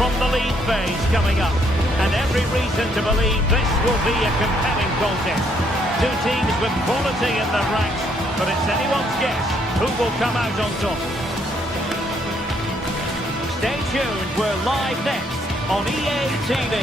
from the league phase coming up. And every reason to believe this will be a compelling contest. Two teams with quality in their ranks, but it's anyone's guess who will come out on top. Stay tuned, we're live next on EA TV.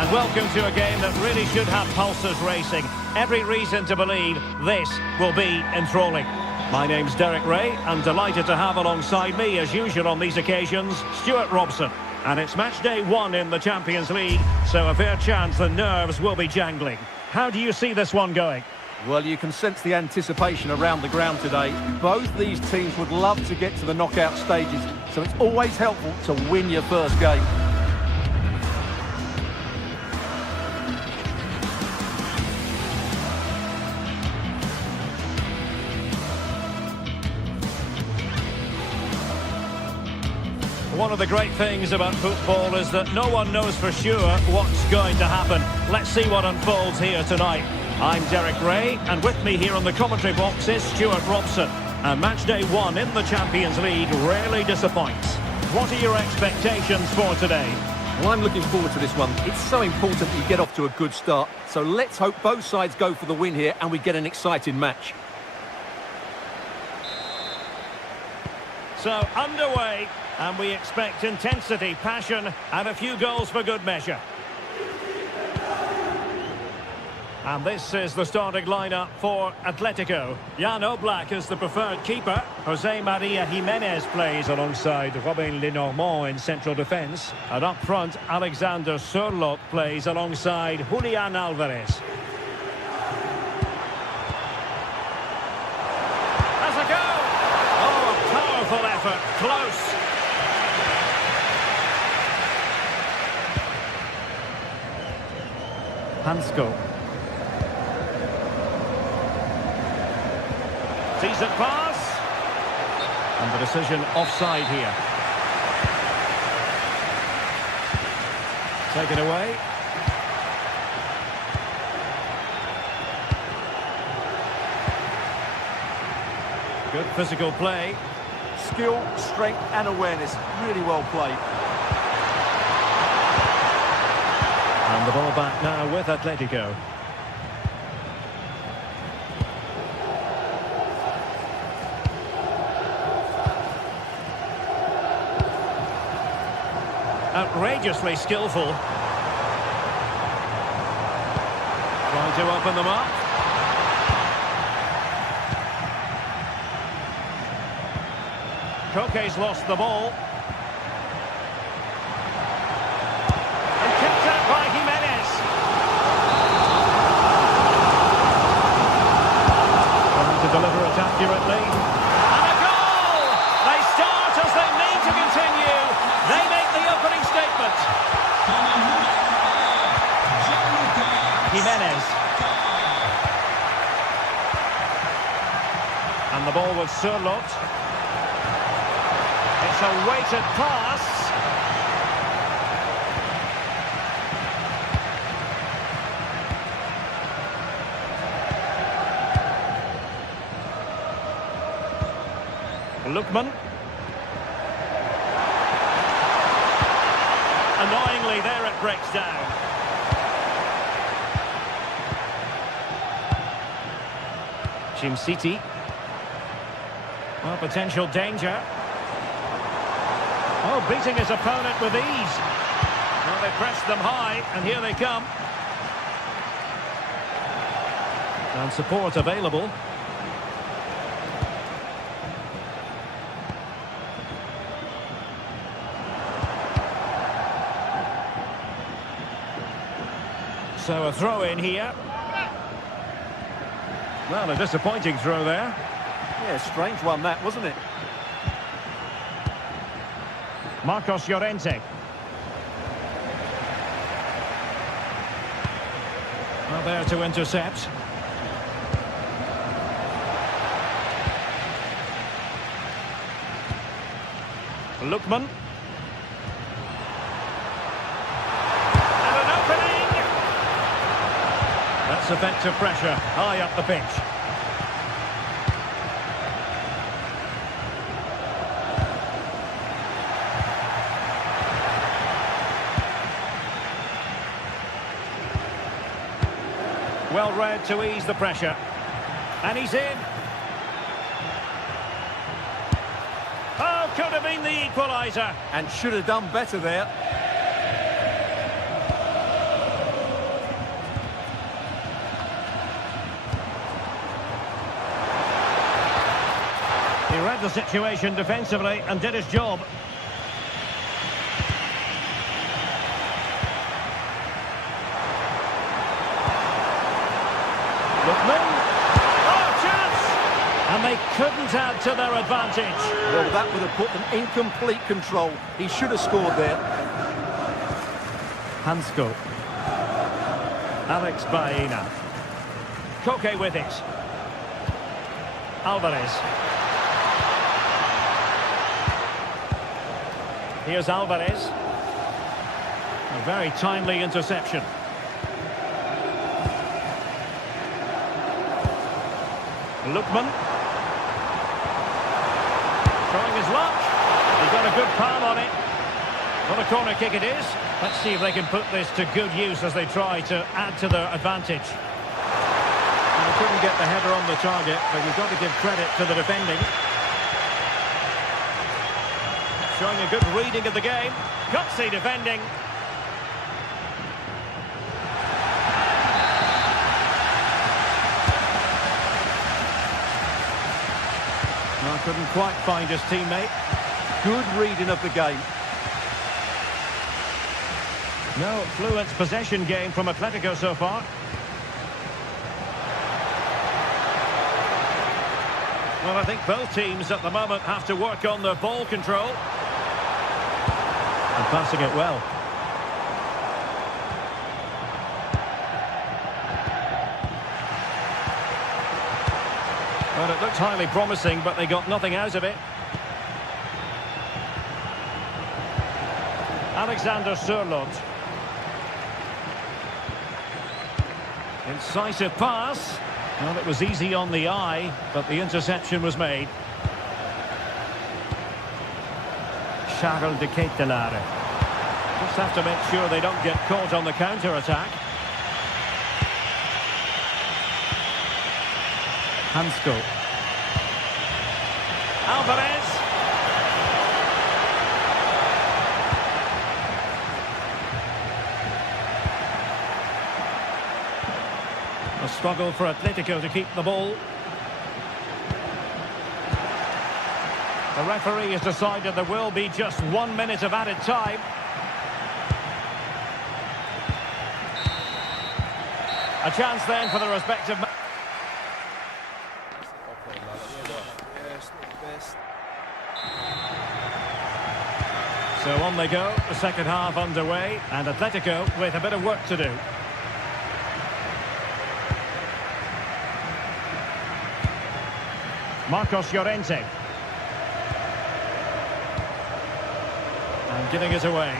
And welcome to a game that really should have pulses racing. Every reason to believe this will be enthralling. My name's Derek Ray, and delighted to have alongside me, as usual on these occasions, Stuart Robson. And it's match day 1 in the Champions League, so a fair chance the nerves will be jangling. How do you see this one going? Well, you can sense the anticipation around the ground today. Both these teams would love to get to the knockout stages, so it's always helpful to win your first game. One of the great things about football is that no one knows for sure what's going to happen. Let's see what unfolds here tonight. I'm Derek Ray, and with me here on the commentary box is Stuart Robson. And match day 1 in the Champions League rarely disappoints. What are your expectations for today? Well, I'm looking forward to this one. It's so important that you get off to a good start. So let's hope both sides go for the win here and we get an exciting match. So, underway, and we expect intensity, passion, and a few goals for good measure. And this is the starting lineup for Atlético. Jan Oblak is the preferred keeper. Jose Maria Jimenez plays alongside Robin Lenormand in central defence. And up front, Alexander Sørloth plays alongside Julian Alvarez. Full effort, close. Hansko. Decent pass. And the decision offside here. Taken away. Good physical play. Skill, strength and awareness. Really well played. And the ball back now with Atlético. Outrageously skillful. Trying to open them up. Koke's lost the ball. And kicked out by Jimenez. Trying to deliver it accurately. And a goal! They start as they need to continue. They make the opening statement. Jimenez. And the ball with Sørloth. It's a weighted pass. Lookman. Annoyingly, there it breaks down. City. Well, potential danger. Oh, beating his opponent with ease. Well, they pressed them high, and here they come. And support available. So a throw in here. Well, a disappointing throw there. Yeah, strange one that, wasn't it? Marcos Llorente. Well, there to intercept. Lookman. And an opening! That's effective pressure, high up the pitch. Well read to ease the pressure. And he's in. Oh, could have been the equaliser. And should have done better there. He read the situation defensively and did his job. Oh, chance! And they couldn't add to their advantage. Well, that would have put them in complete control. He should have scored there. Hansko. Alex Baena. Koke with it. Alvarez. Here's Alvarez. A very timely interception. Lookman. Showing his luck. He got a good palm on it. What a corner kick it is. Let's see if they can put this to good use as they try to add to their advantage. They couldn't get the header on the target, but you've got to give credit to the defending. Showing a good reading of the game. Gutsy defending. Well, couldn't quite find his teammate. Good reading of the game. No fluent possession game from Atlético so far. Well, I think both teams at the moment have to work on their ball control. And passing it well. Well, it looked highly promising, but they got nothing out of it. Alexander Sørloth. Incisive pass. Well, it was easy on the eye, but the interception was made. Charles de Ketelaere. Just have to make sure they don't get caught on the counter-attack. Hansko. Alvarez. A struggle for Atlético to keep the ball. The referee has decided there will be just 1 minute of added time. A chance then for the respective... So on they go, the second half underway, and Atlético with a bit of work to do. Marcos Llorente. And giving it away.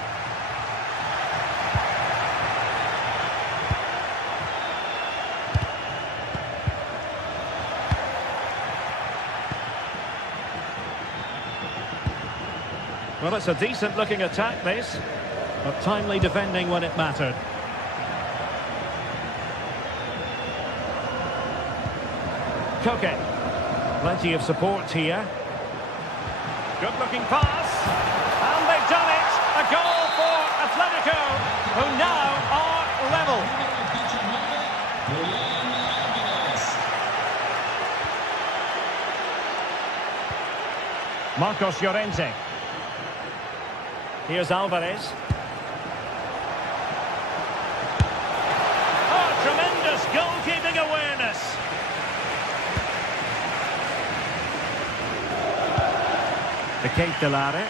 Well, it's a decent-looking attack, this, but timely defending when it mattered. Koke. Plenty of support here. Good-looking pass. And they've done it. A goal for Atlético, who now are level. Marcos Llorente. Here's Alvarez. Oh, tremendous goalkeeping awareness. The Ketelaere.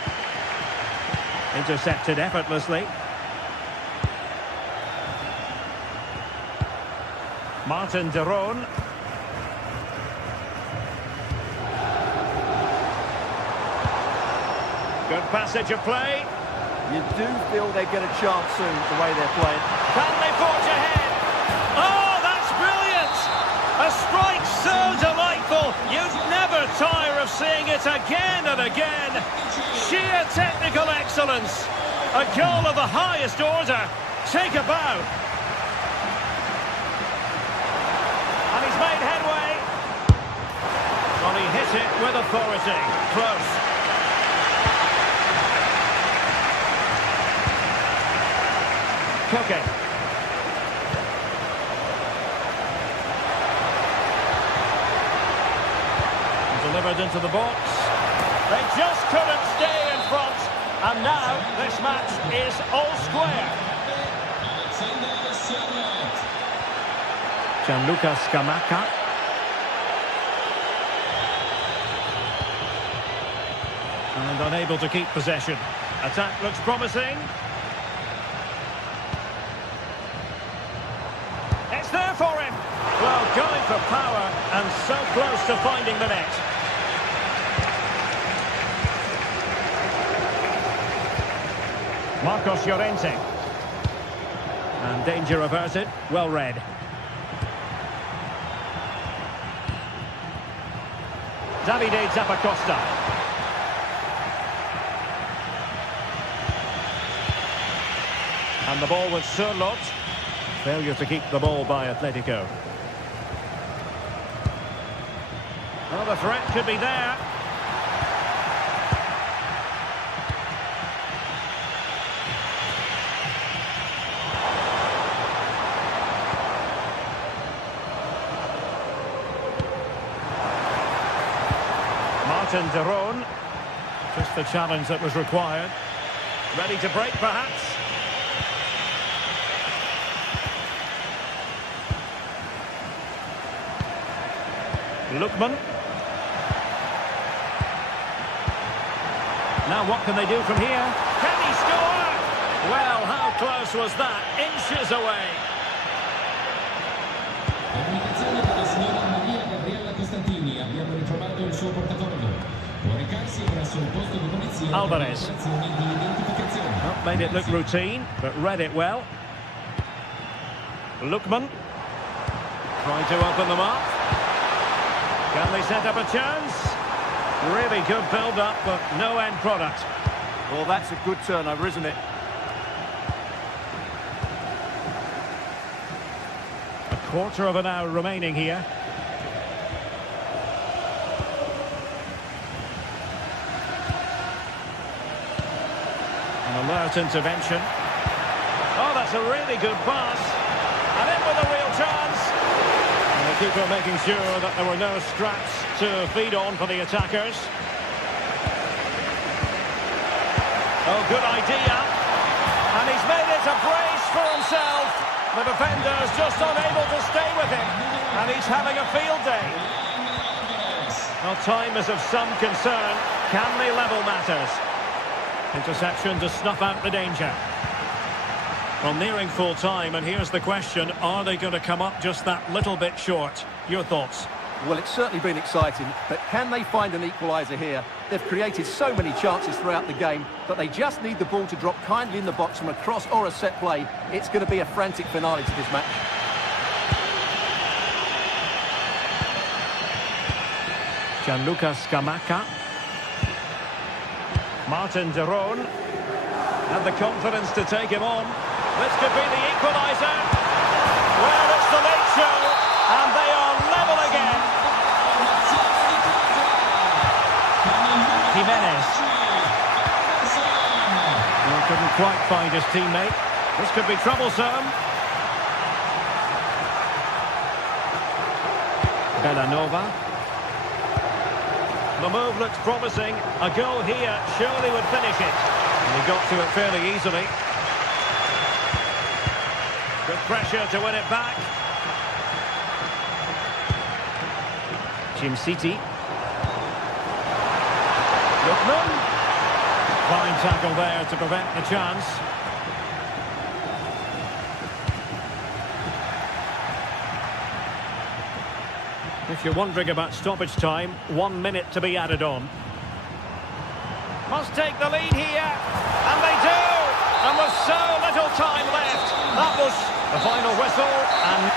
Intercepted effortlessly. Martin de Roon. Good passage of play. You do feel they get a chance soon, the way they're playing. Can they forge ahead? Oh, that's brilliant! A strike so delightful, you'd never tire of seeing it again and again. Sheer technical excellence. A goal of the highest order. Take a bow. And he's made headway. Well, he hit it with authority. Close. Koke. Delivered into the box. They just couldn't stay in front. And now this match is all square. Gianluca Scamacca. And unable to keep possession. Attack looks promising. It's there for him. Well, going for power and so close to finding the net. Marcos Llorente. And danger averted. Well read. Davide Zappacosta. And the ball with Sørloth. Failure to keep the ball by Atlético. Well, the threat could be there. Martin de Roon. Just the challenge that was required. Ready to break, perhaps. Lookman. Now what can they do from here? Can he score? Well, how close was that? Inches away. Comunicazione dalla signora Maria Gabriella Costantini. Abbiamo ritrovato il suo portafoglio. Può recarsi presso il posto di polizia. Alvarez. Di identificazione. Not made it look routine, but read it well. Lookman. Trying to open them up. Can they set up a chance? Really good build-up, but no end product. Well, that's a good turnover, isn't it? A quarter of an hour remaining here. An alert intervention. Oh, that's a really good pass. And in with a real chance. And the keeper making sure that there were no scraps to feed on for the attackers. Oh, good idea. And he's made it a brace for himself. The defender's just unable to stay with him. And he's having a field day. Well, time is of some concern. Can they level matters? Interception to snuff out the danger. Well, nearing full time, and here's the question, are they going to come up just that little bit short? Your thoughts? Well, it's certainly been exciting, but can they find an equaliser here? They've created so many chances throughout the game, but they just need the ball to drop kindly in the box from a cross or a set play. It's going to be a frantic finale to this match. Gianluca Scamacca. Martin de Roon had the confidence to take him on. This could be the equaliser. Well, it's the late show, and they are level again. Jimenez. Well, couldn't quite find his teammate. This could be troublesome. Bellanova. The move looks promising. A goal here surely would finish it. And he got to it fairly easily. Good pressure to win it back. Jim City. Lookman. Fine tackle there to prevent the chance. If you're wondering about stoppage time, 1 minute to be added on. Must take the lead here, and they do! And with so little time left, that was the final whistle, and...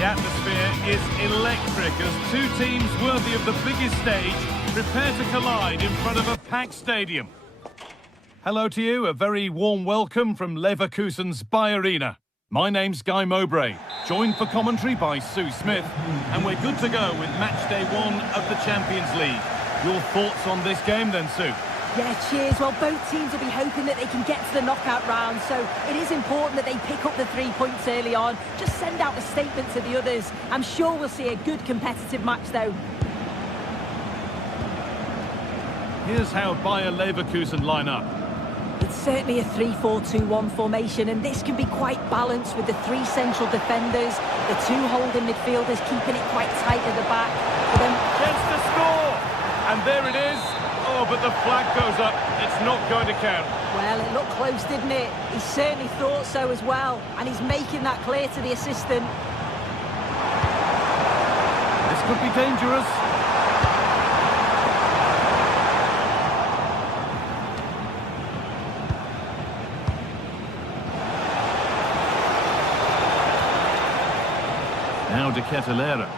The atmosphere is electric as two teams worthy of the biggest stage prepare to collide in front of a packed stadium. Hello to you, a very warm welcome from Leverkusen's Bayern. My name's Guy Mowbray, joined for commentary by Sue Smith, and we're good to go with match day 1 of the Champions League. Your thoughts on this game then, Sue? Yeah, cheers. Well, both teams will be hoping that they can get to the knockout round, so it is important that they pick up the 3 points early on. Just send out a statement to the others. I'm sure we'll see a good competitive match, though. Here's how Bayer Leverkusen line up. It's certainly a 3-4-2-1 formation, and this can be quite balanced with the 3 central defenders, the 2 holding midfielders keeping it quite tight at the back. But then... Gets the score! And there it is. Oh, but the flag goes up. It's not going to count. Well, it looked close, didn't it? He certainly thought so as well, and he's making that clear to the assistant. This could be dangerous. Now De Ketelaere.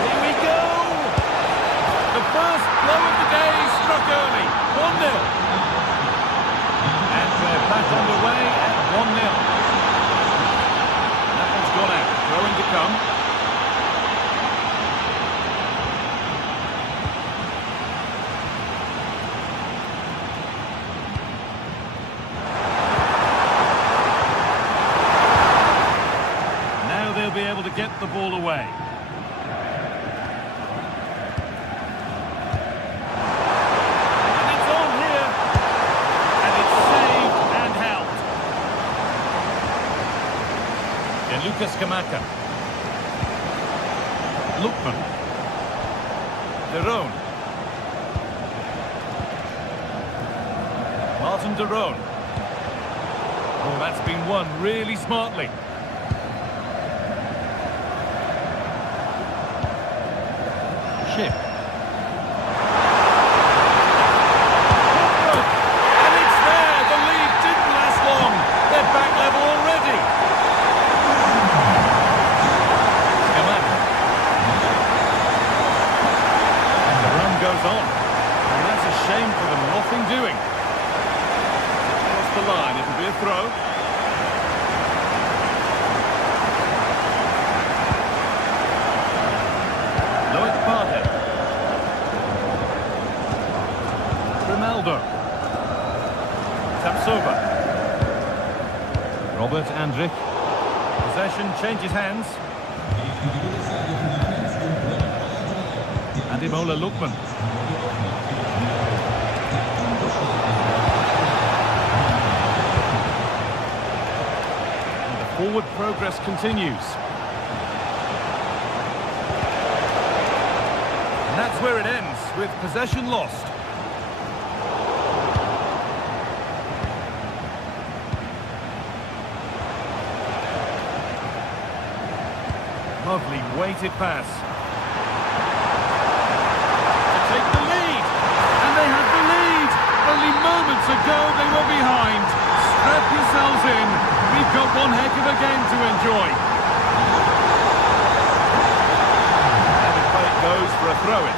Here we go! The first blow of the day struck early. 1-0. And we're back underway at 1-0. That one's gone out. Throwing to come. They'll be able to get the ball away. And it's on here. And it's saved and held. And Lucas Kamaka. Lookman. Derone. Martin Derone. Oh, that's been won really smartly. And it's there! The lead didn't last long. They're back level already. The run goes on. And that's a shame for them. Nothing doing. Across the line. It'll be a throw. Tapsoba. Robert Andrich. Possession changes hands. Ademola Lookman. And the forward progress continues. And that's where it ends, with possession lost. Lovely weighted pass. To take the lead. And they have the lead. Only moments ago they were behind. Strap yourselves in. We've got one heck of a game to enjoy. And the play goes for a throw-in.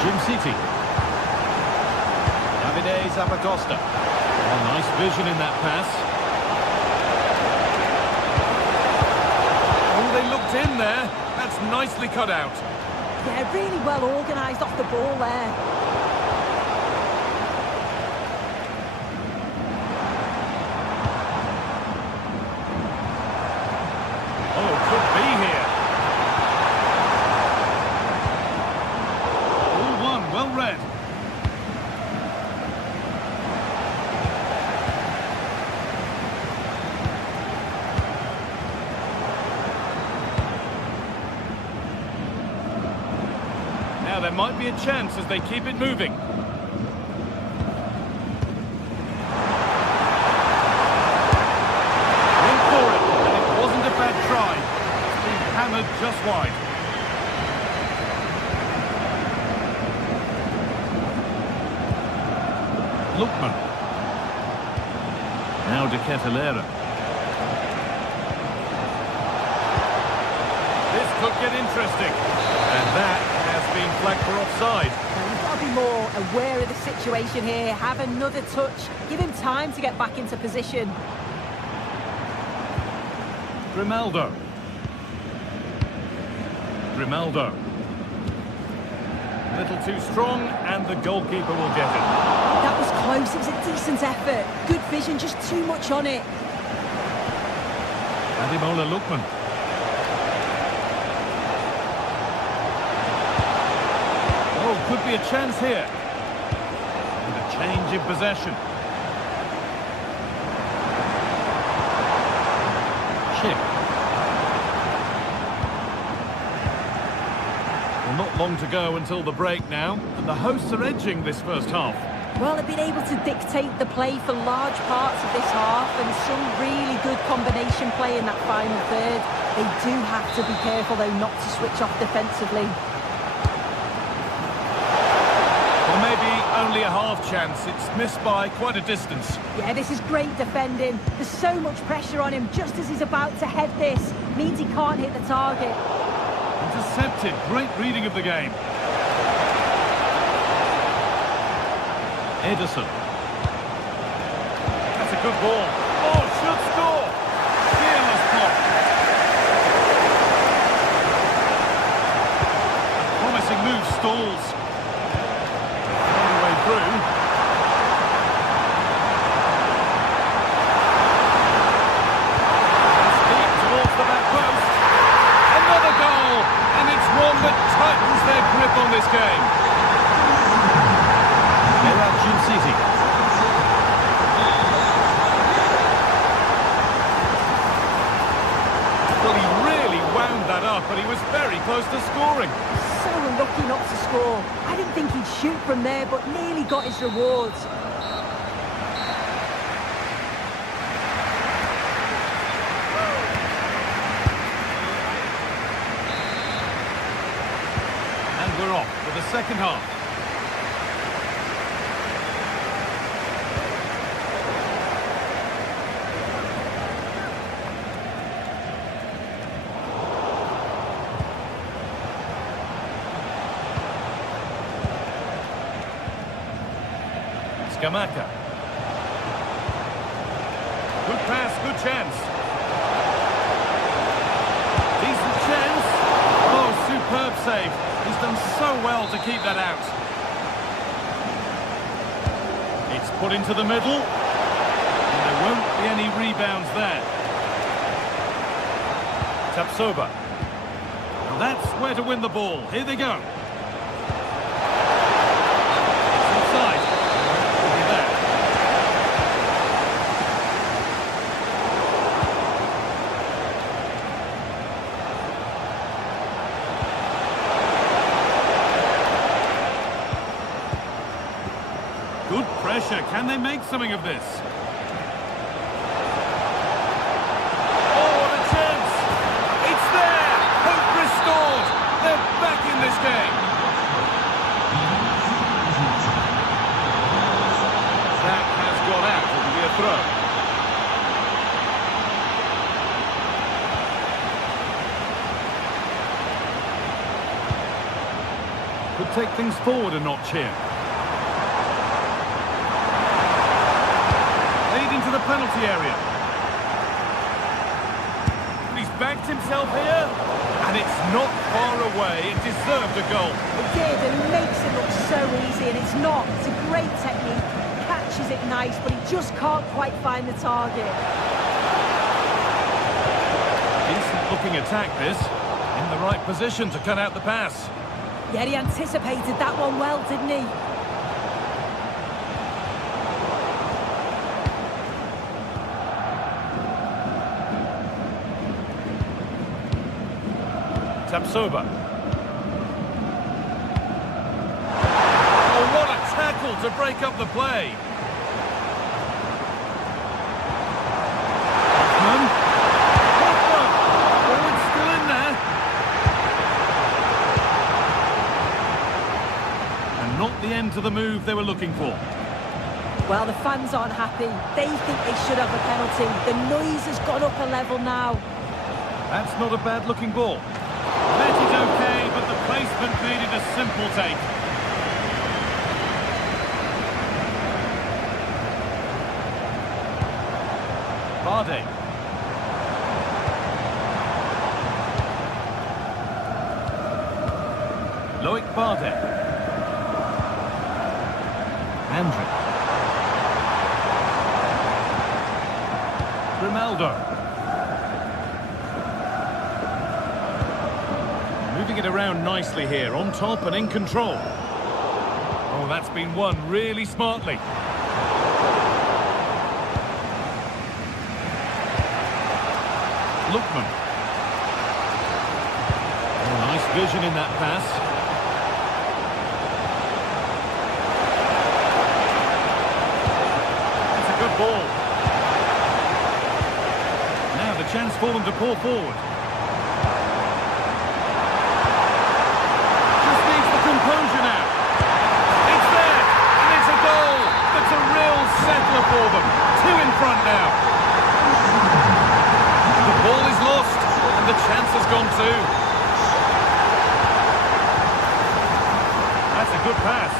Jim City. Davide Zappacosta. Oh, nice vision in that pass. They looked in there. That's nicely cut out. Yeah, really well organised off the ball there. Oh, could be here. All one, well read. Now there might be a chance as they keep it moving. Went for it, and it wasn't a bad try. It's been hammered just wide. Lookman. Now De Ketelera. This could get interesting. And that has been flagged for offside. You've got to be more aware of the situation here. Have another touch. Give him time to get back into position. Grimaldo. Grimaldo. A little too strong, and the goalkeeper will get it. That was close. It was a decent effort. Good vision, just too much on it. Ademola Lookman. Oh, could be a chance here. And a change in possession. Chip. Well, not long to go until the break now, and the hosts are edging this first half. Well, they've been able to dictate the play for large parts of this half, and some really good combination play in that final third. They do have to be careful, though, not to switch off defensively. Well, maybe only a half chance. It's missed by quite a distance. Yeah, this is great defending. There's so much pressure on him just as he's about to head this. Means he can't hit the target. Intercepted. Great reading of the game. Ederson. That's a good ball. Oh, should score. Fearless block. Promising move stalls. All the way through. That's deep towards the back post. Another goal, and it's one that tightens their grip on this game. City. Well, he really wound that up, but he was very close to scoring. So unlucky not to score. I didn't think he'd shoot from there, but nearly got his rewards. And we're off for the second half. Scamacca. Good pass, good chance. Decent chance. Oh, superb save. He's done so well to keep that out. It's put into the middle. And there won't be any rebounds there. Tapsoba. Now that's where to win the ball. Here they go. It's inside. Good pressure. Can they make something of this? Oh, what a chance! It's there! Hope restored! They're back in this game! That has gone out. It'll be a throw. Could take things forward a notch here. Into the penalty area. He's backed himself here, and it's not far away. It deserved a goal. It did, and he makes it look so easy, and it's not. It's a great technique. Catches it nice, but he just can't quite find the target. Decent looking attack, this. In the right position to cut out the pass. Yeah, he anticipated that one well, didn't he? Tapsoba. Oh, what a tackle to break up the play. Hoffman. Oh, it's still in there. And not the end to the move they were looking for. Well, the fans aren't happy. They think they should have a penalty. The noise has gone up a level now. That's not a bad-looking ball. That is okay, but the placement needed a simple take. Bardet. Loic Bardet. Andrić. Grimaldo. Moving it around nicely here, on top and in control. Oh, that's been won really smartly. Lookman. Oh, nice vision in that pass. It's a good ball. Now the chance for them to pour forward. Just needs the composure now. It's there, and it's a goal. That's a real settler for them. 2 in front now. The ball is lost, and the chance has gone too. That's a good pass.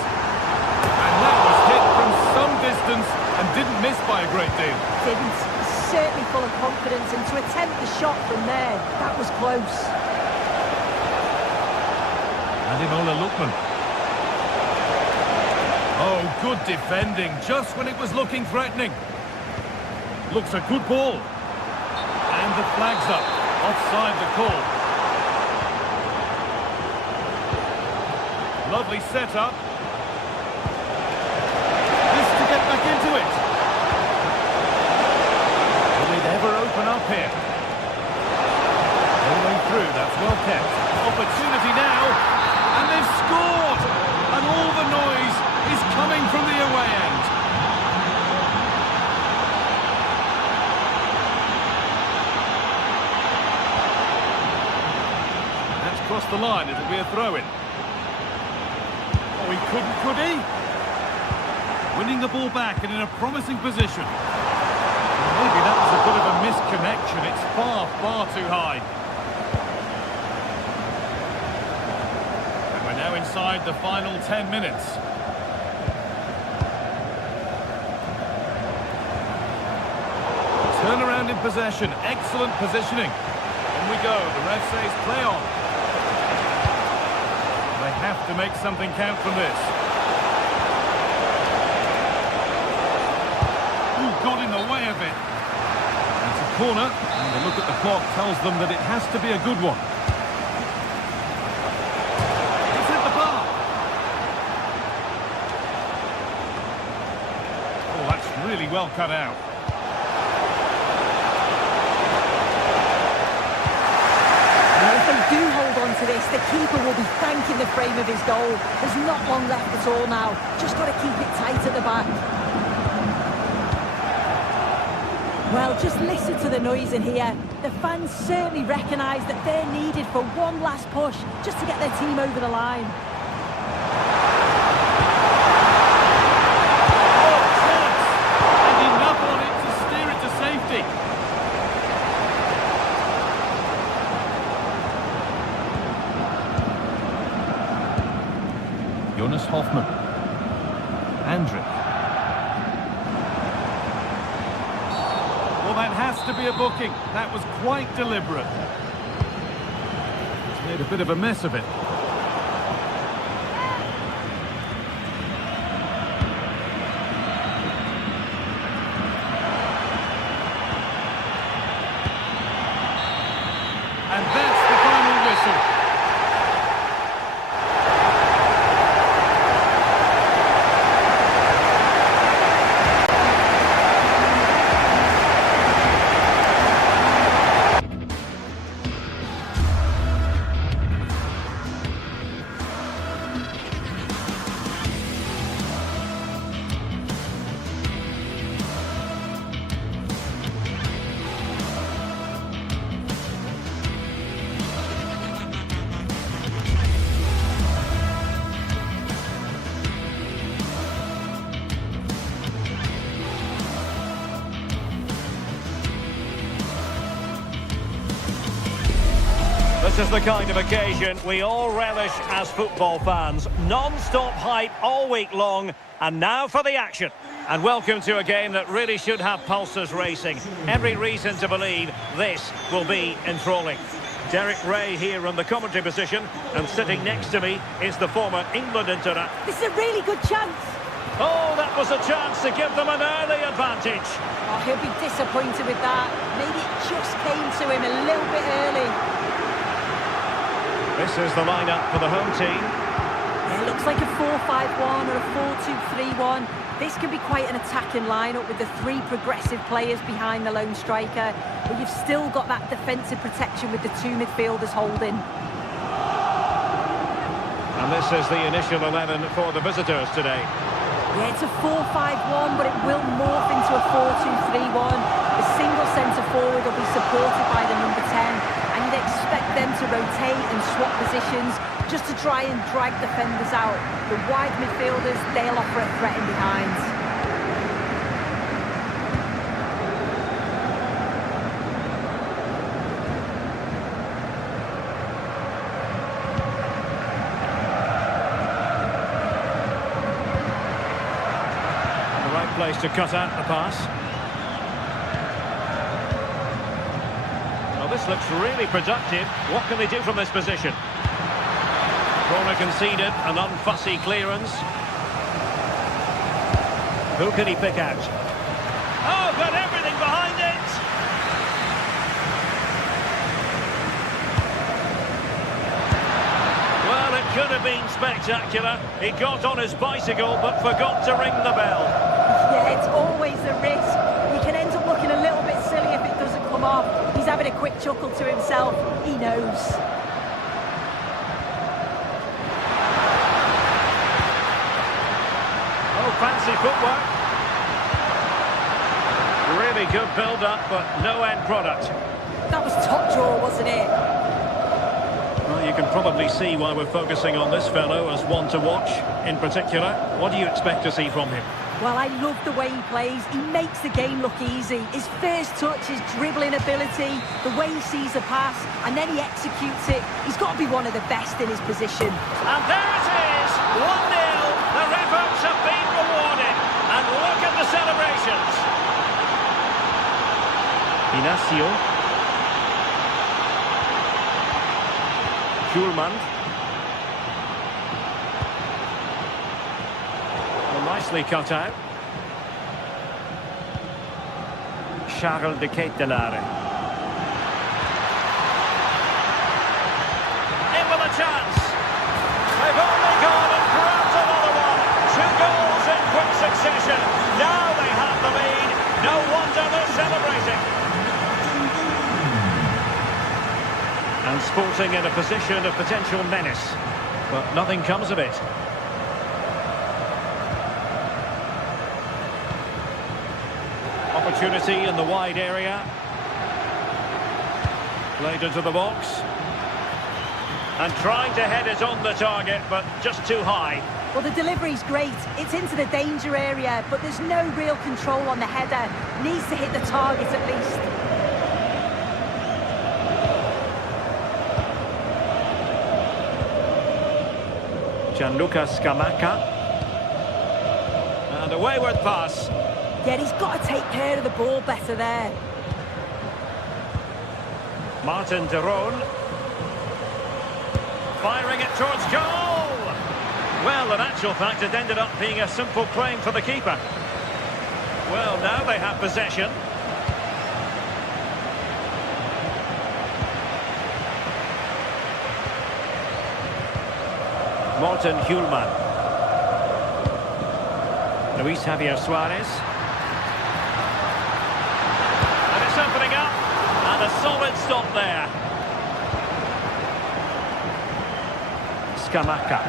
And that was hit from some distance and didn't miss by a great deal. Didn't. Certainly full of confidence, and to attempt the shot from there, that was close. Ademola Lookman. Oh, good defending, just when it was looking threatening. Looks a good ball. And the flag's up. Offside the call. Lovely setup. This to get back into it. Will it ever open up here? All the way through, that's well kept. Opportunity now. And they've scored! And all the noise is coming from the away end. Across the line, it'll be a throw-in. Oh, he couldn't, could he? Winning the ball back and in a promising position. Maybe that was a bit of a misconnection. It's far, far too high. And we're now inside the final 10 minutes. Turnaround in possession. Excellent positioning. On we go. The ref says play on. They have to make something count from this. Ooh, got in the way of it. It's a corner, and the look at the clock tells them that it has to be a good one. It's hit the bar. Oh, that's really well cut out. Do hold on to this, the keeper will be thanking the frame of his goal. There's not long left at all now, just got to keep it tight at the back. Well, just listen to the noise in here. The fans certainly recognise that they're needed for one last push, just to get their team over the line. Oh, chance! And enough on it to steer it to safety. Jonas Hoffmann. Andrić. Well, that has to be a booking. That was quite deliberate. He's made a bit of a mess of it. And that's the final whistle. This is the kind of occasion we all relish as football fans. Non-stop hype all week long, and now for the action. And welcome to a game that really should have pulses racing. Every reason to believe this will be enthralling. Derek Ray here in the commentary position, and sitting next to me is the former England international. This is a really good chance. Oh, that was a chance to give them an early advantage. Oh, he'll be disappointed with that. Maybe it just came to him a little bit early. This is the lineup for the home team. Yeah, it looks like a 4-5-1 or a 4-2-3-1. This can be quite an attacking lineup with the three progressive players behind the lone striker, but you've still got that defensive protection with the two midfielders holding. And this is the initial 11 for the visitors today. Yeah, it's a 4-5-1, but it will morph into a 4-2-3-1. The single centre-forward will be supported by the number 10, and you'd expect them to rotate and swap positions just to try and drag defenders out. The wide midfielders, they'll offer a threat in behind. The right place to cut out the pass. Well, this looks really productive. What can they do from this position? Corner conceded, an unfussy clearance. Who can he pick out? Oh, got everything behind it! Well, it could have been spectacular. He got on his bicycle, but forgot to ring the bell. Yeah, it's always a risk. You can end up looking a little bit silly if it doesn't come off. He's having a quick chuckle to himself. He knows. Fancy footwork. Really good build-up, but no end product. That was top draw, wasn't it? Well, you can probably see why we're focusing on this fellow as one to watch. In particular, what do you expect to see from him? Well, I love the way he plays. He makes the game look easy. His first touch, his dribbling ability, the way he sees a pass, and then he executes it. He's got to be one of the best in his position. And there it is, 1-0. The efforts have been rewarded. And look at the celebrations. Inacio. Schulman. Well, nicely cut out. Charles de Ketelaere. In with a chance. They've only gone and grabbed another one. 2 goals in quick succession. Now they have the lead. No wonder they're celebrating. And Sporting in a position of potential menace. But nothing comes of it. Opportunity in the wide area. Played into the box. And trying to head it on the target, but just too high. Well, the delivery's great. It's into the danger area, but there's no real control on the header. Needs to hit the target at least. Gianluca Scamacca. And a wayward pass. Yeah, he's got to take care of the ball better there. Martin de Roon. Firing it towards goal! Well, in actual fact, it ended up being a simple claim for the keeper. Well, now they have possession. Morten Hjulman. Luis Javier Suarez. And it's opening up. And a solid stop there. Scamacca.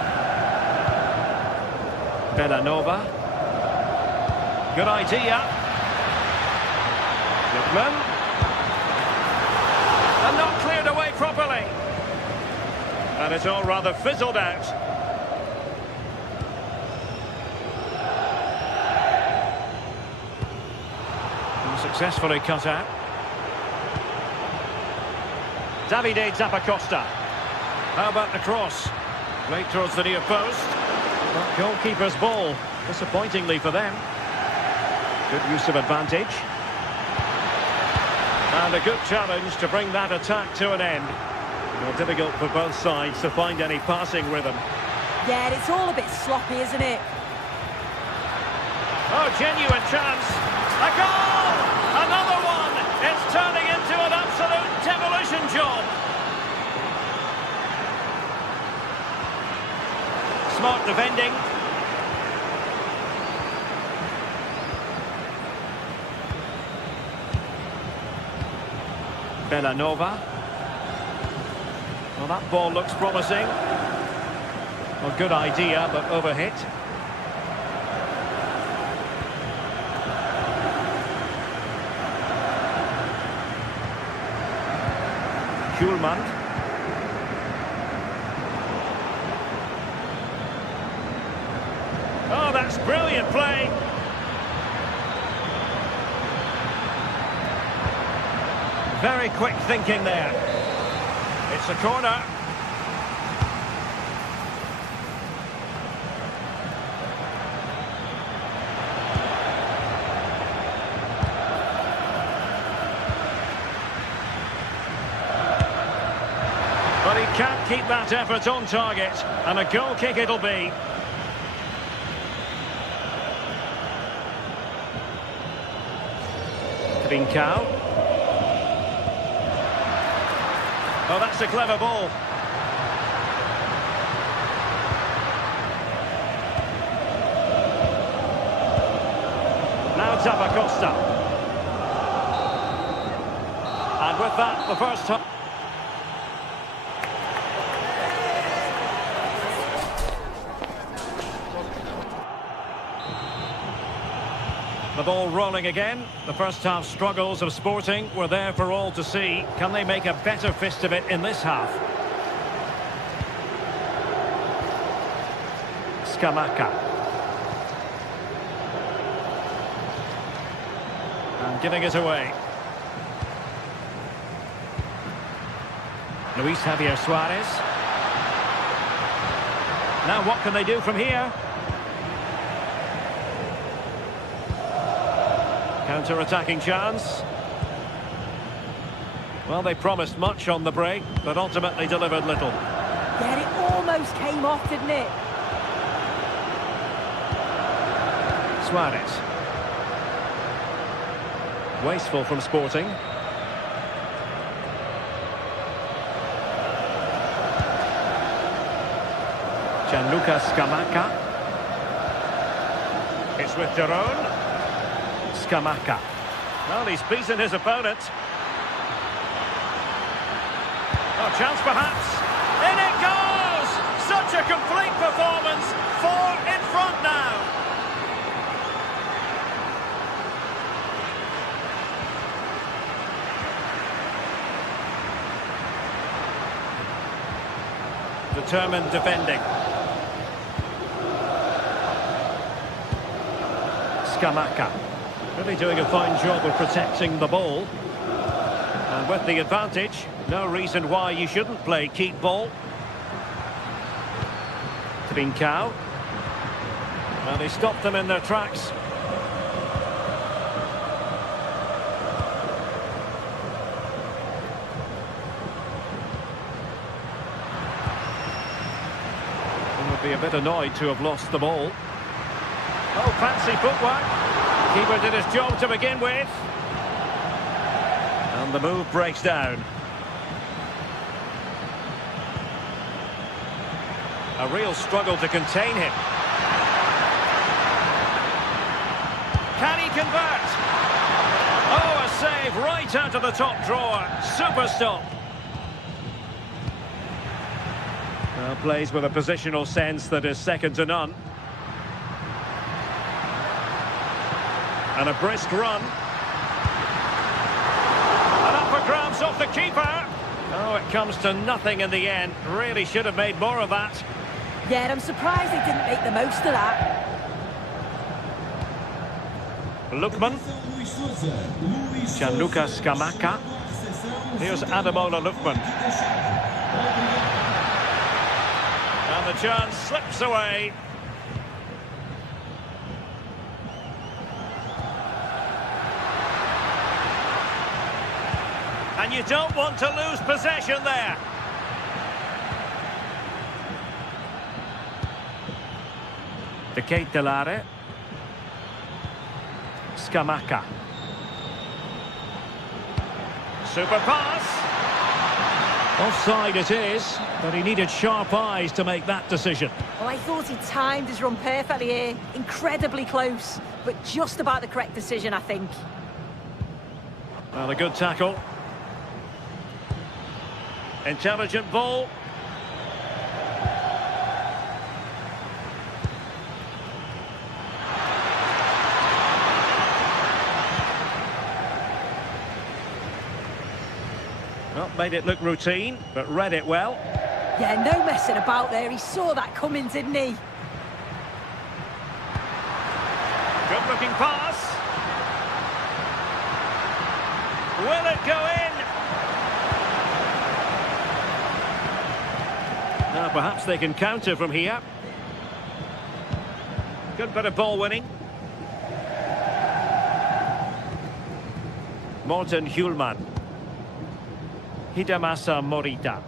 Bellanova. Good idea. Goodman. And not cleared away properly. And it's all rather fizzled out. And successfully cut out. Davide Zappacosta. How about the cross? Played towards the near post. But goalkeeper's ball, disappointingly for them. Good use of advantage. And a good challenge to bring that attack to an end. Well, difficult for both sides to find any passing rhythm. Yeah, it's all a bit sloppy, isn't it? Oh, genuine chance. A goal! Another one! It's turning into an absolute demolition job. Smart defending. Bellanova. Well, that ball looks promising. Well, good idea, but overhit. Schulman. Oh, that's brilliant play. Very quick thinking there. It's a corner. But he can't keep that effort on target, and a goal kick it'll be. Trincao. Oh, that's a clever ball. Now Zappacosta. And with that, the first time. The ball rolling again. The first half struggles of Sporting were there for all to see. Can they make a better fist of it in this half? Scamacca. And giving it away. Luis Javier Suarez. Now what can they do from here? Counter-attacking chance. Well, they promised much on the break, but ultimately delivered little. Yeah, it almost came off, didn't it? Suarez. Wasteful from Sporting. Gianluca Scamacca. It's with Jerome. Scamacca. Well, he's beaten his opponent. Oh, chance perhaps. In it goes! Such a complete performance. 4 in front now. Determined defending. Scamacca. Really doing a fine job of protecting the ball. And with the advantage, no reason why you shouldn't play keep ball. Trincao. Well, they stopped them in their tracks. He would be a bit annoyed to have lost the ball. Oh, fancy footwork. Keeper did his job to begin with. And the move breaks down. A real struggle to contain him. Can he convert? Oh, a save right out of the top drawer. Super stop. Well, plays with a positional sense that is second to none. And a brisk run. And up for grabs off the keeper. Oh, it comes to nothing in the end. Really should have made more of that. Yeah, I'm surprised they didn't make the most of that. Lookman. Gianluca Scamacca. Here's Ademola Lookman. And the chance slips away. And you don't want to lose possession there. De Ketelare. Scamacca. Super pass. Offside it is, but he needed sharp eyes to make that decision. Well, I thought he timed his run perfectly here. Incredibly close, but just about the correct decision, I think. Well, a good tackle. Intelligent ball. Well, made it look routine, but read it well. Yeah, no messing about there. He saw that coming, didn't he? Good looking pass. Will it go in? Now perhaps they can counter from here. Good bit of ball winning. Morten Hjulman. Hidemasa Morita.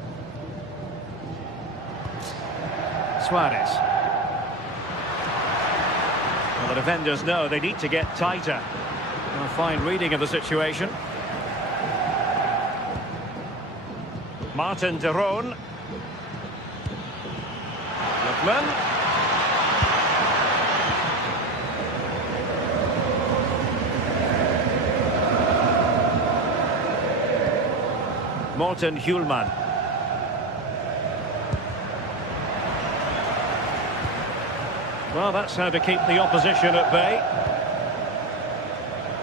Suarez. Well, the defenders know they need to get tighter. A fine reading of the situation. Martin de Roon. Lookman. Morten Hjulman. Well, that's how to keep the opposition at bay.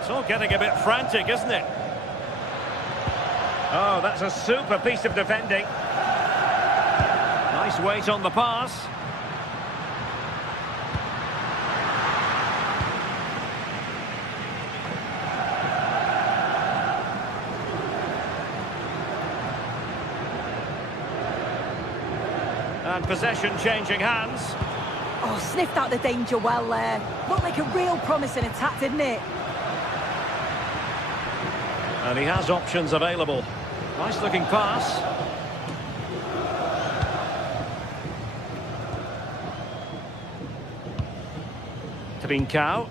It's all getting a bit frantic, isn't it? Oh, that's a super piece of defending. Nice weight on the pass. And possession changing hands. Oh, sniffed out the danger well there. Looked like a real promising attack, didn't it? And he has options available. Nice looking pass. Trincao.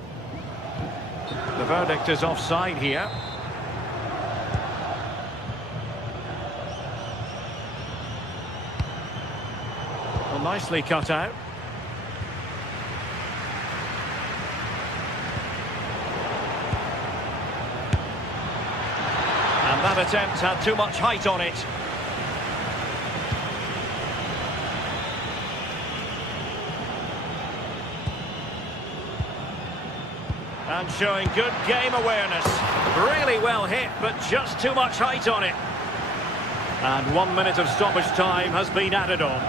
The verdict is offside here. Well, nicely cut out. And that attempt had too much height on it. And showing good game awareness. Really well hit, but just too much height on it. And 1 minute of stoppage time has been added on.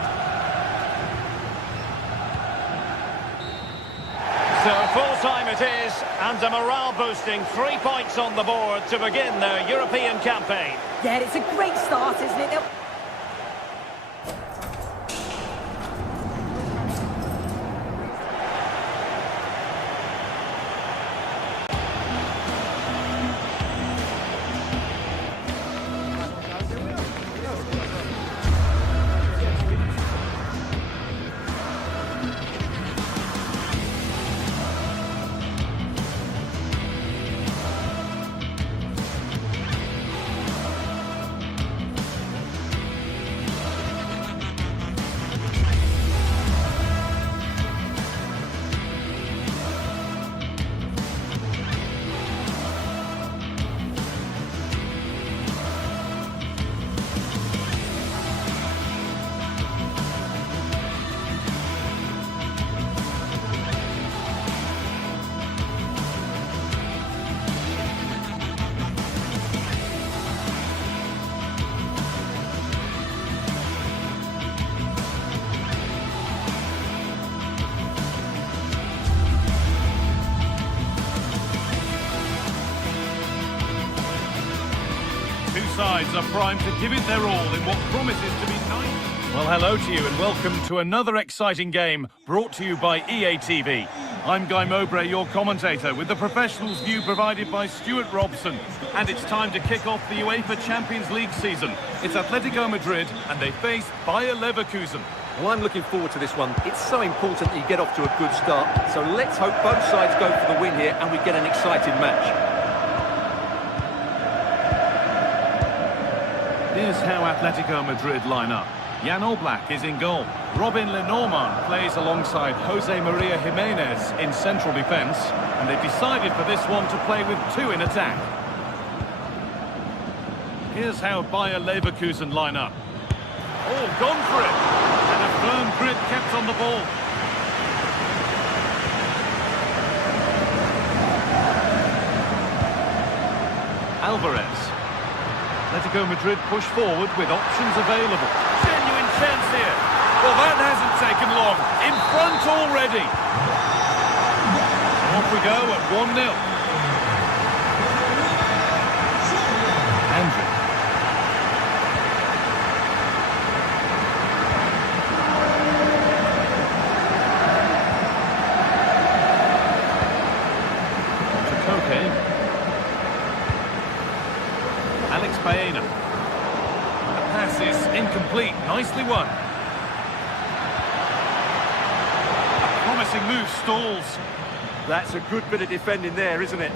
So full-time it is, and a morale-boosting 3 points on the board to begin their European campaign. Yeah, it's a great start, isn't it? sides are primed to give it their all in what promises to be nice. Well, hello to you and welcome to another exciting game brought to you by EA TV. I'm Guy Mowbray, your commentator, with the professionals' view provided by Stuart Robson. And it's time to kick off the UEFA Champions League season. It's Atlético Madrid and they face Bayer Leverkusen. Well, I'm looking forward to this one. It's so important that you get off to a good start. So let's hope both sides go for the win here and we get an exciting match. Here's how Atlético Madrid line up. Jan Oblak is in goal. Robin Lenormand plays alongside Jose Maria Jimenez in central defence. And they've decided for this one to play with two in attack. Here's how Bayer Leverkusen line up. Oh, gone for it! And a firm grip kept on the ball. Alvarez. Atlético Madrid push forward with options available. Genuine chance here. Well, that hasn't taken long. In front already. So off we go at 1-0. Andrew. Bayern. The pass is incomplete. Nicely won. A promising move stalls. That's a good bit of defending there, isn't it?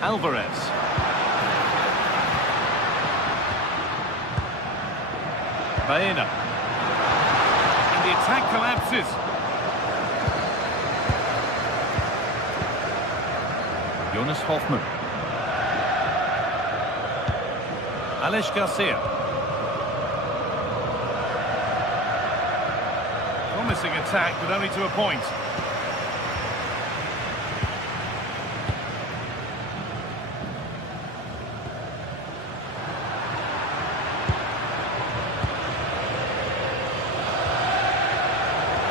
Alvarez. Bayern. The attack collapses. Jonas Hoffmann. Alex Garcia. Promising attack, but only to a point.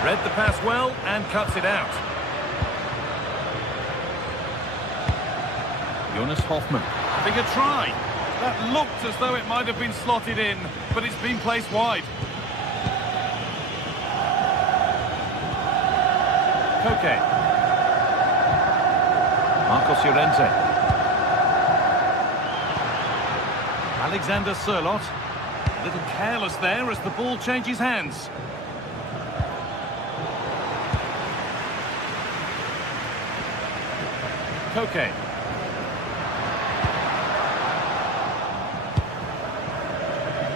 Read the pass well and cuts it out. Jonas Hoffmann. Having a try. That looked as though it might have been slotted in, but it's been placed wide. Koke. Marcos Llorente. Alexander Sørloth. A little careless there as the ball changes hands. Koke.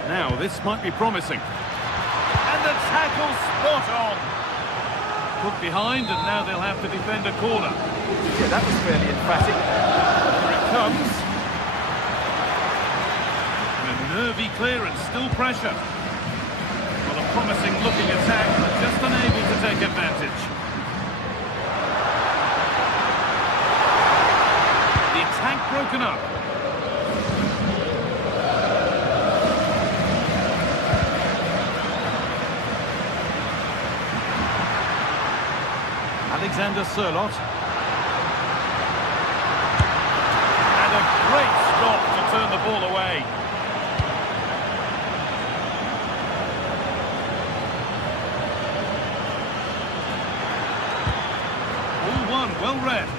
Now, this might be promising. And the tackle spot on. Put behind, and now they'll have to defend a corner. Yeah, that was fairly emphatic. Here it comes. And a nervy clearance, still pressure. Well, a promising looking attack, but just unable to take advantage. Attack broken up. Alexander Sørloth. And a great stop to turn the ball away. All one, well read.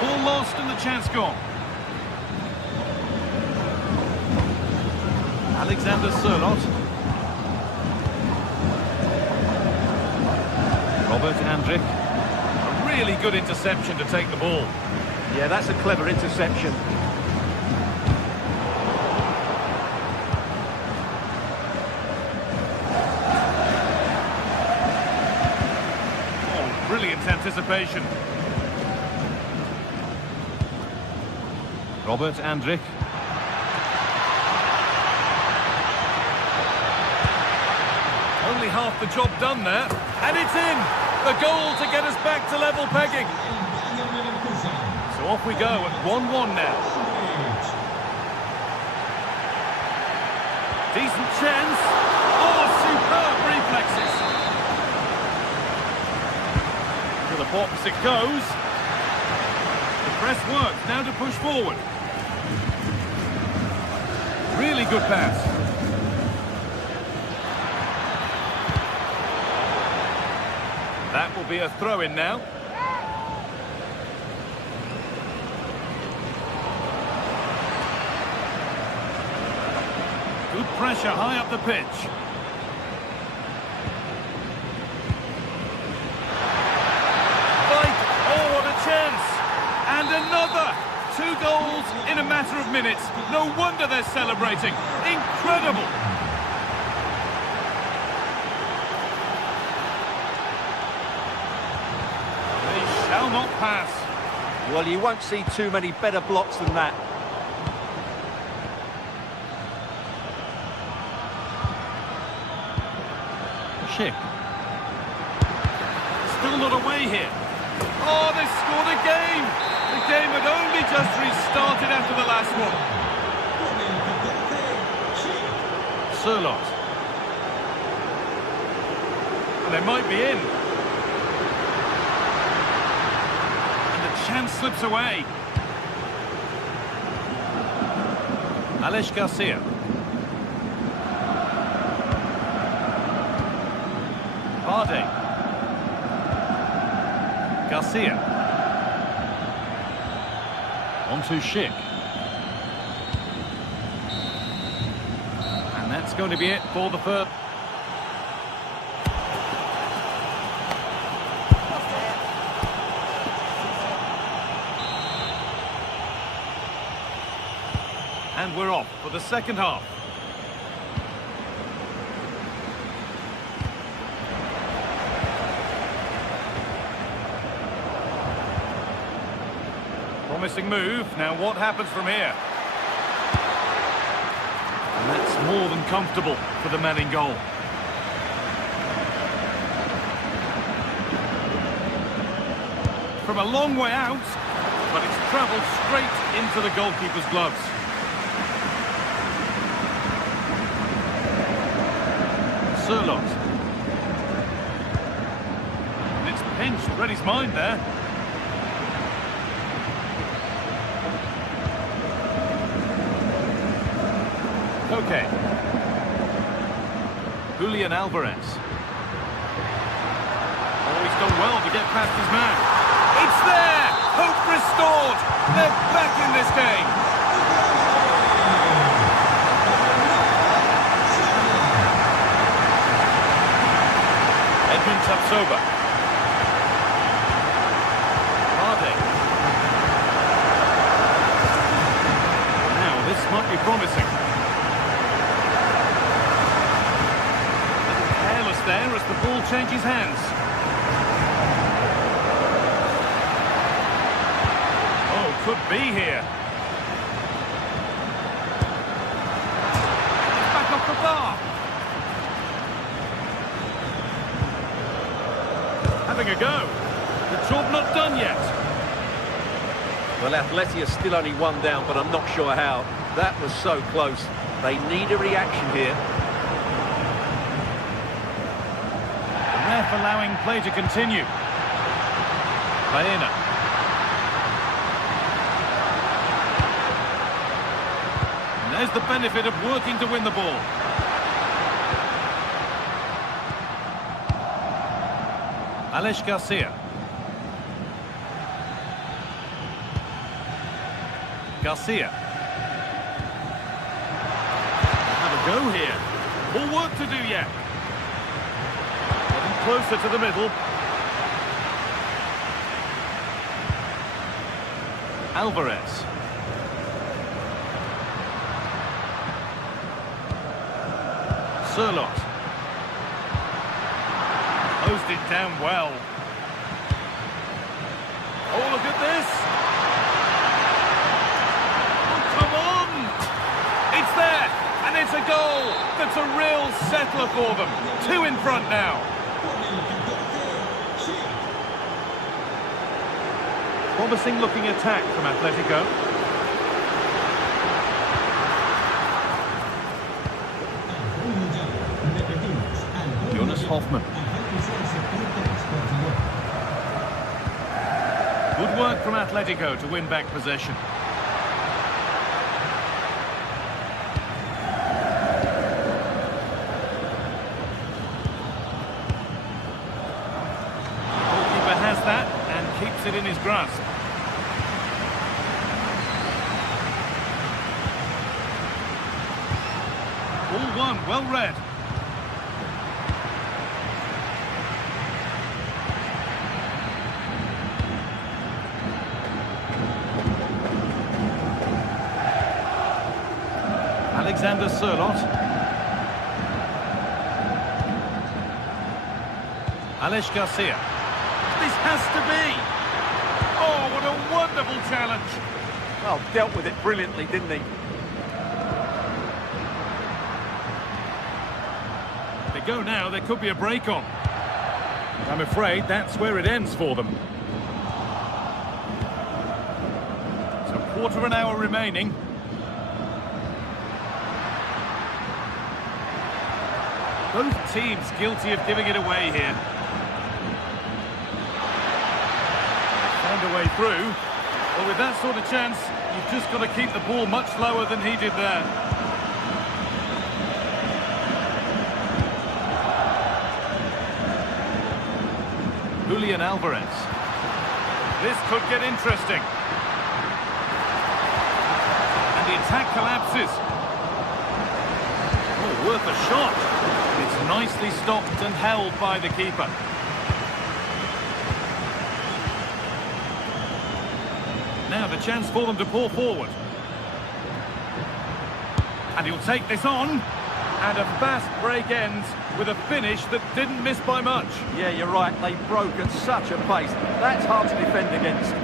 Ball lost and the chance gone. Alexander Sørloth. Robert Andrich. A really good interception to take the ball. Yeah, that's a clever interception. Oh, brilliant anticipation. Robert Andrich. Only half the job done there. And it's in! The goal to get us back to level pegging. So off we go at 1-1 now. chance. Oh, superb reflexes. To the box it goes. The press works, now to push forward. Really good pass. That will be a throw-in now. Good pressure high up the pitch. Fight! Oh, what a chance! And another! 2 goals in a matter of minutes. No wonder they're celebrating. Incredible! They shall not pass. Well, you won't see too many better blocks than that. Schick. Still not away here. Oh, they scored again! The game had only just restarted after the last one. Sirlot. And they might be in. And the chance slips away. Aleix Garcia. Vardy. Garcia. On to Schick. And that's going to be it for the first. And we're off for the second half. Promising move. Now what happens from here? And that's more than comfortable for the man in goal. From a long way out, but it's travelled straight into the goalkeeper's gloves. Sirlot. And it's pinched, read his mind there. Okay. Julian Alvarez. Oh, he's done well to get past his man. It's there! Hope restored! They're back in this game! Edmund Tapsoba. Vardy. Now, this might be promising. There as the ball changes hands. Oh, could be here. It's back off the bar. Having a go. The job not done yet. Well, Atleti are still only 1 down, but I'm not sure how. That was so close. They need a reaction here. Ref allowing play to continue. Bayern. And there's the benefit of working to win the ball. Aleix Garcia. Garcia. Have a go here. More work to do yet. Closer to the middle. Alvarez. Sirlot. Closed it down well. Oh, look at this. Oh, come on. It's there. And it's a goal. That's a real settler for them. 2 in front now. Promising looking attack from Atlético. Hoffman. Good work from Atlético to win back possession. Goalkeeper has that and keeps it in his grasp. Ball one, well read. Alexander Sørloth. Alex Garcia. This has to be. Oh, what a wonderful challenge. Well, dealt with it brilliantly, didn't he? They go now, there could be a break on. I'm afraid that's where it ends for them. So a quarter of an hour remaining. Both teams guilty of giving it away here. Found a way through. Well, with that sort of chance, you've just got to keep the ball much lower than he did there. Julian Alvarez. This could get interesting. And the attack collapses. Oh, worth a shot. It's nicely stopped and held by the keeper. Now the chance for them to pour forward. And he'll take this on. And a fast break ends with a finish that didn't miss by much. Yeah, you're right. They broke at such a pace. That's hard to defend against.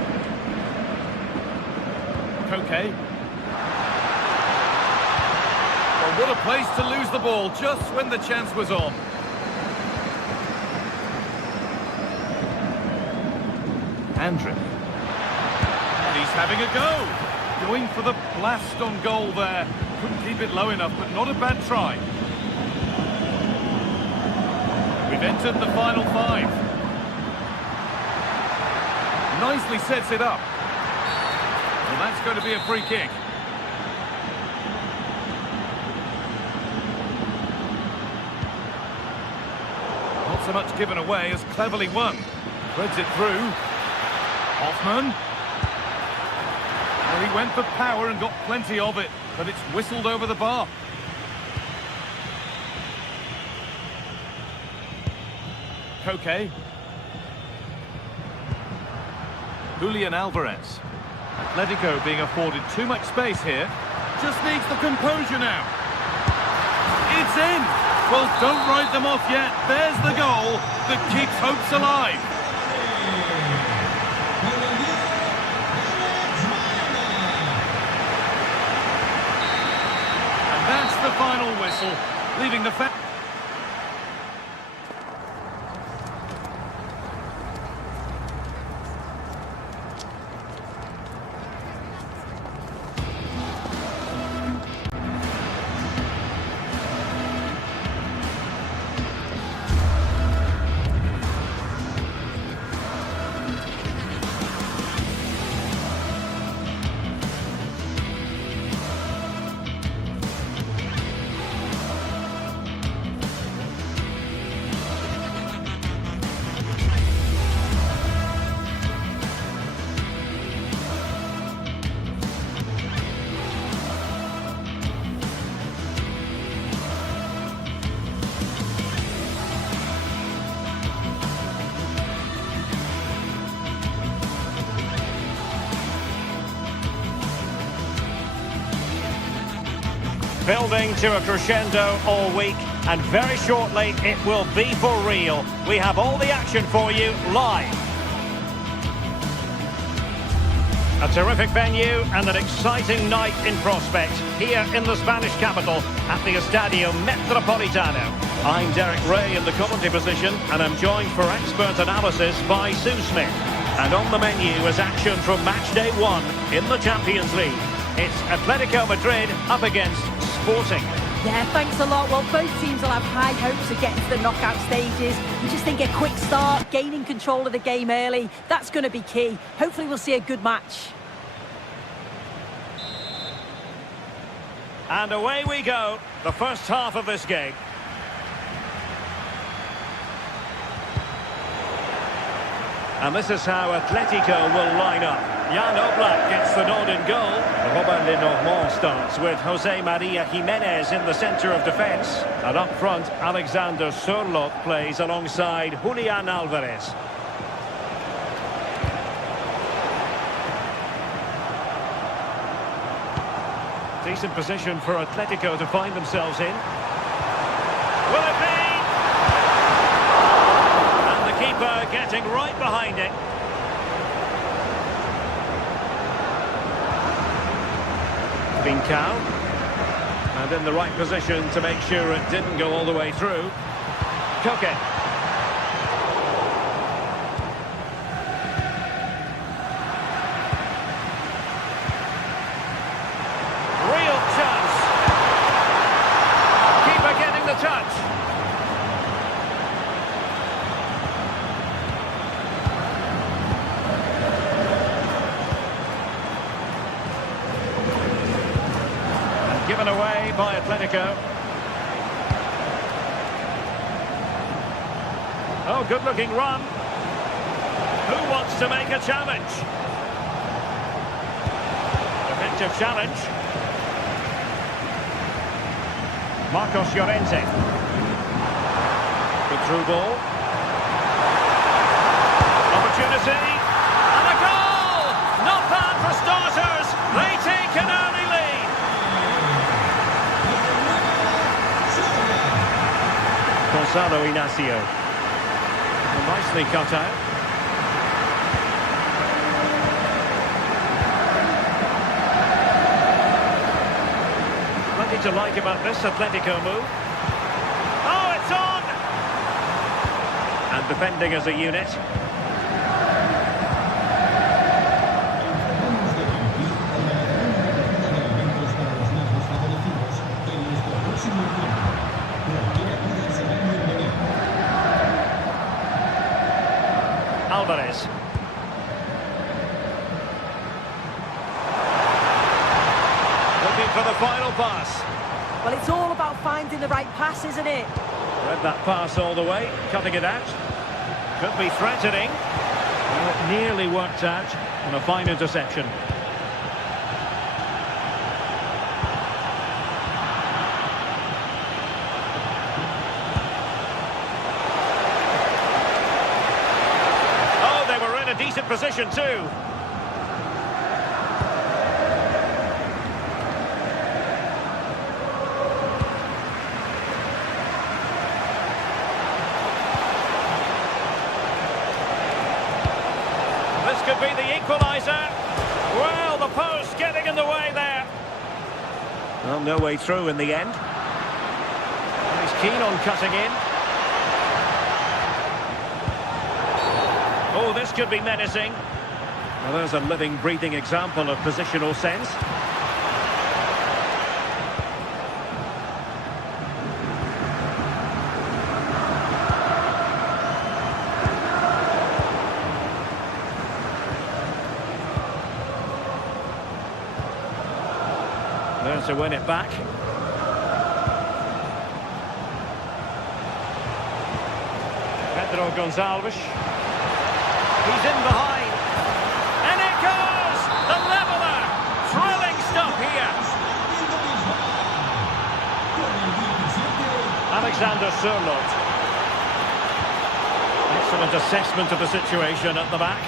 Koke. Well, what a place to lose the ball just when the chance was on. Andrick. And he's having a go. Going for the blast on goal there. Couldn't keep it low enough, but not a bad try. We've entered the final 5. Nicely sets it up. Well, that's going to be a free kick. Not so much given away as cleverly won. Threads it through. Hoffman. Well, he went for power and got plenty of it, but it's whistled over the bar. Koke. Julian Alvarez. Atlético being afforded too much space here. Just needs the composure now. It's in! Well, don't write them off yet. There's the goal that keeps hopes alive. And that's the final whistle, leaving the building to a crescendo all week, and very shortly it will be for real. We have all the action for you live. A terrific venue and an exciting night in prospect here in the Spanish capital at the Estadio Metropolitano. I'm Derek Ray in the commentary position, and I'm joined for expert analysis by Sue Smith. And on the menu is action from match day 1 in the Champions League. It's Atlético Madrid up against Sporting. Yeah, thanks a lot. Well, both teams will have high hopes of getting to the knockout stages. You just think a quick start, gaining control of the game early, that's going to be key. Hopefully we'll see a good match. And away we go, the first half of this game. And this is how Atlético will line up. Jan Oblak gets the nod in goal. Robin Lenormand starts with Jose Maria Jimenez in the centre of defence. And up front, Alexander Sørloth plays alongside Julian Alvarez. Decent position for Atlético to find themselves in. Will it be? And the keeper getting right behind it. Vincao. And in the right position to make sure it didn't go all the way through. Koke. Real chance. Keeper getting the touch. Given away by Atlético. Oh, good-looking run. Who wants to make a challenge? Defensive challenge. Marcos Llorente. Good through ball. Opportunity. And a goal! Not bad for starters. They take an early lead. Gonzalo Inacio. Nicely cut out. Plenty to like about this Atlético move. Oh, it's on! And defending as a unit. Alvarez. Looking for the final pass. Well, it's all about finding the right pass, isn't it? Read that pass all the way, cutting it out. Could be threatening. Well, it nearly worked out on a fine interception. Decent position too. This could be the equaliser. Well, the post getting in the way there. Well, no way through in the end. He's keen on cutting in. Oh, this could be menacing. Well, there's a living, breathing example of positional sense. There to win it back. Pedro Gonçalves. He's in behind. And it goes! The leveller! Thrilling stuff here. Alexander Sørloth. Excellent assessment of the situation at the back.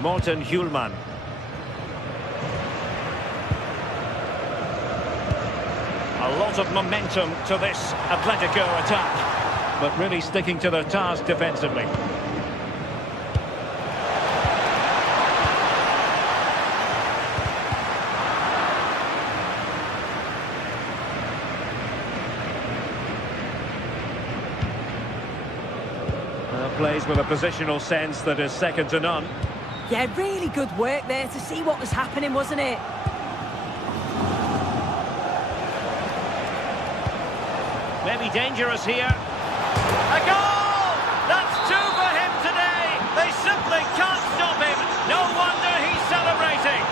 Morten Hjulman. A lot of momentum to this Atlético attack, but really sticking to their task defensively. Plays with a positional sense that is second to none. Yeah, really good work there to see what was happening, wasn't it? Maybe dangerous here. A goal! That's two for him today. They simply can't stop him. No wonder he's celebrating.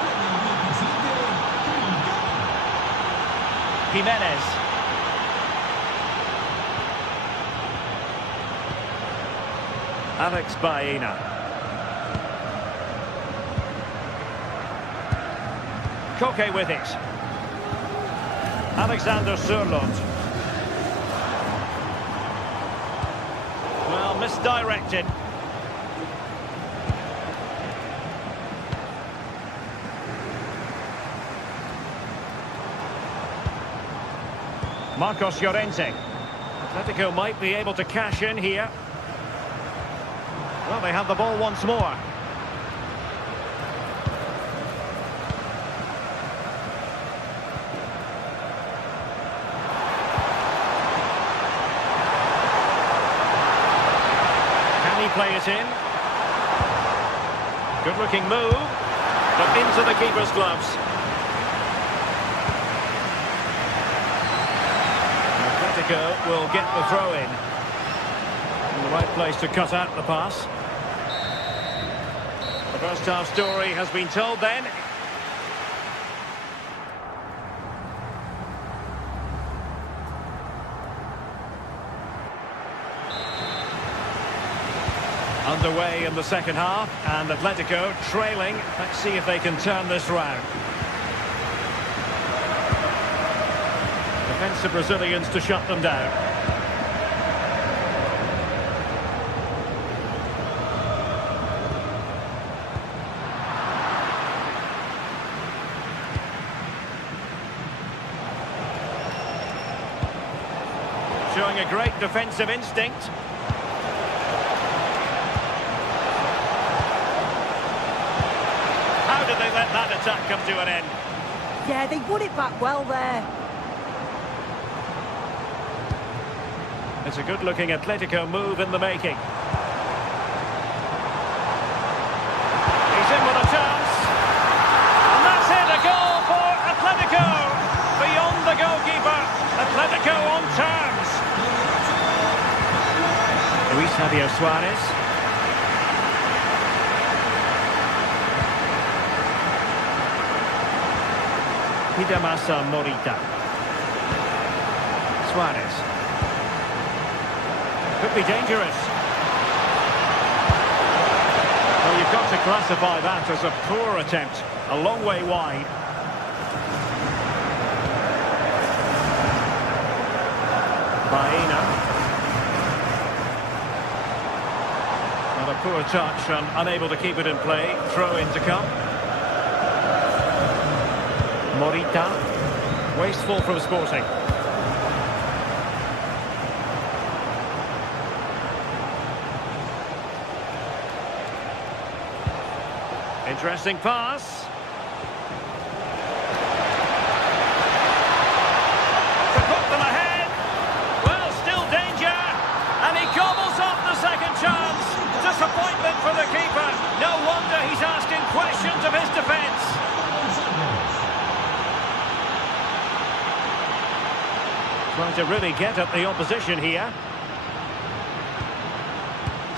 Jimenez. Alex Baena. Koke with it. Alexander Sørloth. Well, misdirected. Marcos Llorente. Atlético might be able to cash in here. Well, they have the ball once more. Play it in. Good looking move, but into the keeper's gloves. Atlético will get the throw in. In the right place to cut out the pass. The first half story has been told then. Underway in the second half, and Atlético trailing. Let's see if they can turn this round. Defensive Brazilians to shut them down. Showing a great defensive instinct. How did they let that attack come to an end? Yeah, they won it back well there. It's a good-looking Atlético move in the making. He's in with a chance. And that's it, a goal for Atlético. Beyond the goalkeeper. Atlético on terms. Luis Javier Suarez. Hidemasa Morita. Suarez. Could be dangerous. Well, you've got to classify that as a poor attempt. A long way wide. Baena. Not a poor touch and unable to keep it in play. Throw in to come. Morita. Wasteful from Sporting. Interesting pass. To put them ahead. Well, still danger. And he gobbles up the second chance. Disappointment for the keeper. No wonder he's asking questions of his defence. Trying to really get at the opposition here.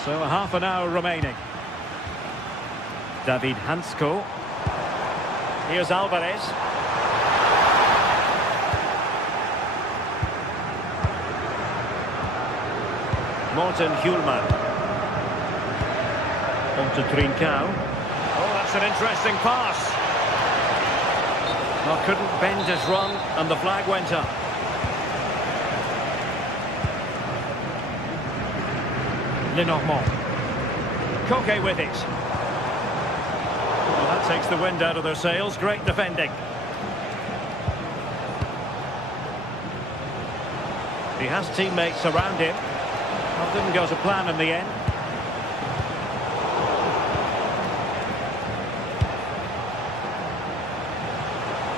So a half an hour remaining. David Hansko. Here's Alvarez. Morten Hjulman. On to Trincao. Oh, that's an interesting pass. Well, couldn't bend his run, and the flag went up. Lenormand. Koke with it. Well, that takes the wind out of their sails. Great defending. He has teammates around him. Well, didn't go to plan in the end.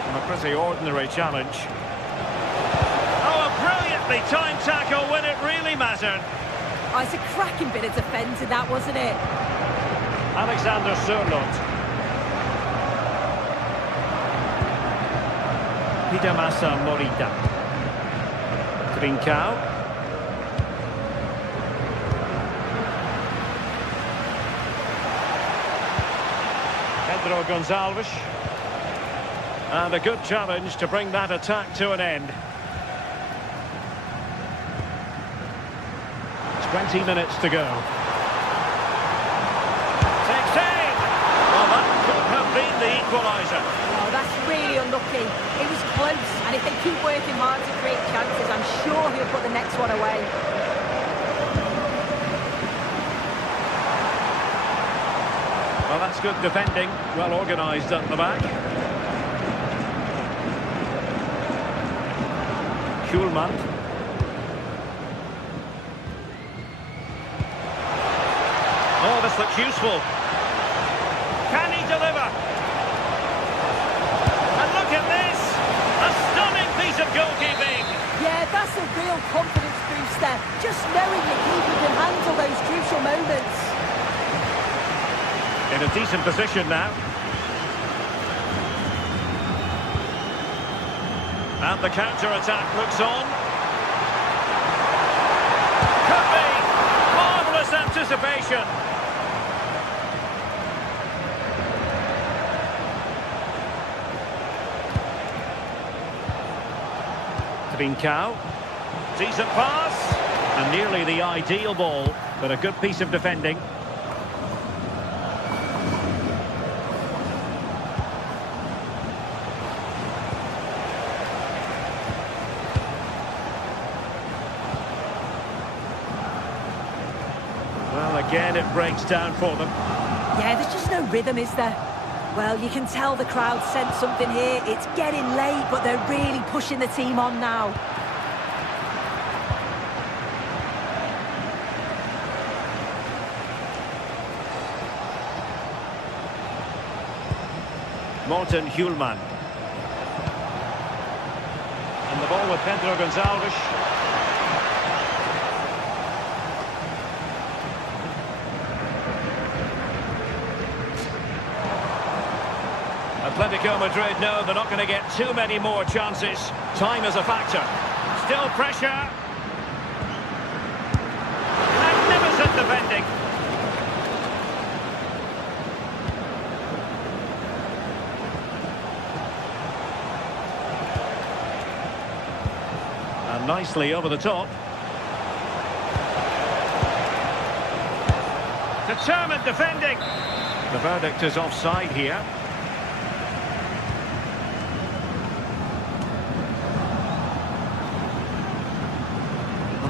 And a pretty ordinary challenge. Oh, a brilliantly timed tackle when it really mattered. Oh, it's a cracking bit of defending, that, wasn't it? Alexander Sørloth. Hidemasa Morita. Trincao. Pedro Gonçalves. And a good challenge to bring that attack to an end. 20 minutes to go. Takes aim! Well, that could have been the equaliser. Oh, that's really unlucky. It was close, and if they keep working hard to create chances, I'm sure he'll put the next one away. Well, that's good defending. Well organised at the back. Schulman. Oh, this looks useful. Can he deliver? And look at this! A stunning piece of goalkeeping! Yeah, that's a real confidence booster. Just knowing your keeper can handle those crucial moments. In a decent position now. And the counter-attack looks on. Could be! Marvellous anticipation! Trincao. Decent pass. And nearly the ideal ball, but a good piece of defending. Well, again, it breaks down for them. Yeah, there's just no rhythm, is there? Well, you can tell the crowd sense something here. It's getting late, but they're really pushing the team on now. Morten Hjulman. And the ball with Pedro Gonçalves. Atlético Madrid know they're not going to get too many more chances. Time is a factor. Still pressure. Magnificent defending. And nicely over the top. Determined defending. The verdict is offside here.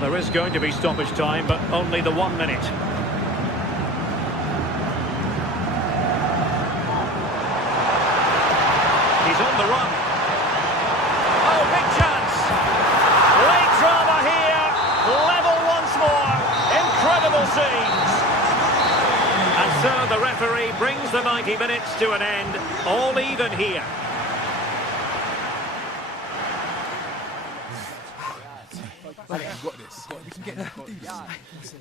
There is going to be stoppage time, but only the 1 minute. He's on the run. Oh, big chance. Late drama here. Level once more. Incredible scenes. And so the referee brings the 90 minutes to an end. All even here. You've got this. We can get this.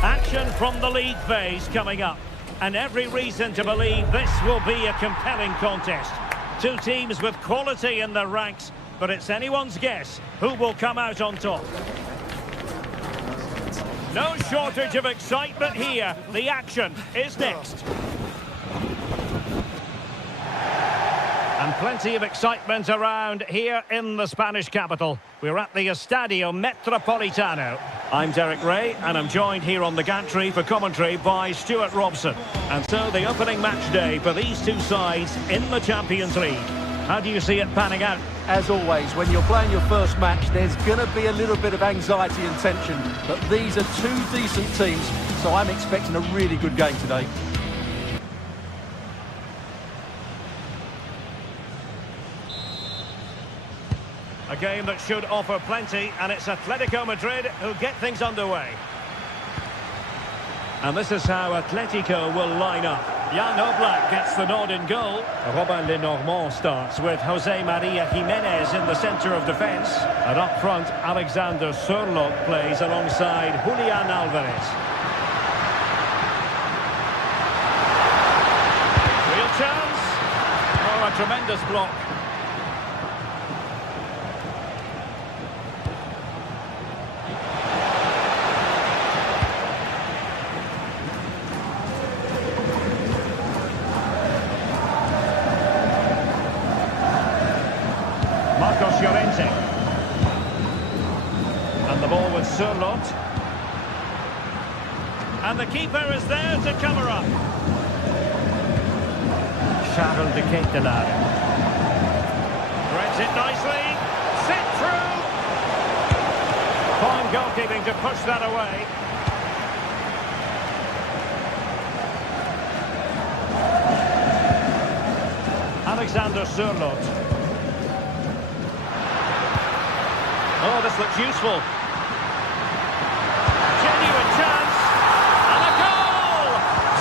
Action from the league phase coming up, and every reason to believe this will be a compelling contest. Two teams with quality in their ranks, but it's anyone's guess who will come out on top. No shortage of excitement here. The action is next. And plenty of excitement around here in the Spanish capital. We're at the Estadio Metropolitano. I'm Derek Ray, and I'm joined here on the gantry for commentary by Stuart Robson. And so the opening match day for these two sides in the Champions League. How do you see it panning out? As always, when you're playing your first match, there's going to be a little bit of anxiety and tension. But these are two decent teams, so I'm expecting a really good game today. A game that should offer plenty, and it's Atlético Madrid who get things underway. And this is how Atlético will line up. Jan Oblak gets the nod in goal. Robin Lenormand starts with Jose Maria Jimenez in the centre of defence. And up front, Alexander Sørloth plays alongside Julian Alvarez. Real chance. Oh, a tremendous block. And the ball with Sørloth. And the keeper is there to cover up. Charles de Ketelaere. Threads it nicely. Sit through. Fine goalkeeping to push that away. Alexander Sørloth. Oh, this looks useful. Genuine chance. And a goal!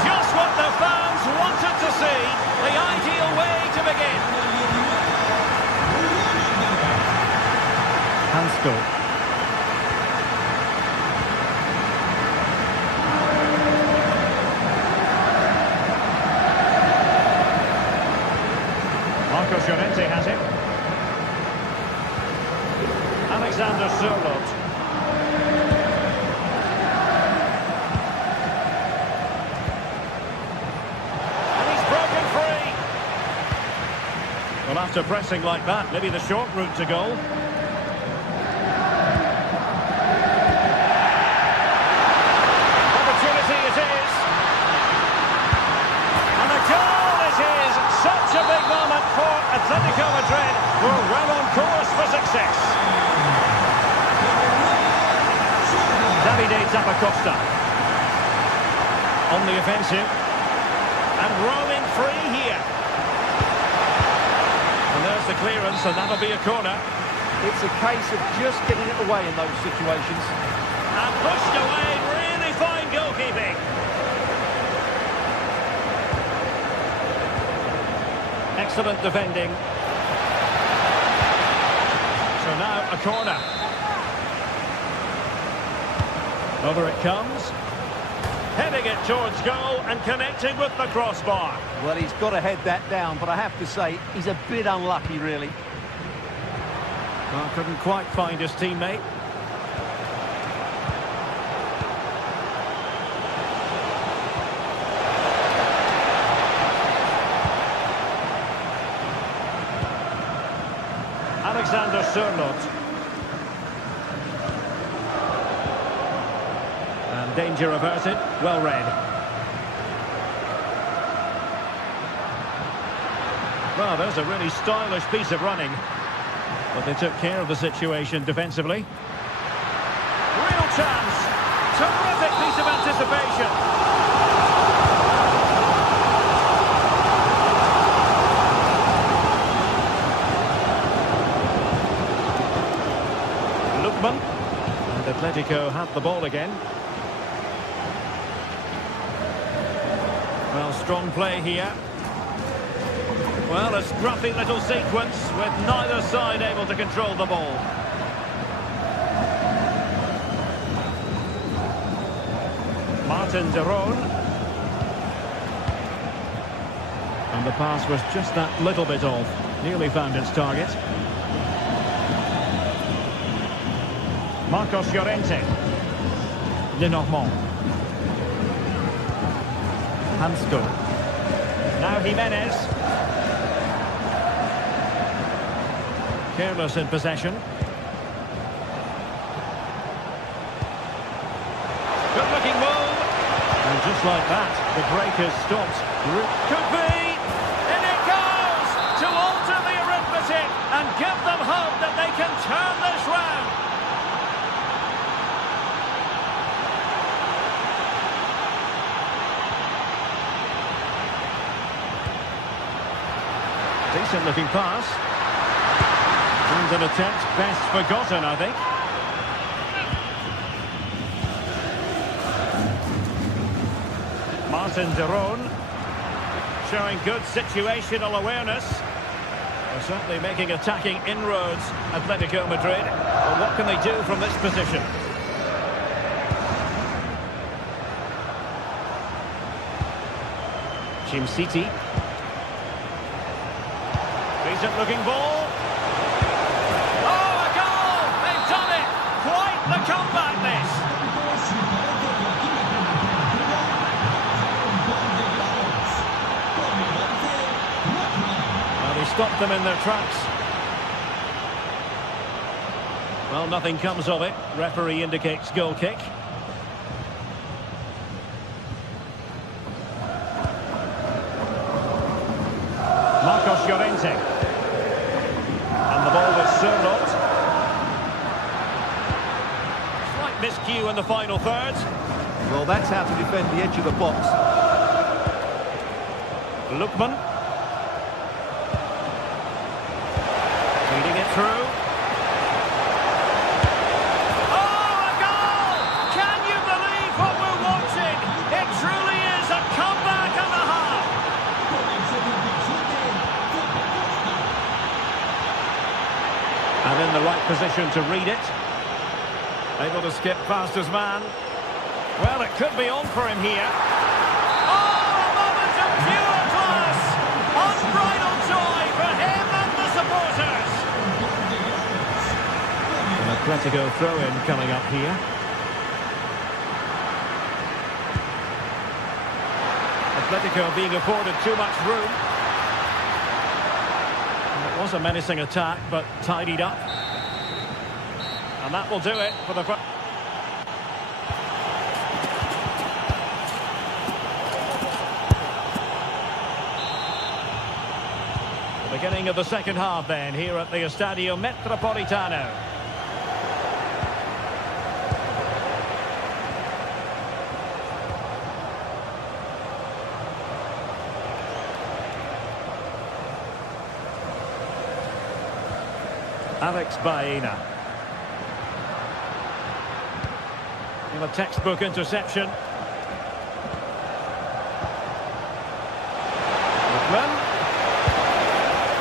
Just what the fans wanted to see. The ideal way to begin. Hansko. Marcos Llorente has it. Alexander Sørloth. And he's broken free. Well, after pressing like that, maybe the short route to goal. Opportunity it is. And the goal it is. Such a big moment for Atlético Madrid, who are well on course for success. Davide Zappacosta on the offensive and roaming free here. And there's the clearance, and that'll be a corner. It's a case of just getting it away in those situations. And pushed away, really fine goalkeeping. Excellent defending. So now a corner. Over it comes, heading it towards goal and connecting with the crossbar. Well, he's got to head that down, but I have to say, he's a bit unlucky, really. Well, couldn't quite find his teammate. Alexander Sørloth. Danger averted, well read. Well, there's a really stylish piece of running, but they took care of the situation defensively. Real chance! Terrific piece of anticipation! Lookman, and Atlético have the ball again. Well, strong play here. Well, a scruffy little sequence with neither side able to control the ball. Martin de Roon. And the pass was just that little bit off. Nearly found its target. Marcos Llorente. Lenormand. Hansko. Now Jimenez. Careless in possession. Good-looking move. And just like that, the break has stopped. Could be! In it goes! To alter the arithmetic and give them hope that they can turn this round. Decent looking pass. And an attempt best forgotten, I think. Martin de Roon showing good situational awareness. They're certainly making attacking inroads, Atlético Madrid. Well, what can they do from this position? City. Decent looking ball. Oh, a goal! They've done it! Quite the comeback, this! Well, they stopped them in their tracks. Well, nothing comes of it. Referee indicates goal kick. Marcos Llorente. And the ball was Sørloth. Slight miscue in the final third. Well, that's how to defend the edge of the box. Lookman. Feeding it through. Oh, a goal! Can you believe what we're watching? It truly is a comeback and a half. And in the right position to read it. Able to skip past his man. Well, it could be on for him here. Oh, a moment of pure class! Unbridled joy for him and the supporters! An Atlético throw-in coming up here. Atlético being afforded too much room. It was a menacing attack, but tidied up. And that will do it for the... The beginning of the second half then, here at the Estadio Metropolitano. Alex Baena. In a textbook interception. Lookman.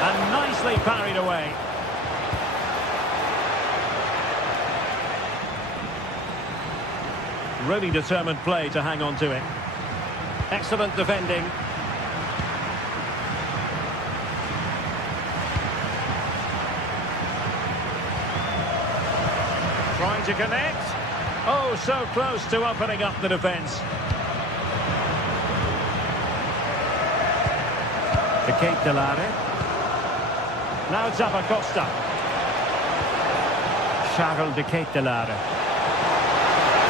And nicely parried away. Really determined play to hang on to it. Excellent defending. Trying to connect. Oh, so close to opening up the defence. De Ketelaere. Now Zappacosta. Charles De Ketelaere.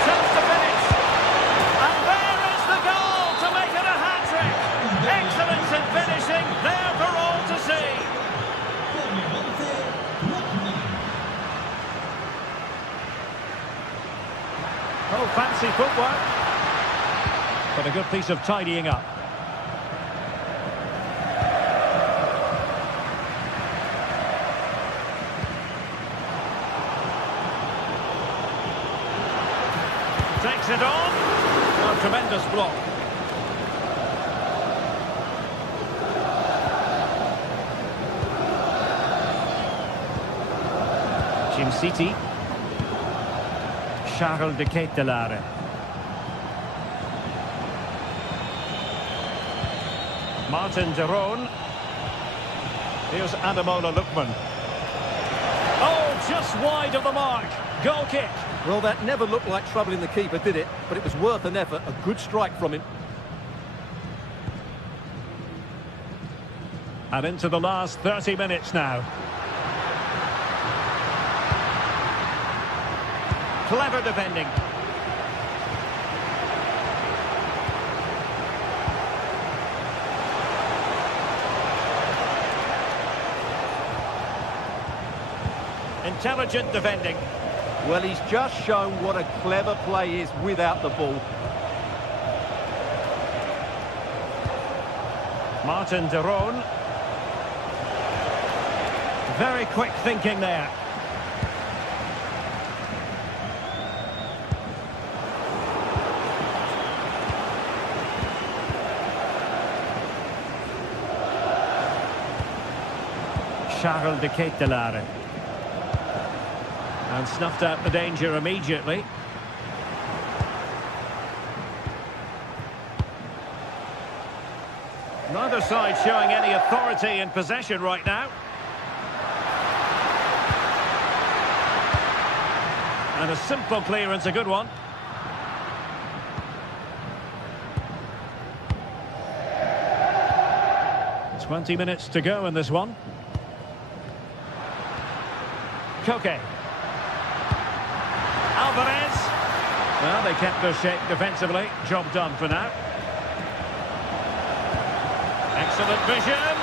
Chance to finish. And there is the goal to make it a hat-trick. Excellence in finishing, there for all to see. Oh, fancy footwork. But a good piece of tidying up. Takes it on. A tremendous block. City. Charles De Ketelaere. Martin de Roon. Here's Ademola Lookman. Oh, just wide of the mark. Goal kick. Well, that never looked like troubling the keeper, did it? But it was worth an effort. A good strike from him. And into the last 30 minutes now. Clever defending. Intelligent defending. Well, he's just shown what a clever play is without the ball. Martin de Roon. Very quick thinking there. Charles de Ketelaere. And snuffed out the danger immediately. Neither side showing any authority in possession right now. And a simple clearance, a good one. "20 minutes to go in this one. Koke. Alvarez. Well, they kept their shape defensively. Job done for now. Excellent vision.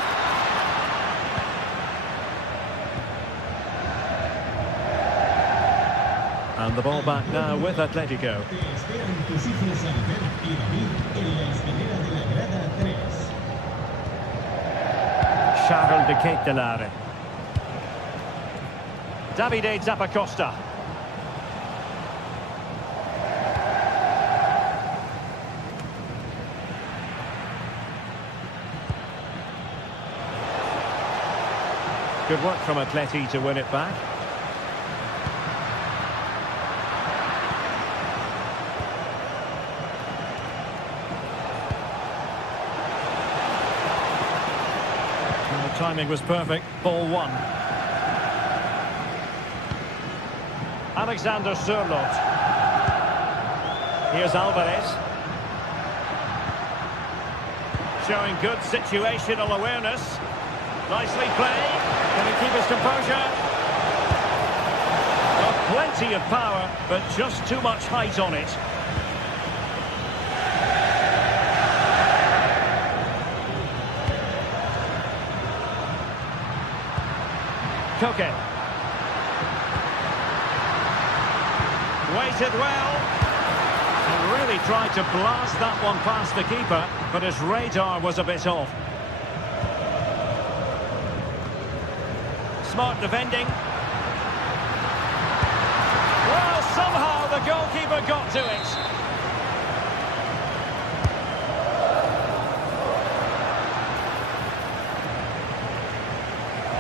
And the ball back now with Atlético. Charles de Ketelaere. Davide Zappacosta. Good work from Atleti to win it back. And the timing was perfect. Ball one. Alexander Sørloth. Here's Alvarez. Showing good situational awareness. Nicely played. Can he keep his composure? Well, plenty of power, but just too much height on it. Koke. Waited well. And really tried to blast that one past the keeper, but his radar was a bit off. Smart defending. Well, somehow the goalkeeper got to it.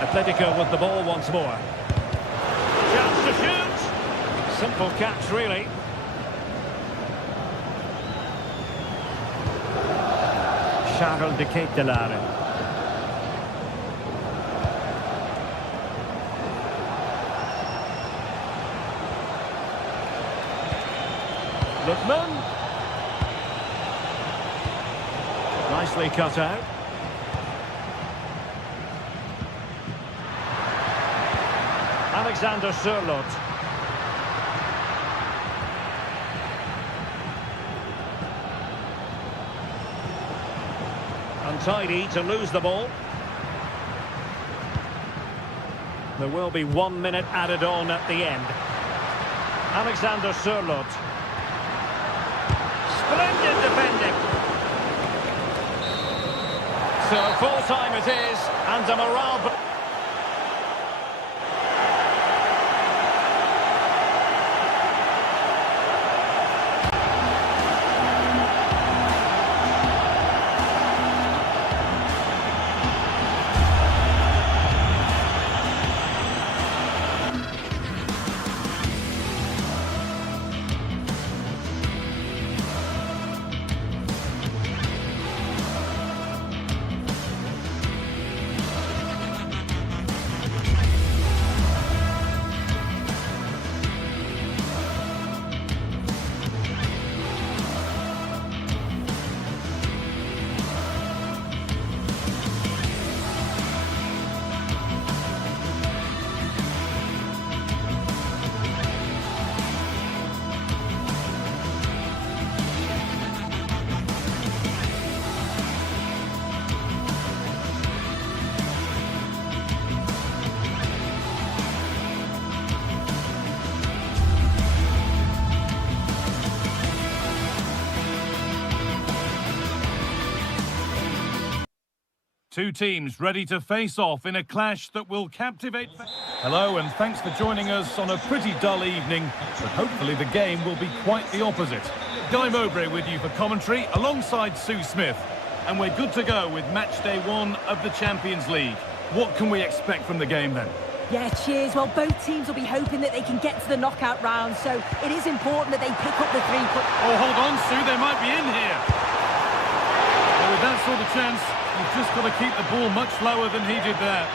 Atlético with the ball once more. Chance to shoot. Simple catch, really. Charles de Ketelaere. Lookman. Nicely cut out. Alexander Sørloth. Untidy to lose the ball. There will be 1 minute added on at the end. Alexander Sørloth. Splendid defending. So full time it is, and a morale. Two teams ready to face off in a clash that will captivate... Hello, and thanks for joining us on a pretty dull evening, but hopefully the game will be quite the opposite. Guy Mowbray with you for commentary, alongside Sue Smith. And we're good to go with match day 1 of the Champions League. What can we expect from the game then? Yeah, cheers. Well, both teams will be hoping that they can get to the knockout round, so it is important that they pick up the 3 points. Oh, hold on, Sue, they might be in here. Well, with that sort of chance, you've just got to keep the ball much lower than he did there.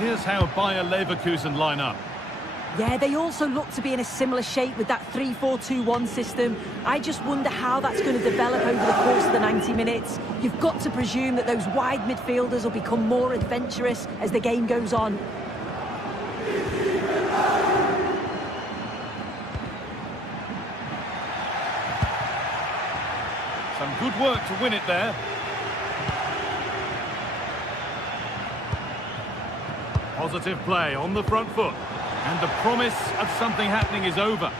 Here's how Bayer Leverkusen line up. Yeah, they also look to be in a similar shape with that 3-4-2-1 system. I just wonder how that's going to develop over the course of the 90 minutes. You've got to presume that those wide midfielders will become more adventurous as the game goes on. Some good work to win it there. Positive play on the front foot. And the promise of something happening is over.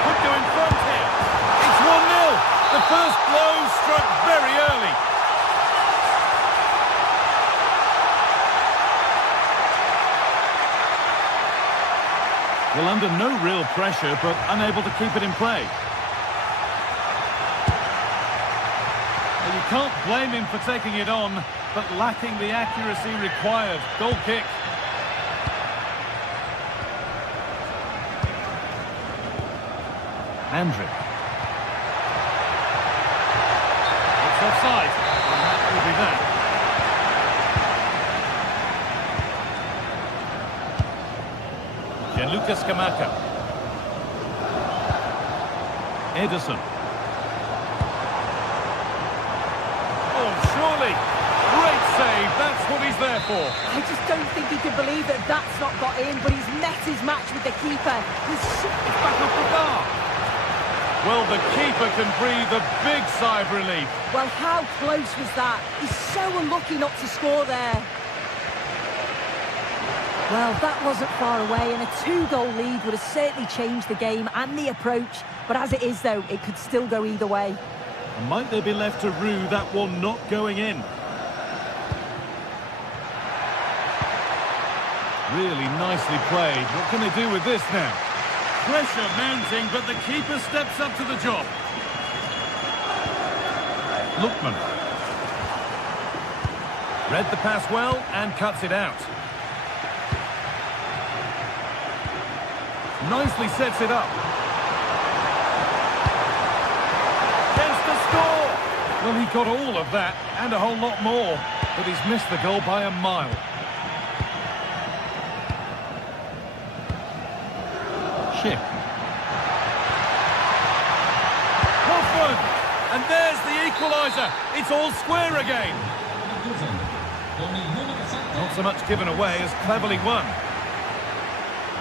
Could go in front here. It's 1-0. The first blow struck very early. Well, under no real pressure, but unable to keep it in play. You can't blame him for taking it on, but lacking the accuracy required. Goal kick. Andrick. It's offside. And that will be that. Gianluca Scamacca. Ederson. Surely. Great save. That's what he's there for. I just don't think he can believe that that's not got in, but he's met his match with the keeper. He's back off the bar. Well, the keeper can breathe a big sigh of relief. Well, how close was that? He's so unlucky not to score there. Well, that wasn't far away, and a 2-goal lead would have certainly changed the game and the approach. But as it is, though, it could still go either way. Might they be left to rue that one not going in? Really nicely played. What can they do with this now? Pressure mounting, but the keeper steps up to the job. Lookman. Read the pass well and cuts it out. Nicely sets it up. Well, he got all of that, and a whole lot more, but he's missed the goal by a mile. Schick. Hoffman! And there's the equaliser. It's all square again. Not so much given away as cleverly won.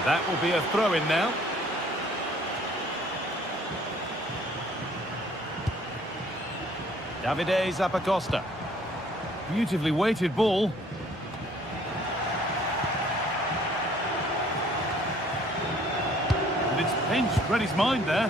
That will be a throw-in now. Davide Zappacosta. Beautifully weighted ball. And it's pinched, read his mind there.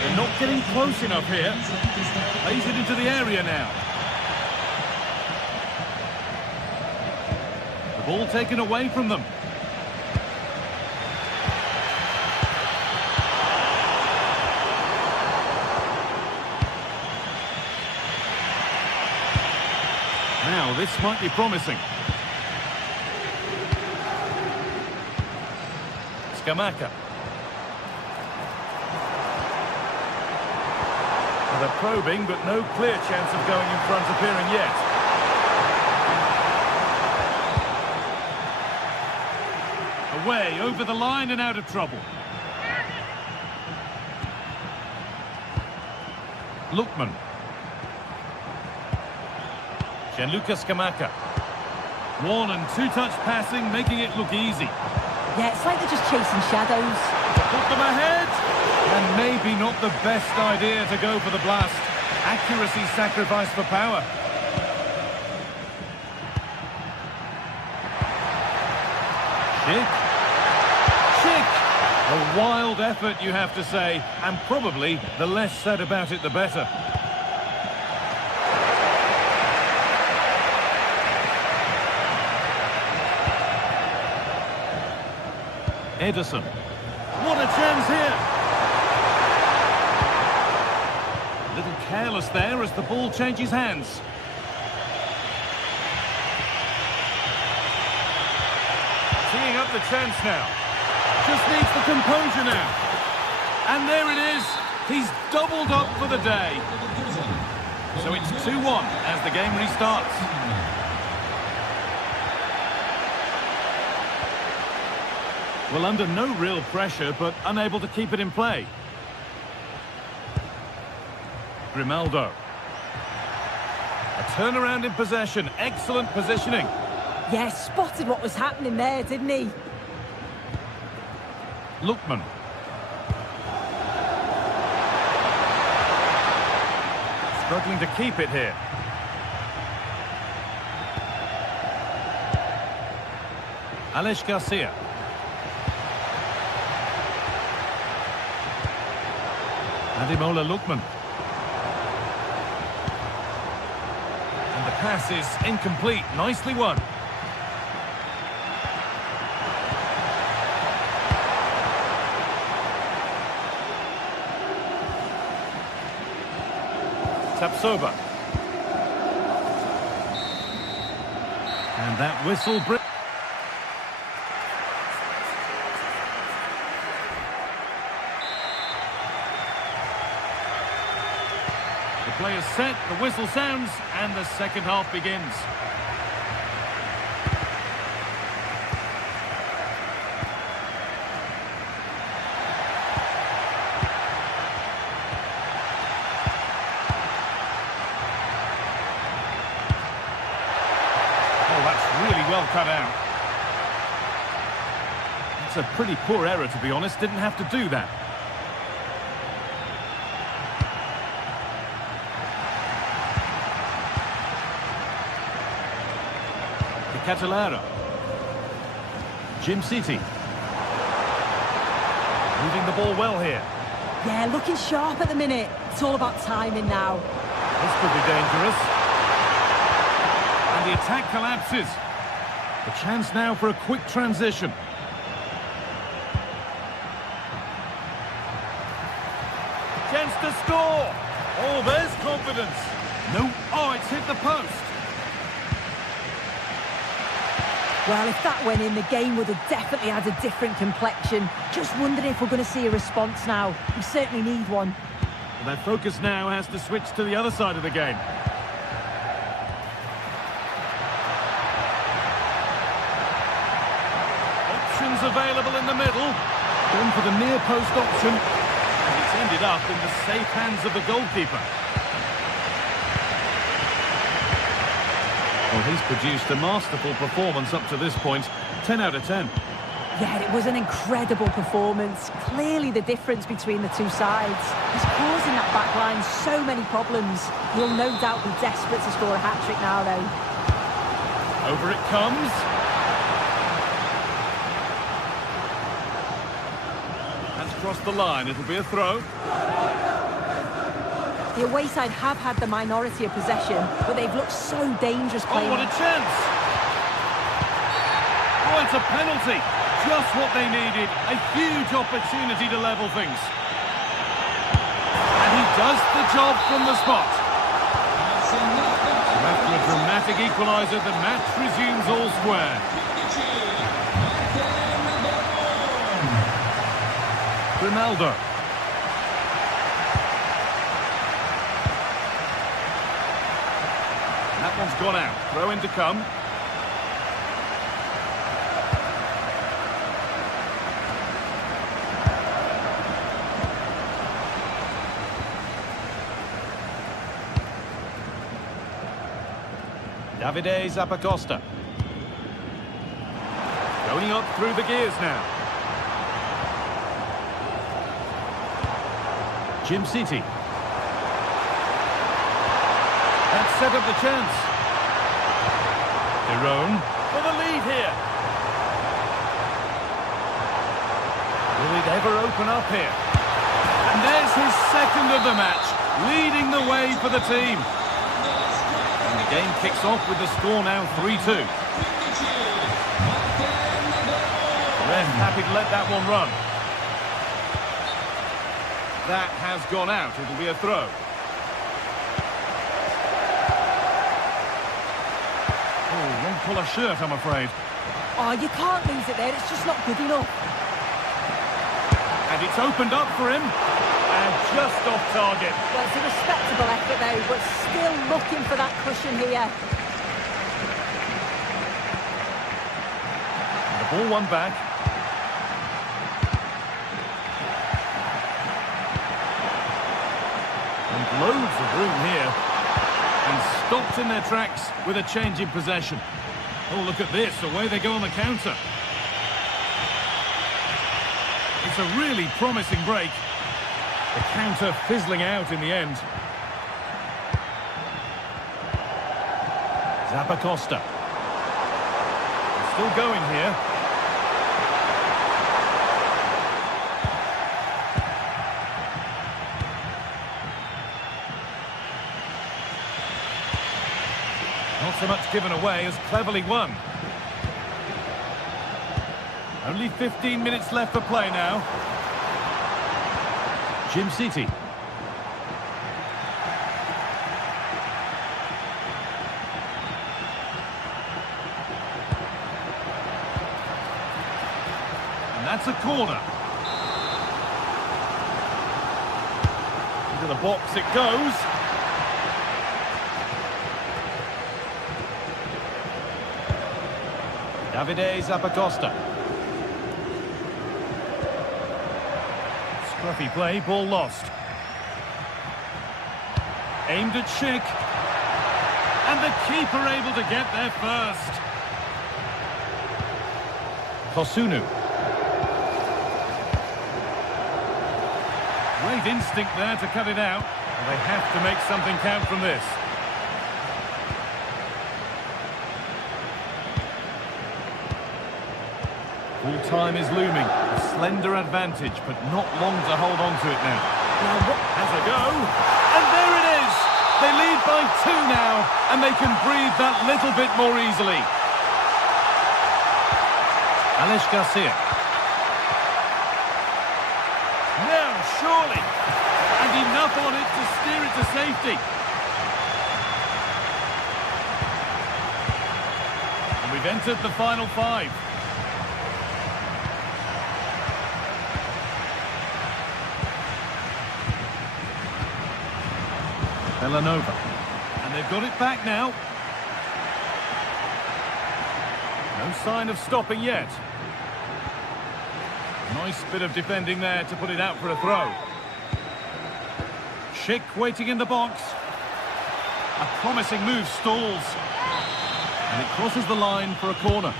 They're not getting close enough here. Plays it into the area now. Ball taken away from them. Now, this might be promising. Scamacca. They're probing, but no clear chance of going in front appearing yet. Away, over the line and out of trouble. Lookman. Gianluca Scamacca. One and two-touch passing, making it look easy. Yeah, it's like they're just chasing shadows. Put them ahead. And maybe not the best idea to go for the blast. Accuracy sacrificed for power. Schick. A wild effort, you have to say, and probably the less said about it, the better. Ederson. What a chance here! A little careless there as the ball changes hands. Teeing up the chance now. Just needs the composure now. And there it is. He's doubled up for the day. So it's 2-1 as the game restarts. Well, under no real pressure, but unable to keep it in play. Grimaldo. A turnaround in possession. Excellent positioning. Yeah, spotted what was happening there, didn't he? Lookman. Struggling to keep it here. Alex Garcia. Ademola Lookman. And the pass is incomplete. Nicely won. Tapsoba. And that whistle brings... The play is set, the whistle sounds, and the second half begins. Well cut out. It's a pretty poor error, to be honest. Didn't have to do that. De Catalara. Jim City. Moving the ball well here. Yeah, looking sharp at the minute. It's all about timing now. This could be dangerous. And the attack collapses. A chance now for a quick transition. Chance to score. Oh, there's confidence. No. Oh, it's hit the post. Well, if that went in, the game would have definitely had a different complexion. Just wondering if we're going to see a response now. We certainly need one. Well, their focus now has to switch to the other side of the game. Available in the middle, going for the near post option, and it's ended up in the safe hands of the goalkeeper. Well, he's produced a masterful performance up to this point. 10 out of 10. Yeah, it was an incredible performance. Clearly the difference between the two sides. He's causing that back line so many problems. He'll no doubt be desperate to score a hat-trick now, though. Over it comes. Across the line, it'll be a throw. The away side have had the minority of possession, but they've looked so dangerous playing. Oh, what a chance! Oh, it's a penalty. Just what they needed. A huge opportunity to level things. And he does the job from the spot. So after a dramatic equaliser, the match resumes all square. Ronaldo. That one's gone out. Throw in to come. Davide Zappacosta. Going up through the gears now. Jim City. That set up the chance. Tyrone for the lead here. Will it ever open up here? And there's his second of the match, leading the way for the team. And the game kicks off with the score now 3-2. Ref happy to let that one run. That has gone out. It'll be a throw. Oh, wrong colour shirt, I'm afraid. Oh, you can't lose it there. It's just not good enough. And it's opened up for him. And just off target. Well, it's a respectable effort, though, but still looking for that cushion here. And the ball won back. And loads of room here. And stopped in their tracks with a change in possession. Oh, look at this. Away they go on the counter. It's a really promising break. The counter fizzling out in the end. Zappacosta. Still going here. Not so much given away as cleverly won. Only 15 minutes left for play now. Jim City. And that's a corner. Into the box it goes. Davide Zappacosta. Scruffy play, ball lost. Aimed at Schick. And the keeper able to get there first. Kosunu. Great instinct there to cut it out. And they have to make something count from this. Full time is looming. A slender advantage, but not long to hold on to it now. Has a go. And there it is! They lead by 2 now, and they can breathe that little bit more easily. Alex Garcia. Now, surely. And enough on it to steer it to safety. And we've entered the final 5. Villanova. And they've got it back now. No sign of stopping yet. Nice bit of defending there to put it out for a throw. Schick waiting in the box. A promising move stalls. And it crosses the line for a corner.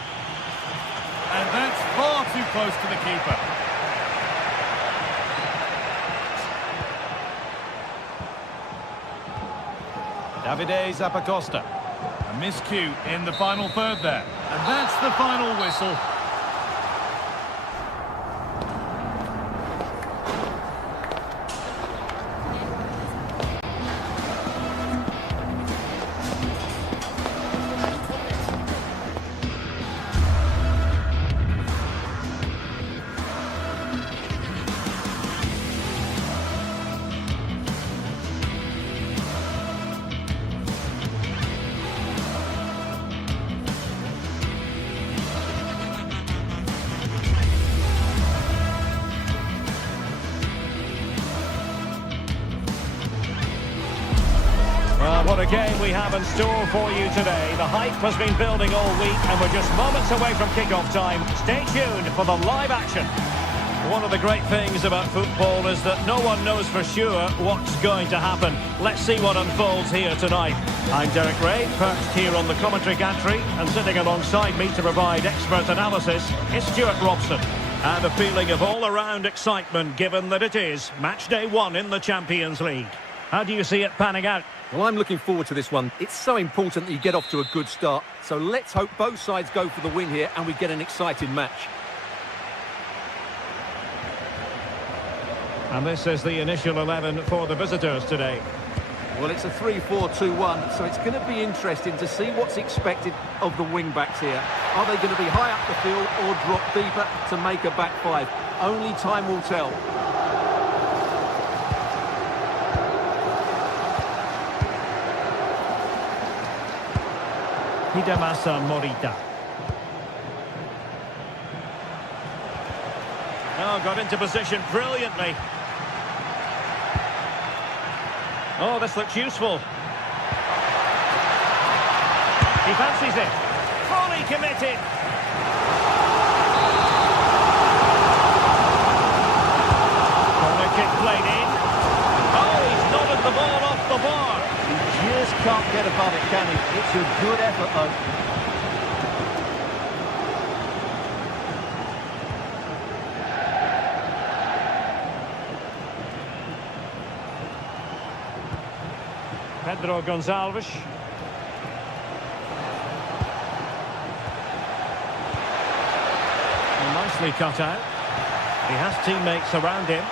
And that's far too close to the keeper. Davide Zappacosta. A miscue in the final third there. And that's the final whistle. What a game we have in store for you today. The hype has been building all week and we're just moments away from kickoff time. Stay tuned for the live action. One of the great things about football is that no one knows for sure what's going to happen. Let's see what unfolds here tonight. I'm Derek Ray, perched here on the commentary gantry, and sitting alongside me to provide expert analysis is Stuart Robson. And a feeling of all-around excitement, given that it is match day 1 in the Champions League. How do you see it panning out? Well, I'm looking forward to this one. It's so important that you get off to a good start. So let's hope both sides go for the win here and we get an exciting match. And this is the initial 11 for the visitors today. Well, it's a 3-4-2-1, so it's going to be interesting to see what's expected of the wing-backs here. Are they going to be high up the field or drop deeper to make a back five? Only time will tell. Hidemasa Morita. Oh, got into position brilliantly. Oh, this looks useful. He fancies it. Fully committed. Corner kick played in. Oh, he's nodded the ball off the bar. He just can't get above it, can he? It's a good effort, though. Pedro Gonçalves. Well, nicely cut out. He has teammates around him.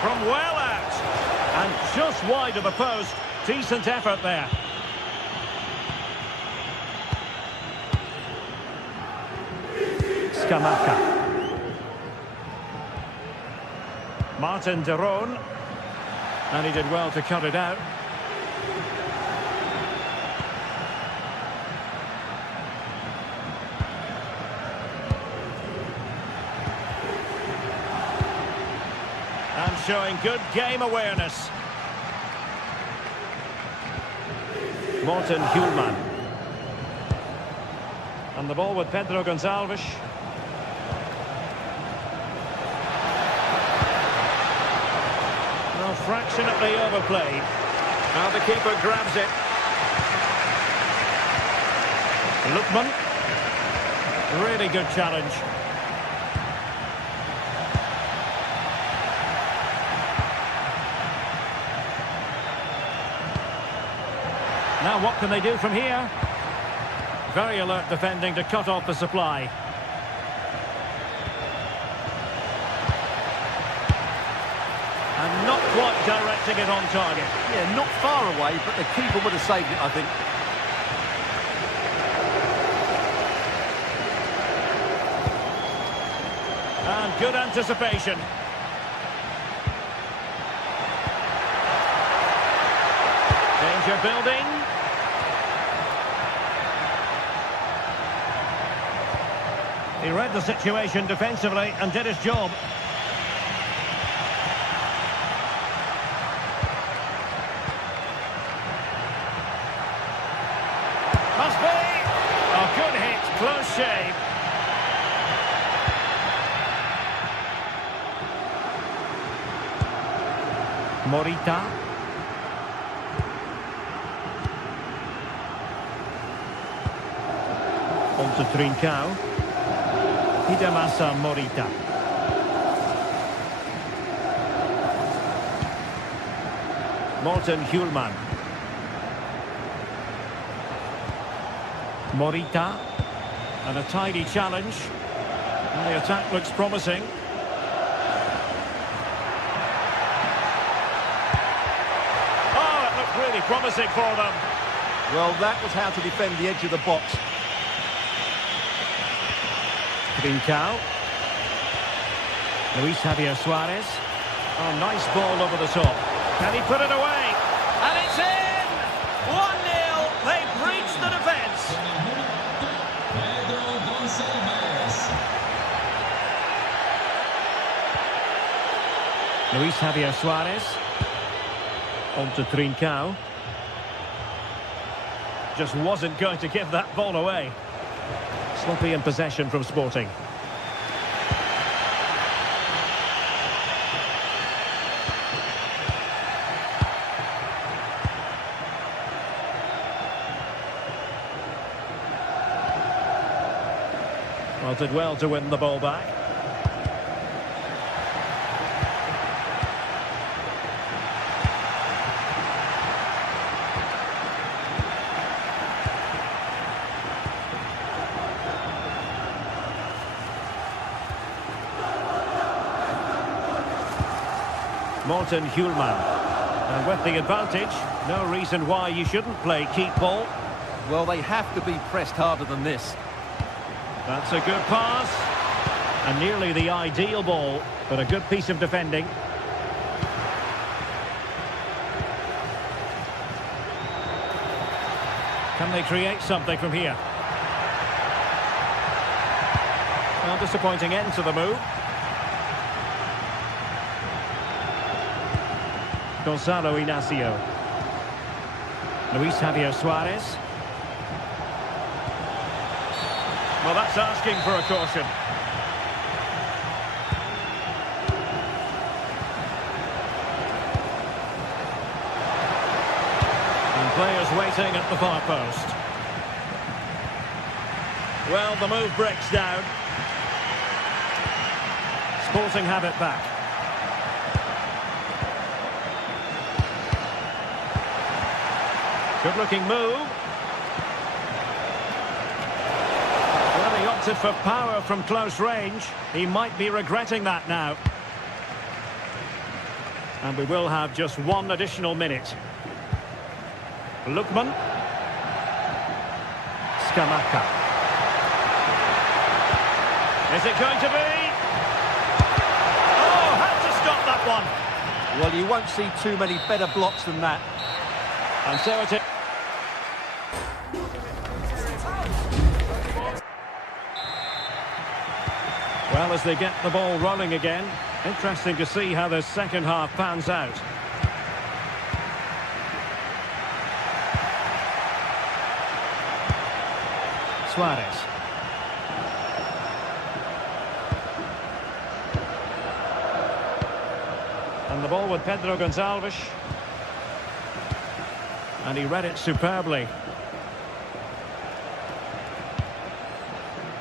From well out. And just wide of the post. Decent effort there. Scamacca. Martin de Roon, and he did well to cut it out. And showing good game awareness. Morten Hjulman. And the ball with Pedro Gonçalves. Fractionately overplayed. Now the keeper grabs it. Lookman. Really good challenge. Now what can they do from here? Very alert defending to cut off the supply. And not quite directing it on target. Yeah, not far away, but the keeper would have saved it, I think. And good anticipation. Danger building. He read the situation defensively and did his job. Must be. Oh, good hit. Close shave. Morita. On to Trincao. Hidemasa Morita. Morten Hjulman. Morita. And a tidy challenge. And the attack looks promising. Oh, it looked really promising for them. Well, that was how to defend the edge of the box. Trincao. Luis Javier Suarez. Oh, nice ball over the top. Can he put it away? And it's in! 1-0. They breached the defence. Pedro Gonçalves. Luis Javier Suarez. On to Trincao. Just wasn't going to give that ball away. Sloppy in possession from Sporting. Well, did well to win the ball back. Morten Hjulmand. And with the advantage, no reason why you shouldn't play keep ball. Well, they have to be pressed harder than this. That's a good pass. And nearly the ideal ball, but a good piece of defending. Can they create something from here? Well, disappointing end to the move. Gonzalo Inacio. Luis Javier Suarez. Well, that's asking for a caution. And players waiting at the far post. Well, the move breaks down. Sporting have it back. Good-looking move. Well, he opted for power from close range. He might be regretting that now. And we will have just one additional minute. Lukman. Skamaka. Is it going to be? Oh, had to stop that one. Well, you won't see too many better blocks than that. And so it is. Well, as they get the ball rolling again, interesting to see how the second half pans out. Suarez. And the ball with Pedro Gonçalves. And he read it superbly.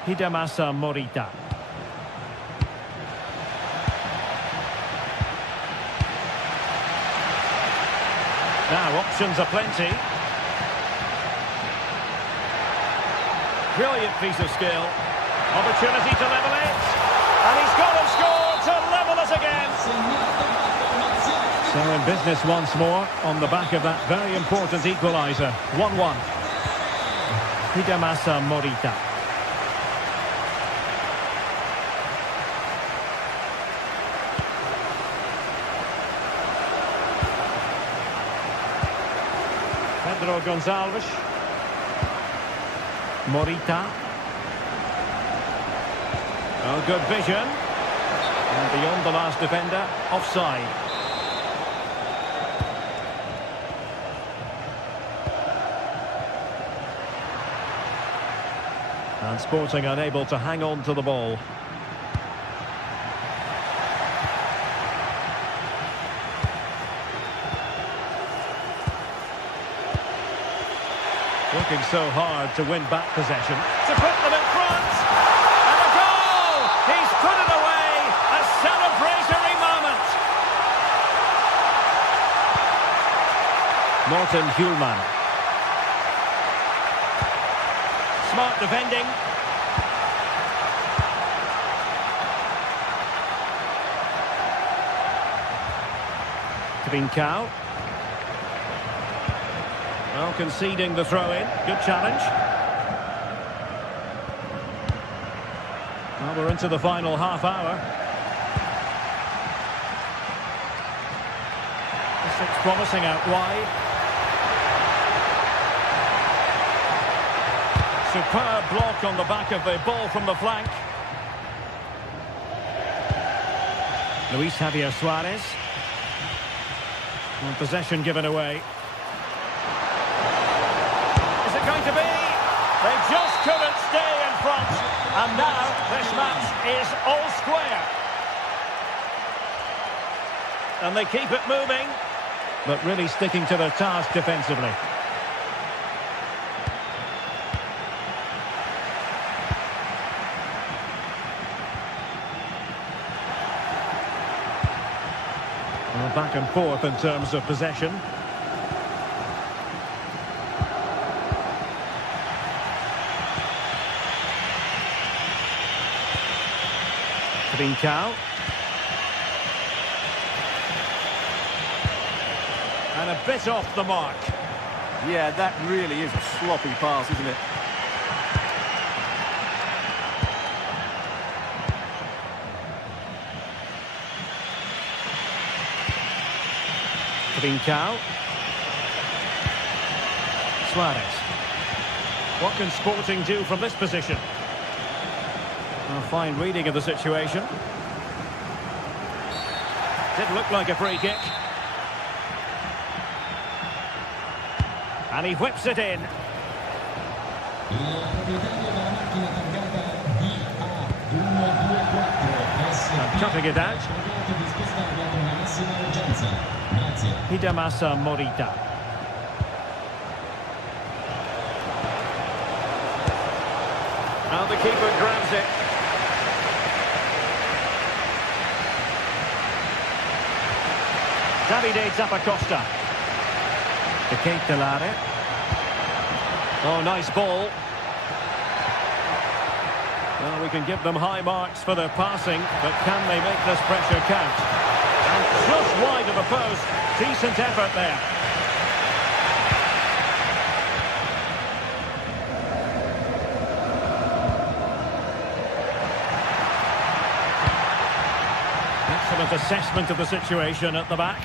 Hidemasa Morita. Now, options are plenty. Brilliant piece of skill. Opportunity to level it. And he's got to score to level us again. So in business once more on the back of that very important equaliser. 1-1. Hidemasa Morita. Pedro Gonçalves. Morita. Oh, good vision. And beyond the last defender, offside. And Sporting unable to hang on to the ball. Working so hard to win back possession. To put them in front. And a goal! He's put it away. A celebratory moment. Morten Hjulmand. Smart defending. Trincao. Well, conceding the throw-in. Good challenge. Well, we're into the final half hour. This looks promising out wide. Superb block on the back of the ball from the flank. Luis Javier Suarez. And possession given away. Is it going to be? They just couldn't stay in front. And now this match is all square. And they keep it moving, but really sticking to their task defensively. back and forth in terms of possession. Trincao. And a bit off the mark. Yeah, that really is a sloppy pass, isn't it? Trincao. Suarez. What can Sporting do from this position? A fine reading of the situation. Did look like a free kick. And he whips it in. And cutting it out. Hidemasa Morita. Now the keeper grabs it. Davide Zappacosta. The Kate Delare. Oh, nice ball. Well, we can give them high marks for their passing, but can they make this pressure count? And just wide of the post. Decent effort there. Excellent assessment of the situation at the back.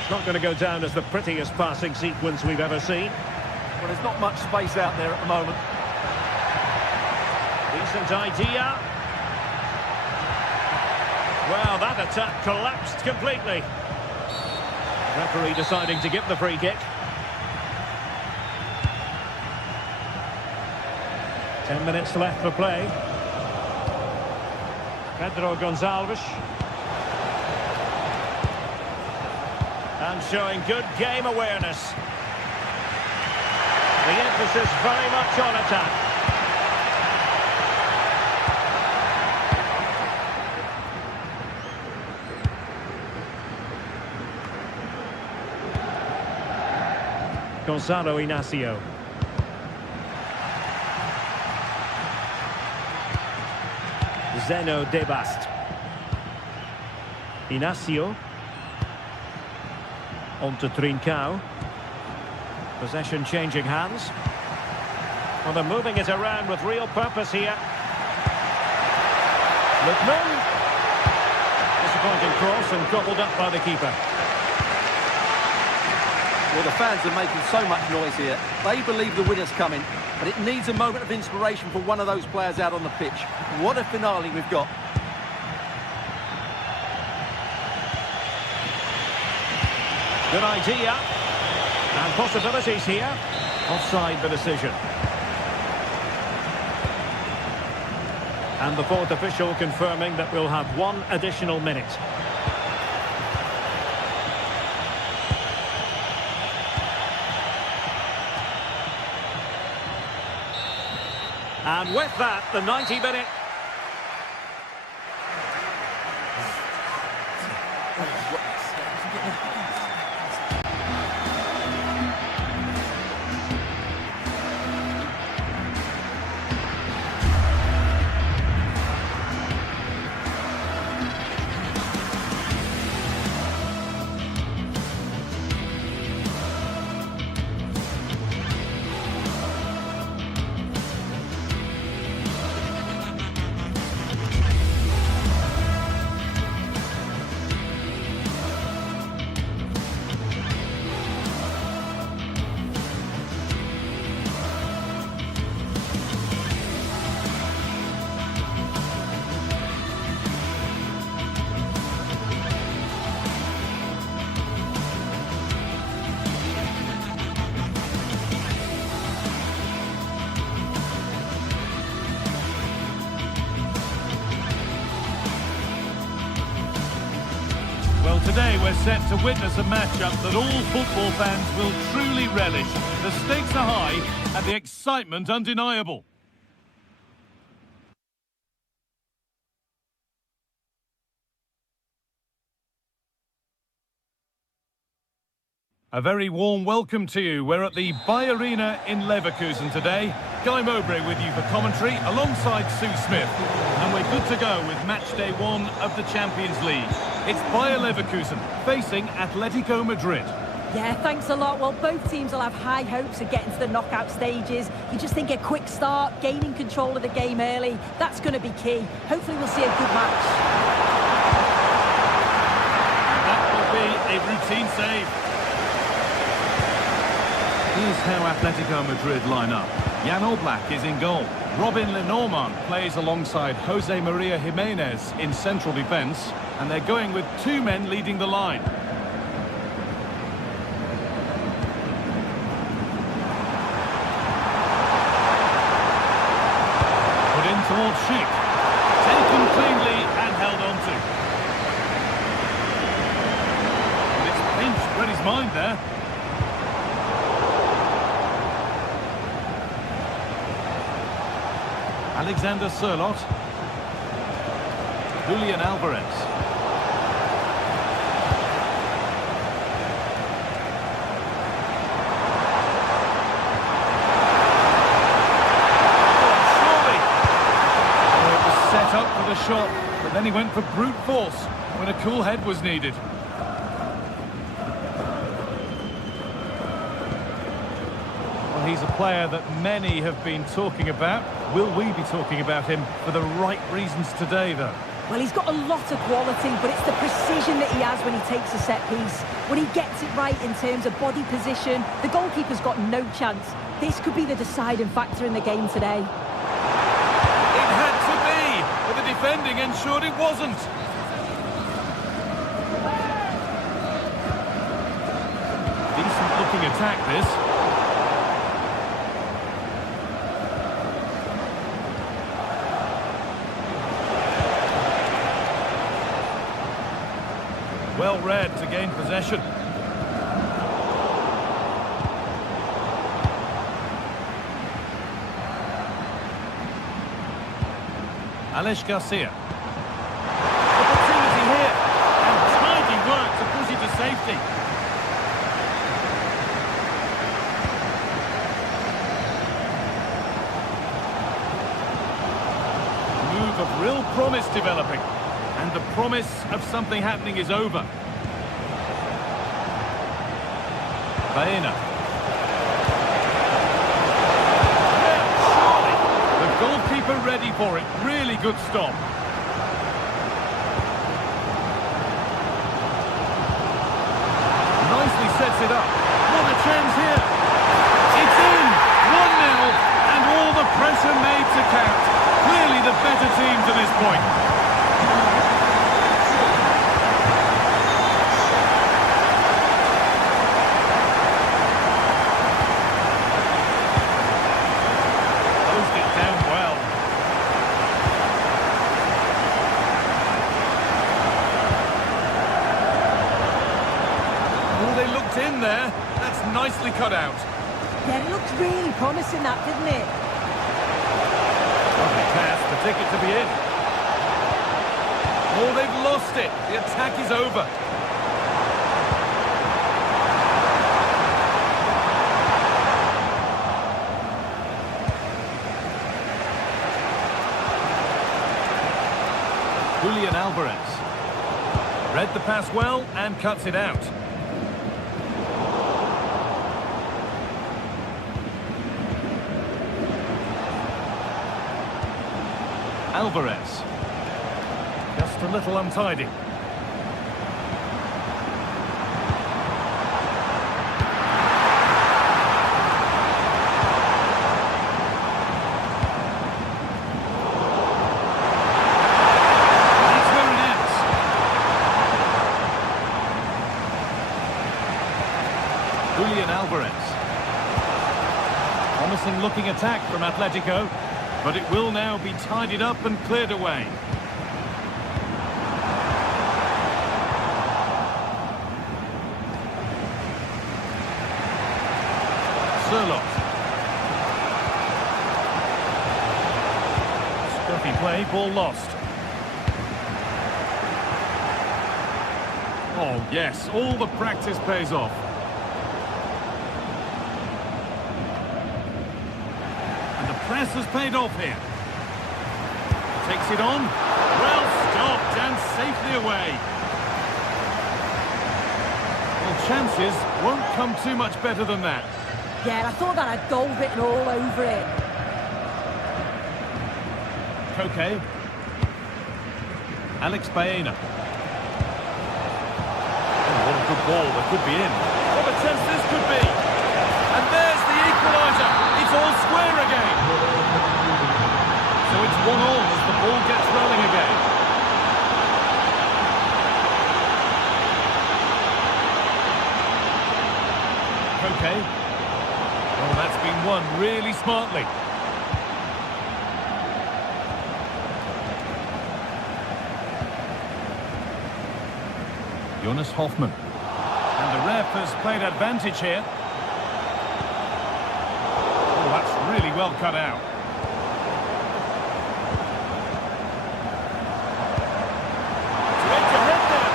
It's not going to go down as the prettiest passing sequence we've ever seen. Well, there's not much space out there at the moment. Decent idea. Well, that attack collapsed completely. Referee deciding to give the free kick. 10 minutes left for play. Pedro Gonçalves. And showing good game awareness. The emphasis very much on attack. Gonzalo Inacio. Zeno Debast. Inacio. On to Trincao. Possession changing hands. Well, they're moving it around with real purpose here. Lookman. Disappointing cross and gobbled up by the keeper. Well, the fans are making so much noise here. They believe the winner's coming, but it needs a moment of inspiration for one of those players out on the pitch. What a finale we've got. Good idea. And possibilities here. Offside the decision. And the fourth official confirming that we'll have one additional minute. And with that, the 90-minute... Well, today we're set to witness a matchup that all football fans will truly relish. The stakes are high and the excitement undeniable. A very warm welcome to you. We're at the Bayern in Leverkusen today. Guy Mowbray with you for commentary alongside Sue Smith. And we're good to go with match day 1 of the Champions League. It's Bayer Leverkusen facing Atlético Madrid. Yeah, thanks a lot. Well, both teams will have high hopes of getting to the knockout stages. You just think a quick start, gaining control of the game early, that's going to be key. Hopefully we'll see a good match. That will be a routine save. Here's how Atlético Madrid line up. Jan Oblak is in goal. Robin Lenormand plays alongside Jose Maria Jimenez in central defence. And they're going with 2 men leading the line. Put in towards Sheik. Taken cleanly and held on to. And it's pinched, read his mind there. Alexander Sørloth. Julian Alvarez. Surely. Oh, it was set up for the shot, but then he went for brute force when a cool head was needed. Well, he's a player that many have been talking about. Will we be talking about him for the right reasons today, though? Well, he's got a lot of quality, but it's the precision that he has when he takes a set piece. When he gets it right in terms of body position, the goalkeeper's got no chance. This could be the deciding factor in the game today. It had to be, but the defending ensured it wasn't. Decent-looking attack, this. Well read to gain possession. Alex Garcia. Opportunity here. And tidy work to push it to safety. Move of real promise developing. And the promise of something happening is over. Bayern. Surely. The goalkeeper ready for it. Really good stop. Nicely sets it up. What a chance here. It's in. 1-0. And all the pressure made to count. Clearly the better team to this point. In there, that's nicely cut out. Yeah, it looked really promising, that, didn't it? Lovely pass, the ticket to be in. Oh, they've lost it. The attack is over. Julian Alvarez. Read the pass well and cuts it out. Alvarez. Just a little untidy. That's where it ends. Julian Alvarez. Promising looking attack from Atlético. But it will now be tidied up and cleared away. Sørloth. Scruffy play, ball lost. Oh yes, all the practice pays off. pass has paid off here. Takes it on. Well stopped and safely away. Well, chances won't come too much better than that. Yeah, I thought that had goal written all over it. Koke. Alex Baena. Oh, what a good ball. That could be in. What a chance this could be. And there's the equaliser. It's all square again. So it's 1-1 as the ball gets rolling again. Koke. Oh, that's been won really smartly. Jonas Hoffmann. And the ref has played advantage here. Oh, that's really well cut out. To edge ahead there.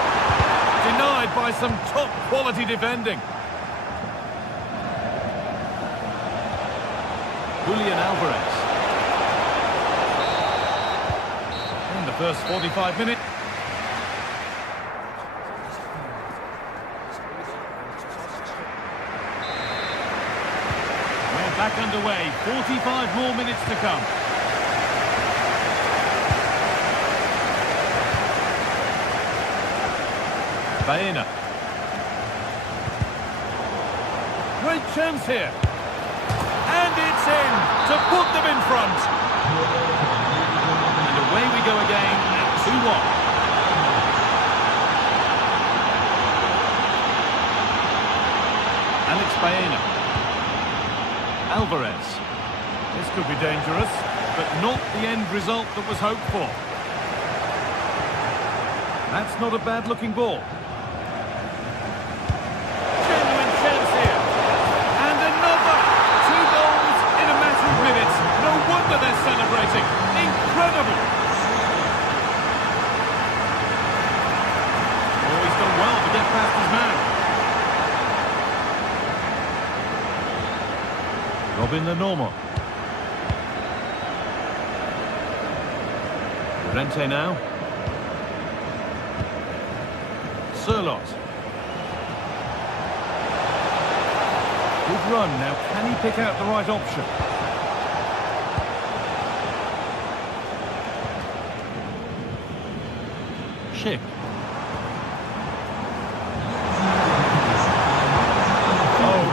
Denied by some top quality defending. Julian Alvarez. In the first 45 minutes. Back underway, 45 more minutes to come. Baena. Great chance here. And it's in to put them in front. And away we go again at 2-1. Alex Baena. Alvarez. This could be dangerous, but not the end result that was hoped for. That's not a bad-looking ball. Genuine chance here. And another! 2 goals in a matter of minutes. No wonder they're celebrating. Incredible! Oh, he's done well to get past his man. Robin Lenormand. Rente now. Surlot. Good run. Now, can he pick out the right option? Schick.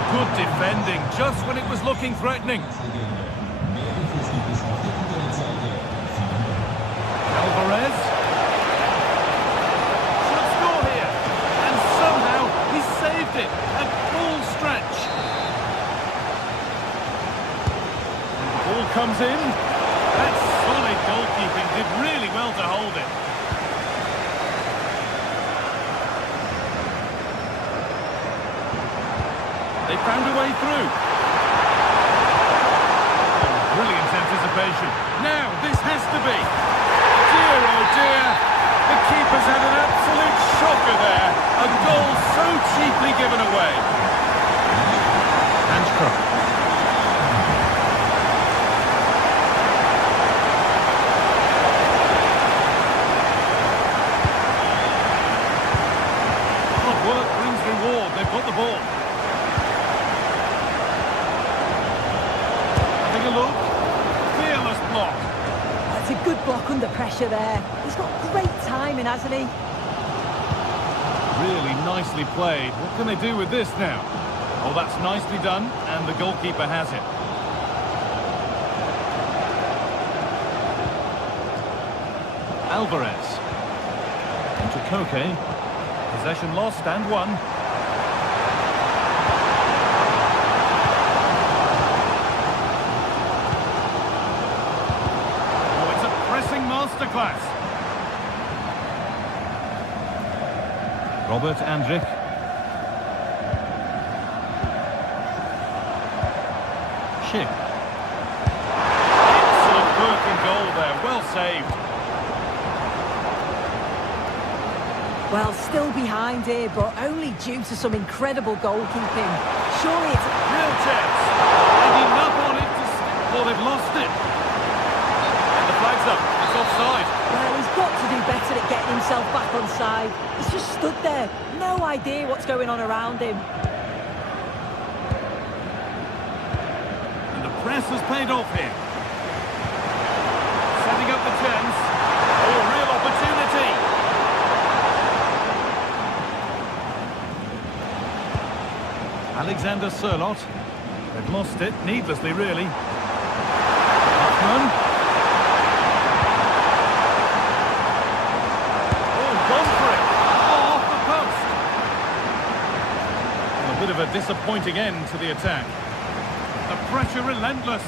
Good defending, just when it was looking threatening. Alvarez. Should score here. And somehow he saved it at full stretch. And the ball comes in. That's solid goalkeeping. Did really well to hold it. They found a way through. Oh, brilliant anticipation. Now, this has to be. Dear, oh dear. The keeper's had an absolute shocker there. A goal so cheaply given away. Handstruck. Hard work brings reward. They've got the ball. Look, fearless block. That's a good block under pressure there. He's got great timing, hasn't he? Really nicely played. What can they do with this now? Oh, that's nicely done, and the goalkeeper has it. Alvarez. Into Koke. Possession lost and won. Masterclass. Robert Andrich. Schick. Excellent work in goal there. Well saved. Well, still behind here, but only due to some incredible goalkeeping. Surely it's... Real chance. And enough on it to... Oh, they've lost it. And the flag's up. It's offside. Well, he's got to do better at getting himself back on side. He's just stood there. No idea what's going on around him. And the press has paid off here. Setting up the chance. Oh, real opportunity. Alexander Sørloth. They've lost it, needlessly, really. Hoffman. Oh, gone for it. Oh, off the post. A bit of a disappointing end to the attack. The pressure relentless.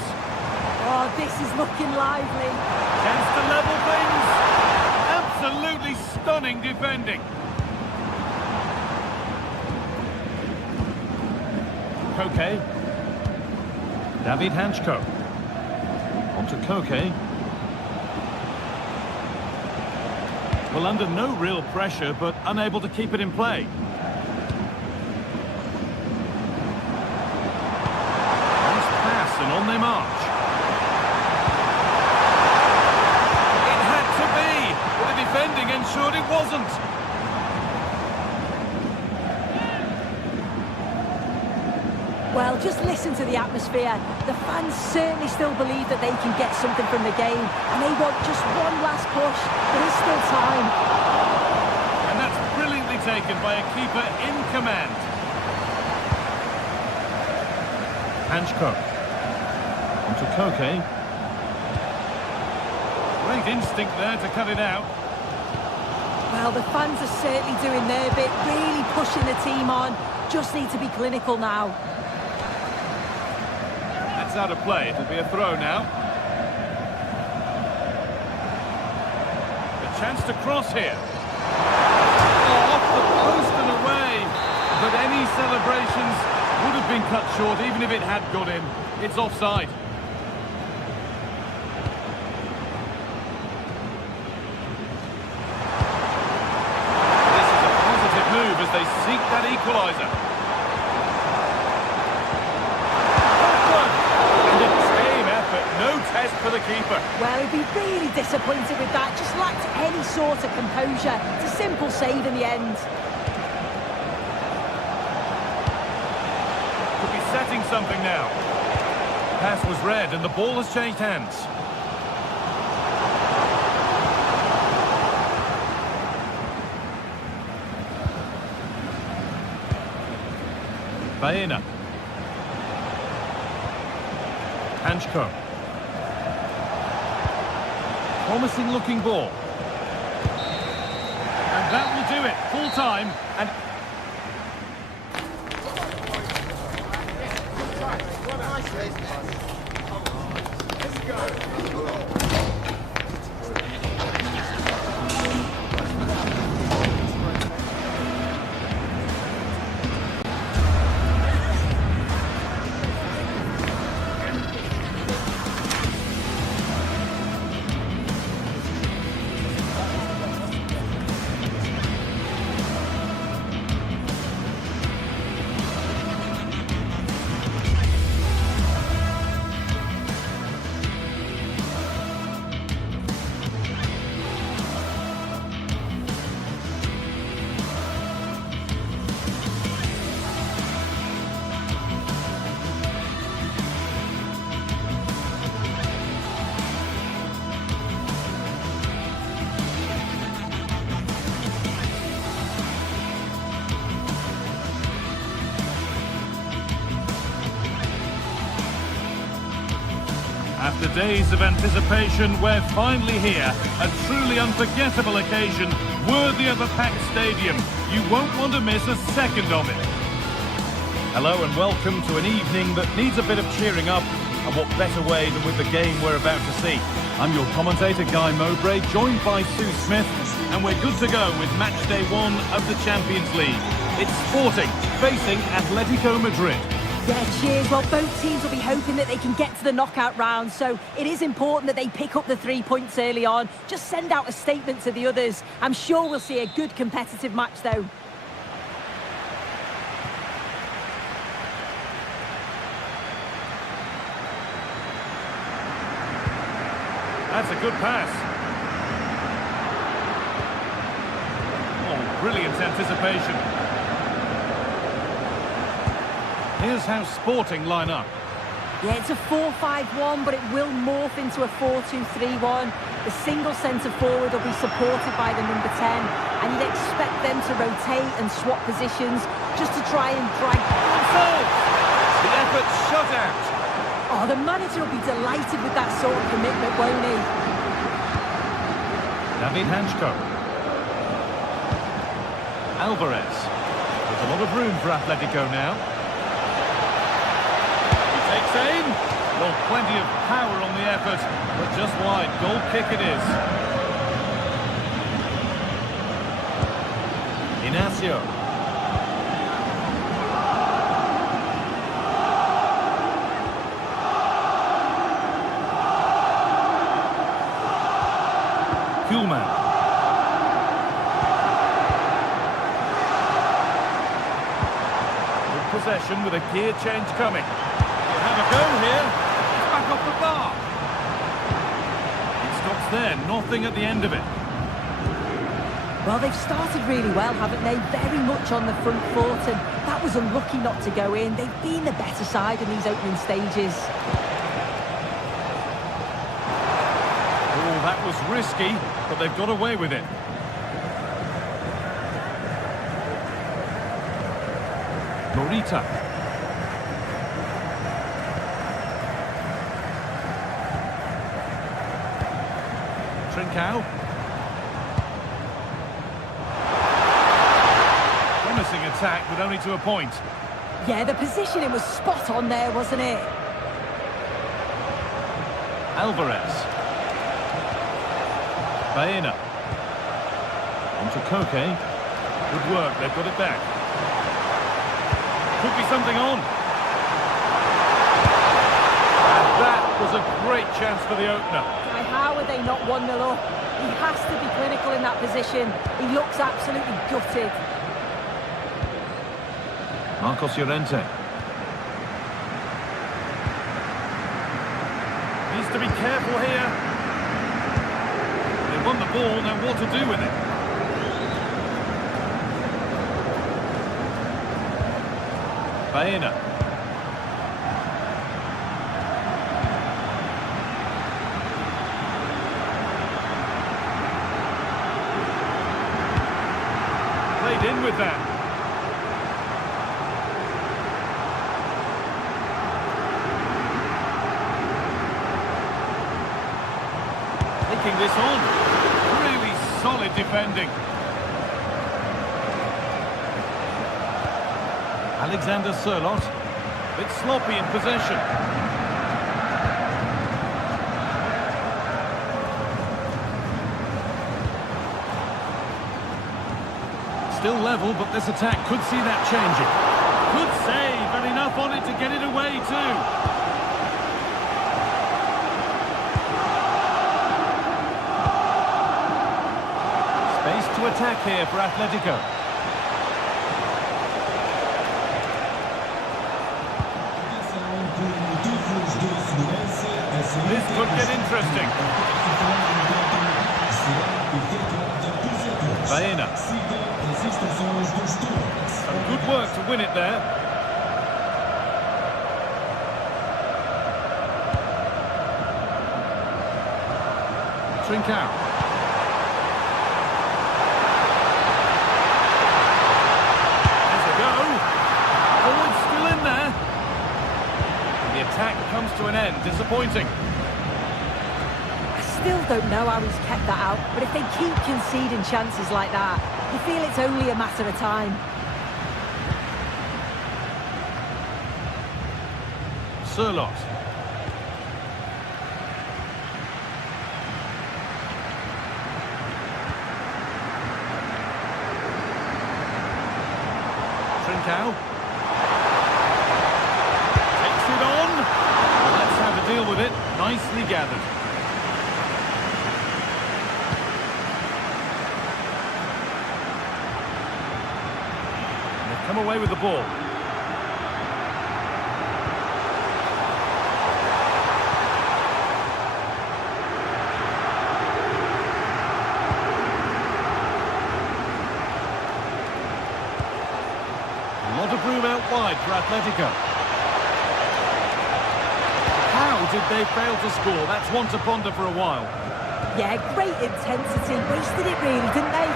Oh, this is looking lively. Chance to level things. Absolutely stunning defending. Koke. David Hanchko. On to Koke. Well, under no real pressure, but unable to keep it in play. Nice pass, and on they march. It had to be, but the defending ensured it wasn't. Well, just listen to the atmosphere. The fans certainly still believe that they can get something from the game, and they want just one last push. There is still time. And that's brilliantly taken by a keeper in command. Hanchko. On to Koke. Great instinct there to cut it out. Well, the fans are certainly doing their bit, really pushing the team on. Just need to be clinical now. That's out of play. It'll be a throw now. A chance to cross here. Oh, off the post and away. But any celebrations would have been cut short even if it had got in. It's offside. This is a positive move as they seek that equaliser. No test for the keeper. Well, he'd be really disappointed with that. Just lacked any sort of composure. It's a simple save in the end. Could be setting something now. Pass was read and the ball has changed hands. Bayern. Hanchko. Promising looking ball. And that will do it. Full time. And after days of anticipation, we're finally here. A truly unforgettable occasion, worthy of a packed stadium. You won't want to miss a second of it. Hello and welcome to an evening that needs a bit of cheering up, and what better way than with the game we're about to see. I'm your commentator, Guy Mowbray, joined by Sue Smith, and we're good to go with match day 1 of the Champions League. It's Sporting facing Atlético Madrid. Yeah, cheers. Well, both teams will be hoping that they can get to the knockout round, so it is important that they pick up the 3 points early on. Just send out a statement to the others. I'm sure we'll see a good competitive match, though. That's a good pass. Oh, brilliant anticipation. Here's how Sporting line up. Yeah, it's a 4-5-1, but it will morph into a 4-2-3-1. The single centre-forward will be supported by the number 10, and you'd expect them to rotate and swap positions just to try and drag... The effort shut out. Oh, the manager will be delighted with that sort of commitment, won't he? David Hanchko. Alvarez. There's a lot of room for Atlético now. Takes aim. Well, plenty of power on the effort, but just wide. Goal kick it is. Inacio. Kuhlman. Good possession with a gear change coming. Have a go here. It's back off the bar. It stops there, nothing at the end of it. Well, they've started really well, haven't they? Very much on the front foot, and that was unlucky not to go in. They've been the better side in these opening stages. Oh, that was risky, but they've got away with it. Morita. Trincao. Promising attack, but only to a point. Yeah, the positioning was spot on there, wasn't it? Alvarez. Bayern. On to Koke. Good work, they've got it back. Could be something on. And that was a great chance for the opener. How are they not 1-0 up? He has to be clinical in that position. He looks absolutely gutted. Marcos Llorente. Needs to be careful here. They won the ball, now what to do with it? Bayern. In with that. Taking this on. Really solid defending. Alexander Sørloth. A bit sloppy in possession. Still level, but this attack could see that changing. Good save, and enough on it to get it away too. Space to attack here for Atlético. This could get interesting. Bayern. Some good work to win it there. Trincao. There's a go. Forward still in there. The attack comes to an end. Disappointing. I still don't know how he's kept that out, but if they keep conceding chances like that, you feel it's only a matter of time. Sørloth. Trincao. Takes it on. Let's have a deal with it. Nicely gathered. They've come away with the ball. lot of room out wide for Atlético. How did they fail to score? That's one to ponder for a while. Yeah, great intensity. Wasted it really, didn't they?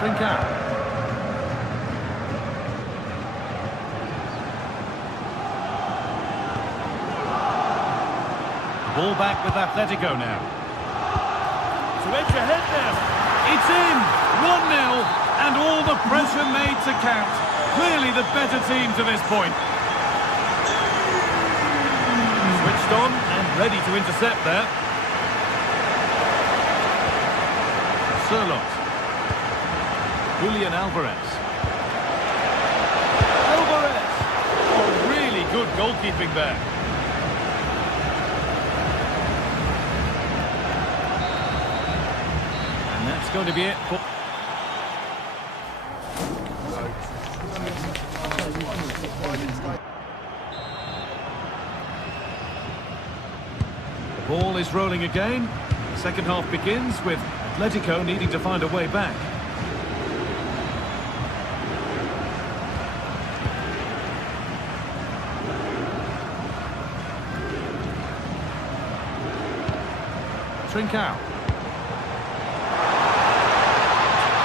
Trincao. Ball back with Atlético now. To edge ahead now. It's in! 1-0, and all the pressure made to count. Clearly the better team to this point. Switched on and ready to intercept there. Sørloth. Julian Alvarez. Alvarez! Oh, really good goalkeeping there. And that's going to be it for... The ball is rolling again. The second half begins with Atlético needing to find a way back. Trincao.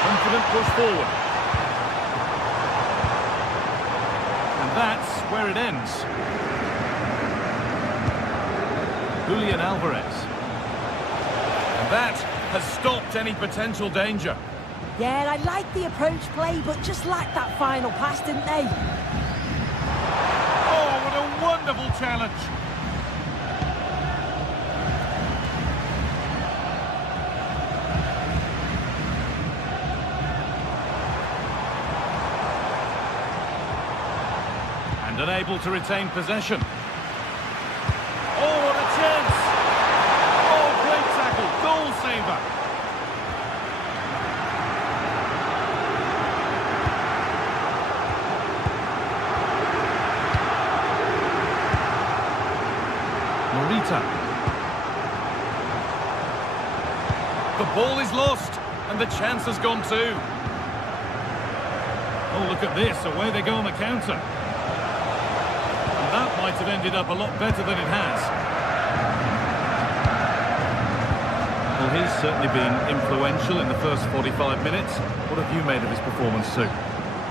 Confident push forward. And that's where it ends. Julian Alvarez. And that has stopped any potential danger. Yeah, I like the approach play, but just lacked that final pass, didn't they? Oh, what a wonderful challenge. And unable to retain possession. Oh, what a chance! Oh, great tackle, goal saver. Morita. The ball is lost, and the chance has gone too. Oh, look at this, away they go on the counter. That might have ended up a lot better than it has. Well, he's certainly been influential in the first 45 minutes. What have you made of his performance too?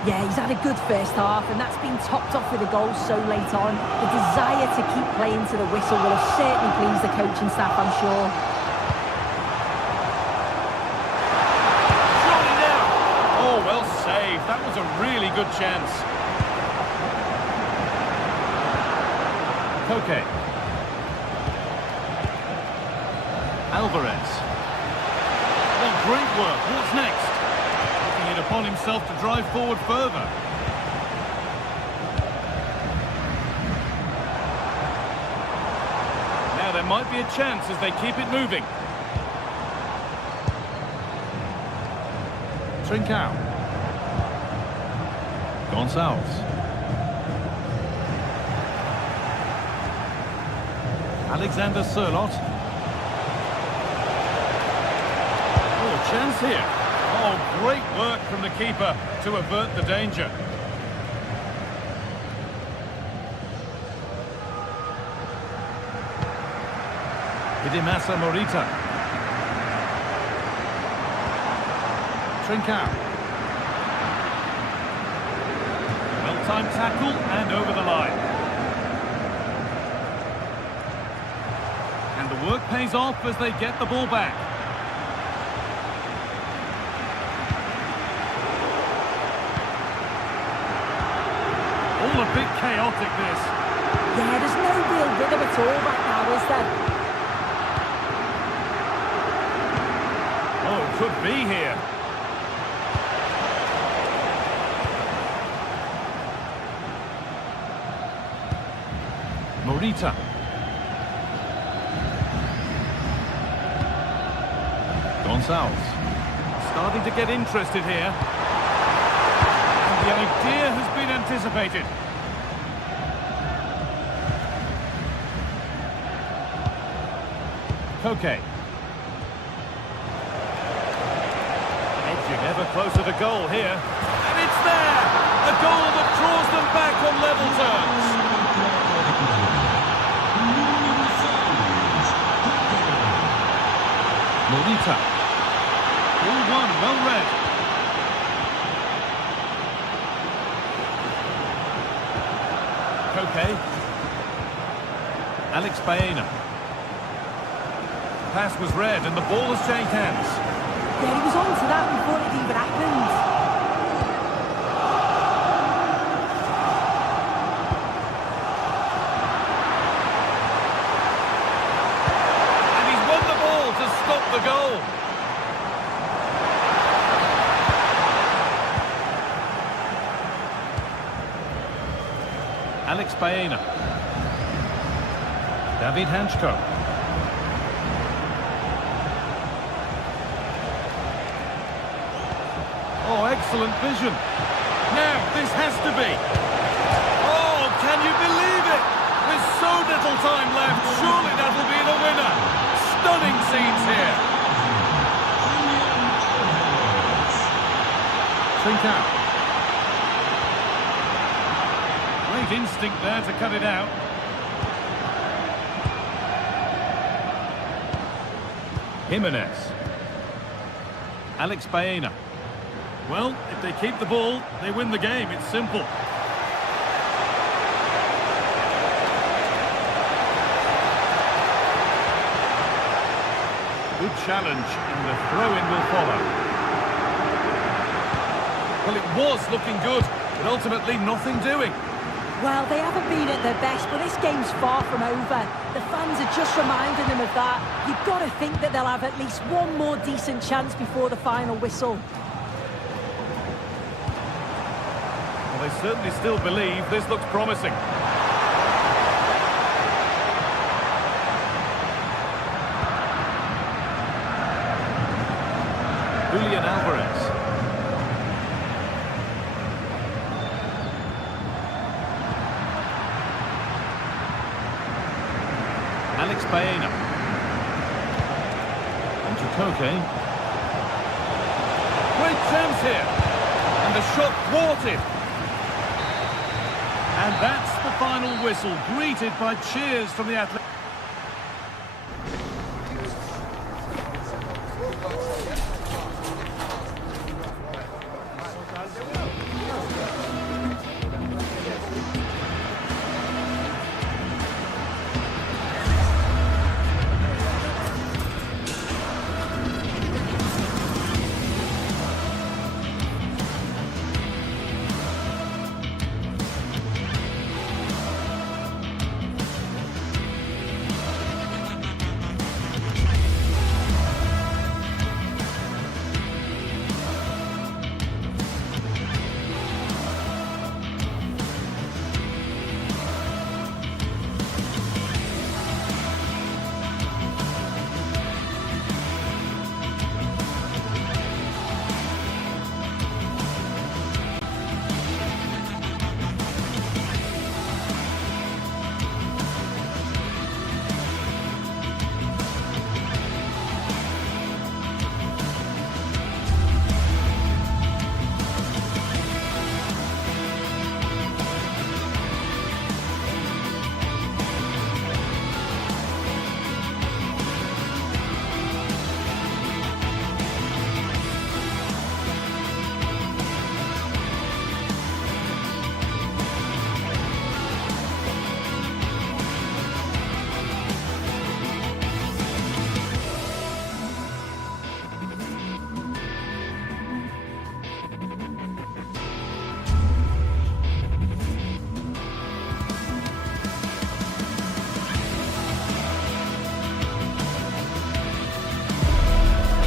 Yeah, he's had a good first half, and that's been topped off with a goal so late on. The desire to keep playing to the whistle will have certainly pleased the coaching staff, I'm sure. Surely now! Oh, well saved. That was a really good chance. Okay. Alvarez. Well, great work. What's next? Taking it upon himself to drive forward further. Now there might be a chance as they keep it moving. Trincao. Gonçalves. Alexander Sørloth. Oh, chance here. Oh, great work from the keeper to avert the danger. Hidemasa Morita. Trincao. Well-timed tackle and over the line. The work pays off as they get the ball back. All a bit chaotic, this. Yeah, there's no real rhythm at all right now, is there? Oh, it could be here. Morita. Gonçalves. Starting to get interested here. And the idea has been anticipated. Koke. Edging ever closer to goal here. And it's there! A goal that draws them back on level terms. Molita. Ball one, well read. Koke. Alex Baena. Pass was read and the ball has changed hands. Yeah, he was on to that before it even happened. And he's won the ball to stop the goal. Alex Baena. David Hanchko. Oh, excellent vision. Now, this has to be. Oh, can you believe it? With so little time left, surely that'll be the winner. Stunning scenes here. Trincao. Great instinct there to cut it out. Jimenez. Alex Baena. Well, if they keep the ball, they win the game. It's simple. Good challenge, and the throw-in will follow. Well, it was looking good, but ultimately nothing doing. Well, they haven't been at their best, but this game's far from over. The fans are just reminding them of that. You've got to think that they'll have at least one more decent chance before the final whistle. Well, they certainly still believe this looks promising. Julian Alvarez. Alex Baena. And Koke. Great chance here. And the shot thwarted. And that's the final whistle, greeted by cheers from the Atlético.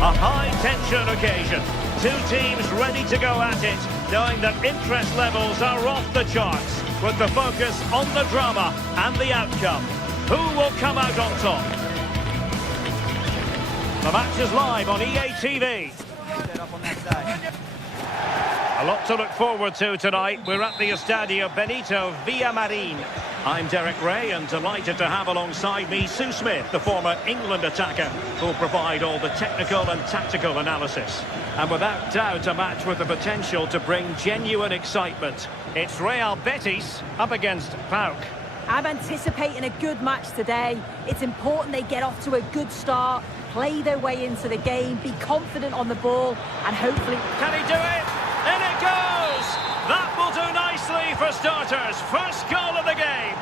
A high-tension occasion. Two teams ready to go at it, knowing that interest levels are off the charts, with the focus on the drama and the outcome. Who will come out on top? The match is live on EA TV. A lot to look forward to tonight. We're at the Estadio Benito Villamarín. I'm Derek Ray and delighted to have alongside me Sue Smith, the former England attacker, who'll provide all the technical and tactical analysis. And without doubt a match with the potential to bring genuine excitement. It's Real Betis up against PAOK. I'm anticipating a good match today. It's important they get off to a good start, play their way into the game, be confident on the ball, and hopefully... Can he do it? In it goes! That will do nicely for starters. First goal of the game.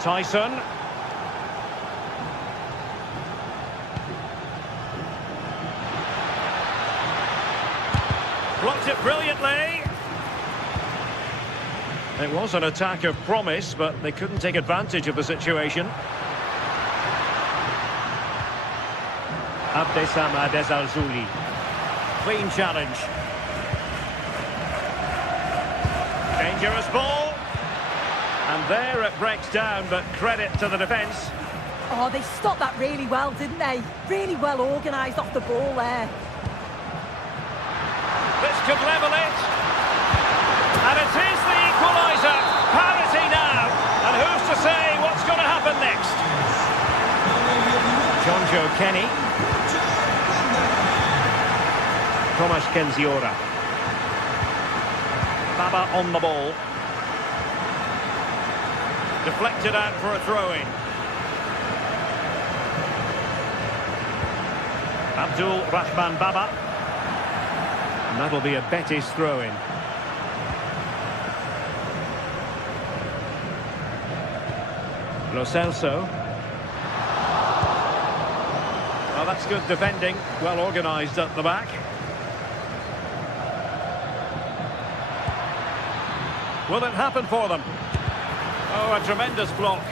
Tyson. Blocked it brilliantly. It was an attack of promise, but they couldn't take advantage of the situation. Abdesama Desazuli. Clean challenge. Dangerous ball. And there it breaks down, but credit to the defence. Oh, they stopped that really well, didn't they? Really well organised off the ball there. This could level it. And it is the equaliser. Parity now. And who's to say what's going to happen next? John Joe Kenny. Tomasz Kenziora. Baba on the ball. Deflected out for a throw-in. Abdul Rahman Baba. And that'll be a Betis throw-in. Lo Celso. Well, that's good defending. Well organised at the back. Will it happen for them? Oh, a tremendous block.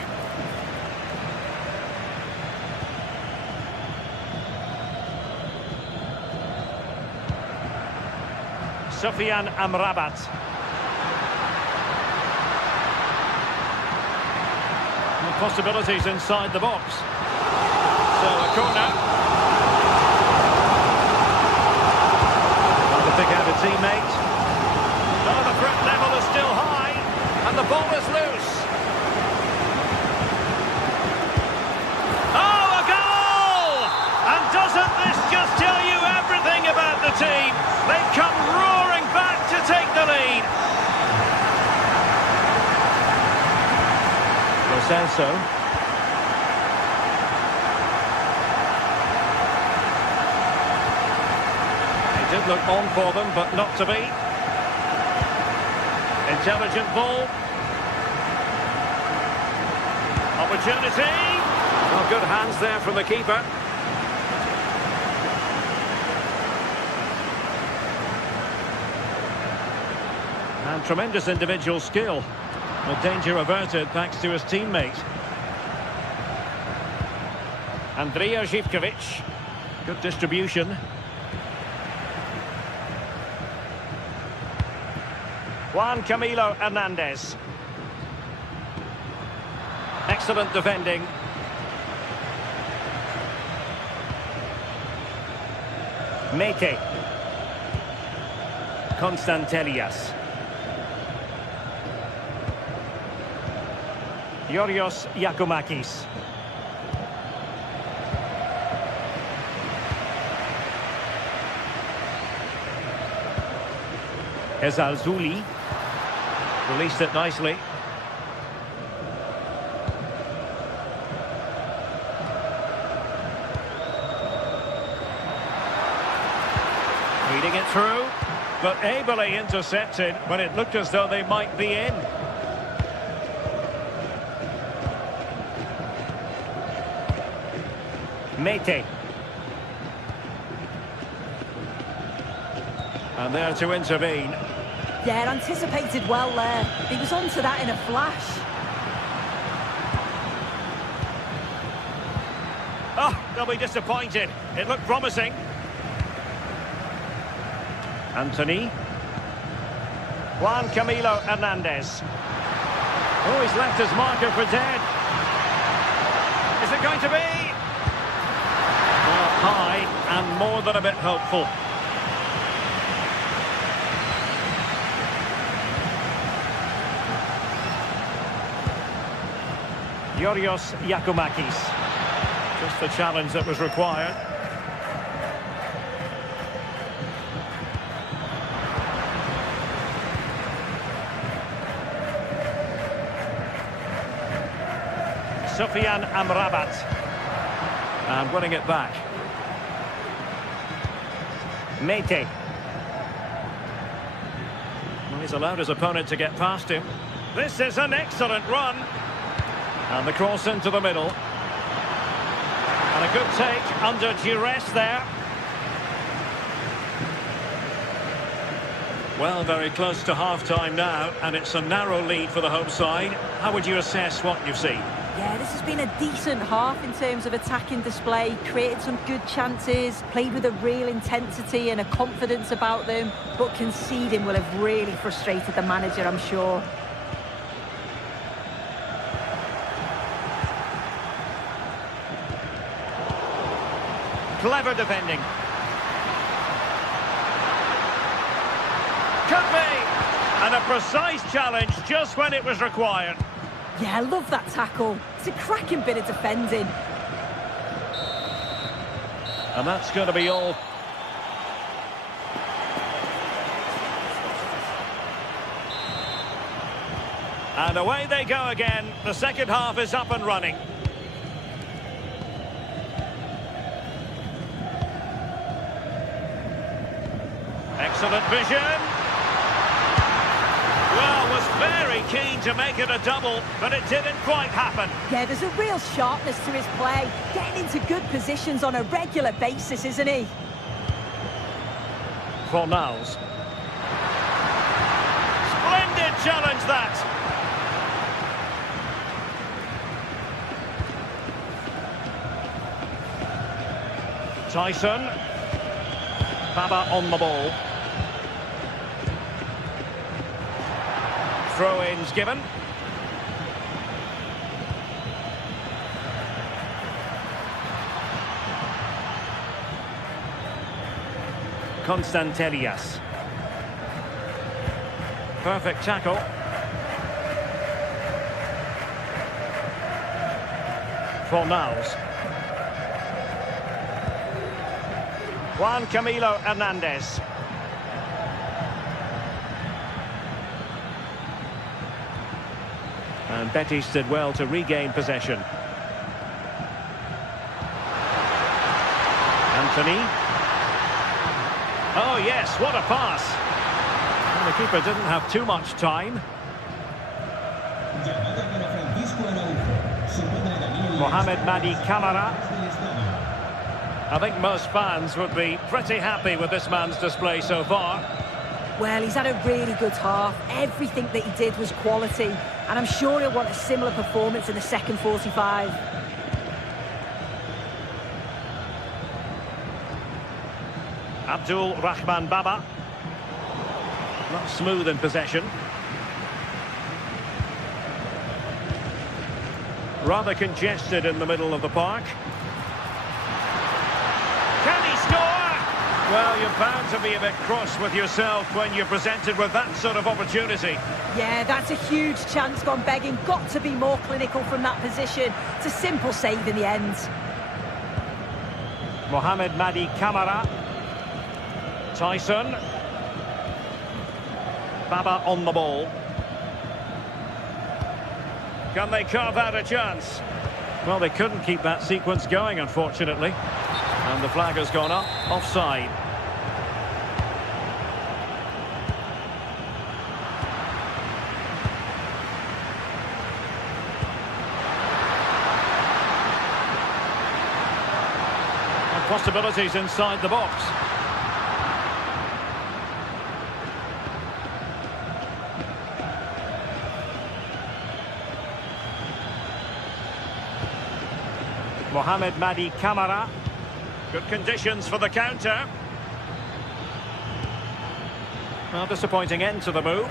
Sufyan Amrabat. And possibilities inside the box. So a corner. Trying to pick out a teammate. Oh, the threat level is still high. And the ball is loose. Oh, a goal! And doesn't this just tell you everything about the team? They've come roaring back to take the lead. Lo Celso. It did look on for them, but not to be. Intelligent ball. Opportunity. Oh, good hands there from the keeper. And tremendous individual skill. Well, danger averted thanks to his teammate. Andrija Živković. Good distribution. Juan Camilo Hernandez. Excellent defending. Mete. Konstantelias. Yorios Yakumakis. Ezalzouli. Released it nicely. Feeding it through, but ably intercepted when it looked as though they might be in. Mete. And there to intervene. Yeah, anticipated well there. He was onto that in a flash. Oh, they'll be disappointed. It looked promising. Anthony. Juan Camilo Hernandez. Oh, he's left his marker for dead. Is it going to be? Well, high and more than a bit hopeful. Yorios Yakumakis. Just the challenge that was required. Sufyan Amrabat. And winning it back. Mete. Well, he's allowed his opponent to get past him. This is an excellent run. And the cross into the middle. And a good take under duress there. Well, very close to half-time now, and it's a narrow lead for the home side. How would you assess what you've seen? Yeah, this has been a decent half in terms of attacking display, created some good chances, played with a real intensity and a confidence about them, but conceding will have really frustrated the manager, I'm sure. Clever defending. Could be! And a precise challenge just when it was required. Yeah, I love that tackle. It's a cracking bit of defending. And that's going to be all. And away they go again. The second half is up and running. Excellent vision. Well, was very keen to make it a double, but it didn't quite happen. Yeah, there's a real sharpness to his play. Getting into good positions on a regular basis, isn't he? Fornals. Splendid challenge, that. Tyson. Baba on the ball. Throw-ins given. Constantelias. Perfect tackle. Fornals. Juan Camilo Hernandez. And Betis did well to regain possession. Anthony. Oh yes, what a pass. And the keeper didn't have too much time. Mohamed Madi Camara. I think most fans would be pretty happy with this man's display so far. Well, he's had a really good half. Everything that he did was quality. And I'm sure he'll want a similar performance in the second 45. Abdul Rahman Baba. Not smooth in possession. Rather congested in the middle of the park. Can he score? Well, you're bound to be a bit cross with yourself when you're presented with that sort of opportunity. Yeah, that's a huge chance gone begging. Got to be more clinical from that position. It's a simple save in the end. Mohamed Madi Camara. Tyson. Baba on the ball. Can they carve out a chance? Well, they couldn't keep that sequence going, unfortunately. And the flag has gone up, offside. And possibilities inside the box. Mohamed Madi Camara. Good conditions for the counter. Well, disappointing end to the move.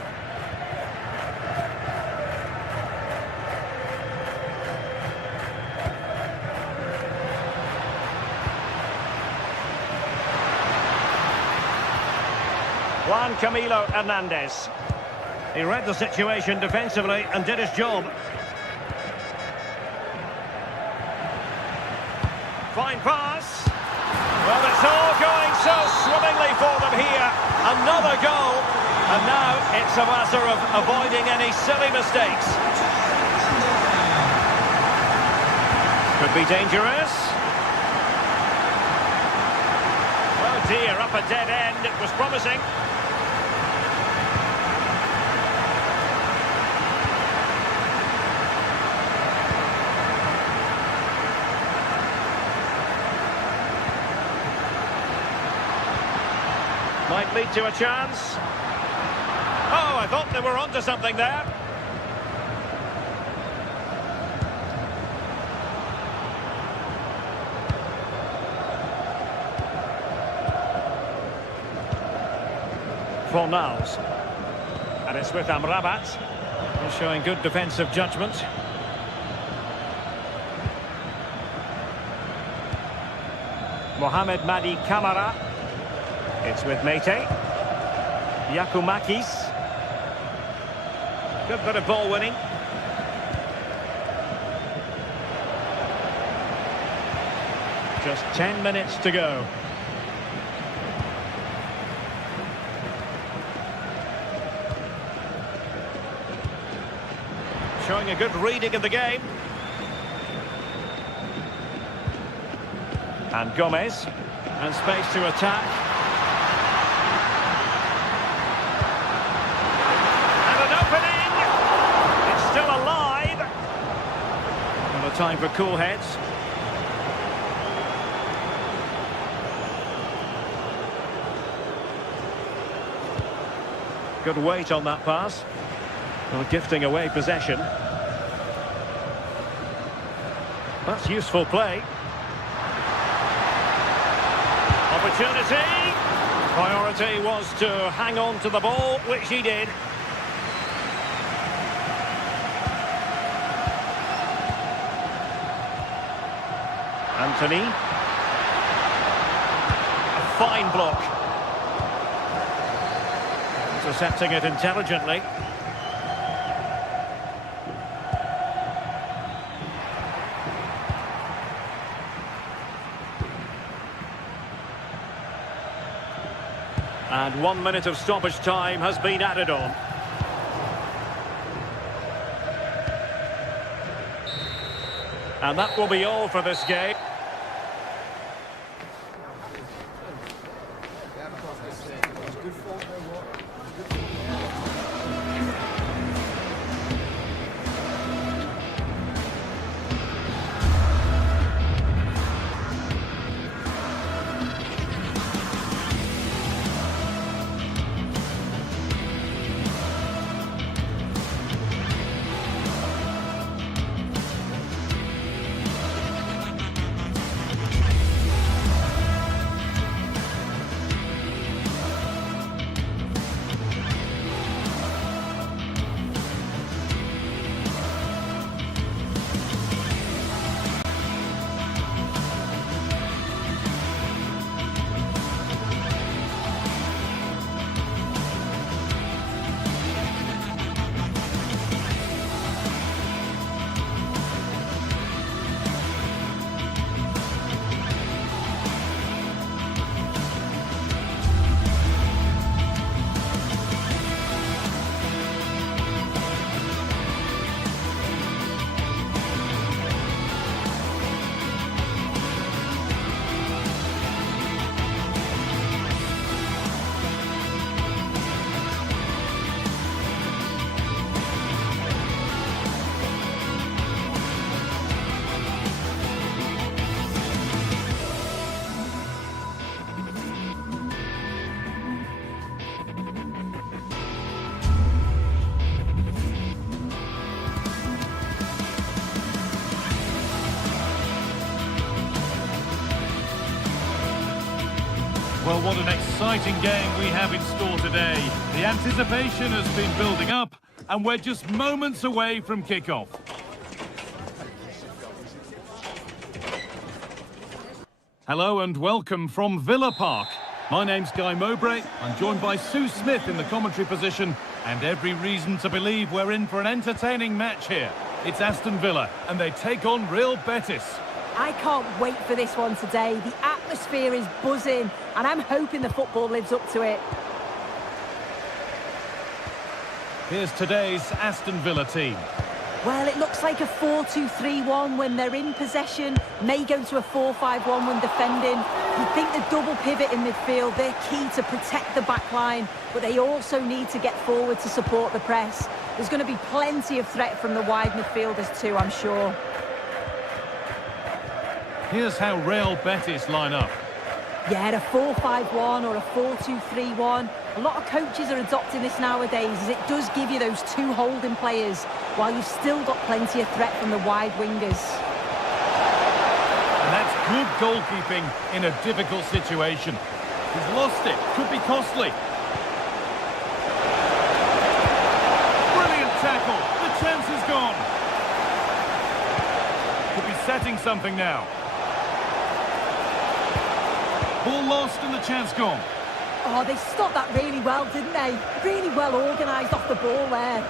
Juan Camilo Hernandez. He read the situation defensively and did his job. Fine pass. Well, it's all going so swimmingly for them here. Another goal. And now it's a matter of avoiding any silly mistakes. Could be dangerous. Oh dear, up a dead end. It was promising. Might lead to a chance. Oh, I thought they were onto something there. Fornals. And it's with Amrabat. He's showing good defensive judgment. Mohamed Madi Kamara. It's with Mete. Yakumakis. Good bit of ball winning. Just 10 minutes to go. Showing a good reading of the game. And Gomez. And space to attack. Time for cool heads. Good weight on that pass. Well, gifting away possession. That's useful play. Opportunity. Priority was to hang on to the ball, which he did. Anthony. A fine block. Intercepting it intelligently. And 1 minute of stoppage time has been added on. And that will be all for this game. Well, what an exciting game we have in store today. The anticipation has been building up, and we're just moments away from kickoff. Hello and welcome from Villa Park. My name's Guy Mowbray. I'm joined by Sue Smith in the commentary position, and every reason to believe we're in for an entertaining match here. It's Aston Villa, and they take on Real Betis. I can't wait for this one today. The atmosphere is buzzing, and I'm hoping the football lives up to it. Here's today's Aston Villa team. Well, it looks like a 4-2-3-1 when they're in possession. May go to a 4-5-1 when defending. You think the double pivot in midfield, they're key to protect the back line, but they also need to get forward to support the press. There's going to be plenty of threat from the wide midfielders too, I'm sure. Here's how Real Betis line up. Yeah, a 4-5-1 or a 4-2-3-1. A lot of coaches are adopting this nowadays, as it does give you those two holding players, while you've still got plenty of threat from the wide wingers. And that's good goalkeeping in a difficult situation. He's lost it. Could be costly. Brilliant tackle. The chance is gone. Could be setting something now. Ball lost and the chance gone. Oh, they stopped that really well, didn't they? Really well organised off the ball there.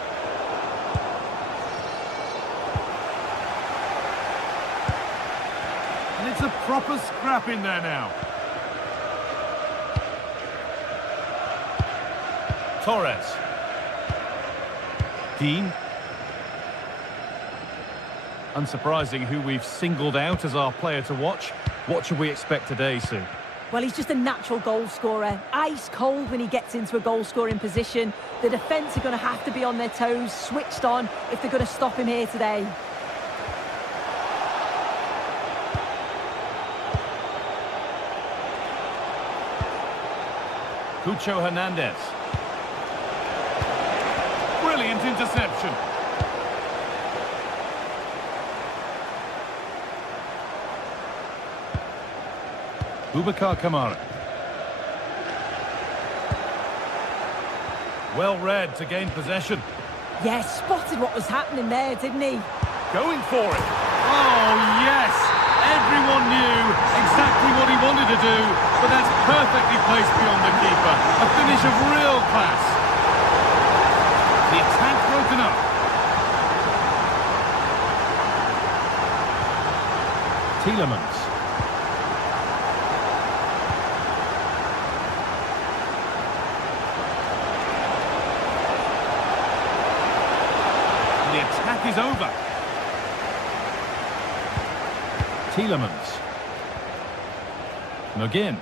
And it's a proper scrap in there now. Torres. Dean. Unsurprising who we've singled out as our player to watch. What should we expect today, Sue? Well, he's just a natural goal scorer. Ice cold when he gets into a goal-scoring position. The defence are going to have to be on their toes, switched on, if they're going to stop him here today. Cucho Hernandez. Brilliant interception. Boubacar Kamara. Well read to gain possession. Yeah, spotted what was happening there, didn't he? Going for it. Oh, yes. Everyone knew exactly what he wanted to do, but that's perfectly placed beyond the keeper. A finish of real class. The attack broken up. Tielemans. The attack is over. Tielemans. McGinn.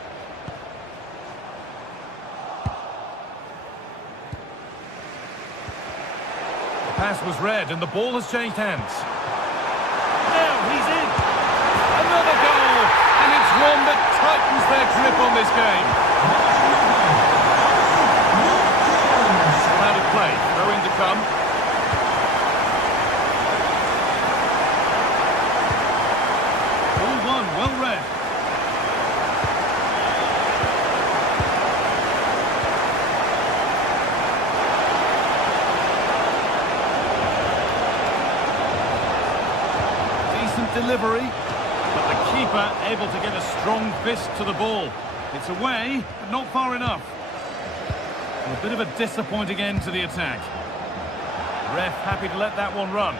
The pass was read and the ball has changed hands. Now he's in. Another goal, and it's one that tightens their grip on this game. Out of play, throw in to come. Well read. Decent delivery, but the keeper able to get a strong fist to the ball. It's away, but not far enough. And a bit of a disappointing end to the attack. Ref happy to let that one run.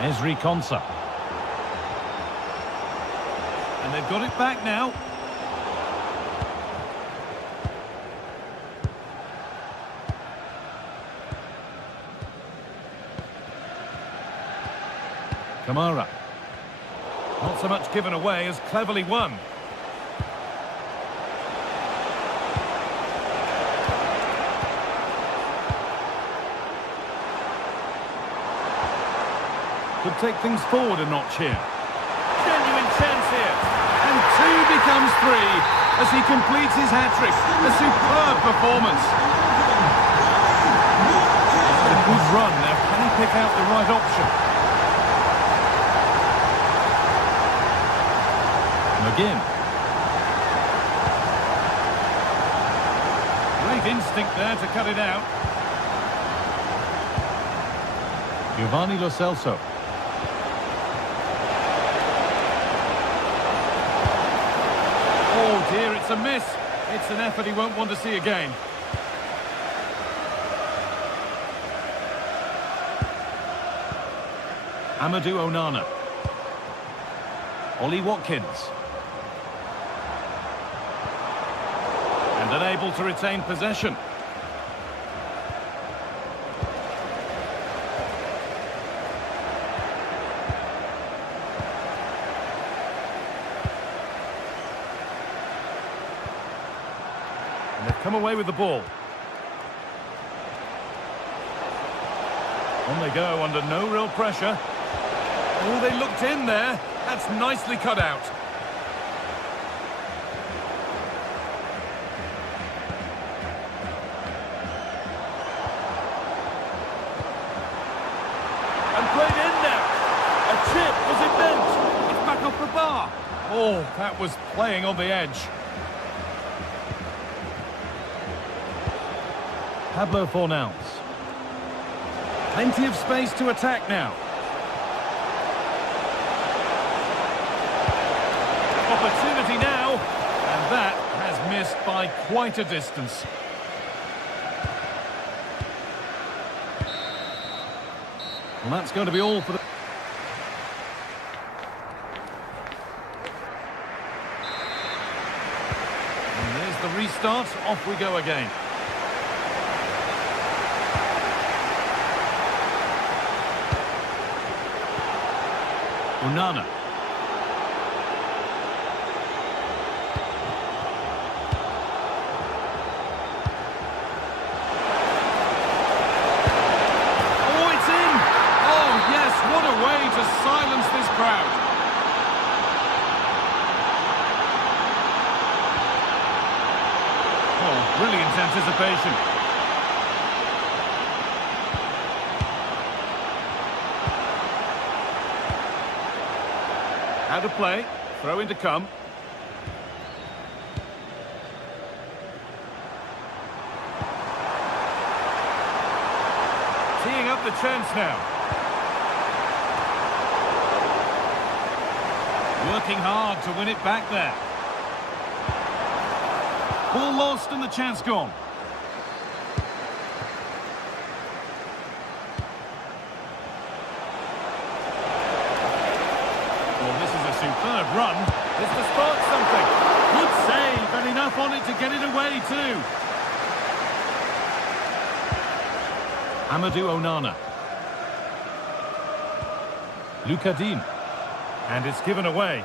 Ezri Konsa. And they've got it back now. Kamara. Not so much given away as cleverly won. Could take things forward a notch here. Genuine chance here. And two becomes three as he completes his hat-trick. A superb performance. A good run. Now can he pick out the right option? McGinn. Great instinct there to cut it out. Giovanni Lo Celso. Oh dear, it's a miss. It's an effort he won't want to see again. Amadou Onana. Ollie Watkins. And unable to retain possession. And they've come away with the ball. On they go under no real pressure. Oh, they looked in there. That's nicely cut out. And played in now. A chip, was it meant? It's back off the bar. Oh, that was playing on the edge. Pablo Fornals. Plenty of space to attack now. Opportunity now, and that has missed by quite a distance. Well, that's going to be all for the... And there's the restart. Off we go again. Onana. Oh, it's in! Oh, yes, what a way to silence this crowd. Oh, brilliant anticipation. Out of play, throw in to come. Teeing up the chance now. Working hard to win it back there. Ball lost and the chance gone. Superb run. This to spark something. Good save and enough on it to get it away too. Amadou Onana. Lucadine. And it's given away.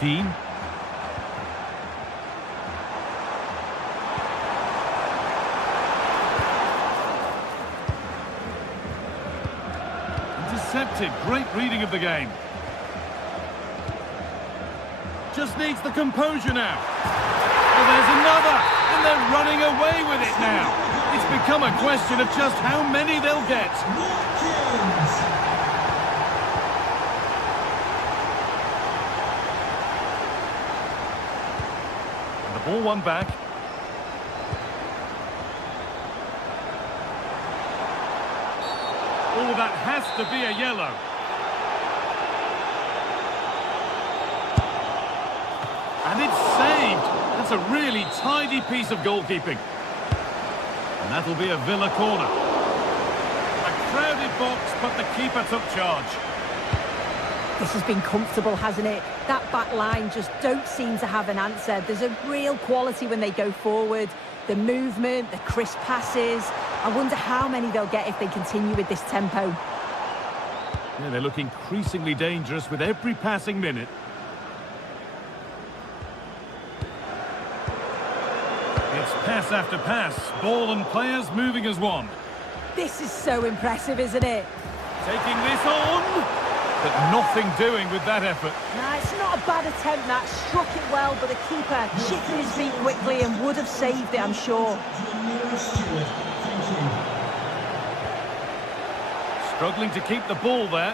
Dean. Intercepted. Great reading of the game. Just needs the composure now. Oh, there's another. And they're running away with it now. It's become a question of just how many they'll get. Ball one back. Oh, that has to be a yellow. And it's saved. That's a really tidy piece of goalkeeping. And that'll be a Villa corner. A crowded box, but the keeper took charge. This has been comfortable, hasn't it? That back line just don't seem to have an answer. There's a real quality when they go forward. The movement, the crisp passes. I wonder how many they'll get if they continue with this tempo. Yeah, they look increasingly dangerous with every passing minute. It's pass after pass. Ball and players moving as one. This is so impressive, isn't it? Taking this on. But nothing doing with that effort. Nah, it's not a bad attempt, that. Struck it well, but the keeper shifted his feet quickly and would have saved it, I'm sure. Struggling to keep the ball there.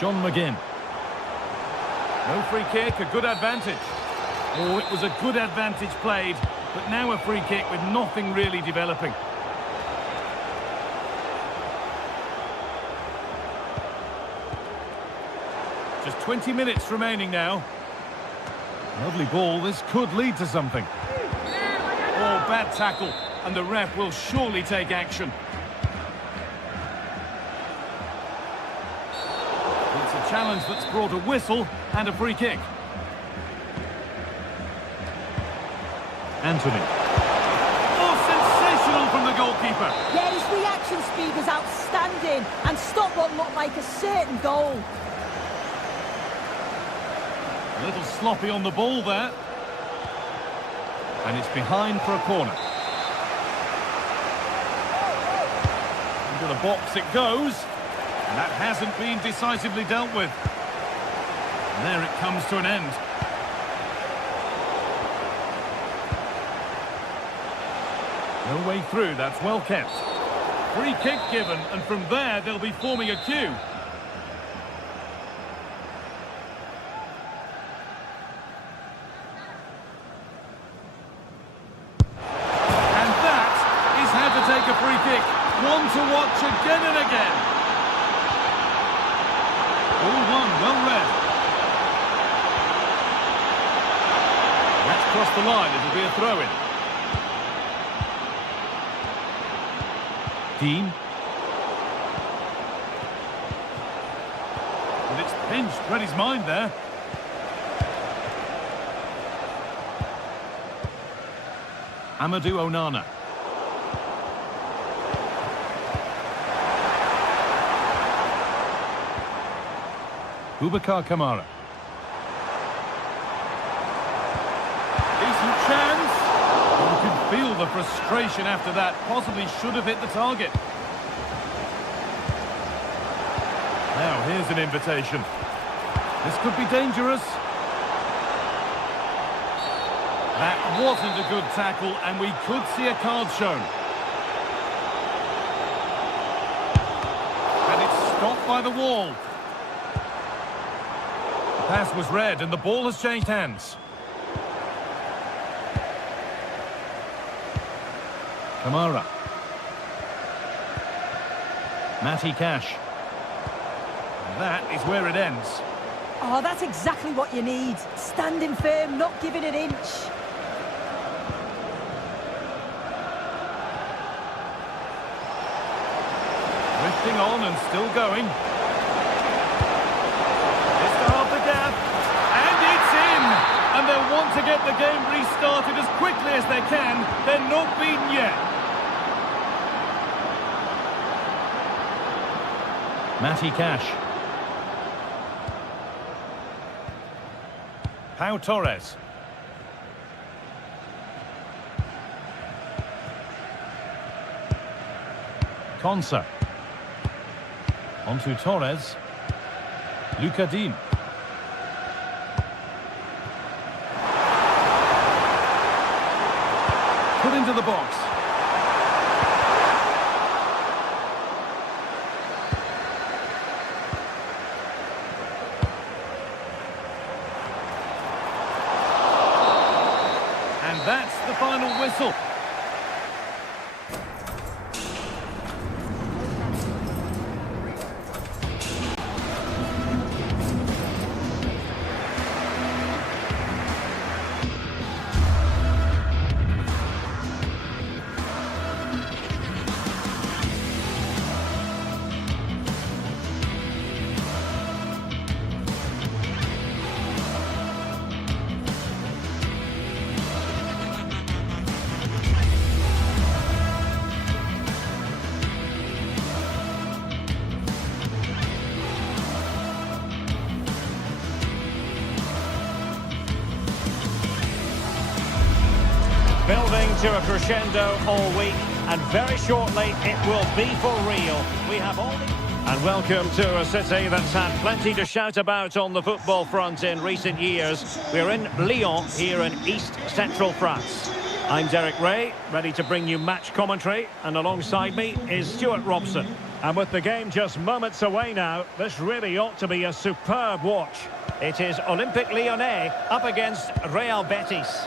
John McGinn. No free kick, a good advantage. Oh, it was a good advantage played, but now a free kick with nothing really developing. Just 20 minutes remaining now. Lovely ball, this could lead to something. Oh, bad tackle, and the ref will surely take action. It's a challenge that's brought a whistle and a free kick. Anthony. Oh, sensational from the goalkeeper. Yeah, his reaction speed was outstanding and stopped what looked like a certain goal. A little sloppy on the ball there. And it's behind for a corner. Into the box it goes. And that hasn't been decisively dealt with. And there it comes to an end. No way through, that's well kept. Free kick given, and from there they'll be forming a queue. And that is how to take a free kick. One to watch again and again. All one, well read. That's crossed the line, it'll be a throw-in. Dean. And it's pinched, read his mind there. Amadou Onana. Boubacar Kamara. Decent chance. You can feel the frustration after that. Possibly should have hit the target. Now, here's an invitation. This could be dangerous. That wasn't a good tackle, and we could see a card shown. And it's stopped by the wall. The pass was read, and the ball has changed hands. Kamara. Matty Cash. And that is where it ends. Oh, that's exactly what you need. Standing firm, not giving an inch. Drifting on and still going. It's to half the gap. And it's in! And they'll want to get the game restarted as quickly as they can. They're not beaten yet. Matty Cash. Pau Torres. Konsa. On to Torres. Luca Dean. Put into the box. And that's the final whistle. Building to a crescendo all week, and very shortly it will be for real. We have all the... And welcome to a city that's had plenty to shout about on the football front in recent years. We're in Lyon, here in East Central France. I'm Derek Ray, ready to bring you match commentary, and alongside me is Stuart Robson. And with the game just moments away now, this really ought to be a superb watch. It is Olympique Lyonnais up against Real Betis.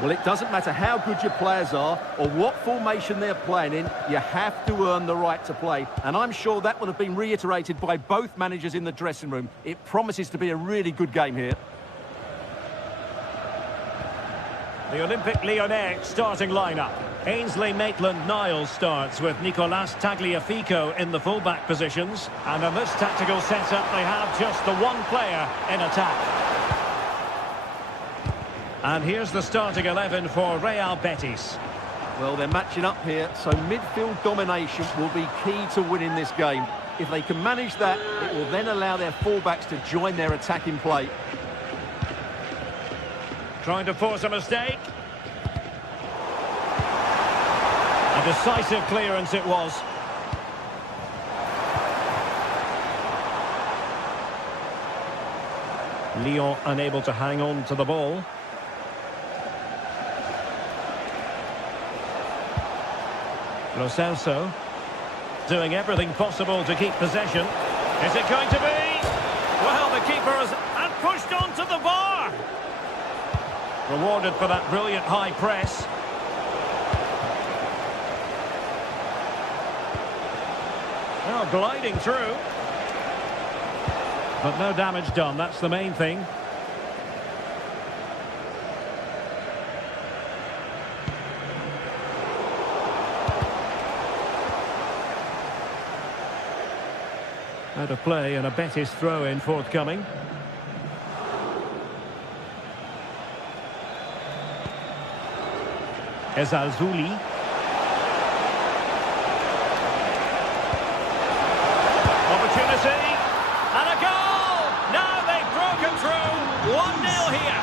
Well, it doesn't matter how good your players are or what formation they're playing in, you have to earn the right to play. And I'm sure that will have been reiterated by both managers in the dressing room. It promises to be a really good game here. The Olympique Lyonnais starting lineup. Ainsley Maitland-Niles starts with Nicolas Tagliafico in the fullback positions. And in this tactical setup, they have just the one player in attack. And here's the starting 11 for Real Betis. Well, they're matching up here, so midfield domination will be key to winning this game. If they can manage that, it will then allow their fullbacks to join their attacking play. Trying to force a mistake. A decisive clearance it was. Lyon unable to hang on to the ball. Lo Celso doing everything possible to keep possession. Is it going to be? Well, the keeper has pushed onto the bar. Rewarded for that brilliant high press. Well, gliding through. But no damage done, that's the main thing. Out of play and a Betis throw-in forthcoming. Ezalzouli. Opportunity. And a goal! Now they've broken through. 1-0 here.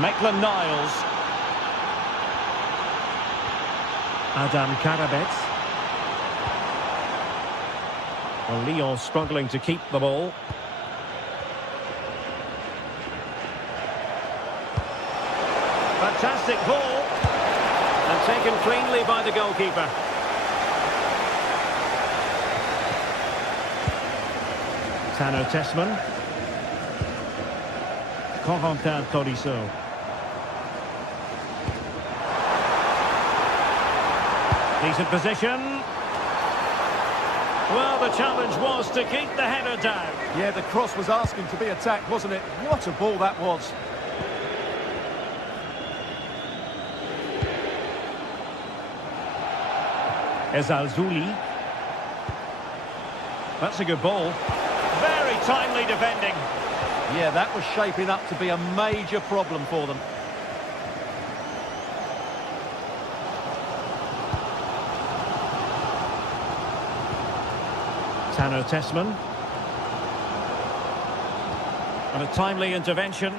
Maitland-Niles. Adam Karabets. Well, Lyon struggling to keep the ball. Fantastic ball. And taken cleanly by the goalkeeper. Tano Tessman. Corentin Tolisso. Decent position. Well, the challenge was to keep the header down. Yeah, the cross was asking to be attacked, wasn't it? What a ball that was. Ezalzouli. That's a good ball. Very timely defending. Yeah, that was shaping up to be a major problem for them. Tano Tessman. And a timely intervention.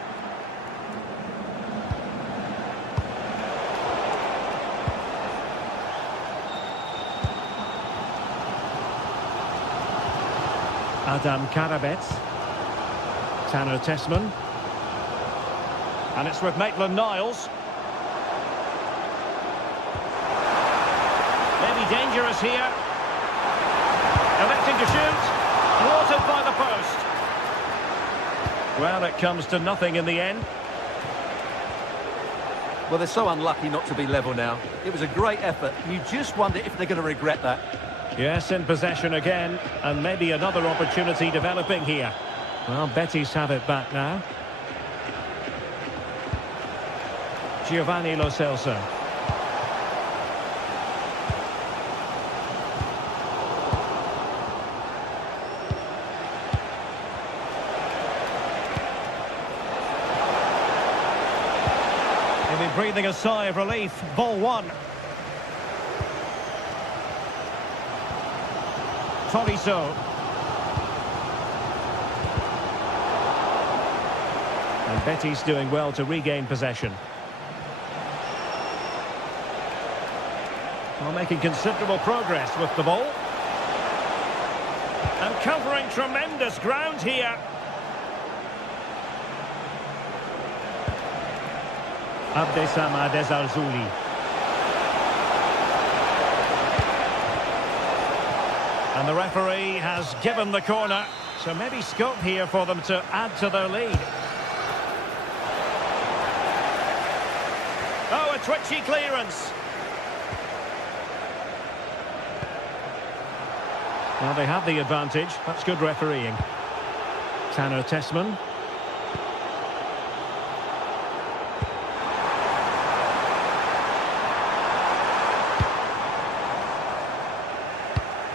Adam Karabets. Tano Tessman. And it's with Maitland-Niles. Maybe dangerous here. Electing to shoot. Thwarted by the post. Well, it comes to nothing in the end. Well, they're so unlucky not to be level now. It was a great effort. You just wonder if they're going to regret that. Yes, in possession again. And maybe another opportunity developing here. Well, Betis have it back now. Giovanni Lo Celso. He'll be breathing a sigh of relief. Ball one. Tolisso. And Betis doing well to regain possession. Well, making considerable progress with the ball. And covering tremendous ground here. Abdesama Desalzouli. And the referee has given the corner, so maybe scope here for them to add to their lead. Oh, a twitchy clearance. Well, they have the advantage. That's good refereeing. Tanner Tessman.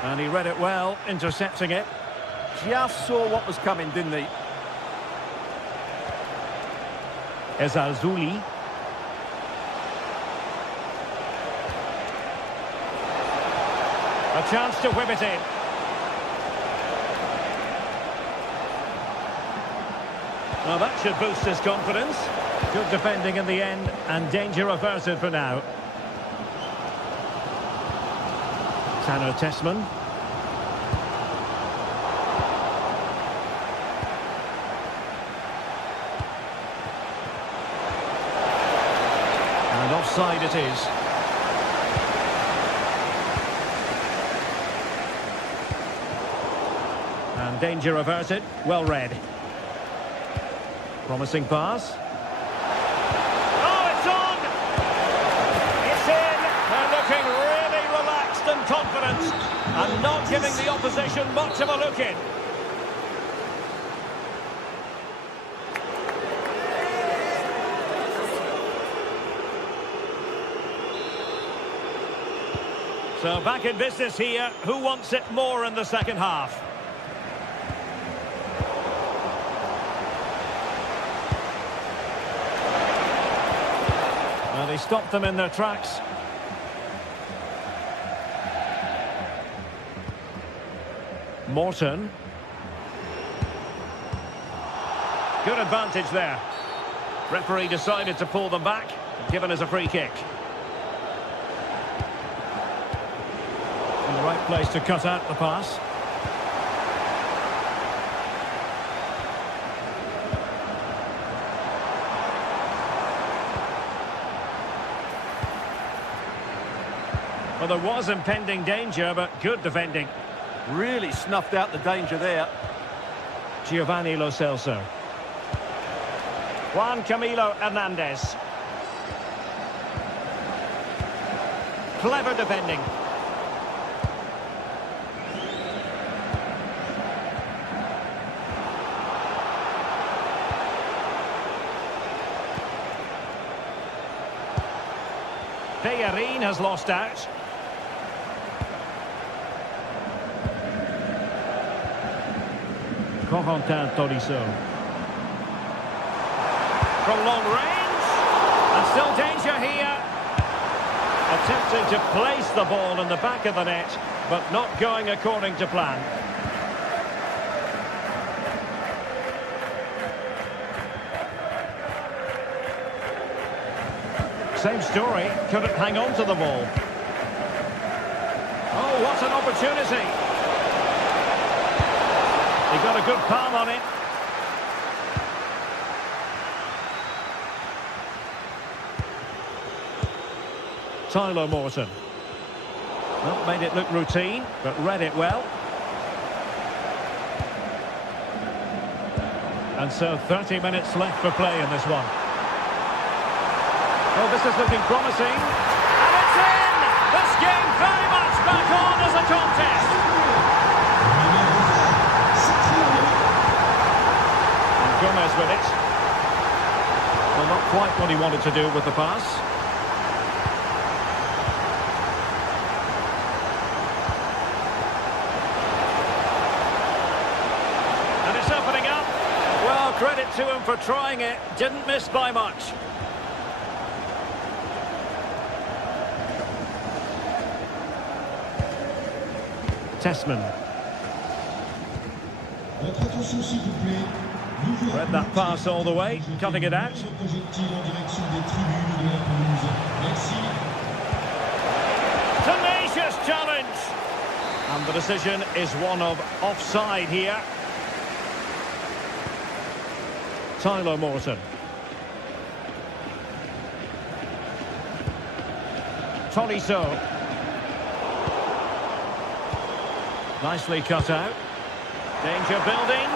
And he read it well, intercepting it. Just saw what was coming, didn't he? Desalzouli. A chance to whip it in. Well, that should boost his confidence. Good defending in the end, and danger averted for now. Tanner Tessman. And offside it is. And danger averted. Well read. Promising pass. Oh, it's on! It's in! They're looking really relaxed and confident, and not giving the opposition much of a look in. So back in business here. Who wants it more in the second half? Well, they stopped them in their tracks. Morton. Good advantage there. Referee decided to pull them back, given as a free kick. In the right place to cut out the pass. Well, there was impending danger, but good defending. Really snuffed out the danger there. Giovanni Lo Celso. Juan Camilo Hernandez. Clever defending. Bayern has lost out. Corentin Tolisso. From long range. And still danger here. Attempting to place the ball in the back of the net, but not going according to plan. Same story, couldn't hang on to the ball. Oh, what an opportunity. He got a good palm on it. Tyler Morton. Not made it look routine, but read it well. And so 30 minutes left for play in this one. Oh, this is looking promising. And it's in! This game very much back on as a contest. And Gomez with it. Well, not quite what he wanted to do with the pass. And it's opening up. Well, credit to him for trying it. Didn't miss by much. Tessman. Read that pass all the way, cutting it out. Tenacious challenge. And the decision is one of offside here. Tyler Morton. Tolisso. Nicely cut out. Danger building.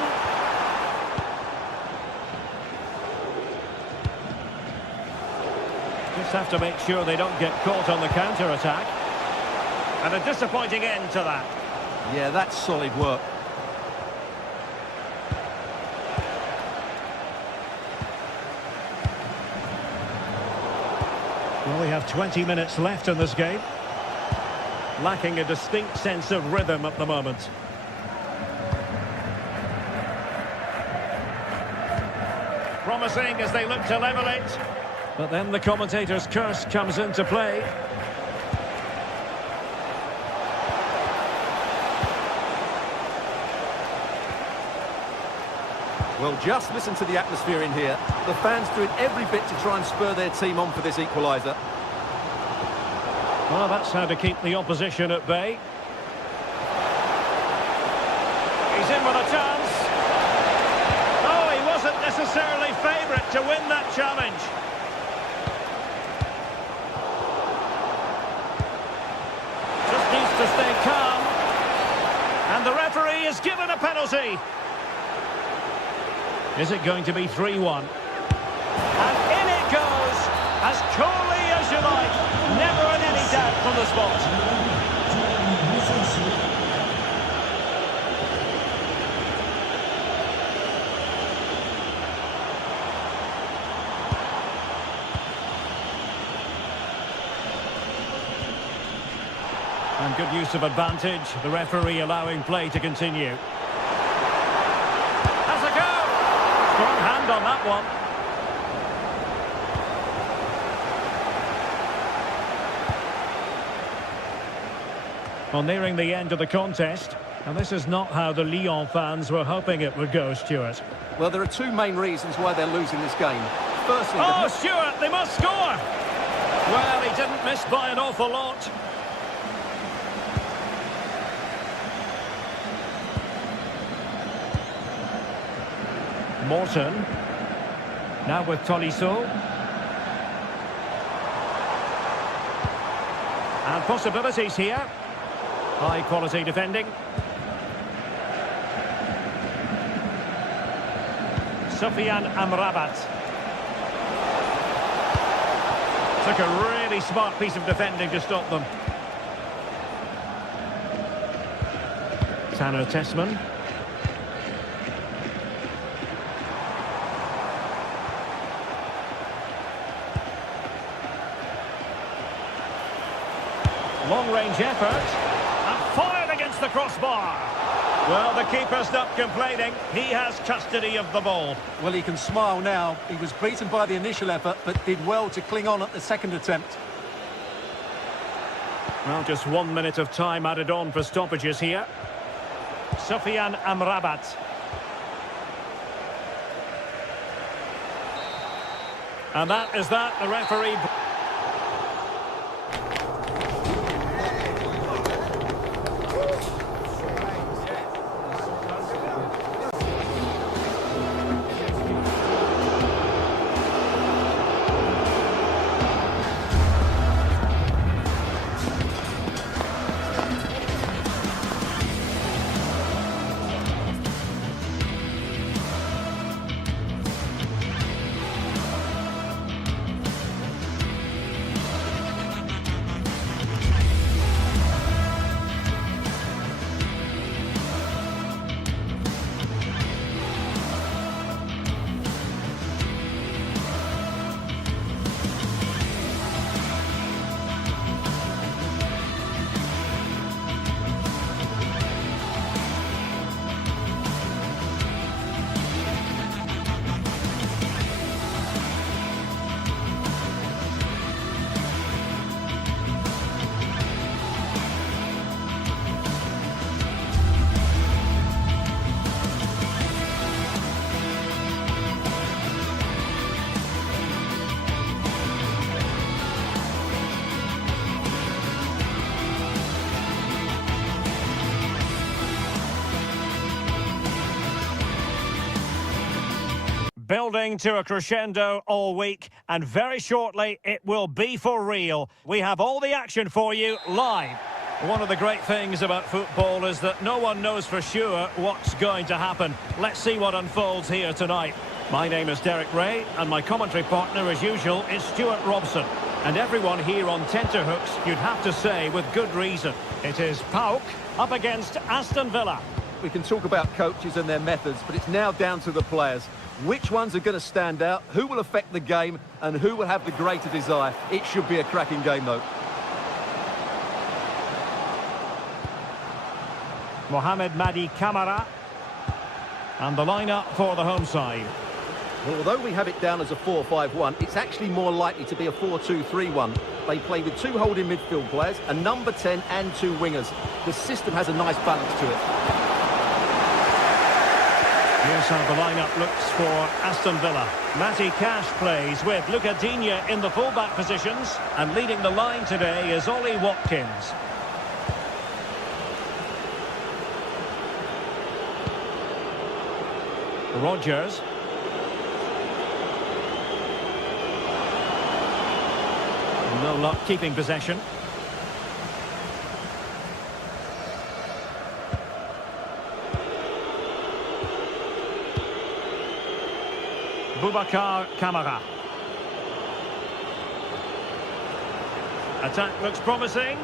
Just have to make sure they don't get caught on the counter-attack. And a disappointing end to that. Yeah, that's solid work. Well, we have 20 minutes left in this game. Lacking a distinct sense of rhythm at the moment. Promising as they look to level it. But then the commentator's curse comes into play. Well, just listen to the atmosphere in here. The fans doing every bit to try and spur their team on for this equaliser. Well, that's how to keep the opposition at bay. He's in with a chance. Oh, he wasn't necessarily favourite to win that challenge. Just needs to stay calm. And the referee is given a penalty. Is it going to be 3-1? And in it goes, as coolly as you like. Never in any doubt from the spot. And good use of advantage, the referee allowing play to continue. Has a go! Strong hand on that one. Well, nearing the end of the contest, and this is not how the Lyon fans were hoping it would go, Stuart. Well, there are two main reasons why they're losing this game. Firstly, oh, Stuart, they must score! Well, he didn't miss by an awful lot. Morton. Now with Tolisso. And possibilities here. High quality defending. Sofiane Amrabat. Took a really smart piece of defending to stop them. Tanner Tessman. Long-range effort, and fired against the crossbar. Well, the keeper's not complaining. He has custody of the ball. Well, he can smile now. He was beaten by the initial effort, but did well to cling on at the second attempt. Well, just 1 minute of time added on for stoppages here. Sofiane Amrabat. And that is that, the referee... building to a crescendo all week, and very shortly it will be for real. We have all the action for you live. One of the great things about football is that no one knows for sure what's going to happen. Let's see what unfolds here tonight. My name is Derek Ray, and my commentary partner, as usual, is Stuart Robson. And everyone here on tenterhooks, you'd have to say, with good reason. It is PAOK up against Aston Villa. We can talk about coaches and their methods, but it's now down to the players. Which ones are going to stand out, who will affect the game, and who will have the greater desire? It should be a cracking game, though. Mohamed Madi Camara. And the lineup for the home side. Well, although we have it down as a 4-5-1, it's actually more likely to be a 4-2-3-1. They play with two holding midfield players, a number 10 and two wingers. The system has a nice balance to it. Here's how the lineup looks for Aston Villa. Matty Cash plays with Luca Digne in the fullback positions, and leading the line today is Ollie Watkins. Rodgers. No luck keeping possession. Boubacar Kamara. Attack looks promising.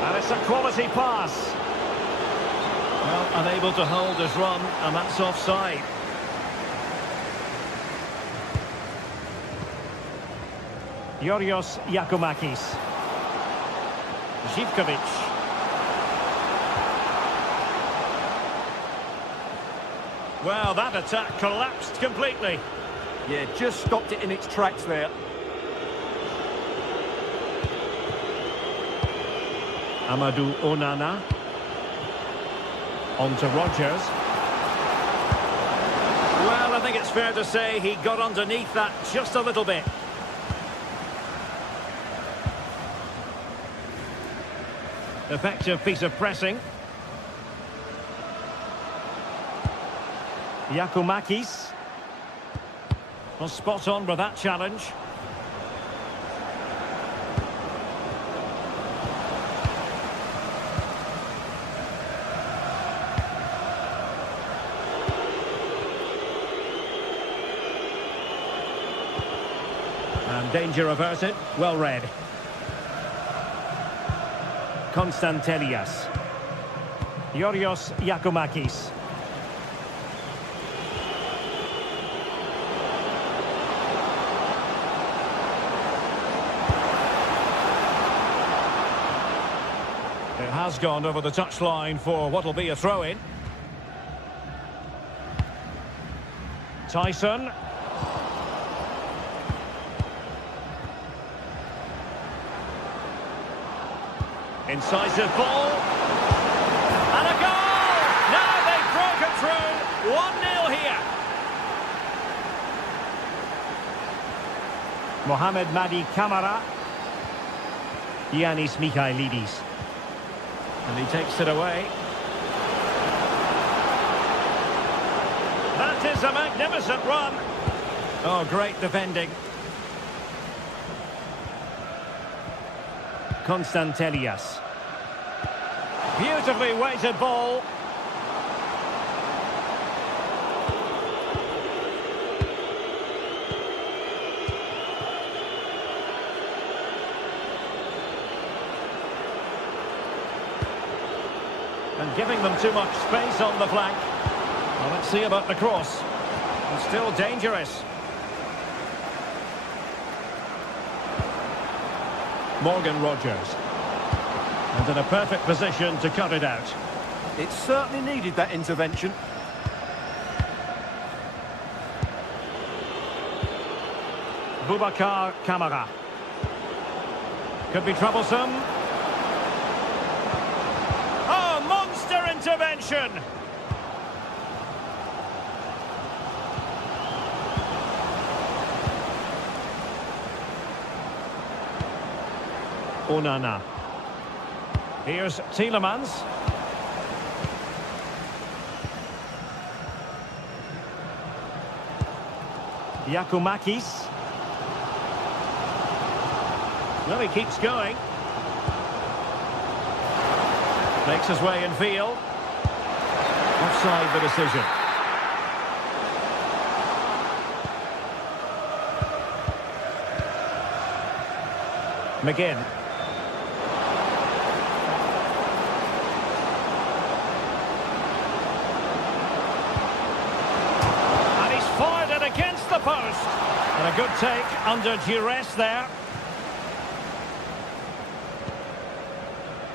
And it's a quality pass. Well, unable to hold his run, and that's offside. Yorios Yakumakis. Zivkovic. Well, that attack collapsed completely. Yeah, just stopped it in its tracks there. Amadou Onana. On to Rodgers. Well, I think it's fair to say he got underneath that just a little bit. Effective piece of pressing. Yakumakis. Well, spot on with that challenge. And danger averted. Well read. Konstantelias. Yorios Yakumakis. It has gone over the touchline for what will be a throw-in. Tyson. Incisive ball. And a goal! Now they've broken through. 1-0 here. Mohamed Madi Camara. Giannis Michailidis. And he takes it away. That is a magnificent run. Oh, great defending. Konstantelias. Beautifully weighted ball. And giving them too much space on the flank. Well, let's see about the cross. It's still dangerous. Morgan Rodgers. And in a perfect position to cut it out. It certainly needed that intervention. Boubacar Kamara. Could be troublesome. Oh, monster intervention! Onana. Here's Tielemans. Giacomakis. Well, he keeps going. Makes his way in field. Offside the decision. McGinn. And he's fired it against the post. And a good take under duress there.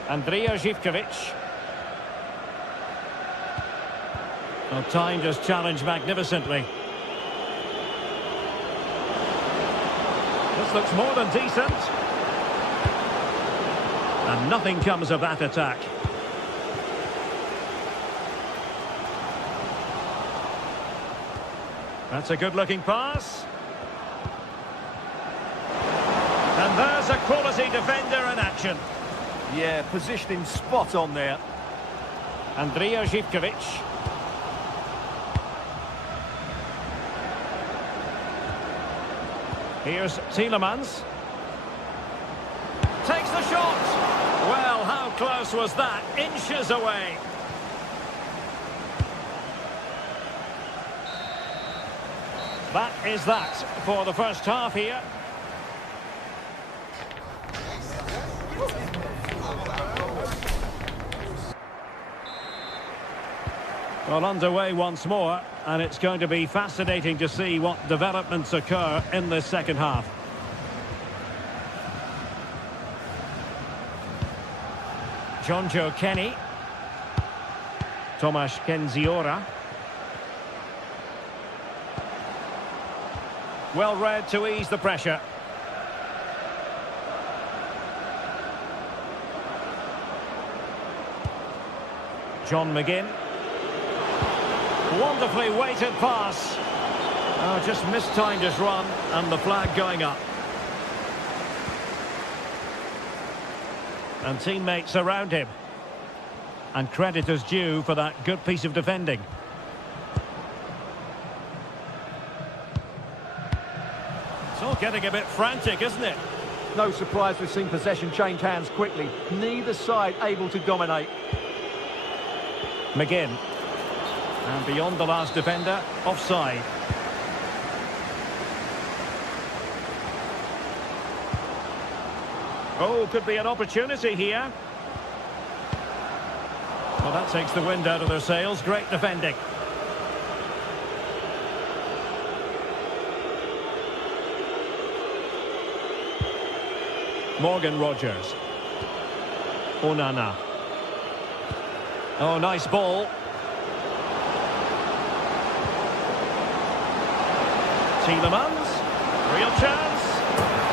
Andrija Živković. Well, timed his challenge magnificently. This looks more than decent. And nothing comes of that attack. That's a good-looking pass. And there's a quality defender in action. Yeah, positioning spot on there. Andrija Živković. Here's Tielemans. Takes the shot. Well, how close was that? Inches away. That is that for the first half here. Well, underway once more, and it's going to be fascinating to see what developments occur in this second half. Jonjo Kenny. Tomasz Kenziora. Well read to ease the pressure. John McGinn. Wonderfully weighted pass. Oh, just mistimed his run, and the flag going up. And teammates around him. And credit is due for that good piece of defending. It's all getting a bit frantic, isn't it? No surprise we've seen possession change hands quickly. Neither side able to dominate. McGinn. And beyond the last defender, offside. Oh, could be an opportunity here. Well, that takes the wind out of their sails. Great defending. Morgan Rogers. Onana. Oh, nice ball. Tielemans, real chance,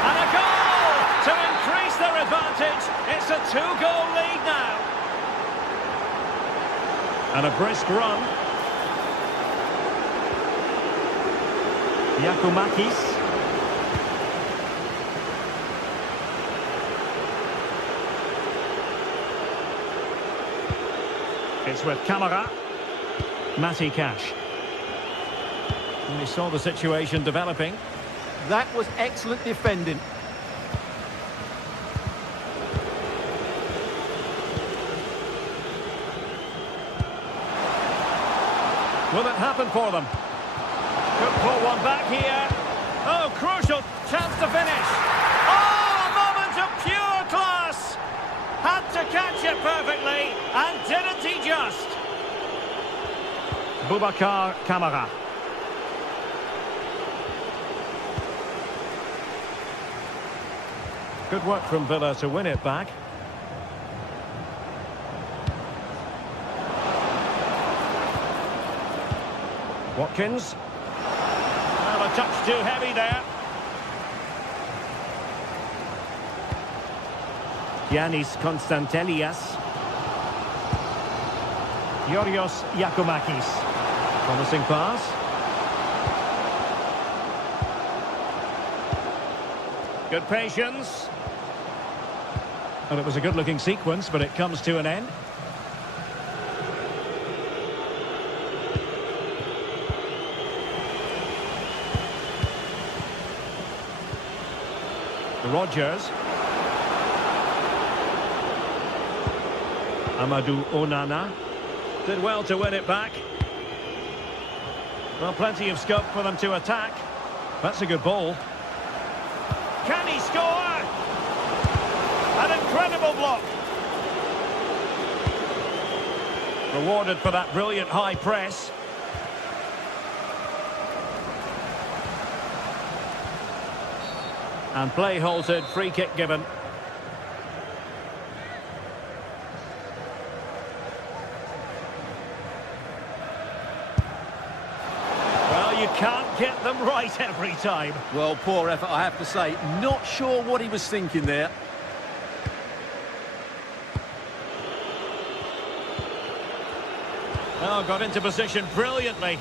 and a goal to increase their advantage. It's a two-goal lead now. And a brisk run. Giacomakis. It's with Camara. Matty Cash. And we saw the situation developing. That was excellent defending. Will it happen for them? Could pull one back here. Oh, crucial chance to finish. Oh, a moment of pure class. Had to catch it perfectly, and didn't he just? Boubacar Camara. Good work from Villa to win it back. Watkins. Well, a touch too heavy there. Giannis Konstantelias. Yorios Giacomakis. Promising pass. Good patience. And it was a good-looking sequence, but it comes to an end. Rodgers. Amadou Onana. Did well to win it back. Well, plenty of scope for them to attack. That's a good ball. Can he score? An incredible block. Rewarded for that brilliant high press. And play halted, free kick given. Well, you can't get them right every time. Well, poor effort, I have to say. Not sure what he was thinking there. Oh, got into position brilliantly.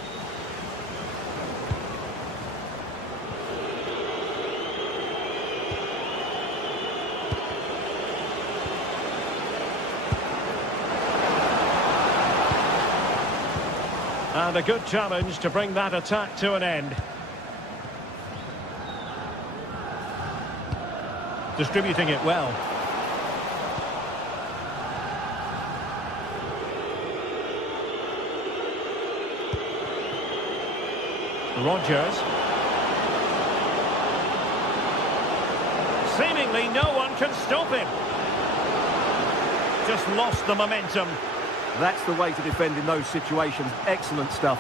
And a good challenge to bring that attack to an end. Distributing it well. Rodgers. Seemingly no one can stop him. Just lost the momentum. That's the way to defend in those situations. Excellent stuff.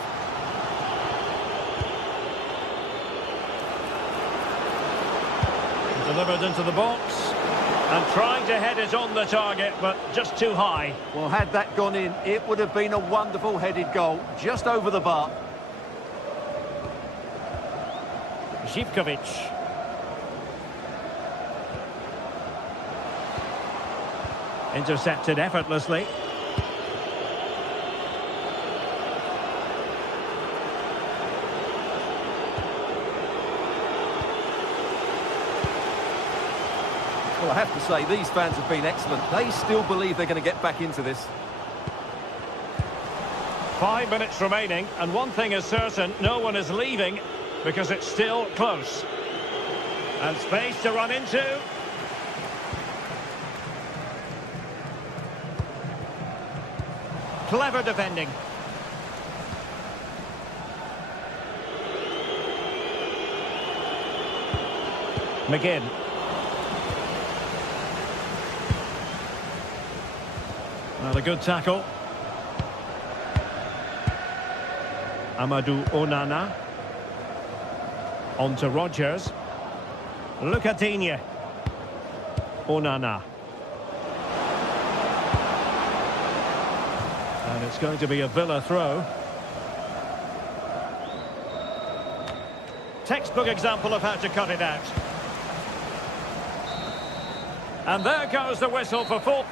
Delivered into the box. And trying to head it on the target, but just too high. Well, had that gone in, it would have been a wonderful headed goal. Just over the bar. Zivkovic. Intercepted effortlessly. Well, I have to say, these fans have been excellent. They still believe they're going to get back into this. 5 minutes remaining, and one thing is certain, no one is leaving because it's still close. And space to run into. Clever defending. McGinn. Well, a good tackle. Amadou Onana. On to Rodgers. Look at Digne. Onana. And it's going to be a Villa throw. Textbook example of how to cut it out. And there goes the whistle for full.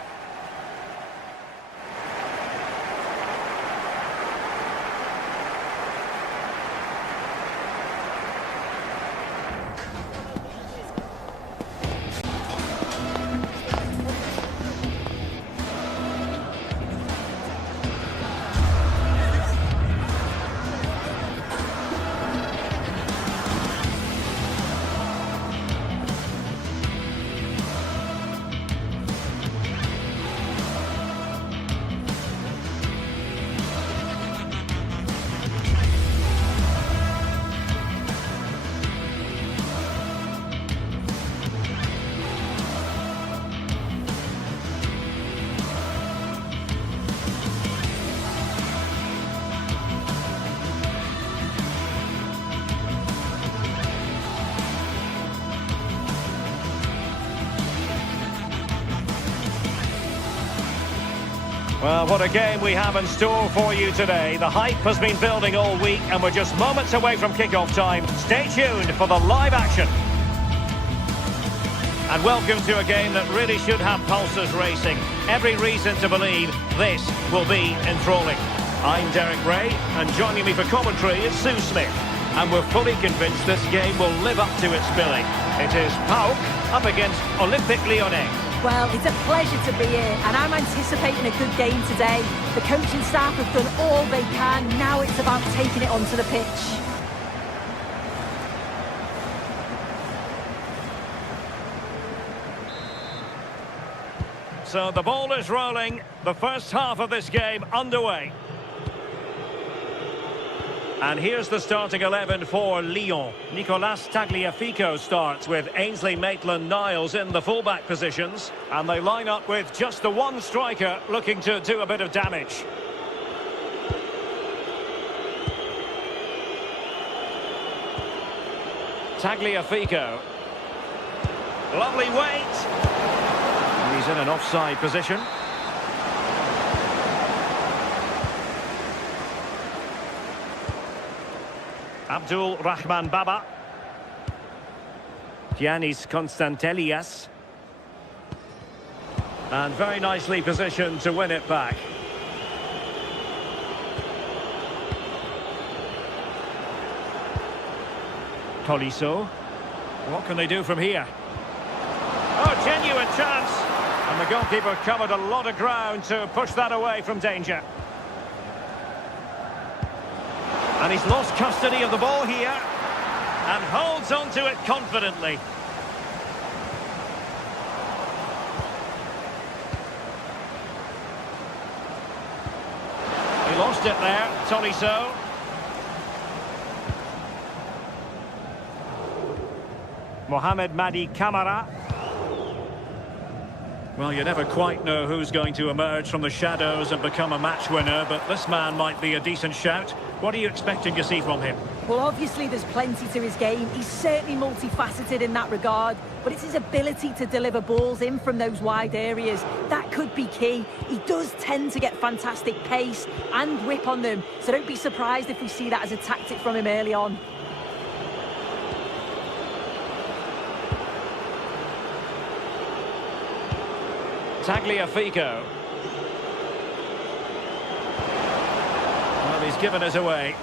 Well, what a game we have in store for you today. The hype has been building all week and we're just moments away from kickoff time. Stay tuned for the live action. And welcome to a game that really should have pulses racing. Every reason to believe this will be enthralling. I'm Derek Ray, and joining me for commentary is Sue Smith. And we're fully convinced this game will live up to its billing. It is PAOK up against Olympique Lyonnais. Well, it's a pleasure to be here, and I'm anticipating a good game today. The coaching staff have done all they can. Now it's about taking it onto the pitch. So the ball is rolling. The first half of this game underway. And here's the starting 11 for Lyon. Nicolas Tagliafico starts with Ainsley Maitland-Niles in the fullback positions. And they line up with just the one striker looking to do a bit of damage. Tagliafico. Lovely weight. And he's in an offside position. Abdul Rahman Baba. Giannis Konstantelias. And very nicely positioned to win it back. Tolisso. What can they do from here? Oh, genuine chance. And the goalkeeper covered a lot of ground to push that away from danger. And he's lost custody of the ball here and holds on to it confidently. He lost it there, Tolisso. Mohamed Madi Camara. Well, you never quite know who's going to emerge from the shadows and become a match winner, but this man might be a decent shout. What are you expecting to see from him? Well, obviously there's plenty to his game. He's certainly multifaceted in that regard, but it's his ability to deliver balls in from those wide areas. That could be key. He does tend to get fantastic pace and whip on them, so don't be surprised if we see that as a tactic from him early on. Tagliafico. Well, he's given us away.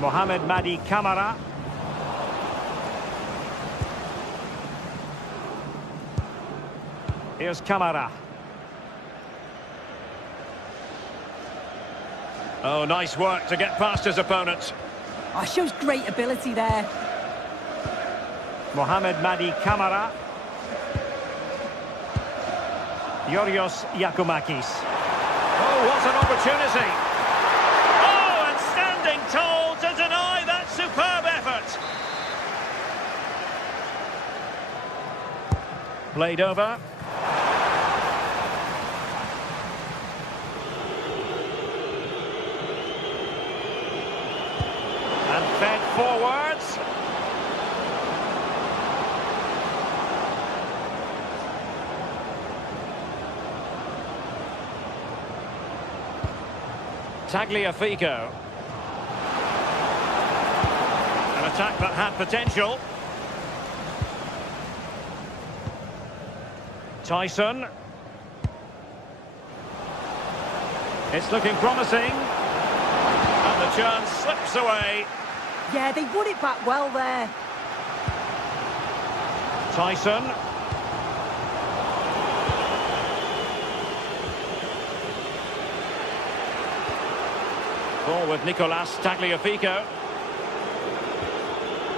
Mohamed Madi Camara. Here's Camara. Oh, nice work to get past his opponent. Oh, shows great ability there. Mohamed Madi Camara. Yorios Yakumakis. Oh, what an opportunity. Oh, and standing tall to deny that superb effort. Played over. And fed forwards. Tagliafico. An attack that had potential. Tyson. It's looking promising. And the chance slips away. Yeah, they won it back well there. Tyson. Ball with Nicolas Tagliafico.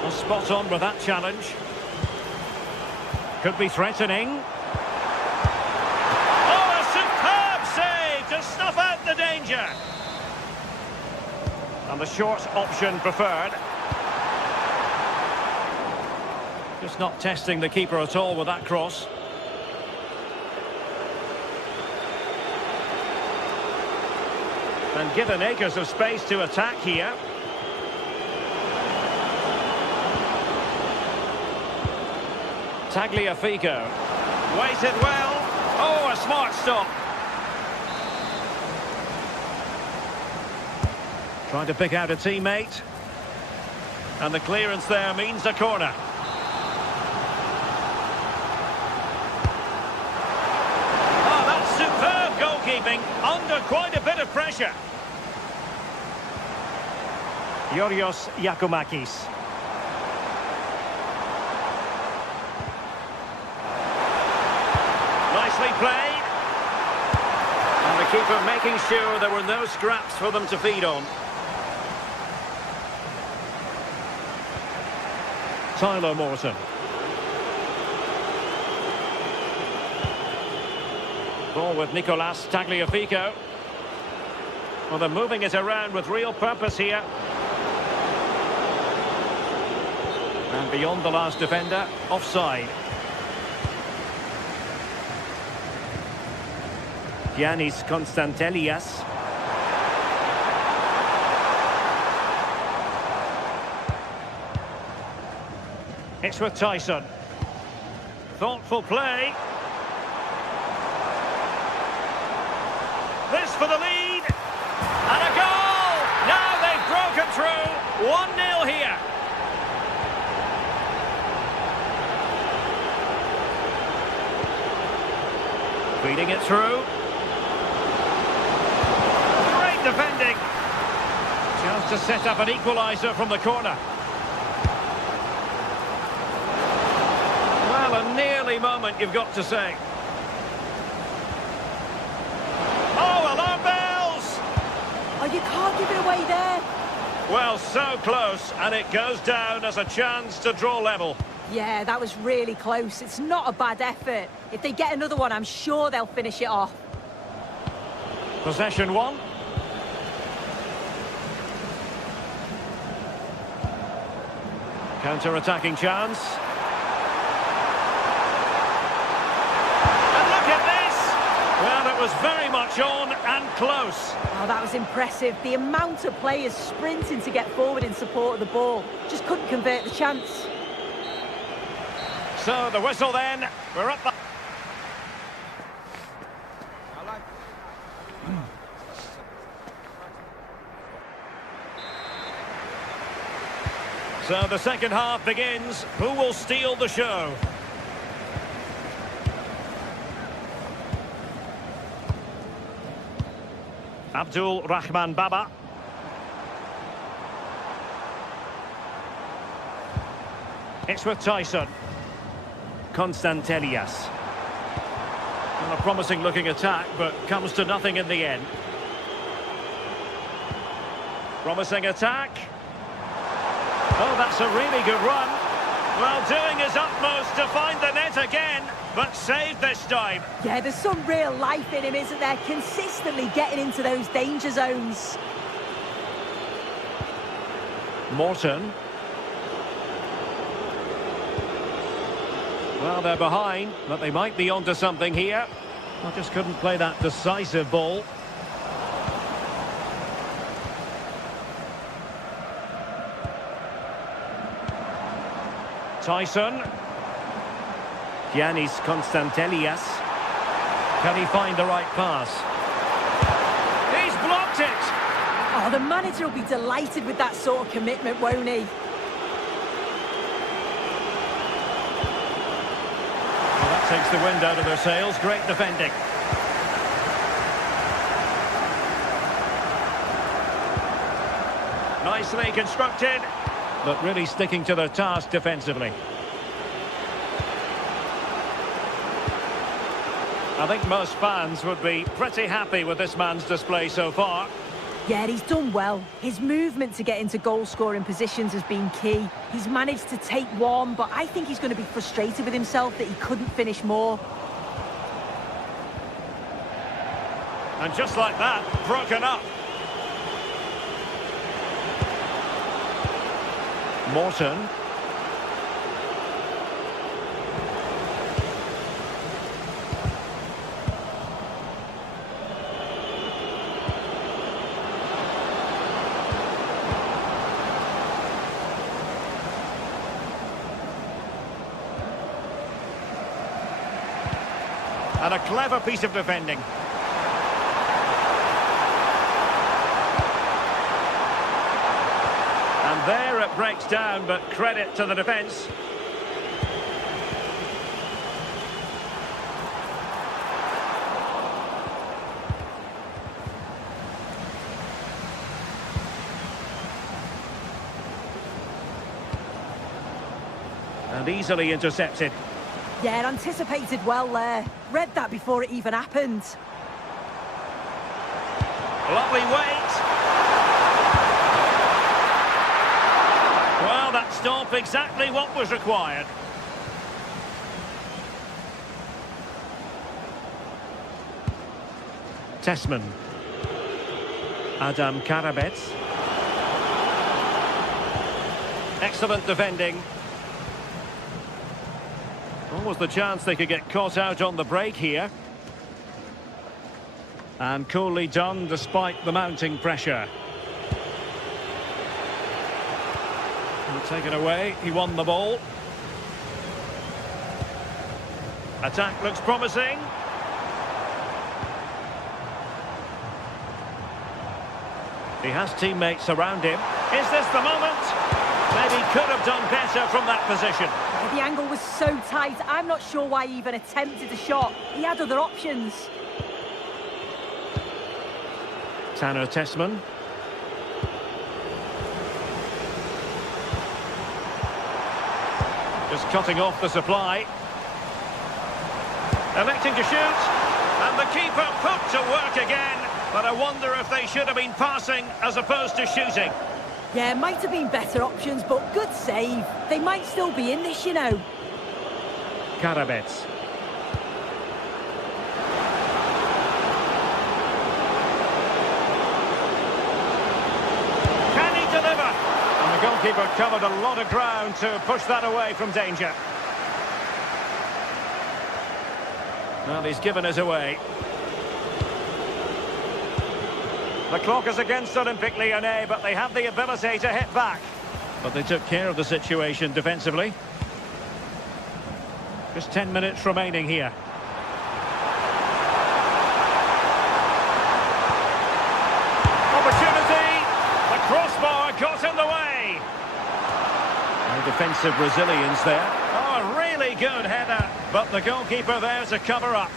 Well, spot on with that challenge. Could be threatening. Oh, a superb save to snuff out the danger. And the short option preferred. Just not testing the keeper at all with that cross. And given acres of space to attack here. Tagliafico. Waited well. Oh, a smart stop. Trying to pick out a teammate. And the clearance there means a corner. Oh, that's superb goalkeeping under quite a bit of pressure. Yorios Yakumakis. Nicely played. And the keeper making sure there were no scraps for them to feed on. Tyler Morton. Ball with Nicolas Tagliafico. Well, they're moving it around with real purpose here. And beyond the last defender, offside. Giannis Constantelias. It's with Tyson. Thoughtful play. This for the lead. And a goal! Now they've broken through. 1-0 here. Feeding it through. Great defending. Chance to set up an equaliser from the corner. Well, a nearly moment, you've got to say. Oh, alarm bells! Oh, you can't give it away there. Well, so close, and it goes down as a chance to draw level. Yeah, that was really close. It's not a bad effort. If they get another one, I'm sure they'll finish it off. Possession one. Counter-attacking chance. And look at this! Well, it was very much on and close. Oh, that was impressive. The amount of players sprinting to get forward in support of the ball. Just couldn't convert the chance. So the whistle then. We're up the... So the second half begins. Who will steal the show? Abdul Rahman Baba. It's with Tyson. Constantelias. Well, a promising looking attack, but comes to nothing in the end. Promising attack. Oh, that's a really good run. Well, doing his utmost to find the net again, but saved this time. Yeah, there's some real life in him, isn't there? Consistently getting into those danger zones. Morton. Well, they're behind, but they might be onto something here. I just couldn't play that decisive ball. Tyson. Giannis Constantelias. Can he find the right pass? He's blocked it! Oh, the manager will be delighted with that sort of commitment, won't he? Well, that takes the wind out of their sails. Great defending. Nicely constructed, but really sticking to their task defensively. I think most fans would be pretty happy with this man's display so far. Yeah, he's done well. His movement to get into goal-scoring positions has been key. He's managed to take one, but I think he's going to be frustrated with himself that he couldn't finish more. And just like that, broken up. Morton. And a clever piece of defending. And there it breaks down, but credit to the defence. And easily intercepted. Yeah, anticipated well there. Read that before it even happened. Lovely weight. Well, that stop exactly what was required. Tessman. Adam Karabets. Excellent defending. Almost the chance they could get caught out on the break here. And coolly done despite the mounting pressure. And taken away, he won the ball. Attack looks promising. He has teammates around him. Is this the moment? Maybe could have done better from that position. The angle was so tight, I'm not sure why he even attempted a shot. He had other options. Tanner Tessman. Just cutting off the supply. Electing to shoot. And the keeper put to work again. But I wonder if they should have been passing as opposed to shooting. Yeah, might have been better options, but good save. They might still be in this, you know. Karabets. Can he deliver? And the goalkeeper covered a lot of ground to push that away from danger. Well, he's given us away. The clock is against Olympique Lyonnais, but they have the ability to hit back. But they took care of the situation defensively. Just 10 minutes remaining here. Opportunity! The crossbar got in the way! No defensive resilience there. Oh, a really good header, but the goalkeeper there to cover up.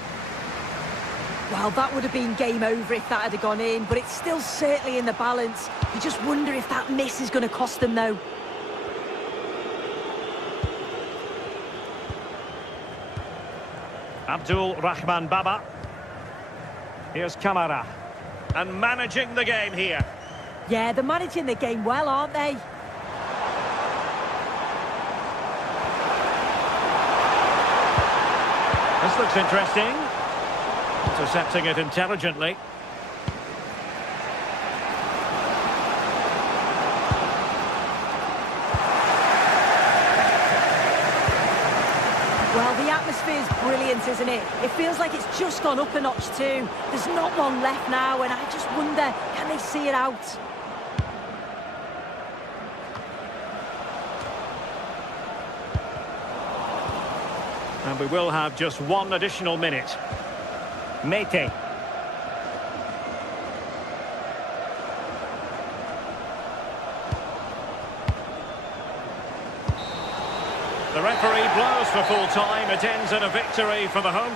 Well, that would have been game over if that had gone in, but it's still certainly in the balance. You just wonder if that miss is going to cost them, though. Abdul Rahman Baba. Here's Kamara. And managing the game here. Yeah, they're managing the game well, aren't they? This looks interesting. Intercepting it intelligently. Well, the atmosphere's brilliant, isn't it? It feels like it's just gone up a notch too. There's not long left now, and I just wonder, can they see it out? And we will have just one additional minute. Mete. The referee blows for full time. It ends in a victory for the home.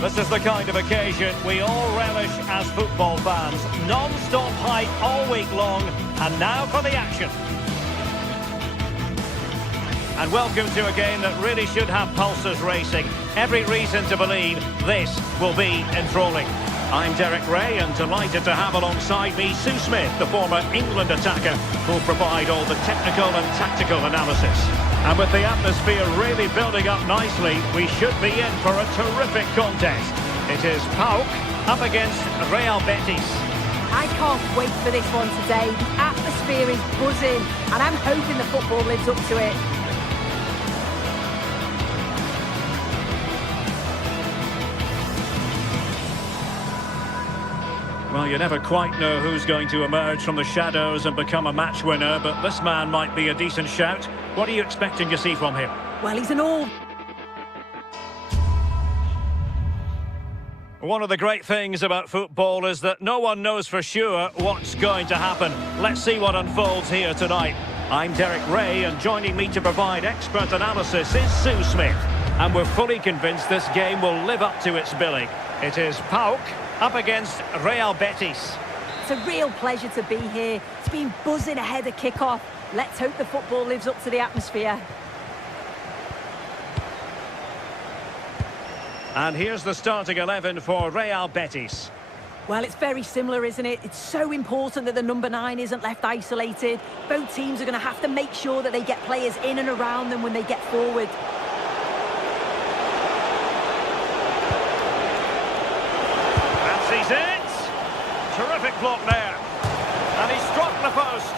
This is the kind of occasion we all relish as football fans. Non-stop hype all week long, and now for the action. And welcome to a game that really should have pulses racing. Every reason to believe this will be enthralling. I'm Derek Ray, and delighted to have alongside me Sue Smith, the former England attacker, who'll provide all the technical and tactical analysis. And with the atmosphere really building up nicely, we should be in for a terrific contest. It is PAOK up against Real Betis. I can't wait for this one today. The atmosphere is buzzing, and I'm hoping the football lives up to it. Well, you never quite know who's going to emerge from the shadows and become a match winner, but this man might be a decent shout. What are you expecting to see from him? Well, he's an all... One of the great things about football is that no one knows for sure what's going to happen. Let's see what unfolds here tonight. I'm Derek Ray, and joining me to provide expert analysis is Sue Smith. And we're fully convinced this game will live up to its billing. It is PAOK up against Real Betis. It's a real pleasure to be here. It's been buzzing ahead of kickoff. Let's hope the football lives up to the atmosphere. And here's the starting 11 for Real Betis. Well, it's very similar, isn't it? It's so important that the number 9 isn't left isolated. Both teams are going to have to make sure that they get players in and around them when they get forward. Sees it. Terrific block there. And he struck the post.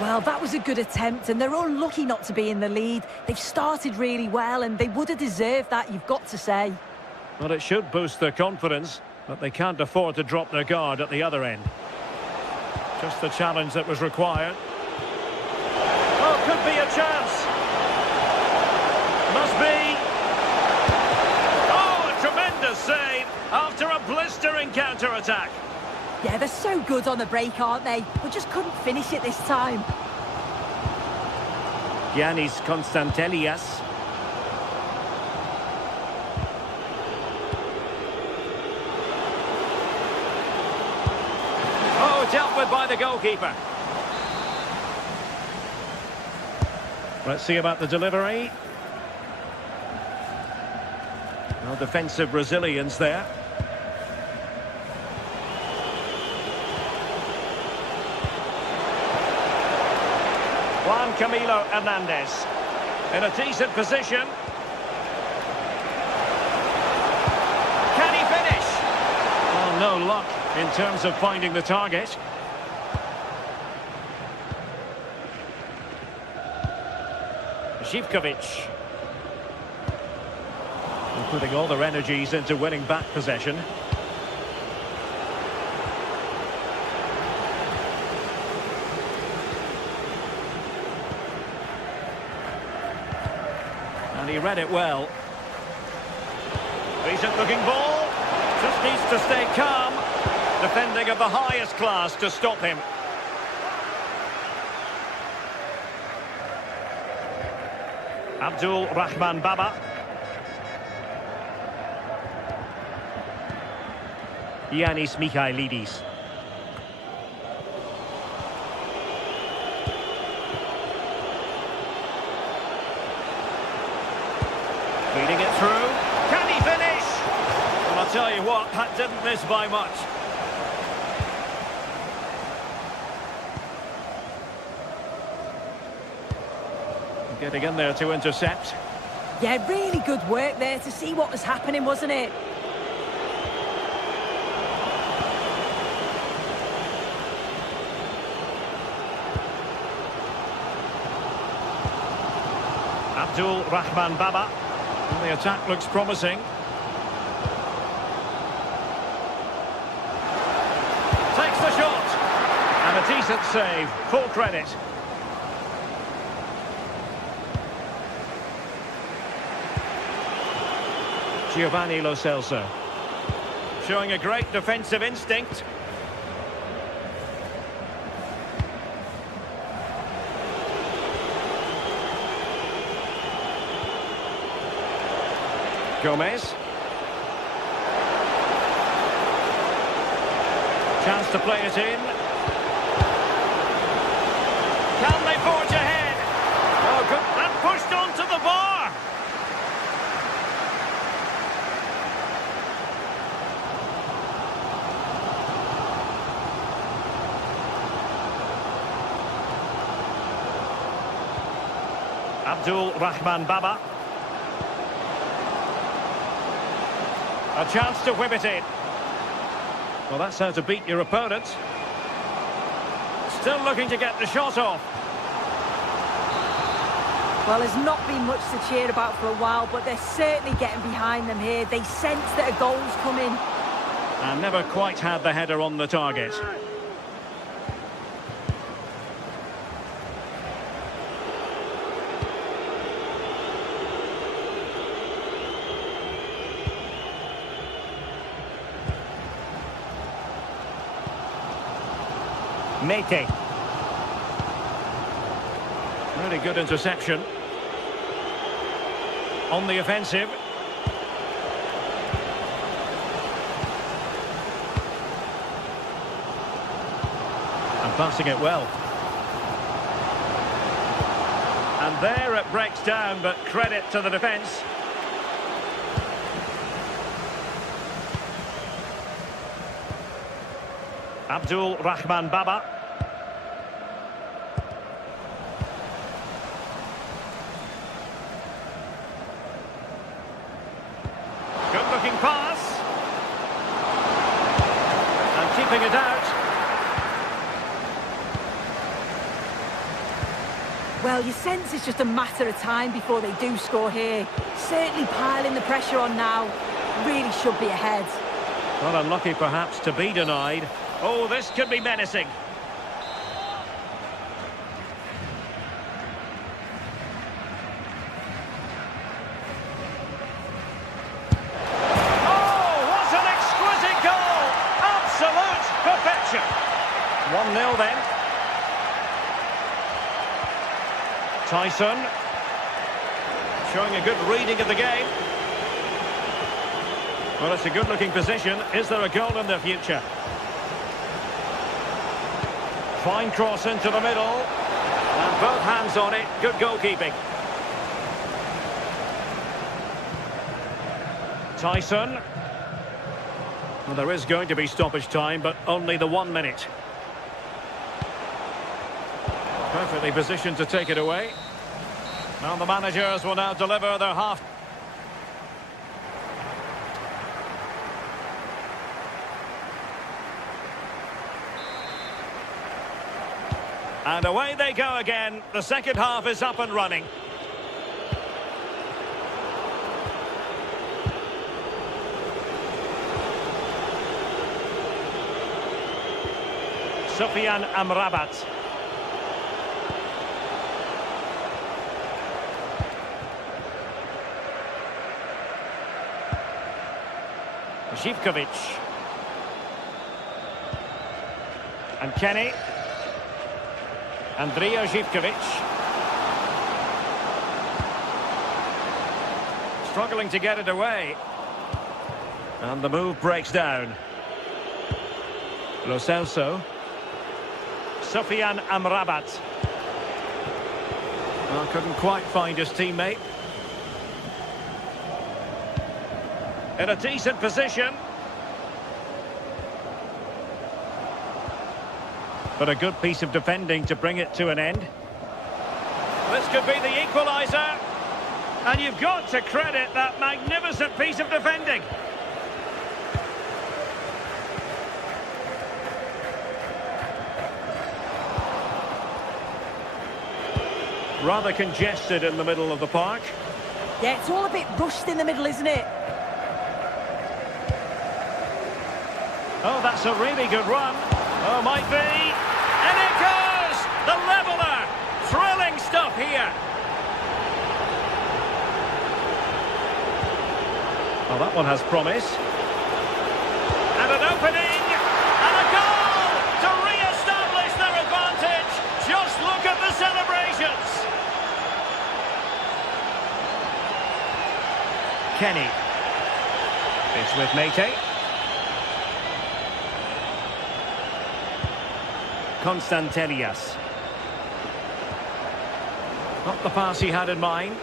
Well, that was a good attempt, and they're unlucky not to be in the lead. They've started really well, and they would have deserved that, you've got to say. Well, it should boost their confidence, but they can't afford to drop their guard at the other end. Just the challenge that was required. Oh, could be a chance. Must be. Tremendous save after a blistering counter-attack. Yeah, they're so good on the break, aren't they? We just couldn't finish it this time. Giannis Constantelias. Oh, dealt with by the goalkeeper. Let's see about the delivery. No defensive resilience there. Juan Camilo Hernandez in a decent position. Can he finish? Oh, no luck in terms of finding the target. Zivkovic. Putting all their energies into winning back possession. And he read it well. Decent looking ball. Just needs to stay calm. Defending of the highest class to stop him. Abdul Rahman Baba. Giannis Michailidis. Feeding it through. Can he finish? Well, I'll tell you what, that didn't miss by much. Getting in there to intercept. Yeah, really good work there to see what was happening, wasn't it? Abdul Rahman Baba. And the attack looks promising. Takes the shot. And a decent save. Full credit. Giovanni Lo Celso. Showing a great defensive instinct. Gomez. Chance to play it in. Can they forge ahead? Oh, good. And pushed onto the bar. Abdul Rahman Baba. A chance to whip it in. Well, that's how to beat your opponent. Still looking to get the shot off. Well, there's not been much to cheer about for a while, but they're certainly getting behind them here. They sense that a goal's coming. And never quite had the header on the target. Mete. Really good interception. On the offensive. And passing it well. And there it breaks down, but credit to the defence. Abdul Rahman Baba. Good-looking pass. And keeping it out. Well, you sense it's just a matter of time before they do score here. Certainly piling the pressure on now. Really should be ahead. Not unlucky, perhaps, to be denied. Oh, this could be menacing. Oh, what an exquisite goal! Absolute perfection. 1-0 then. Tyson. Showing a good reading of the game. Well, it's a good-looking position. Is there a goal in the future? Fine cross into the middle. And both hands on it. Good goalkeeping. Tyson. Well, there is going to be stoppage time, but only the 1 minute. Perfectly positioned to take it away. And the managers will now deliver their half. And away they go again. The second half is up and running. Sufyan Amrabat. Živkovic. And Kenny. Andrija Živkovic. Struggling to get it away. And the move breaks down. Lo Celso. Sufyan Amrabat. Well, couldn't quite find his teammate. In a decent position. But a good piece of defending to bring it to an end. This could be the equaliser. And you've got to credit that magnificent piece of defending. Rather congested in the middle of the park. Yeah, it's all a bit rushed in the middle, isn't it? Oh, that's a really good run. Oh, might be. And it goes! The leveller! Thrilling stuff here. Oh, that one has promise. And an opening! And a goal! To re-establish their advantage! Just look at the celebrations! Kenny. It's with Mate. Constantelias. Not the pass he had in mind.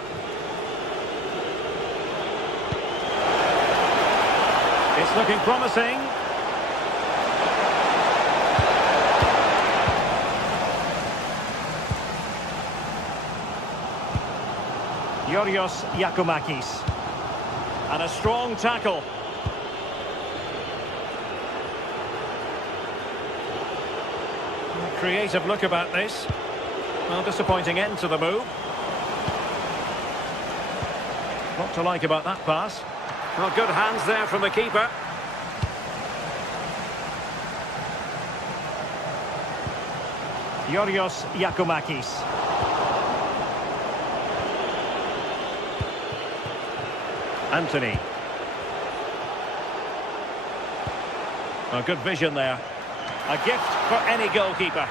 It's looking promising. Yorios Giacomakis. And a strong tackle. A creative look about this. Well, disappointing end to the move. What to like about that pass? Well, good hands there from the keeper. Yorios Giacomakis. Anthony. A good vision there. A gift for any goalkeeper.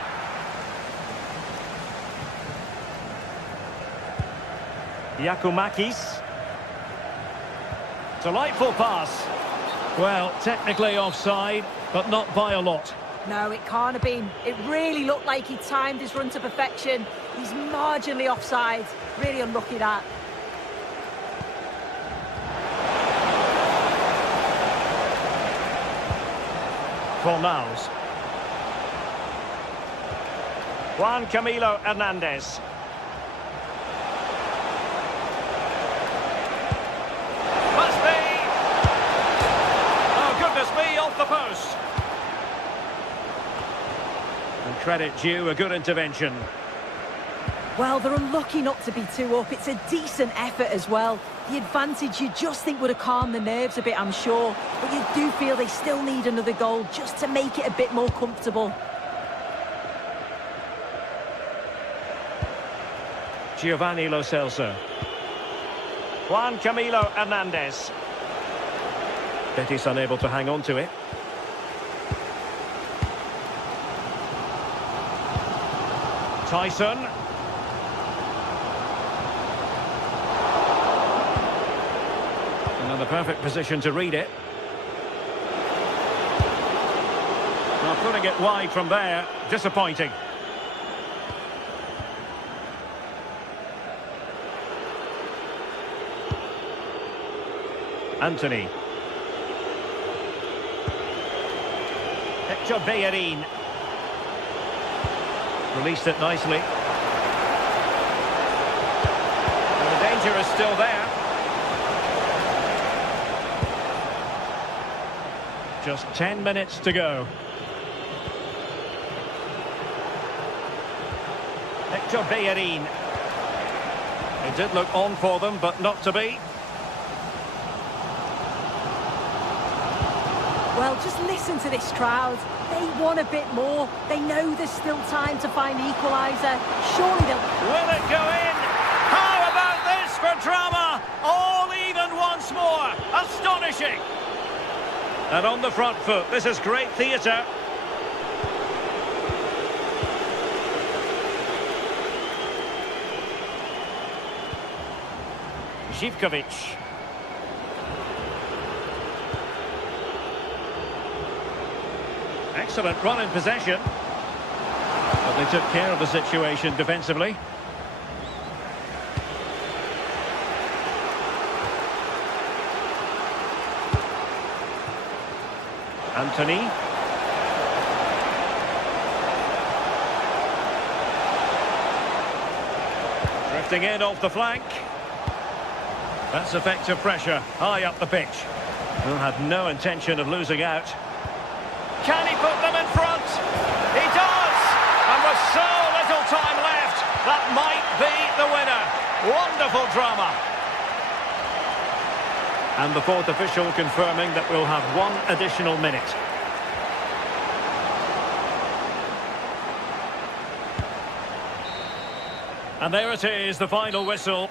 Giacomakis. Delightful pass. Well, technically offside, but not by a lot. No, it can't have been. It really looked like he timed his run to perfection. He's marginally offside. Really unlucky that. Fornals. Juan Camilo Hernandez. Must be! Oh, goodness me, off the post. And credit due, a good intervention. Well, they're unlucky not to be 2 up. It's a decent effort as well. The advantage you just think would have calmed the nerves a bit, I'm sure. But you do feel they still need another goal just to make it a bit more comfortable. Giovanni Lo Celso. Juan Camilo Hernandez. Betis unable to hang on to it. Tyson. The perfect position to read it. Well, putting it wide from there, disappointing. Anthony. Hector Bellerin. Released it nicely. And the danger is still there. Just 10 minutes to go. Hector Bellerin. It did look on for them, but not to be. Well, just listen to this crowd. They want a bit more. They know there's still time to find the equaliser. Surely they'll... Will it go in? How about this for drama? All even once more. Astonishing. And on the front foot, this is great theatre. Živkovic. Excellent run in possession. But they took care of the situation defensively. Anthony. Drifting in off the flank. That's effective pressure, high up the pitch. Well, had no intention of losing out. Can he put them in front? He does! And with so little time left, that might be the winner. Wonderful drama. And the fourth official confirming that we'll have 1 additional minute. And there it is, the final whistle.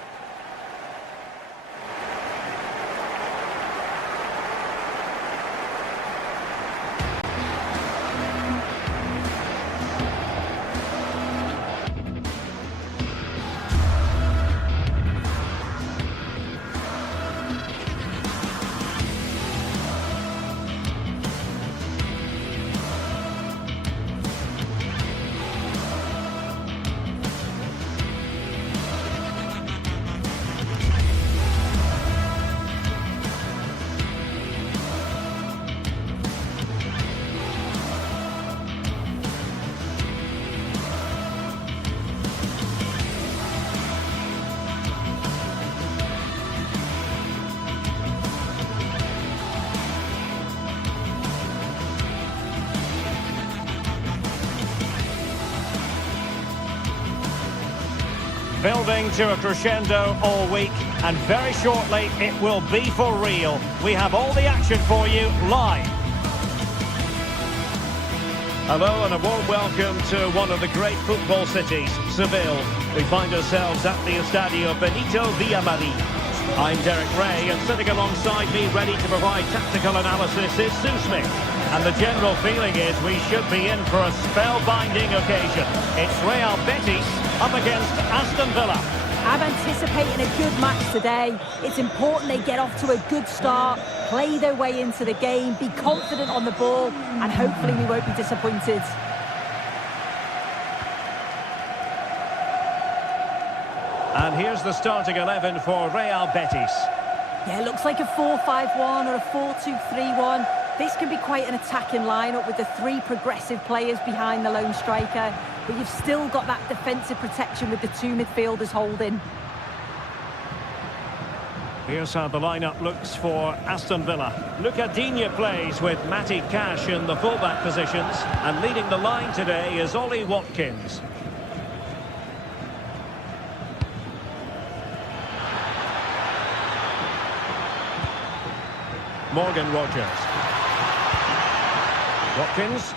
Building to a crescendo all week, and very shortly it will be for real. We have all the action for you live. Hello and a warm welcome to one of the great football cities, Seville. We find ourselves at the Estadio Benito Villamarín. I'm Derek Ray, and sitting alongside me ready to provide tactical analysis is Sue Smith. And the general feeling is we should be in for a spellbinding occasion. It's Real Betis up against Aston Villa. I'm anticipating a good match today. It's important they get off to a good start, play their way into the game, be confident on the ball, and hopefully we won't be disappointed. And here's the starting 11 for Real Betis. Yeah, it looks like a 4-5-1 or a 4-2-3-1. This can be quite an attacking lineup with the three progressive players behind the lone striker, but you've still got that defensive protection with the two midfielders holding. Here's how the lineup looks for Aston Villa. Luca Digne plays with Matty Cash in the fullback positions, and leading the line today is Ollie Watkins. Morgan Rogers. Watkins.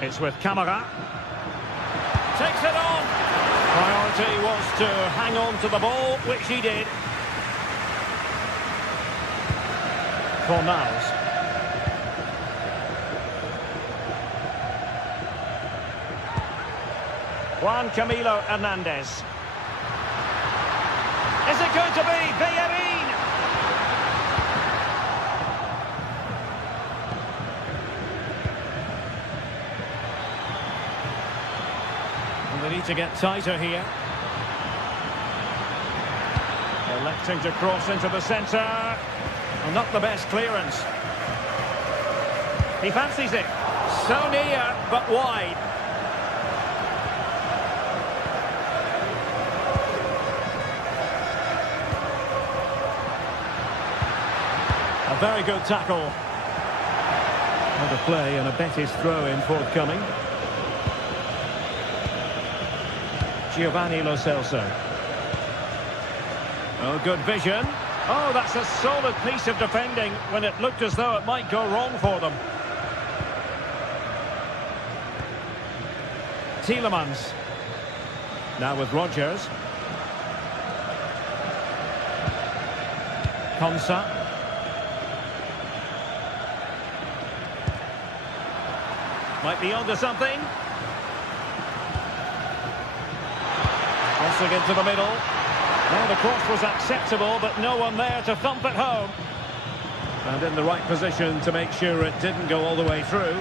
It's with Camara. Takes it on. Priority was to hang on to the ball, which he did. Fornals. Juan Camilo Hernandez. Is it going to be Bayern? They need to get tighter here. Electing to cross into the centre. Well, not the best clearance. He fancies it. So near, but wide. A very good tackle. Out of play and a Betis throw-in forthcoming. Giovanni Lo Celso. Oh, good vision. Oh, that's a solid piece of defending when it looked as though it might go wrong for them. Tielemans. Now with Rogers. Konsa. Might be onto something. Crossing into the middle. Well, the cross was acceptable, but no one there to thump it home. And in the right position to make sure it didn't go all the way through.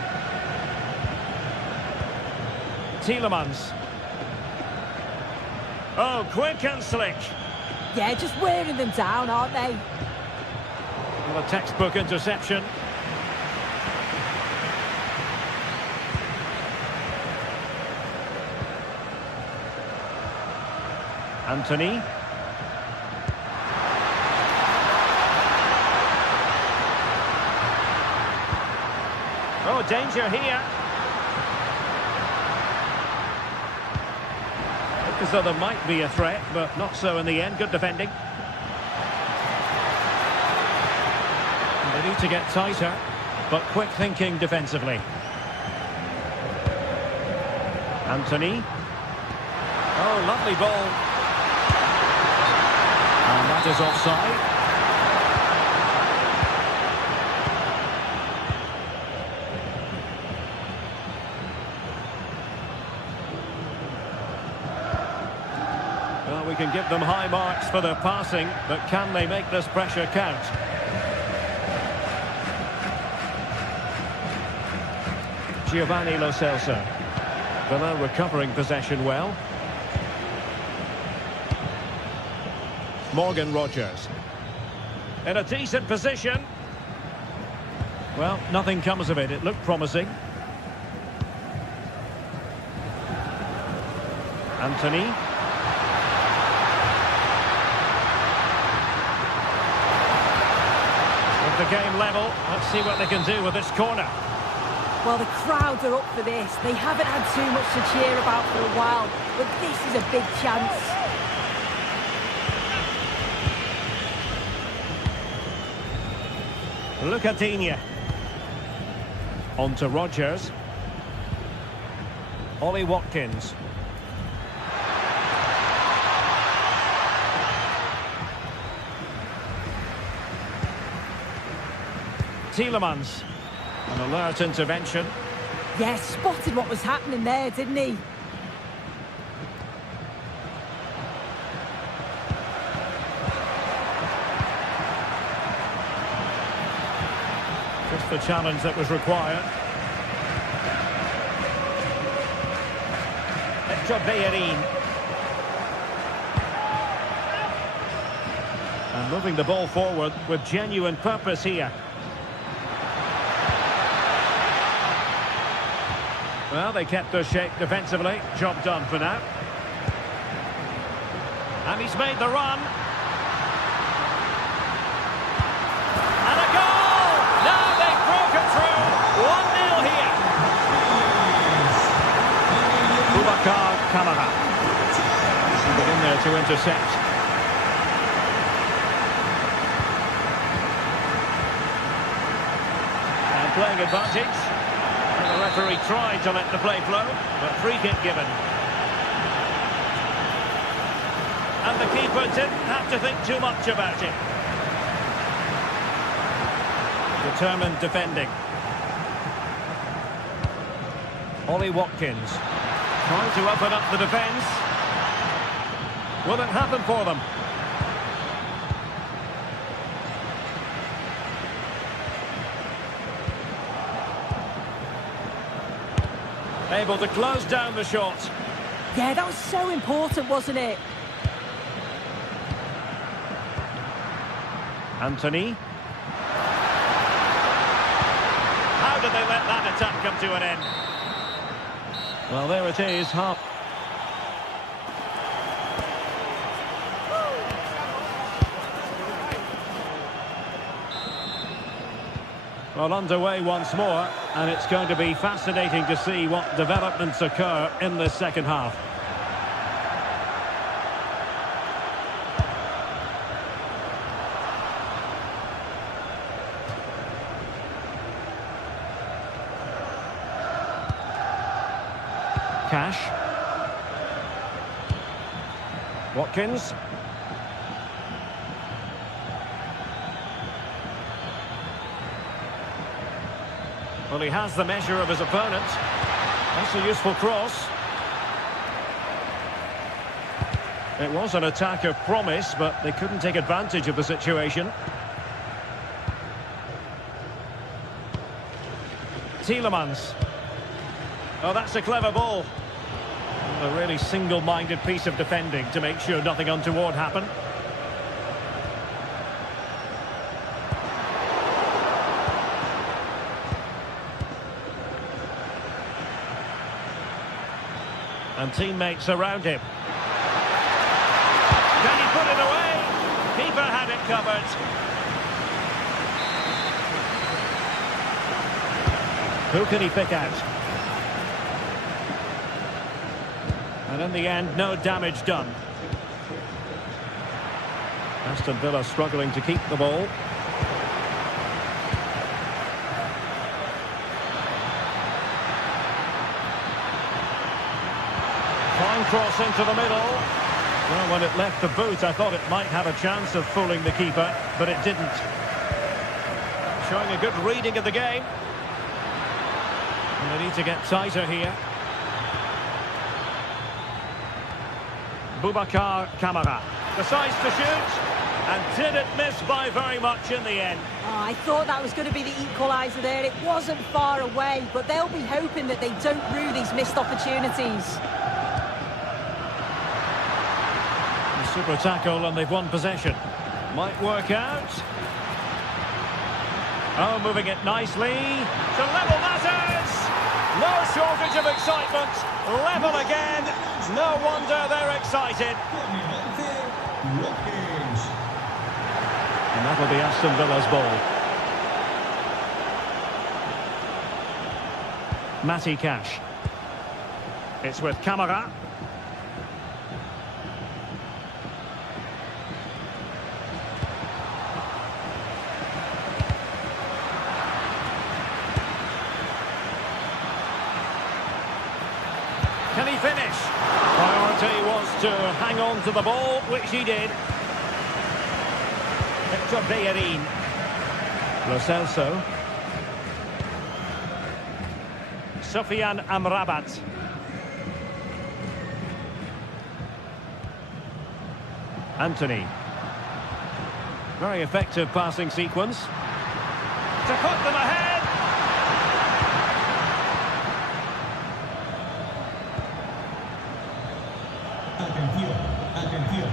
Tielemans. Oh, quick and slick. Yeah, just wearing them down, aren't they? Well, a textbook interception. Anthony. Oh, danger here. Looked as though there might be a threat, but not so in the end. Good defending. And they need to get tighter, but quick thinking defensively. Anthony. Oh, lovely ball. And that is offside. Well, we can give them high marks for their passing, but can they make this pressure count? Giovanni Lo Celso. Villa recovering possession well. Morgan Rogers. In a decent position. Well, nothing comes of it. It looked promising. Anthony. With the game level, let's see what they can do with this corner. Well, the crowds are up for this. They haven't had too much to cheer about for a while, but this is a big chance. Lucatinia. On to Rodgers. Ollie Watkins. Tielemans. An alert intervention. Yeah, spotted what was happening there, didn't he? Just the challenge that was required. Hector Bellerin. And moving the ball forward with genuine purpose here. Well, they kept their shape defensively. Job done for now. And he's made the run. And a goal! Now they've broken through. 1-0 here. Boubacar Kamara. Get in there to intercept. And playing advantage. The referee tried to let the play flow, but free kick given. And the keeper didn't have to think too much about it. Determined defending. Ollie Watkins trying to open up the defence. Will it happen for them? Able to close down the shot. Yeah, that was so important, wasn't it? Anthony. How did they let that attack come to an end? Well, there it is. Half. Well, underway once more, and it's going to be fascinating to see what developments occur in the second half. Cash. Watkins. Well, he has the measure of his opponent. That's a useful cross. It was an attack of promise, but they couldn't take advantage of the situation. Tielemans. Oh, that's a clever ball. A really single-minded piece of defending to make sure nothing untoward happened. And teammates around him. Can he put it away? Keeper had it covered. Who can he pick out? And in the end, no damage done. Aston Villa struggling to keep the ball. Fine cross into the middle. Well, when it left the boot, I thought it might have a chance of fooling the keeper, but it didn't. Showing a good reading of the game. And they need to get tighter here. Boubacar Kamara decides to shoot, and didn't miss by very much in the end. Oh, I thought that was going to be the equaliser there. It wasn't far away, but they'll be hoping that they don't rue these missed opportunities. Super tackle, and they've won possession. Might work out. Oh, moving it nicely to level matters. No shortage of excitement. Level again. No wonder they're excited. And that'll be Aston Villa's ball. Matty Cash. It's with Kamara. finish? Priority was to hang on to the ball, which he did. Victor Bellerin. Lo Celso. Sofiane Amrabat. Anthony. Very effective passing sequence. To put them ahead. Atención, atención.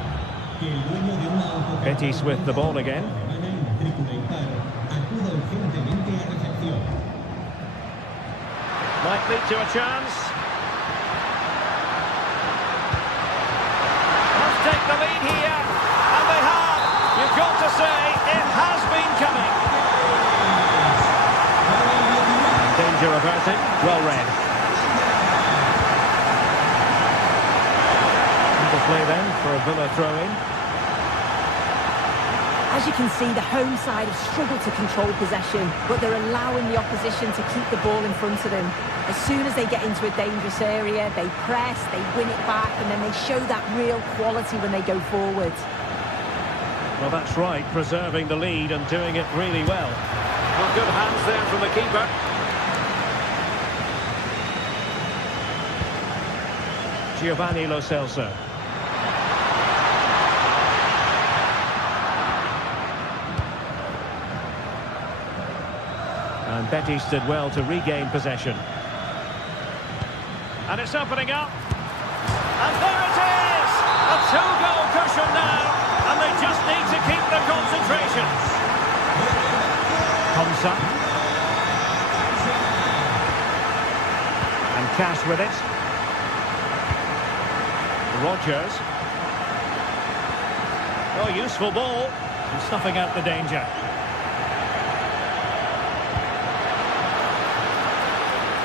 Que el dueño de una autocaravana Betis with the ball again. en matrícula impar acuda urgentemente a recepción. Might lead to a chance. Must take the lead here. And they have. You've got to say, it has been coming. Danger averted. Well read. Good play then for a Villa throw-in. As you can see, the home side have struggled to control possession, but they're allowing the opposition to keep the ball in front of them. As soon as they get into a dangerous area, they press, they win it back, and then they show that real quality when they go forward. Well, that's right, preserving the lead and doing it really well. Well, good hands there from the keeper. Giovanni Lo Celso. And Betis did well to regain possession. And it's opening up. And there it is! A two-goal cushion now. And they just need to keep the concentration. Komsa. And Cash with it. Rodgers. Oh, useful ball. And snuffing out the danger.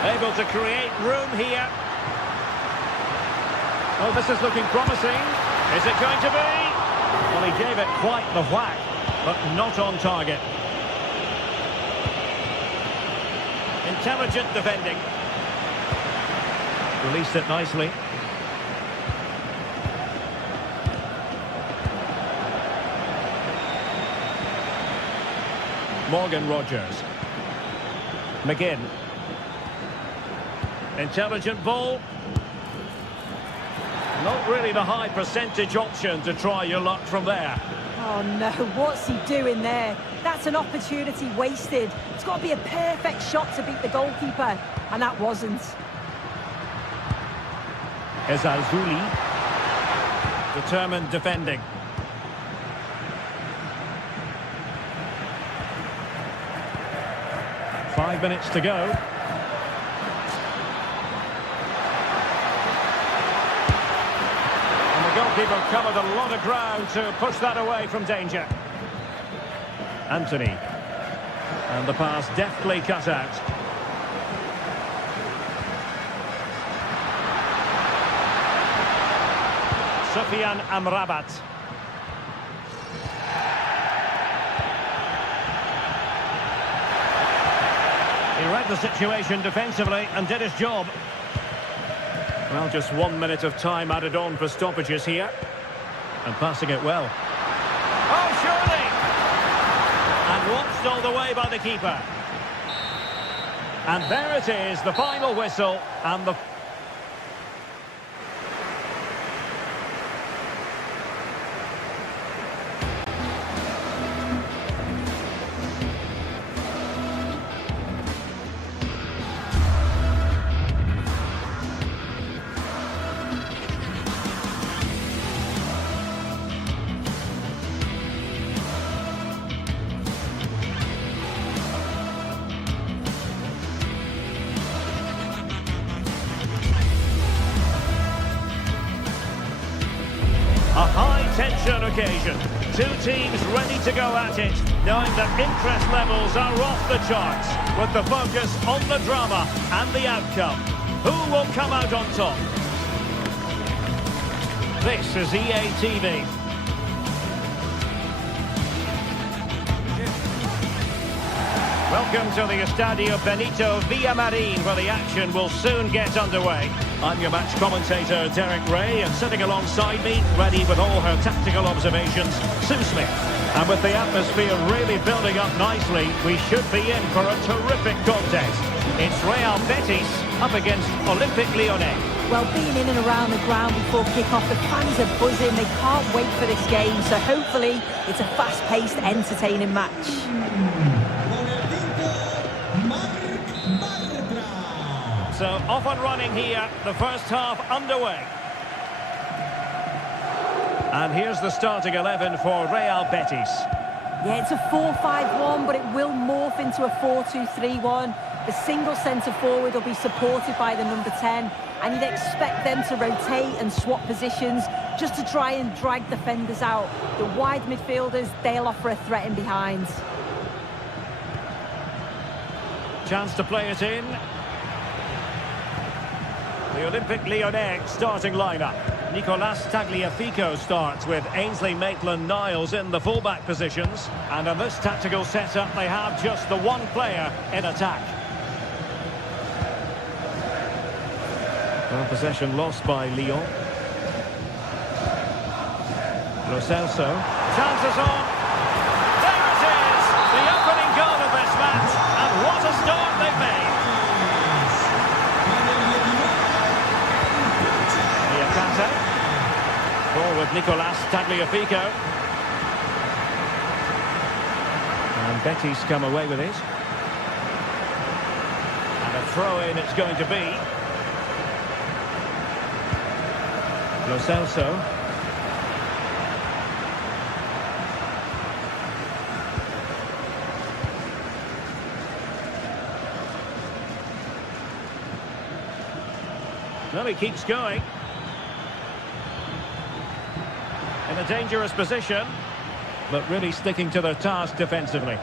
Able to create room here. Oh, this is looking promising. Is it going to be? Well, he gave it quite the whack, but not on target. Intelligent defending. Released it nicely. Morgan Rodgers. McGinn. Intelligent ball. Not really the high percentage option to try your luck from there. Oh no, what's he doing there? That's an opportunity wasted. It's got to be a perfect shot to beat the goalkeeper, and that wasn't. Ezalzouli. Determined defending. Five minutes to go. Goalkeeper covered a lot of ground to push that away from danger. Anthony. And the pass deftly cut out. Sofiane Amrabat. He read the situation defensively and did his job. Well, just 1 minute of time added on for stoppages here. And passing it well. Oh, surely! And watched all the way by the keeper. And there it is, the final whistle, and the... A high-tension occasion. Two teams ready to go at it, knowing that interest levels are off the charts, with the focus on the drama and the outcome. Who will come out on top? This is EA TV. Welcome to the Estadio Benito Villamarín, where the action will soon get underway. I'm your match commentator, Derek Ray, and sitting alongside me, ready with all her tactical observations, Sue Smith. And with the atmosphere really building up nicely, we should be in for a terrific contest. It's Real Betis up against Olympique Lyonnais. Well, being in and around the ground before kick-off, the fans are buzzing. They can't wait for this game, so hopefully it's a fast-paced, entertaining match. So off and running here, the first half underway. And here's the starting 11 for Real Betis. Yeah, it's a 4-5-1, but it will morph into a 4-2-3-1. The single centre-forward will be supported by the number 10, and you'd expect them to rotate and swap positions just to try and drag defenders out. The wide midfielders, they'll offer a threat in behind. Chance to play it in. The Olympique Lyonnais starting lineup. Nicolas Tagliafico starts with Ainsley Maitland-Niles in the fullback positions. And in this tactical setup, they have just the one player in attack. Well, possession lost by Lyon. Lo Celso. Chances on. There it is! The opening goal of this match. And what a start they've made. Forward Nicolas Tagliafico. And Betis come away with it. And a throw-in it's going to be. Lo Celso. Well, he keeps going. In a dangerous position, but really sticking to their task defensively.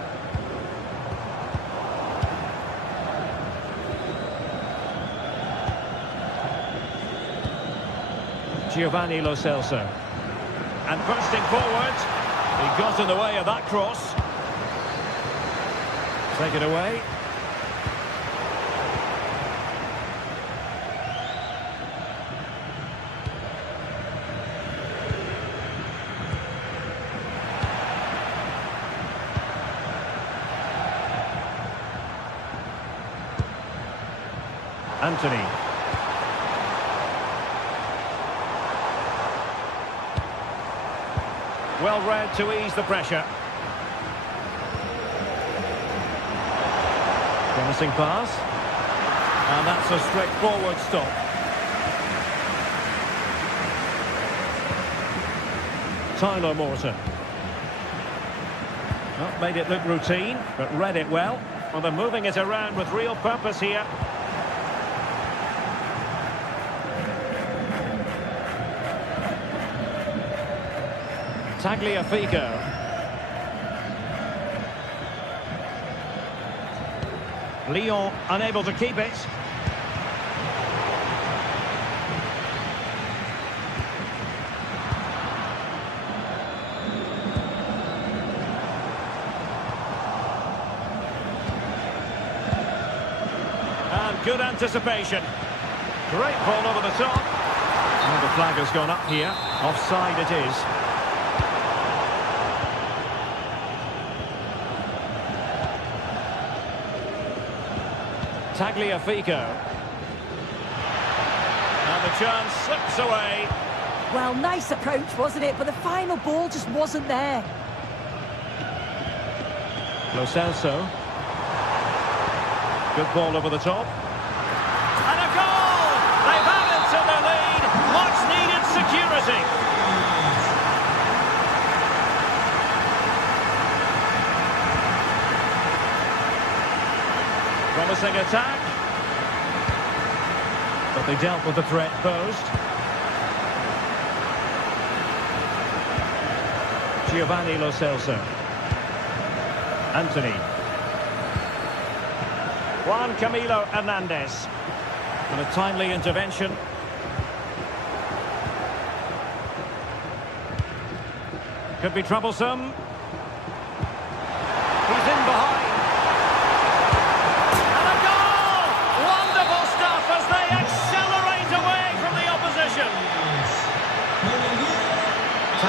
Giovanni Lo Celso. And bursting forward. He got in the way of that cross. Take it away. Anthony. Well read to ease the pressure. Promising pass. And that's a straightforward stop. Tyler Morton. Not made it look routine, but read it well. Well, they're moving it around with real purpose here. Tagliafico. Lyon unable to keep it. And good anticipation. Great ball over the top. And the flag has gone up here. Offside it is. Tagliafico. And the chance slips away. Well, nice approach, wasn't it? But the final ball just wasn't there. Lo Celso. Good ball over the top. And a goal! They've added to their lead. Much needed security. Promising attack. But they dealt with the threat posed. Giovanni Lo Celso. Anthony. Juan Camilo Hernandez. And a timely intervention. Could be troublesome. He's in behind.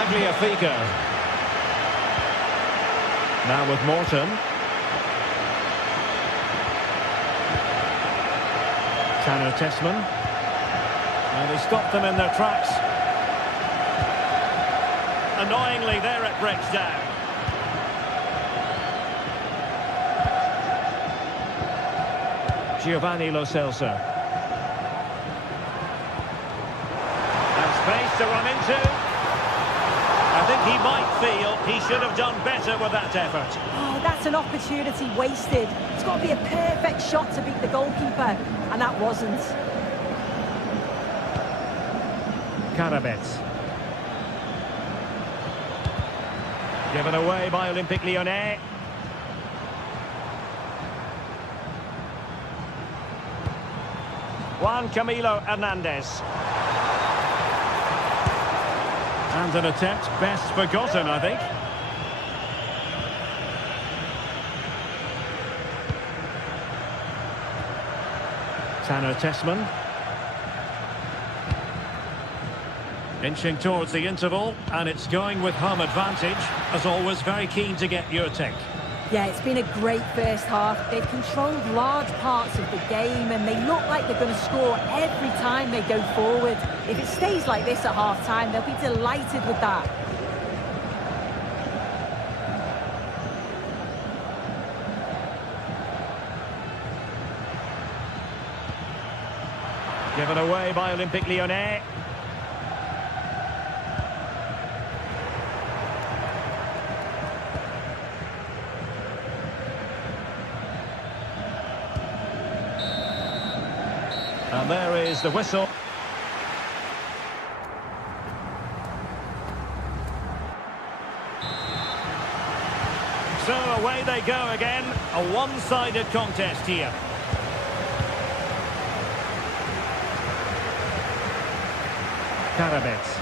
Tagliafico. Now with Morton. Tanner Tessman. And he stopped them in their tracks. Annoyingly, there it breaks down. Giovanni Lo Celso. And space to run into. I think he might feel he should have done better with that effort. Oh, that's an opportunity wasted. It's got to be a perfect shot to beat the goalkeeper, and that wasn't. Karabets. Given away by Olympique Lyonnais. Juan Camilo Hernandez. And an attempt best forgotten, I think. Tanner Tessman. Inching towards the interval, and it's going with home advantage. As always, very keen to get your take. Yeah, it's been a great first half. They've controlled large parts of the game, and they look like they're going to score every time they go forward. If it stays like this at half-time, they'll be delighted with that. Given away by Olympique Lyonnais. And there is the whistle. So away they go again. A one-sided contest here. Karabets.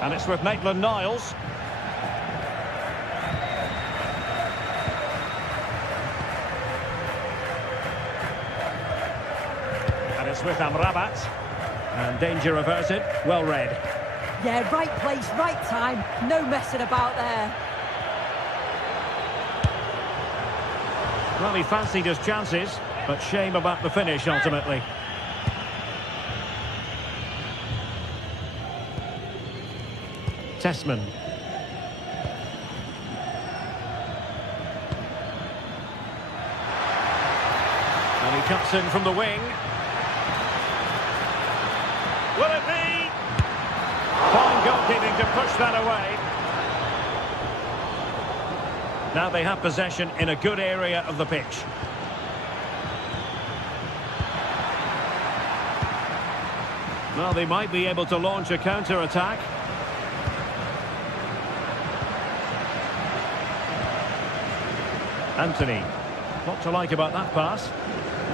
And it's with Maitland-Niles. And it's with Amrabat. And danger averted. Well read. Yeah, right place, right time. No messing about there. Well, he fancied his chances, but shame about the finish ultimately. Tessman. And he cuts in from the wing. Will it be? Fine goalkeeping to push that away. Now they have possession in a good area of the pitch. Well, they might be able to launch a counter-attack. Anthony. What to like about that pass?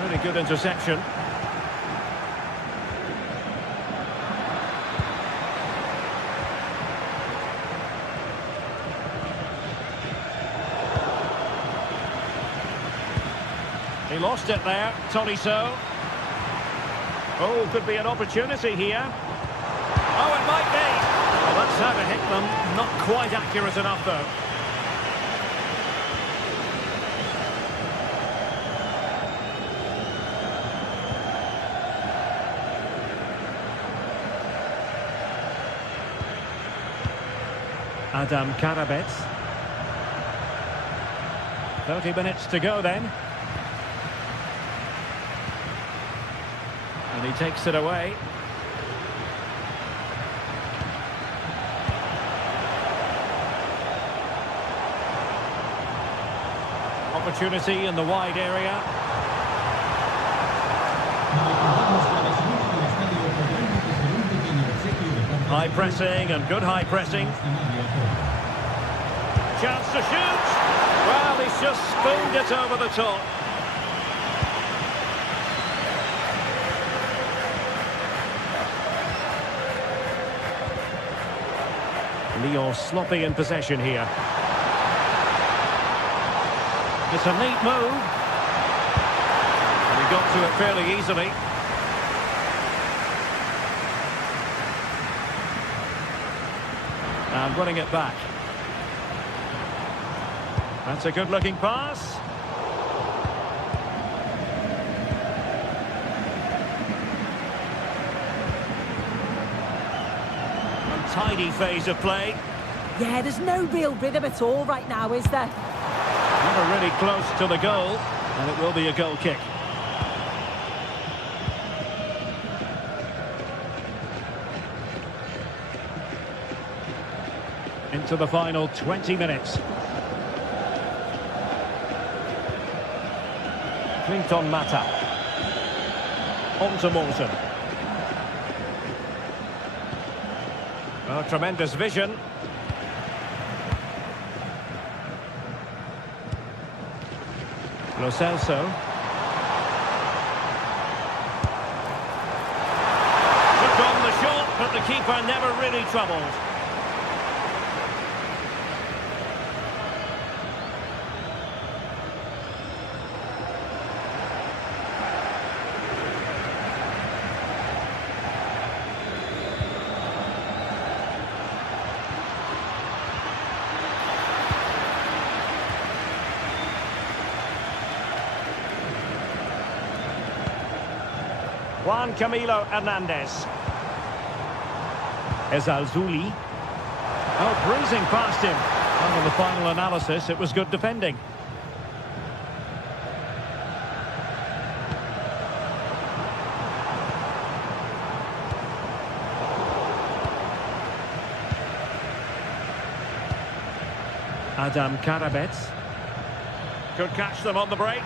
Really good interception. He lost it there, Tolisso. Oh, could be an opportunity here. Oh, it might be. Well, that's how to hit them. Not quite accurate enough, though. Adam Karabets. 30 minutes to go then. And he takes it away. Opportunity in the wide area. High pressing and good high pressing. Chance to shoot. Well, he's just spooned it over the top. Lyon sloppy in possession here. It's a neat move. He got to it fairly easily. And winning it back. That's a good-looking pass. Untidy phase of play. Yeah, there's no real rhythm at all right now, is there? Never really close to the goal, and it will be a goal kick. Into the final 20 minutes. Clinton Mata. On to Morton. Oh, tremendous vision. Lo Celso. Took on the shot, but the keeper never really troubled. Juan Camilo Hernandez. Ezalzouli. Oh, breezing past him. Well, in the final analysis, it was good defending. Adam Karabets. Could catch them on the break.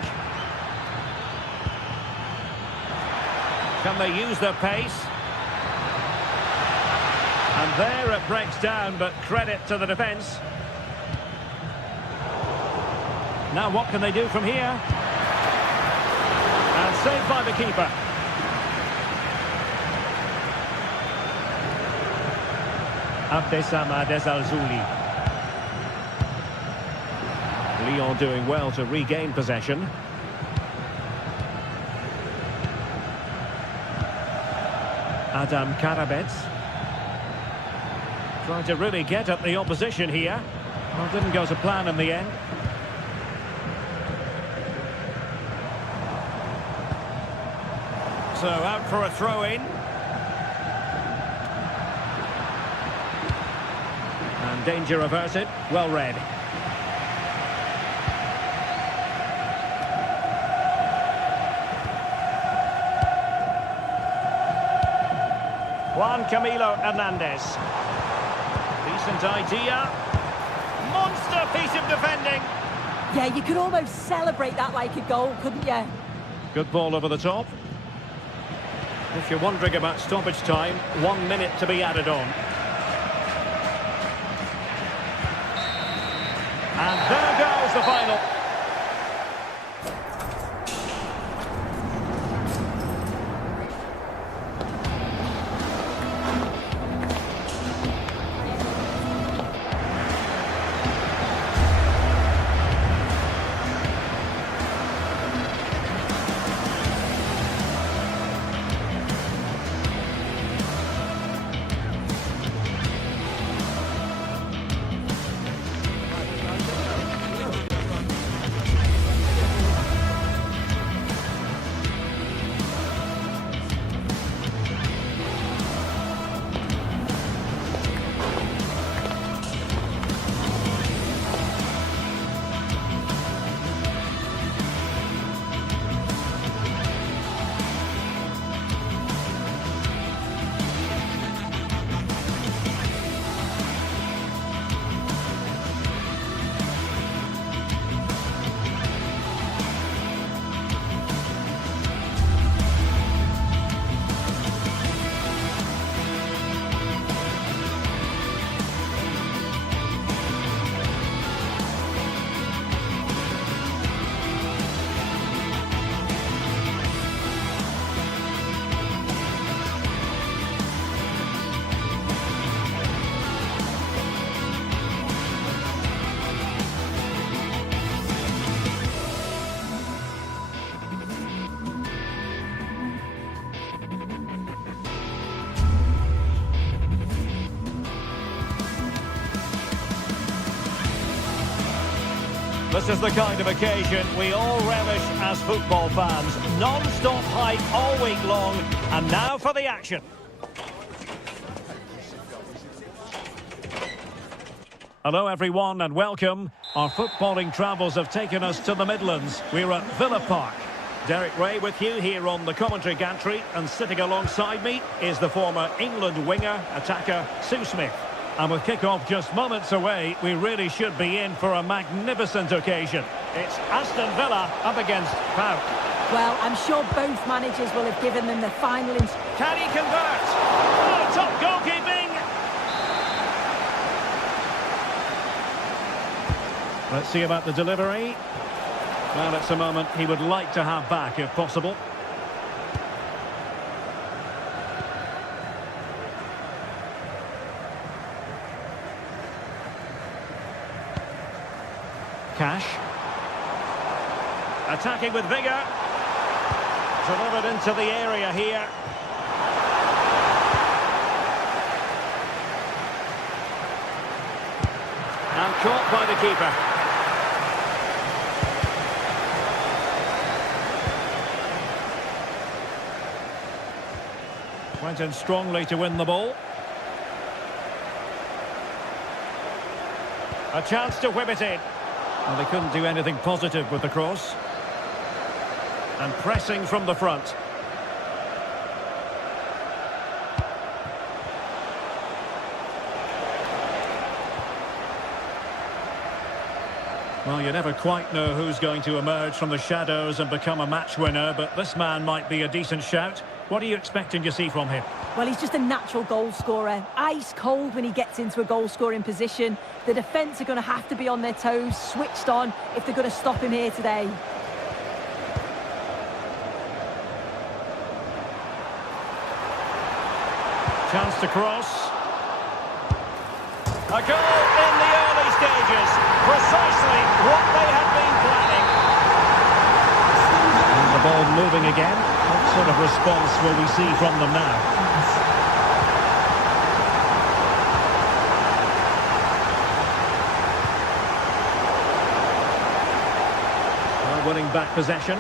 Can they use their pace? And there it breaks down, but credit to the defence. Now what can they do from here? And saved by the keeper. Abdessamad Ezalzouli. Lyon doing well to regain possession. Adam Karabets. Trying to really get at the opposition here. Well, didn't go to plan in the end. So out for a throw-in. And danger averted. Well read. Juan Camilo Hernandez. Decent idea. Monster piece of defending. Yeah, you could almost celebrate that like a goal, couldn't you? Good ball over the top. If you're wondering about stoppage time, 1 minute to be added on. And there goes the final. This is the kind of occasion we all relish as football fans. Non-stop hype all week long, and now for the action. Hello everyone and welcome. Our footballing travels have taken us to the Midlands. We're at Villa Park. Derek Ray with you here on the commentary gantry, and sitting alongside me is the former England winger, attacker Sue Smith. And with kickoff just moments away, we really should be in for a magnificent occasion. It's Aston Villa up against PAOK. Well, I'm sure both managers will have given them the final Can he convert? Oh, top goalkeeping! Let's see about the delivery. Well, it's a moment he would like to have back if possible. Cash. Attacking with vigour. Delivered into the area here. And caught by the keeper. Went in strongly to win the ball. A chance to whip it in. Well, they couldn't do anything positive with the cross. And pressing from the front. Well, you never quite know who's going to emerge from the shadows and become a match winner, but this man might be a decent shout. What are you expecting to see from him? Well, he's just a natural goal scorer. Ice cold when he gets into a goal-scoring position. The defence are going to have to be on their toes, switched on, if they're going to stop him here today. Chance to cross. A goal in the early stages. Precisely what they had been planning. And the ball moving again. What sort of response will we see from them now? Well, winning back possession.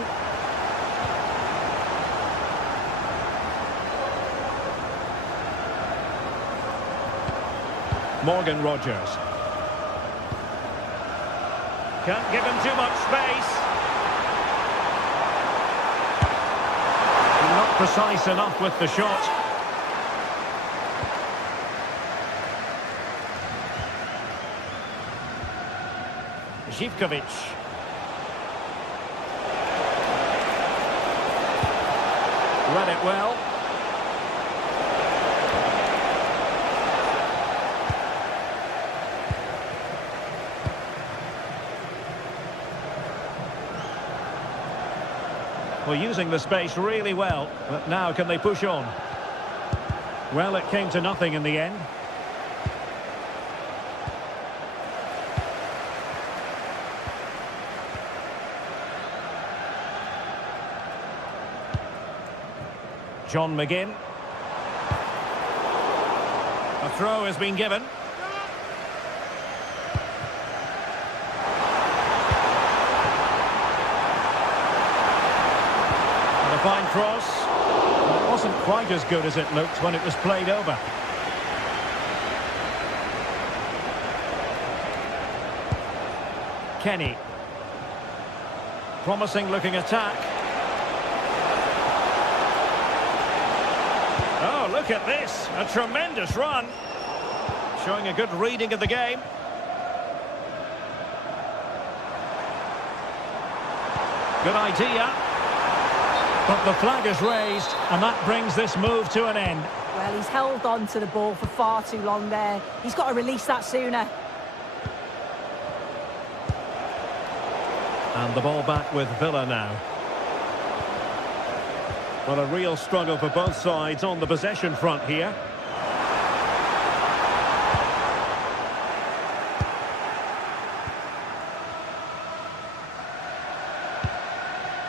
Morgan Rogers. Can't give him too much space. Not precise enough with the shot. Zivkovic. Read it well. Well, using the space really well, but now can they push on? Well, it came to nothing in the end. John McGinn. A throw has been given. A fine cross. It wasn't quite as good as it looked when it was played over. Kenny. Promising looking attack. Oh, look at this. A tremendous run. Showing a good reading of the game. Good idea. But the flag is raised, and that brings this move to an end. Well, he's held on to the ball for far too long there. He's got to release that sooner. And the ball back with Villa now. Well, a real struggle for both sides on the possession front here.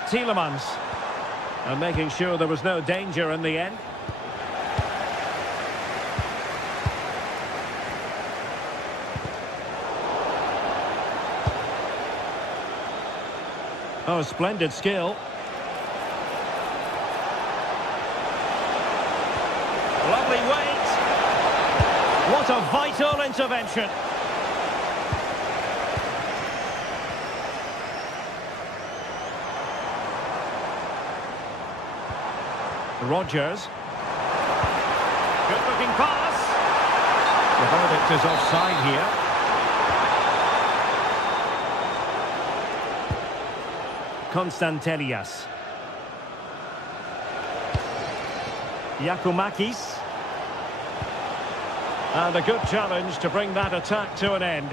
Tielemans. And making sure there was no danger in the end. Oh, splendid skill. Lovely weight. What a vital intervention. Rodgers. Good looking pass. The verdict is offside here. Konstantelias. Giacomakis. And a good challenge to bring that attack to an end.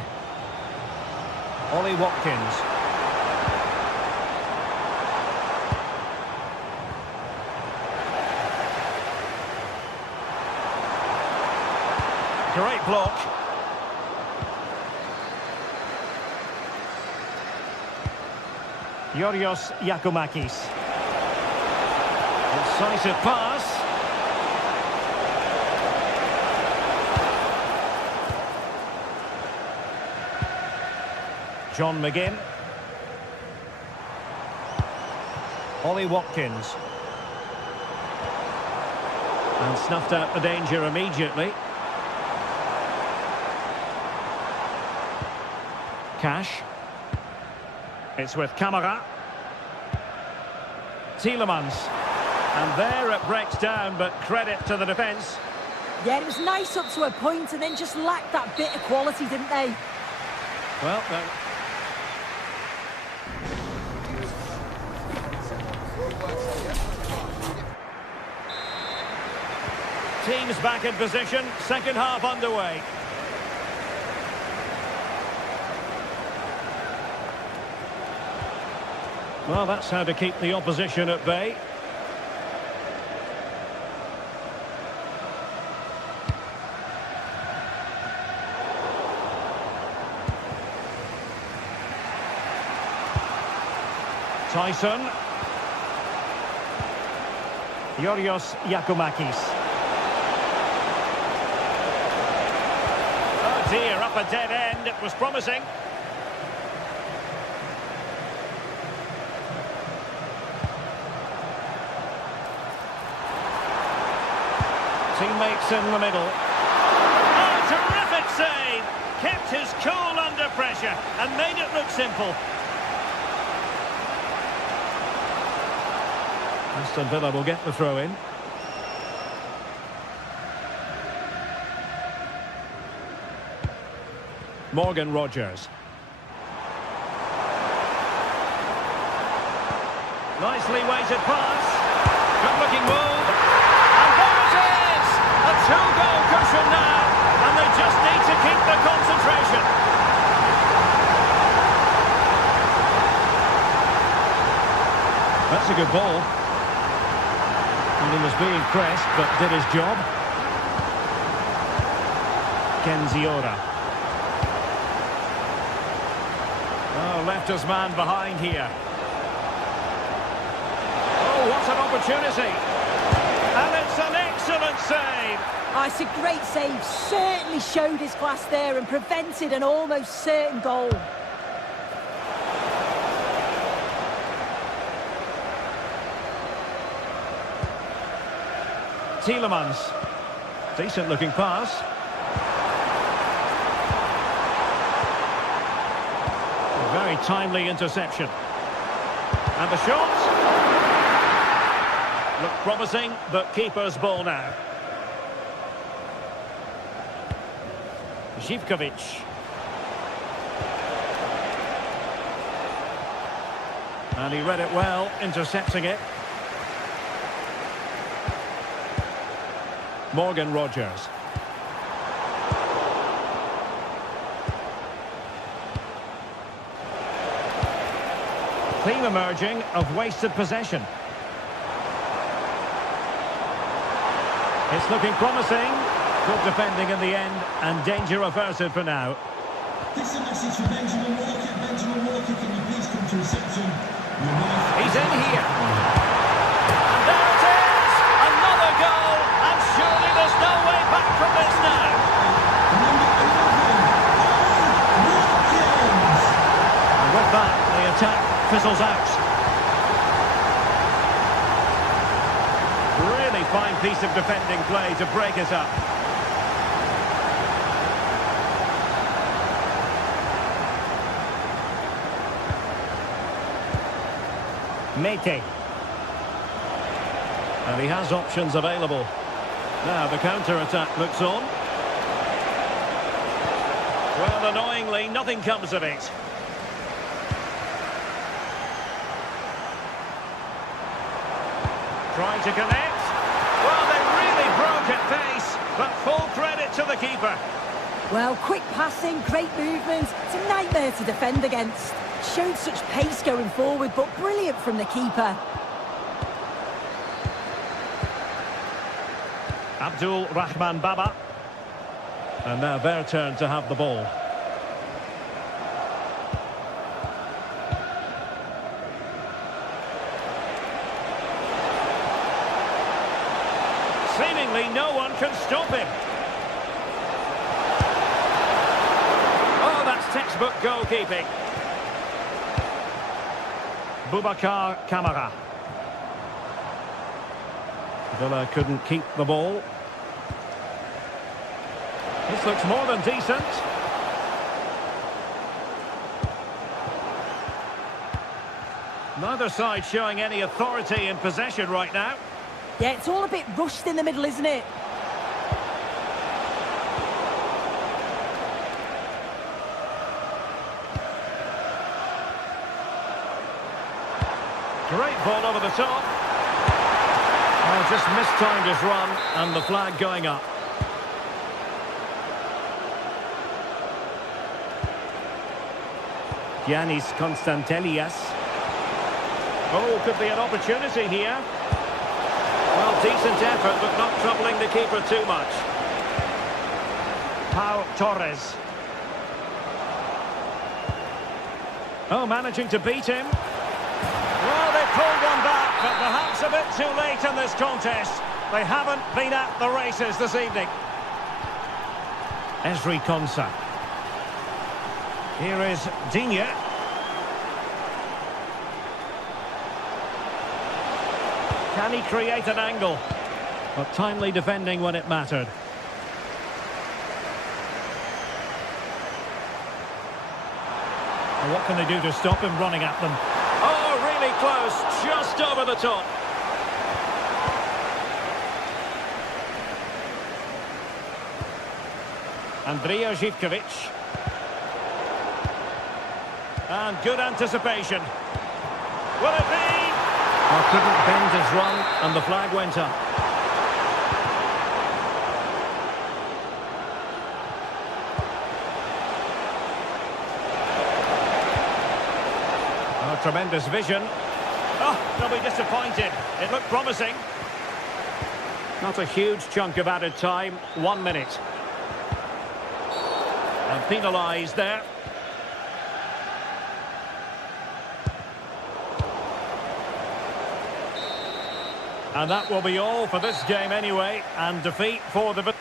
Ollie Watkins. Great block. Yorios Giacomakis. Incisive pass. John McGinn. Ollie Watkins. And snuffed out the danger immediately. Cash. It's with Camara. Tielemans. And there it breaks down, but credit to the defence. Yeah, it was nice up to a point and then just lacked that bit of quality, didn't they? Well, teams back in position, second half underway. Well, that's how to keep the opposition at bay. Tyson. Yorios Giacomakis. Oh dear, up a dead end. It was promising. Teammates in the middle. Oh, terrific save! Kept his cool under pressure and made it look simple. Aston Villa will get the throw in. Morgan Rodgers. Nicely weighted pass. Good looking move. And there it is! A two-goal cushion now. And they just need to keep the concentration. That's a good ball. And he was being pressed, but did his job. Kenziora. Oh, left his man behind here. Oh, what an opportunity. And it's an excellent save. Oh, it's a great save. Certainly showed his class there and prevented an almost certain goal. Tielemans. Decent looking pass. A very timely interception. And the shot. Looked promising, but keeper's ball now. Zivkovic. And he read it well, intercepting it. Morgan Rodgers. Theme emerging of wasted possession. It's looking promising. Good defending in the end and danger averted for now. This is a message for Benjamin Walker. Benjamin Walker, can you please come to reception? He's in here. And there it is! Another goal! And surely there's no way back from this now. And with that, the attack fizzles out. piece of defending play to break it up. Mete. And he has options available. Now the counter-attack looks on. Well, annoyingly, nothing comes of it. Trying to connect. Well, they really broke at pace, but full credit to the keeper. Well, quick passing, great movement. It's a nightmare to defend against. Showed such pace going forward, but brilliant from the keeper. Abdul Rahman Baba. And now their turn to have the ball. Seemingly no one can stop him. Oh, that's textbook goalkeeping. Boubacar Kamara. Villa couldn't keep the ball. This looks more than decent. Neither side showing any authority in possession right now. Yeah, it's all a bit rushed in the middle, isn't it? Great ball over the top. Oh, just mistimed his run, and the flag going up. Giannis Constantelias. Oh, could be an opportunity here. Well, decent effort, but not troubling the keeper too much. Pau Torres. Oh, managing to beat him. Well, they pulled one back, but perhaps a bit too late in this contest. They haven't been at the races this evening. Ezri Konsa. Here is Digne. Can he create an angle? But timely defending when it mattered. Well, what can they do to stop him running at them? Oh, really close, just over the top. Andrija Živković. And good anticipation. Will it be? Well, couldn't bend his run, and the flag went up. Oh, tremendous vision. Oh, they'll be disappointed. It looked promising. Not a huge chunk of added time. 1 minute. And penalised there. And that will be all for this game anyway, and defeat for the...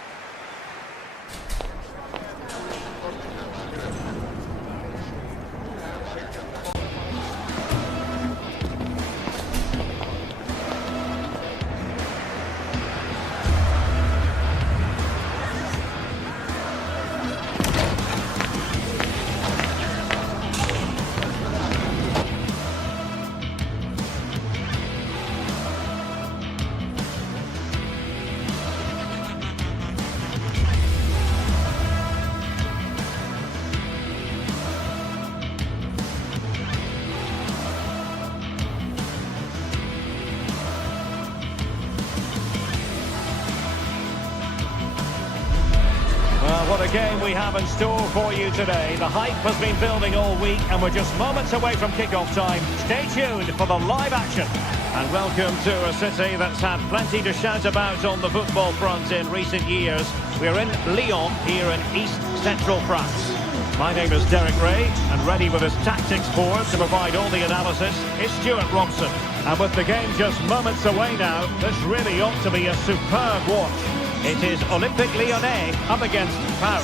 What a game we have in store for you today. The hype has been building all week and we're just moments away from kickoff time. Stay tuned for the live action. And welcome to a city that's had plenty to shout about on the football front in recent years. We're in Lyon, here in East Central France. My name is Derek Ray, and ready with his tactics board to provide all the analysis is Stuart Robson. And with the game just moments away now, this really ought to be a superb watch. It is Olympique Lyonnais up against Pau.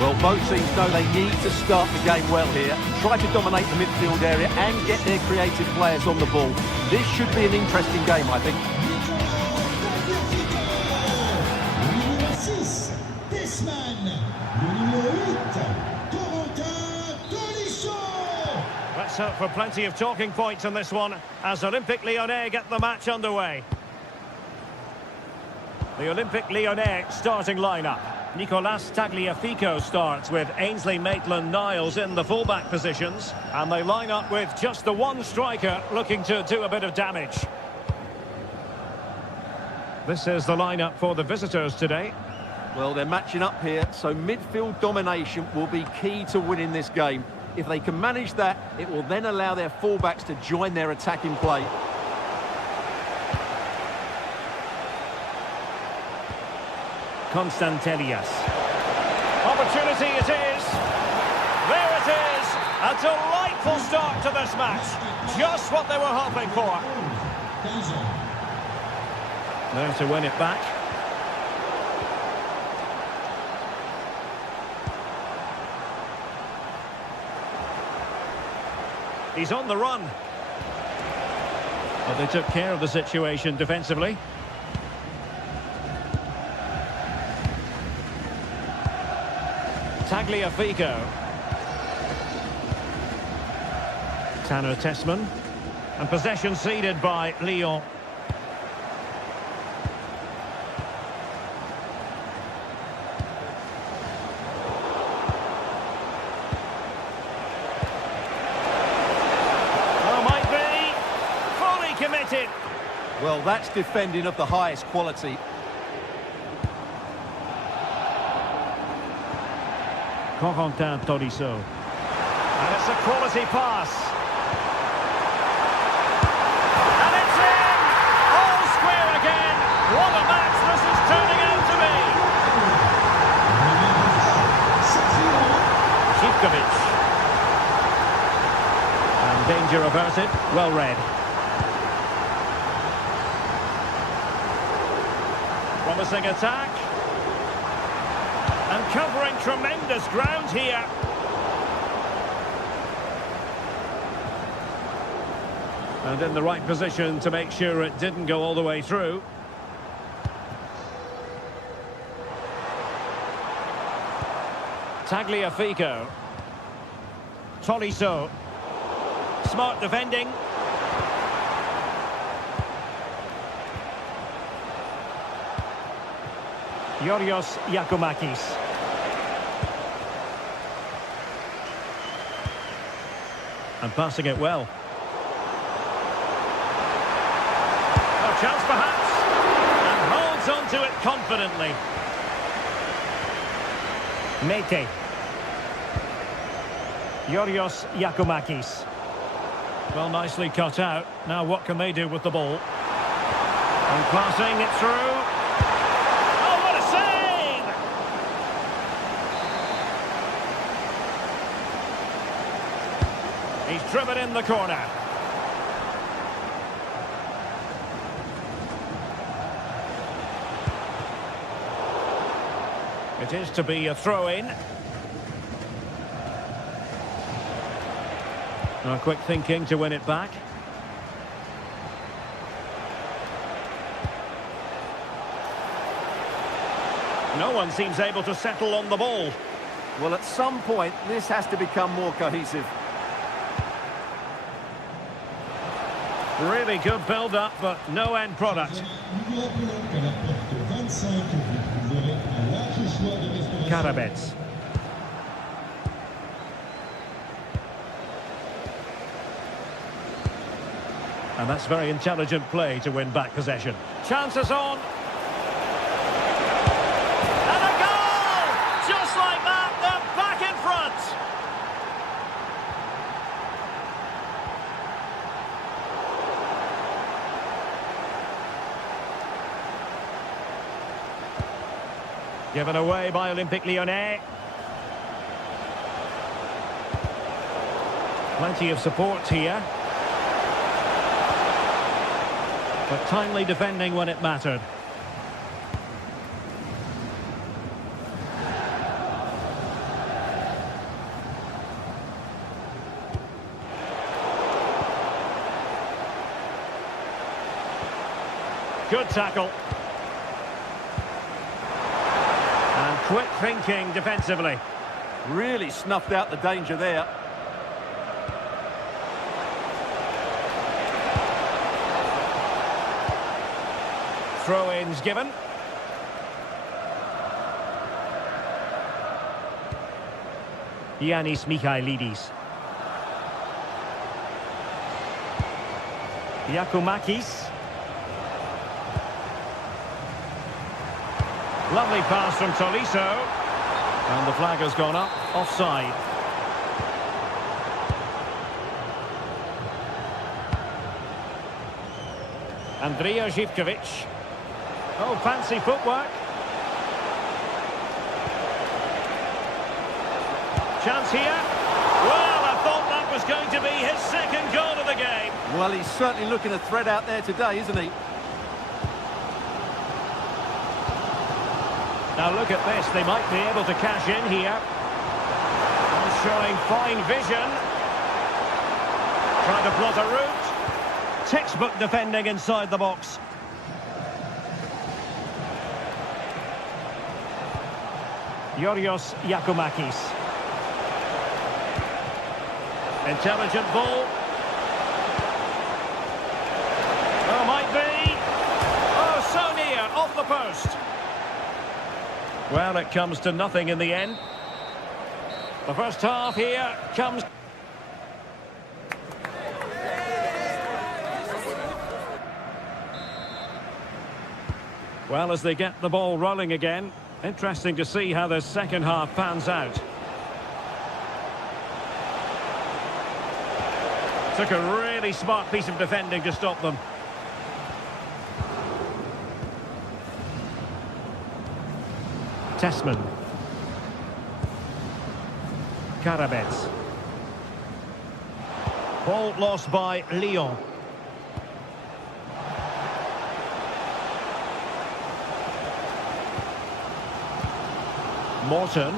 Well, both teams know they need to start the game well here. Try to dominate the midfield area and get their creative players on the ball. This should be an interesting game, I think. So, for plenty of talking points on this one, as Olympique Lyonnais get the match underway. The Olympique Lyonnais starting lineup. Nicolas Tagliafico starts with Ainsley Maitland-Niles in the fullback positions. And they line up with just the one striker looking to do a bit of damage. This is the lineup for the visitors today. Well, they're matching up here, so midfield domination will be key to winning this game. If they can manage that, it will then allow their fullbacks to join their attacking play. Constantelias. Opportunity it is. There it is. A delightful start to this match. Just what they were hoping for. Now to win it back. He's on the run. But they took care of the situation defensively. Tagliafico. Tanner Tessman. And possession ceded by Lyon. Committed. Well, that's defending of the highest quality. Corentin Tolisso. And it's a quality pass. And it's in! All square again. What a match this is turning out to be. Zivkovic. And danger averted. Well read. Promising attack. And covering tremendous ground here. And in the right position to make sure it didn't go all the way through. Tagliafico. Tolisso. Smart defending. Yorios Yakumakis. And passing it well. A chance perhaps. And holds on to it confidently. Mete. Yorios Yakumakis. Well, nicely cut out. Now what can they do with the ball? And passing it through. He's driven in the corner. It is to be a throw-in. Now, quick thinking to win it back. No one seems able to settle on the ball. Well, at some point, this has to become more cohesive. Really good build-up, but no end product. Karabets. And that's very intelligent play to win back possession. Chances on. And a goal! Just like that, they're back in front. Given away by Olympique Lyonnais. Plenty of support here. But timely defending when it mattered. Good tackle. And quick thinking defensively. Really snuffed out the danger there. throw-ins given. Giannis Michailidis. Giacomakis. Lovely pass from Tolisso. And the flag has gone up, offside. Andrija Živković. Oh, fancy footwork. Chance here. Well, I thought that was going to be his second goal of the game. Well, he's certainly looking a threat out there today, isn't he? Now look at this, they might be able to cash in here. And showing fine vision. Trying to plot a route. Textbook defending inside the box. Yorios Giacomakis. Intelligent ball. Oh, might be. Oh, so near, off the post. Well, it comes to nothing in the end. The first half here comes... Well, as they get the ball rolling again, interesting to see how the second half pans out. Took a really smart piece of defending to stop them. Tessman. Karabets. Ball lost by Lyon. Morton.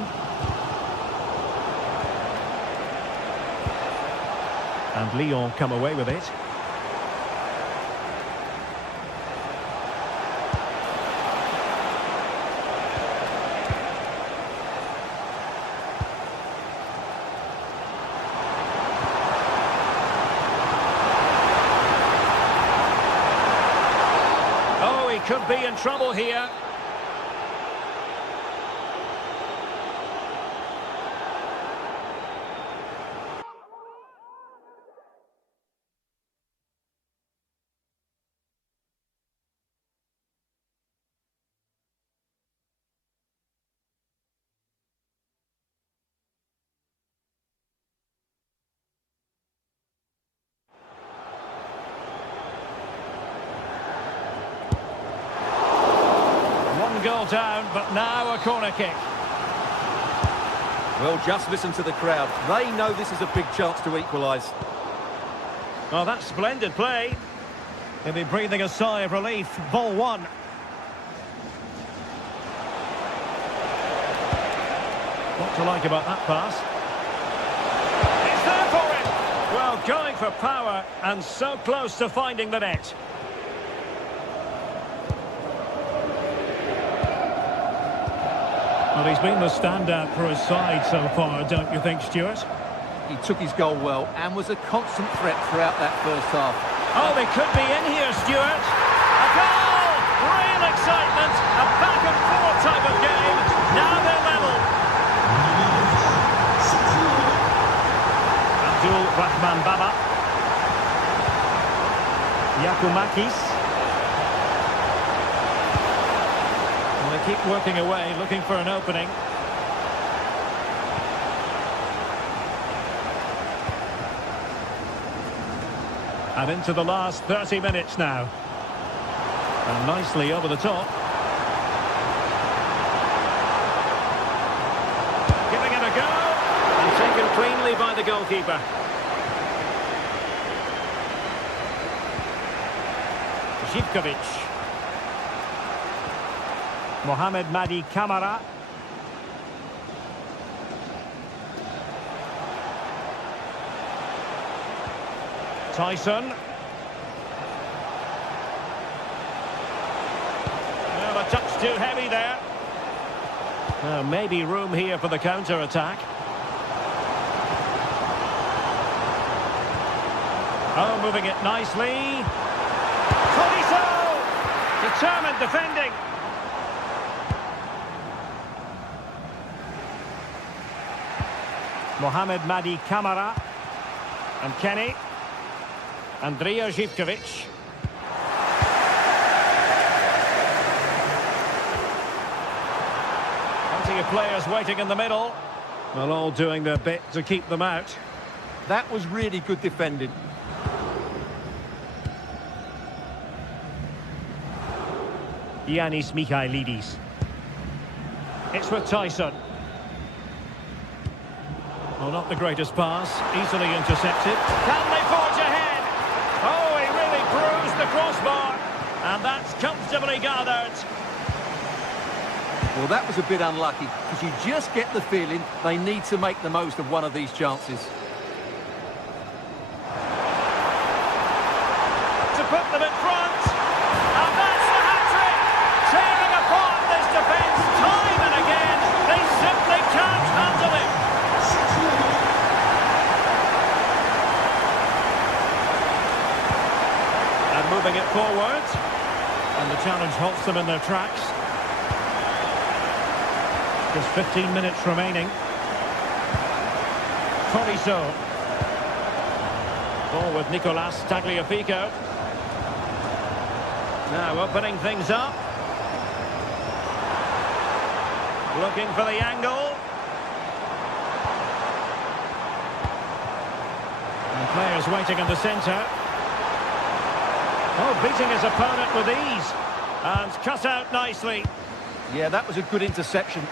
And Lyon come away with it. Oh, he could be in trouble here. Goal down, but now a corner kick. Well, just listen to the crowd. They know this is a big chance to equalise. Oh, that's splendid play. He'll be breathing a sigh of relief. Ball one. What to like about that pass? It's there for him! Well, going for power and so close to finding the net. Well, he's been the standout for his side so far, don't you think, Stuart? He took his goal well and was a constant threat throughout that first half. Oh, they could be in here, Stuart. A goal! Real excitement. A back-and-forth type of game. Now they're level. Abdul Rahman Baba. Giacomakis. Well, they keep working away, looking for an opening. And into the last 30 minutes now. And nicely over the top. Giving it a go. And taken cleanly by the goalkeeper. Živković. Mohamed Madi Kamara. Tyson. Well, a touch too heavy there. Maybe room here for the counter-attack. Oh, moving it nicely. Tolisso! Determined defending. Mohamed Madi Kamara. And Kenny. Andrija Živković. Plenty of players waiting in the middle. Well, all doing their bit to keep them out. That was really good defending. Giannis Michailidis. It's with Tyson. Well, not the greatest pass. Easily intercepted. Can they forge ahead? Oh, he really bruised the crossbar. And that's comfortably gathered. Well, that was a bit unlucky, because you just get the feeling they need to make the most of one of these chances. To put them in front. And that's the hat-trick. Tearing apart this defence time and again. They simply can't handle it. And moving it forward. And the challenge halts them in their tracks. Just 15 minutes remaining. Tolisso. Ball with Nicolas Tagliafico. Now opening things up. Looking for the angle. And players waiting in the centre. Oh, beating his opponent with ease. And cut out nicely. Yeah, that was a good interception.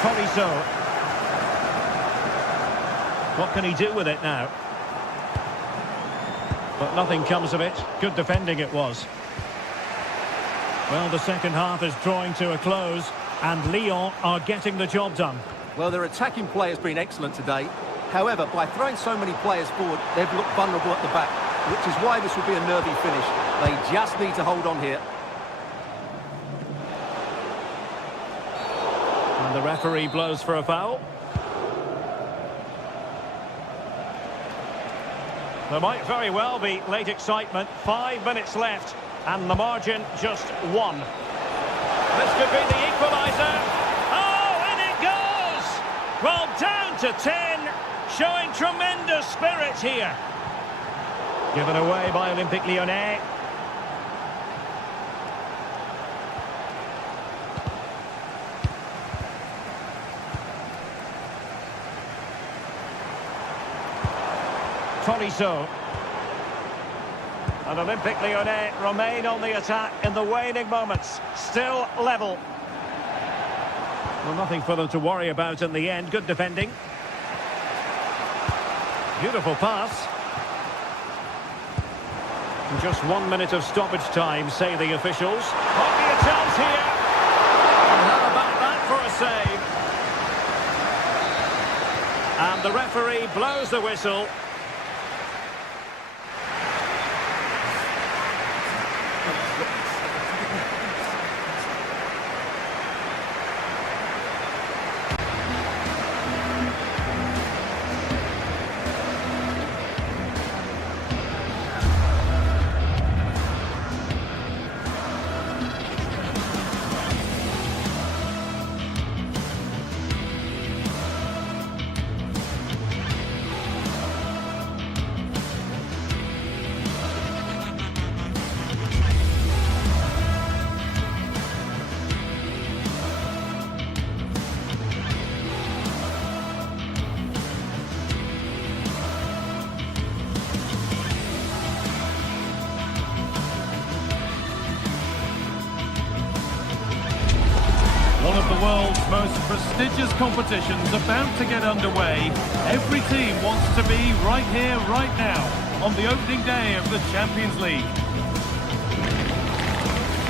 Tolisso. What can he do with it now? But nothing comes of it. Good defending it was. Well, the second half is drawing to a close, and Lyon are getting the job done. Well, their attacking play has been excellent today. However, by throwing so many players forward, they've looked vulnerable at the back, which is why this will be a nervy finish. They just need to hold on here. And the referee blows for a foul. There might very well be late excitement. 5 minutes left, and the margin just 1. This could be the equaliser. Oh, in it goes! Well, down to 10, showing tremendous spirit here. Given away by Olympique Lyonnais. Tolisso. And Olympique Lyonnais remain on the attack in the waning moments. Still level. Well, nothing for them to worry about in the end. Good defending. Beautiful pass. And just 1 minute of stoppage time, say the officials. Might be a chance here. And how about that for a save? And the referee blows the whistle. One of the world's most prestigious competitions about to get underway. Every team wants to be right here, right now, on the opening day of the Champions League.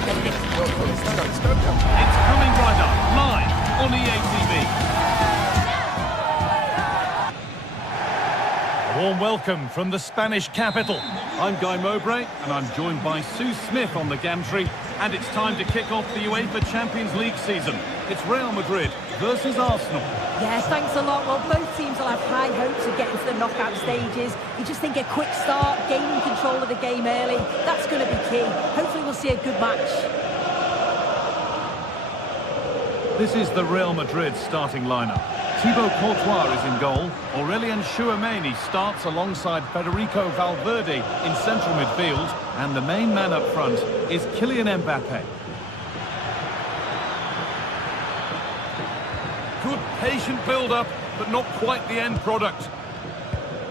It's coming right up, live on EA TV. Warm welcome from the Spanish capital. I'm Guy Mowbray, and I'm joined by Sue Smith on the gantry, and it's time to kick off the UEFA Champions League season. It's Real Madrid versus Arsenal. Yeah, thanks a lot. Well, both teams will have high hopes of getting to the knockout stages. You just think a quick start, gaining control of the game early, that's going to be key. Hopefully we'll see a good match. This is the Real Madrid starting lineup. Thibaut Courtois is in goal. Aurélien Tchouameni starts alongside Federico Valverde in central midfield. And the main man up front is Kylian Mbappe. Good patient build-up, but not quite the end product.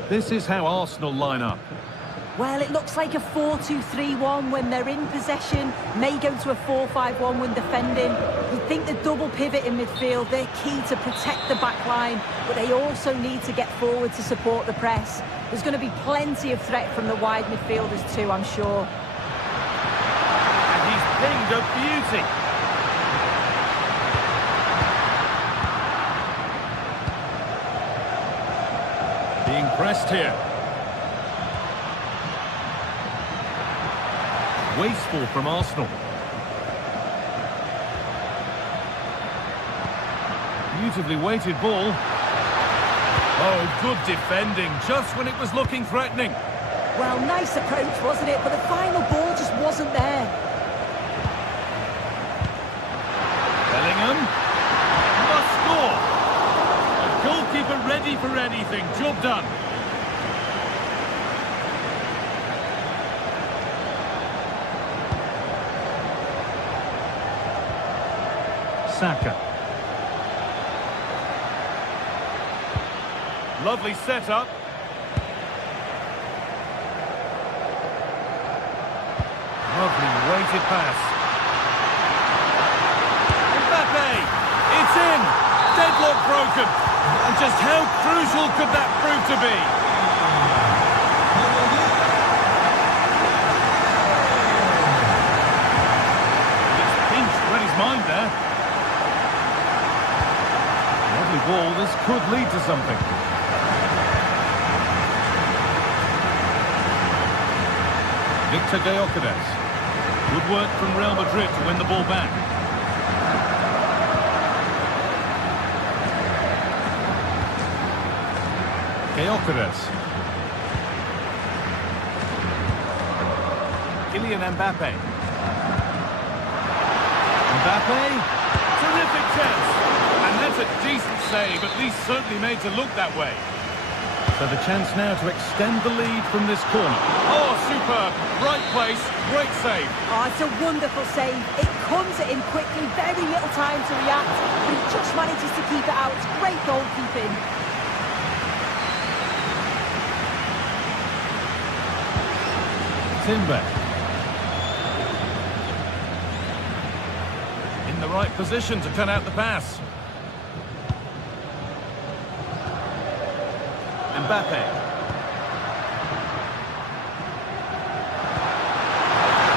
This is how Arsenal line up. Well, it looks like a 4-2-3-1 when they're in possession, may go to a 4-5-1 when defending. You think the double pivot in midfield, they're key to protect the back line, but they also need to get forward to support the press. There's going to be plenty of threat from the wide midfielders too, I'm sure. And he's pinged a beauty. Being pressed here. Wasteful from Arsenal. Beautifully weighted ball. Oh, good defending, just when it was looking threatening. Well, nice approach, wasn't it? But the final ball just wasn't there. Bellingham must score. A goalkeeper ready for anything. Job done. Saka. Lovely setup. Lovely weighted pass. Mbappe! It's in! Deadlock broken! And just how crucial could that prove to be? He's pinched Reddy's mind there. Lovely ball, this could lead to something. Victor Gyökeres. Good work from Real Madrid to win the ball back. Gyökeres. Kylian Mbappe. Mbappe. Terrific chance. And that's a decent save, at least certainly made to look that way. So the chance now to extend the lead from this corner. Oh, superb. Right place, great save. Oh, it's a wonderful save. It comes at him quickly, very little time to react, but he just manages to keep it out. It's great goalkeeping. Timber. In the right position to cut out the pass. Mbappe.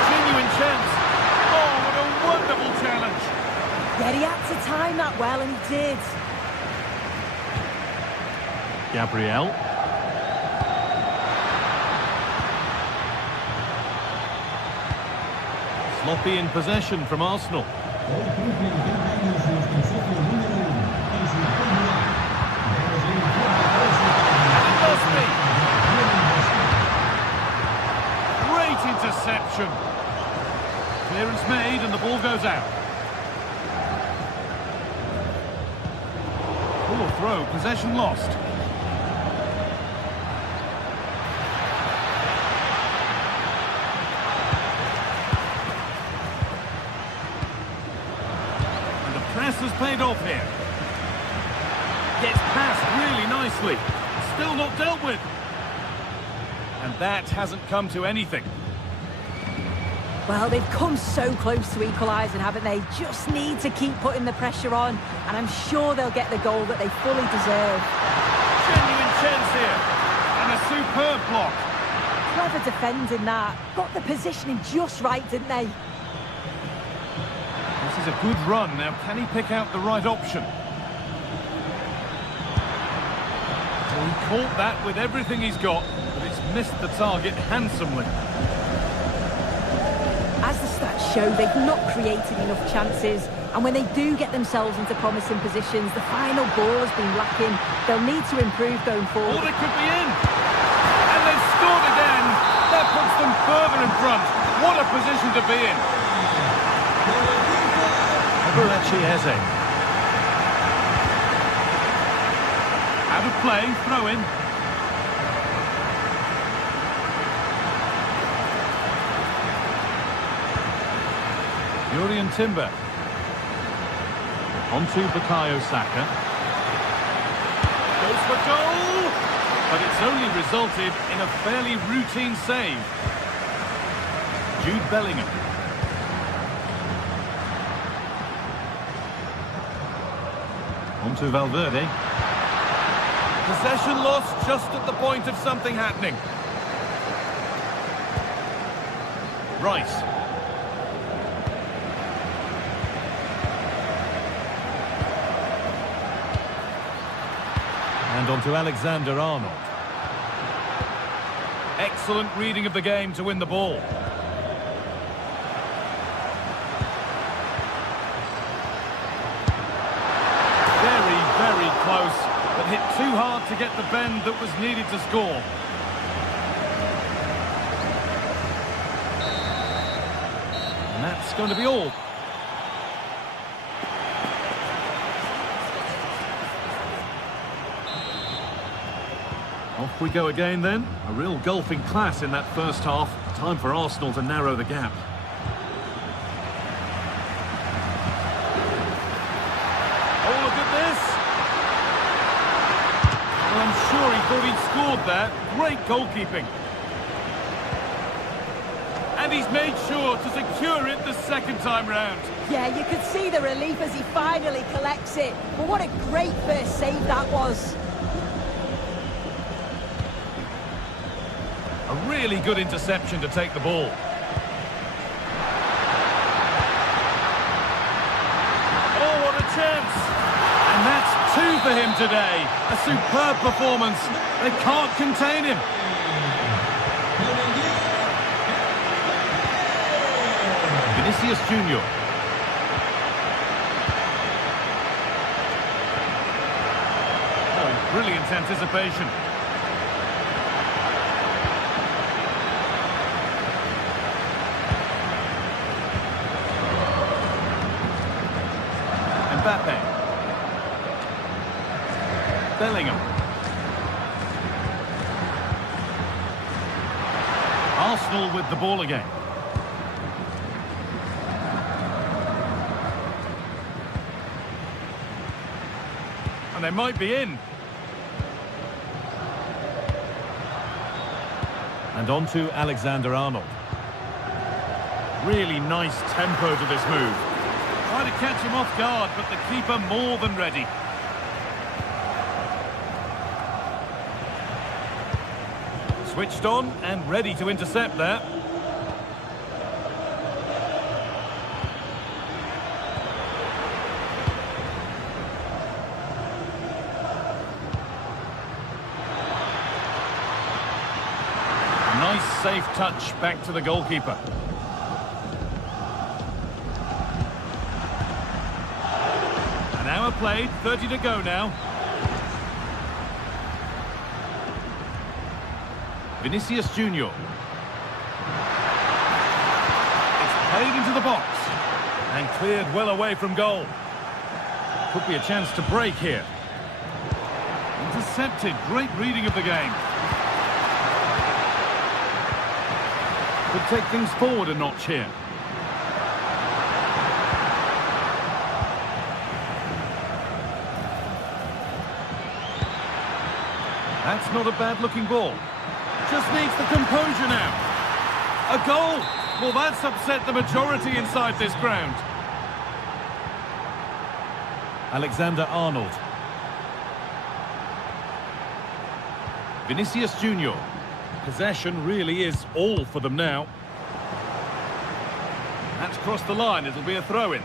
Genuine chance. Oh, what a wonderful challenge. Yeah, he had to time that well, and he did. Gabriel. Sloppy in possession from Arsenal. Great interception. Clearance made and the ball goes out. Poor throw, possession lost. And the press has paid off here. Gets past really nicely. Still not dealt with. And that hasn't come to anything. Well, they've come so close to equalising, haven't they? Just need to keep putting the pressure on, and I'm sure they'll get the goal that they fully deserve. Genuine chance here. And a superb block. Clever defending that. Got the positioning just right, didn't they? This is a good run. Now, can he pick out the right option? He caught that with everything he's got, but it's missed the target handsomely. As the stats show, they've not created enough chances, and when they do get themselves into promising positions, the final ball has been lacking. They'll need to improve going forward. Oh, they could be in! And they've scored again! That puts them further in front. What a position to be in! Eze. Out of play, throw in. Urian Timber. On to Bukayo Saka. Goes for goal! But it's only resulted in a fairly routine save. Jude Bellingham. On to Valverde. Possession lost just at the point of something happening. Rice. And on to Alexander-Arnold. Excellent reading of the game to win the ball. Very close, but hit too hard to get the bend that was needed to score. And that's going to be all. Off we go again then. A real golfing class in that first half. Time for Arsenal to narrow the gap. Oh, look at this! Well, I'm sure he thought he'd scored there. Great goalkeeping. And he's made sure to secure it the second time round. Yeah, you could see the relief as he finally collects it. But what a great first save that was. A really good interception to take the ball. Oh, what a chance! And that's two for him today. A superb performance. They can't contain him. Vinicius Junior. Oh, brilliant anticipation. Mbappe. Bellingham. Arsenal with the ball again. And they might be in. And on to Alexander-Arnold. Really nice tempo to this move. Trying to catch him off guard, but the keeper more than ready. Switched on and ready to intercept there. A nice safe touch back to the goalkeeper. Played, 30 to go now. Vinicius Junior. It's played into the box and cleared well away from goal. Could be a chance to break here. Intercepted, great reading of the game. Could take things forward a notch here. That's not a bad-looking ball. Just needs the composure now. A goal! Well, that's upset the majority inside this ground. Alexander-Arnold. Vinicius Junior. Possession really is all for them now. That's crossed the line. It'll be a throw-in.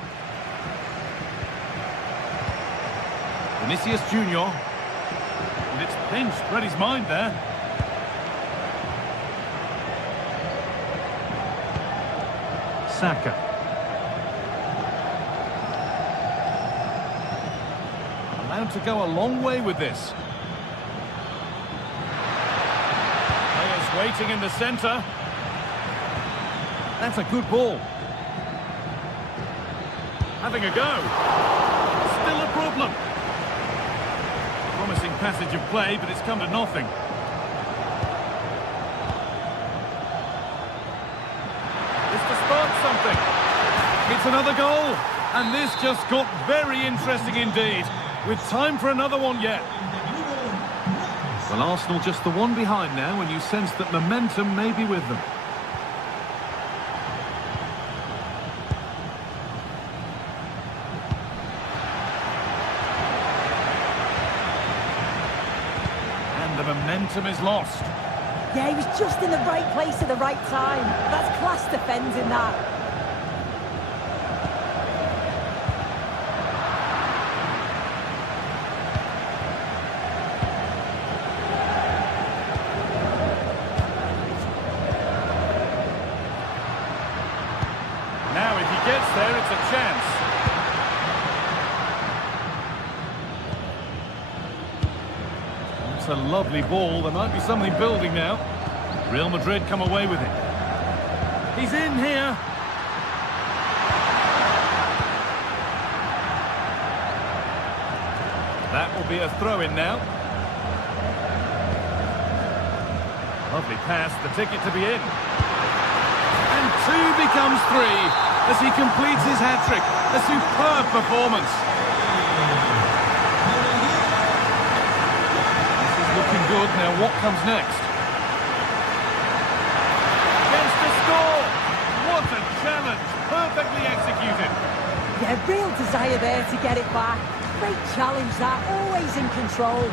Vinicius Junior. And it's pinched, read his mind there. Saka. Allowed to go a long way with this. Players waiting in the centre. That's a good ball. Having a go. Still a problem. Promising passage of play, but it's come to nothing. This to spark something. It's another goal. And this just got very interesting indeed. With time for another one yet. Well, Arsenal just the one behind now, and you sense that momentum may be with them. And the momentum is lost. Yeah, he was just in the right place at the right time. That's class defending that. Now, if he gets there, it's a chance. It's a lovely ball. There might be something building now. Real Madrid come away with it. He's in here. That will be a throw-in now. Lovely pass, the ticket to be in. And 2 becomes 3 as he completes his hat-trick. A superb performance. This is looking good. Now what comes next? Chance to score. What a challenge. Perfectly executed. Yeah, real desire there to get it back. Great challenge that, always in control.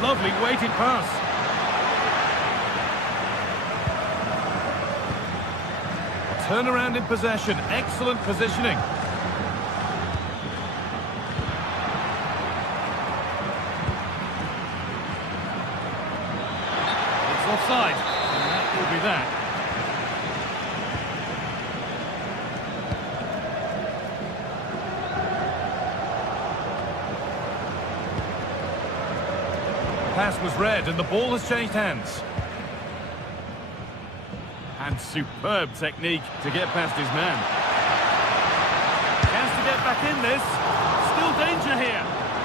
Lovely weighted pass. Turnaround in possession. Excellent positioning. It's offside. And that will be that. Pass was read and the ball has changed hands. And superb technique to get past his man. Chance to get back in this. Still danger here.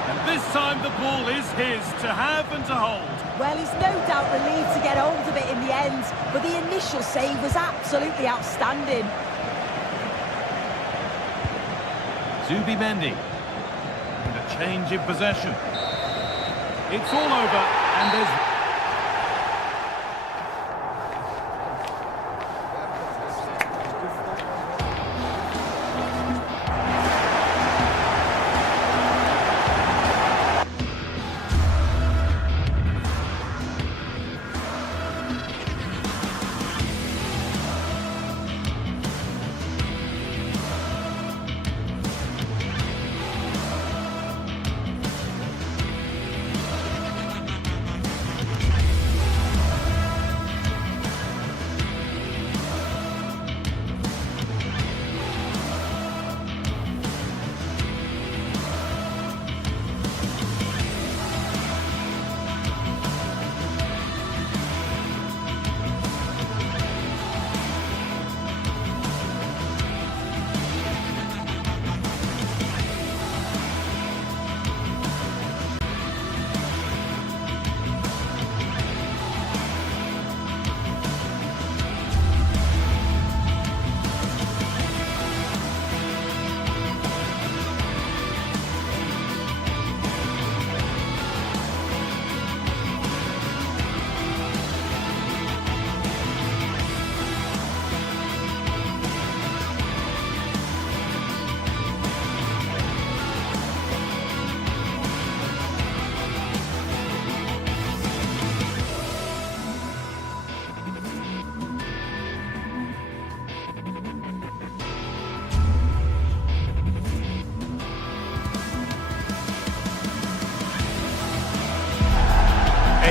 And this time the ball is his to have and to hold. Well, he's no doubt relieved to get hold of it in the end, but the initial save was absolutely outstanding. Zubimendi. And a change in possession. It's all over, and there's...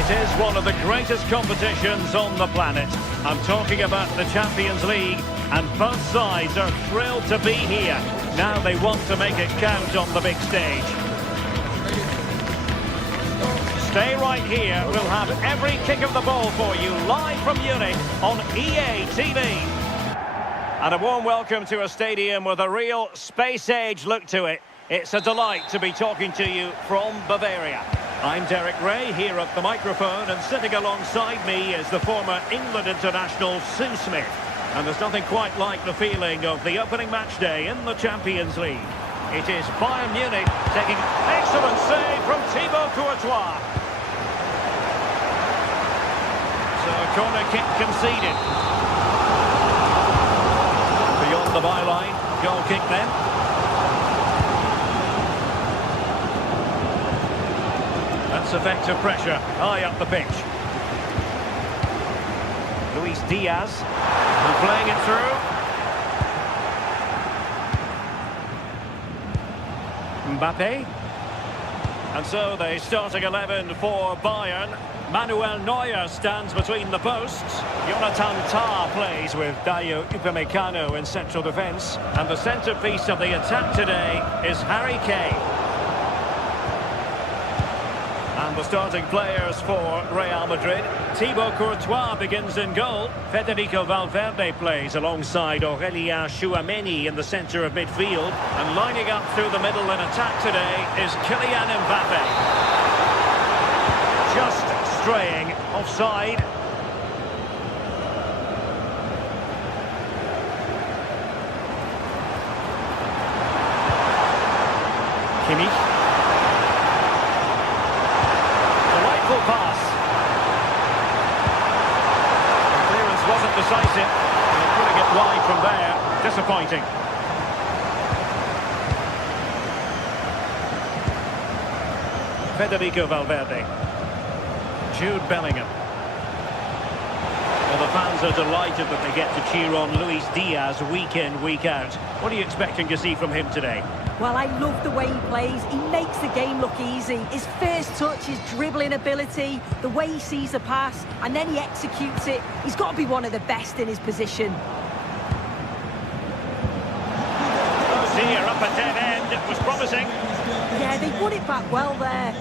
It is one of the greatest competitions on the planet. I'm talking about the Champions League, and both sides are thrilled to be here. Now they want to make it count on the big stage. Stay right here. We'll have every kick of the ball for you live from Munich on EA TV. And a warm welcome to a stadium with a real space-age look to it. It's a delight to be talking to you from Bavaria. I'm Derek Ray here at the microphone, and sitting alongside me is the former England international Sue Smith. And there's nothing quite like the feeling of the opening match day in the Champions League. It is Bayern Munich taking an excellent save from Thibaut Courtois. So a corner kick conceded. Beyond the byline, goal kick then. That's effective pressure, high up the pitch. Luis Diaz, playing it through. Mbappe. And so the starting 11 for Bayern. Manuel Neuer stands between the posts. Jonathan Tah plays with Dayo Upamecano in central defence. And the centrepiece of the attack today is Harry Kane. And the starting players for Real Madrid. Thibaut Courtois begins in goal. Federico Valverde plays alongside Aurélien Tchouameni in the centre of midfield. And lining up through the middle in attack today is Kylian Mbappe. Just straying offside. Kimmich. Pass. The clearance wasn't decisive. They're putting it wide from there. Disappointing. Federico Valverde. Jude Bellingham. Well, the fans are delighted that they get to cheer on Luis Diaz week in, week out. What are you expecting to see from him today? Well, I love the way he plays. He makes the game look easy. His first touch, his dribbling ability, the way he sees a pass, and then he executes it. He's got to be one of the best in his position. Oh dear, up a dead end. It was promising. Yeah, they won it back well there.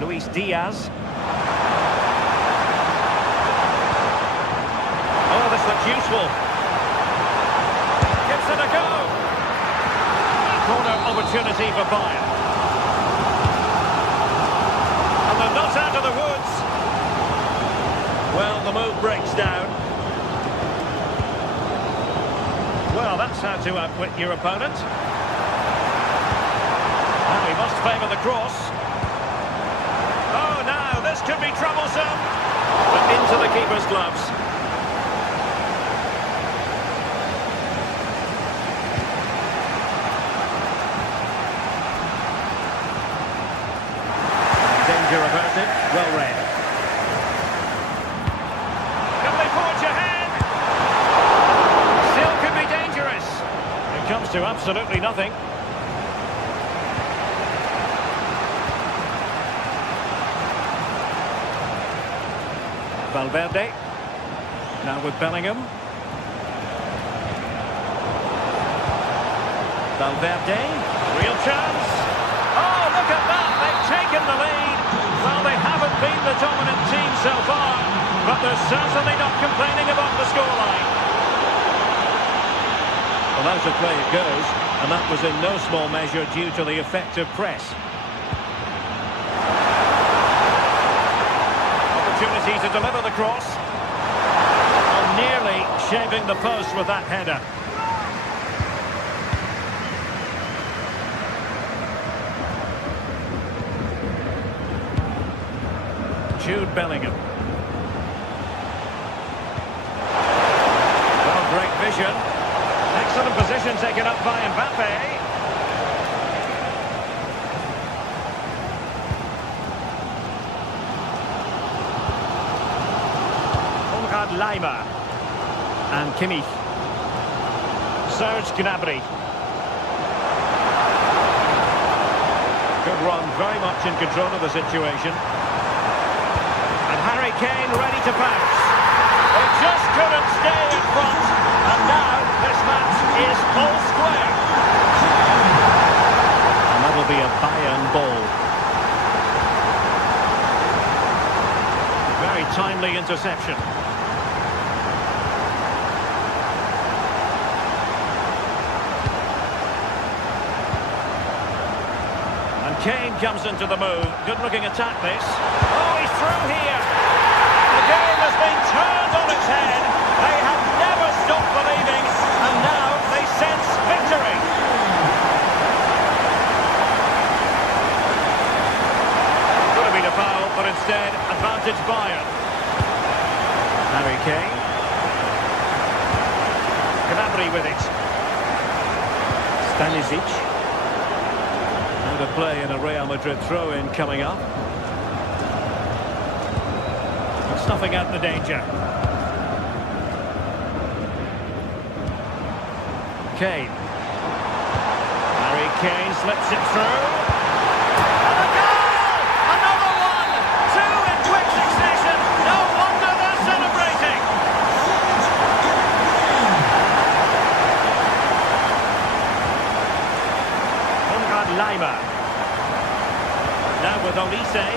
Luis Diaz. Oh, this looks useful. Gives it a go. Corner opportunity for Bayern. And they're not out of the woods. Well, the move breaks down. Well, that's how to outwit your opponent. And we must favour the cross. Oh, now this could be troublesome. But into the keeper's gloves. Danger averted, well read. Can they forge ahead? Still could be dangerous. It comes to absolutely nothing. Valverde, now with Bellingham. Valverde, real chance. Oh, look at that, they've taken the lead. Well, they haven't been the dominant team so far, but they're certainly not complaining about the scoreline. Well, out of play it goes, and that was in no small measure due to the effective press. Opportunity to deliver the cross. Oh, nearly shaving the post with that header. Jude Bellingham. Well, great vision. Excellent position taken up by Mbappe. Lima and Kimmich. Serge Gnabry. squad run very much in control of the situation. And Harry Kane ready to pounce. They just couldn't stay in front, and now this match is all square. And that'll be a Bayern ball. Very timely interception. And Kane comes into the move. Good-looking attack, this. Oh, he's through here. The game has been turned on its head. They have never stopped believing, and now they sense victory. Could have been a foul, but instead, advantage Bayern. Harry Kane. Rivalry with it. Stanisic. Out of play in a Real Madrid throw-in coming up. And snuffing out the danger. Kane. Harry Kane slips it through. And a goal! Another one! Two in quick succession. No wonder they're celebrating. Lima. Now with Olise.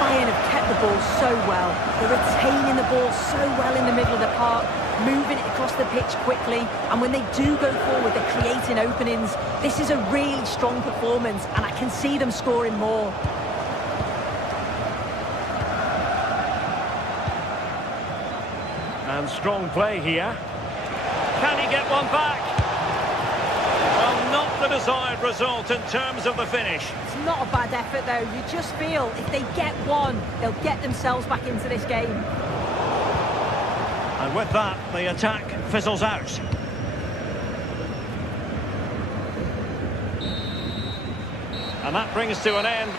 Bayern have kept the ball so well. They're retaining the ball so well in the middle of the park, moving it across the pitch quickly, and when they do go forward, they're creating openings. This is a really strong performance, and I can see them scoring more. And strong play here. Can he get one back? Well, not the desired result in terms of the finish. It's not a bad effort, though. You just feel if they get one, they'll get themselves back into this game. And with that, the attack fizzles out. And that brings to an end.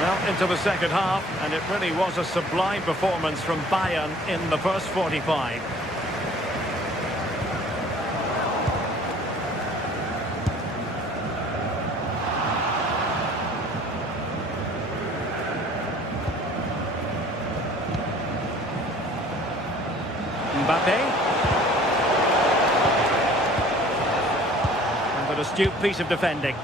Well, into the second half, and it really was a sublime performance from Bayern in the first 45. Mbappe. And an astute piece of defending.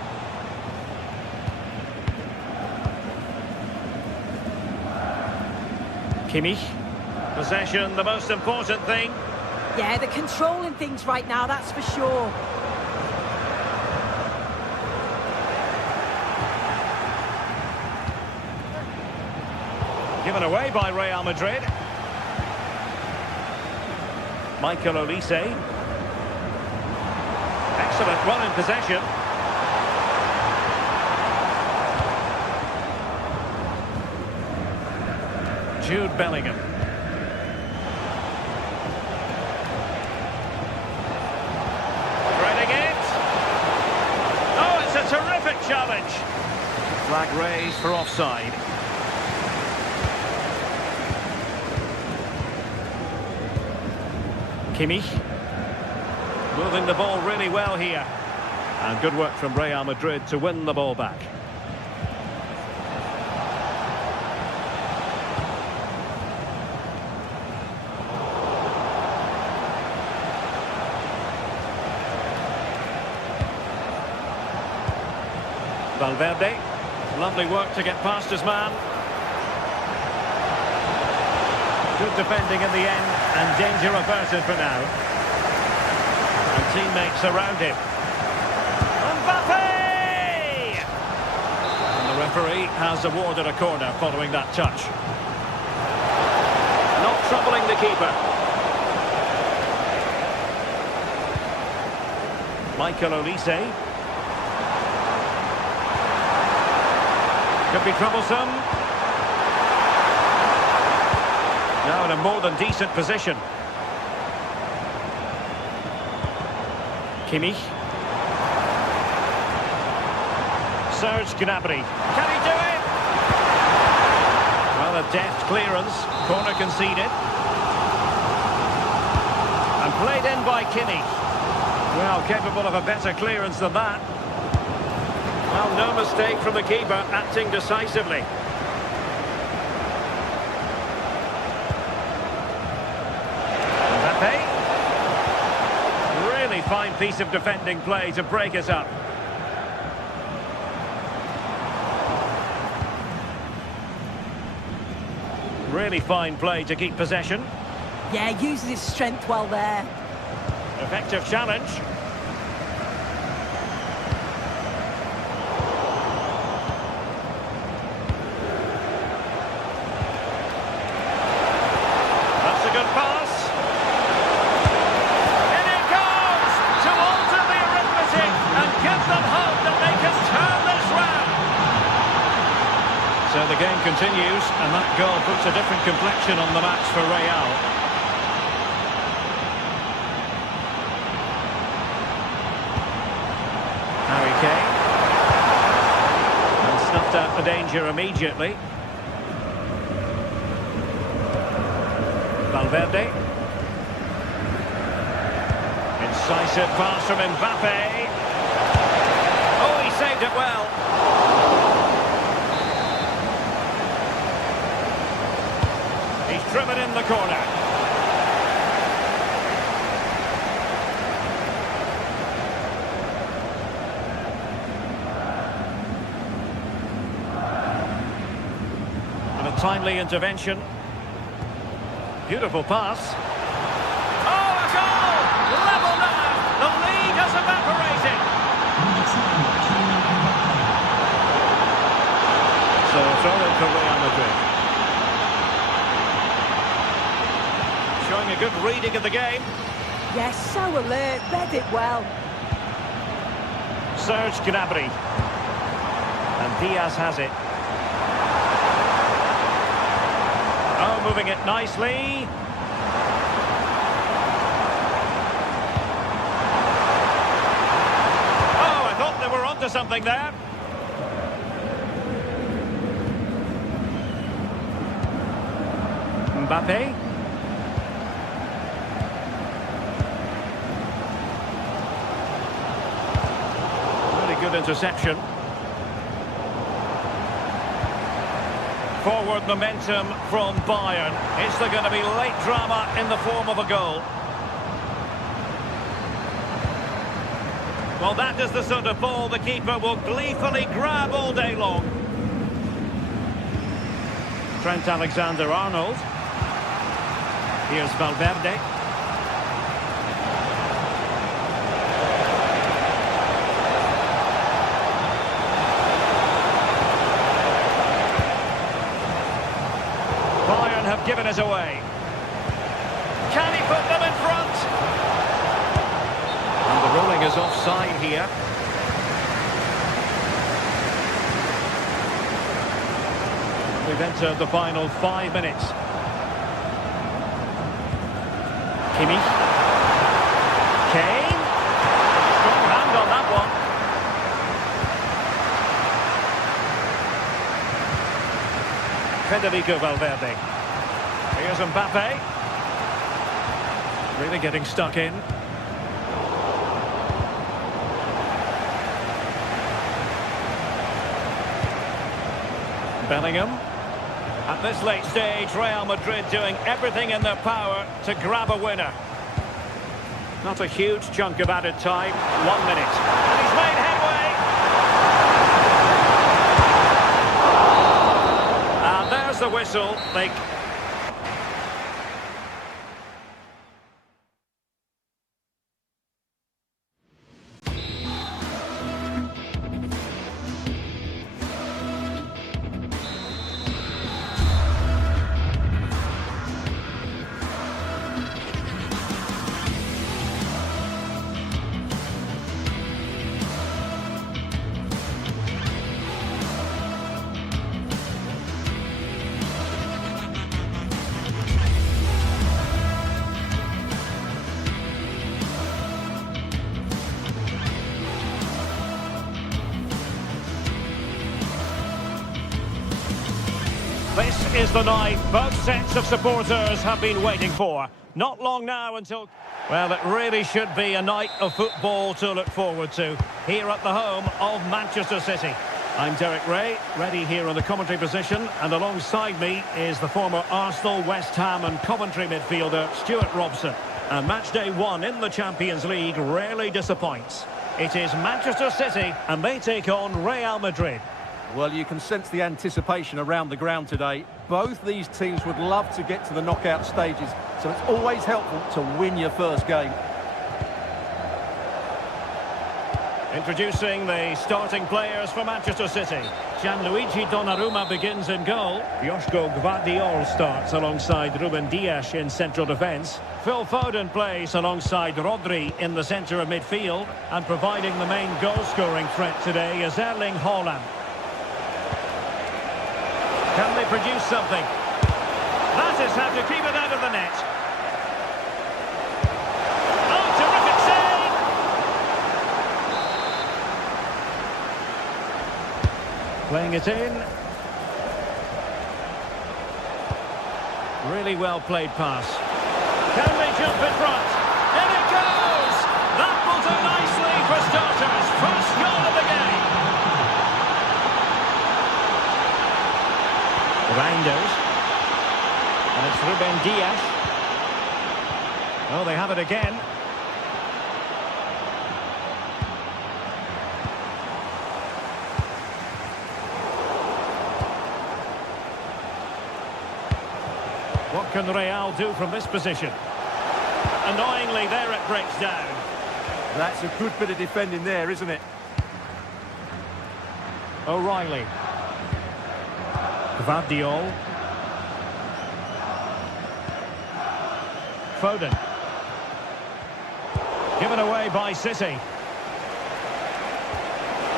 Kimmich. Possession, the most important thing. Yeah, they're controlling things right now, that's for sure. Given away by Real Madrid. Michael Olise. Excellent run in possession. Jude Bellingham. Threading it. Oh, it's a terrific challenge. Flag raised for offside. Kimmich. Moving the ball really well here. And good work from Real Madrid to win the ball back. Valverde, lovely work to get past his man. Good defending in the end, and danger averted for now. And teammates around him. Mbappe! And the referee has awarded a corner following that touch. Not troubling the keeper. Michael Olise. Could be troublesome. Now in a more than decent position. Kimmich. Serge Gnabry. Can he do it? Well, a deft clearance. Corner conceded. in by Kimmich. Well, capable of a better clearance than that. Well, no mistake from the keeper, acting decisively. Mbappe. Really fine piece of defending play to break us up. Really fine play to keep possession. Yeah, uses his strength well there. Effective challenge. That's a good pass. In it goes to alter the arithmetic and give them hope that they can turn this round. So the game continues, and that goal puts a different complexion on the match for Real. And snuffed out the danger immediately. Valverde. Incisive pass from Mbappe. Oh, he saved it well. He's driven in the corner. Timely intervention. Beautiful pass. Oh, a goal! Level now! The lead has evaporated. So throw in for Real Madrid. Showing a good reading of the game. Yes, so alert, read it well. Serge Gnabry. And Diaz has it. Oh, moving it nicely. Oh, I thought they were onto something there. Mbappe. Really good interception. Forward momentum from Bayern. Is there going to be late drama in the form of a goal? Well, that is the sort of ball the keeper will gleefully grab all day long. Trent Alexander-Arnold. Here's Valverde. Have given us away. Can he put them in front? And the ruling is offside here. We've entered the final 5 minutes. Kimmich. Kane. Strong hand on that one. Federico Valverde. Here's Mbappe. Really getting stuck in. Bellingham. At this late stage, Real Madrid doing everything in their power to grab a winner. Not a huge chunk of added time. 1 minute. And he's made headway. And there's the whistle. is the night both sets of supporters have been waiting for. Not long now until... Well, it really should be a night of football to look forward to here at the home of Manchester City. I'm Derek Ray, ready here on the commentary position, and alongside me is the former Arsenal, West Ham and Coventry midfielder Stuart Robson. And match day 1 in the Champions League rarely disappoints. It is Manchester City and they take on Real Madrid. Well, you can sense the anticipation around the ground today. Both these teams would love to get to the knockout stages, so it's always helpful to win your first game. Introducing the starting players for Manchester City. Gianluigi Donnarumma begins in goal. Joško Gvardiol starts alongside Ruben Dias in central defence. Phil Foden plays alongside Rodri in the centre of midfield. And providing the main goal-scoring threat today is Erling Haaland. Can they produce something? That is how to keep it out of the net. Oh, terrific save! Playing it in. Really well played pass. Can they jump in front? In it goes! That will do nicely for starters. First goal of the game. Reinders. And it's Ruben Dias. Oh, they have it again. What can Real do from this position? Annoyingly, there it breaks down. That's a good bit of defending there, isn't it? O'Reilly. Gvardiol. Foden. Given away by City.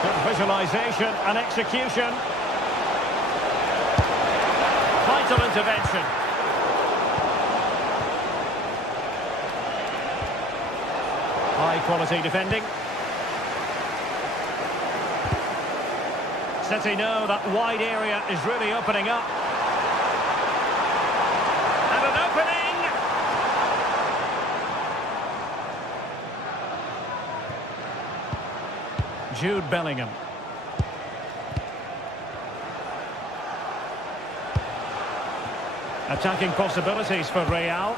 Good visualisation and execution. Vital intervention. High quality defending. City know that wide area is really opening up. And an opening! Jude Bellingham. Attacking possibilities for Real.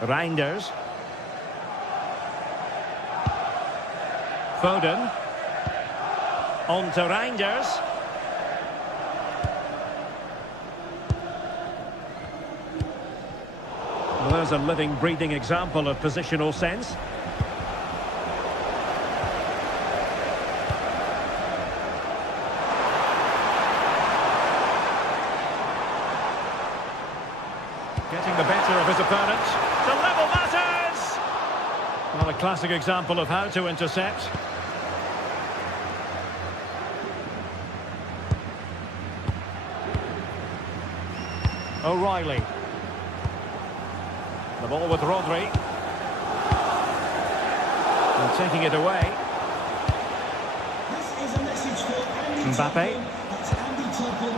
Reinders. Foden. On to Reinders. Well, there's a living, breathing example of positional sense. Getting the better of his opponent. To level matters! Well, a classic example of how to intercept. O'Reilly. The ball with Rodri. And taking it away. Mbappe.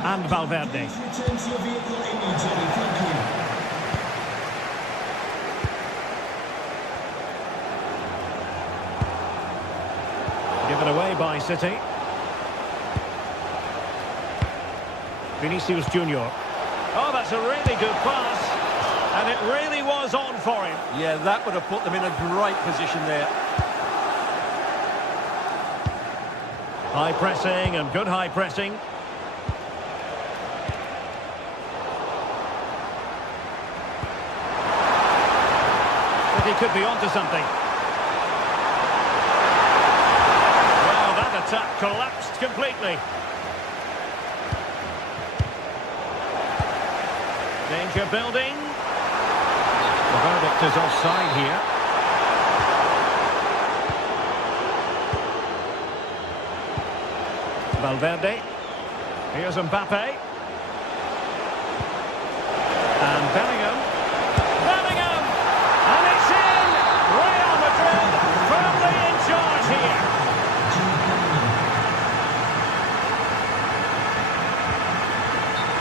And Valverde. Given away by City. Vinicius Junior. Oh, that's a really good pass. And it really was on for him. Yeah, that would have put them in a great position there. High pressing and good high pressing. But he could be onto something. Well, that attack collapsed completely. Danger building. The verdict is offside here. Valverde. Here's Mbappe. And Bellingham. Bellingham! And it's in! Real Madrid firmly in charge here.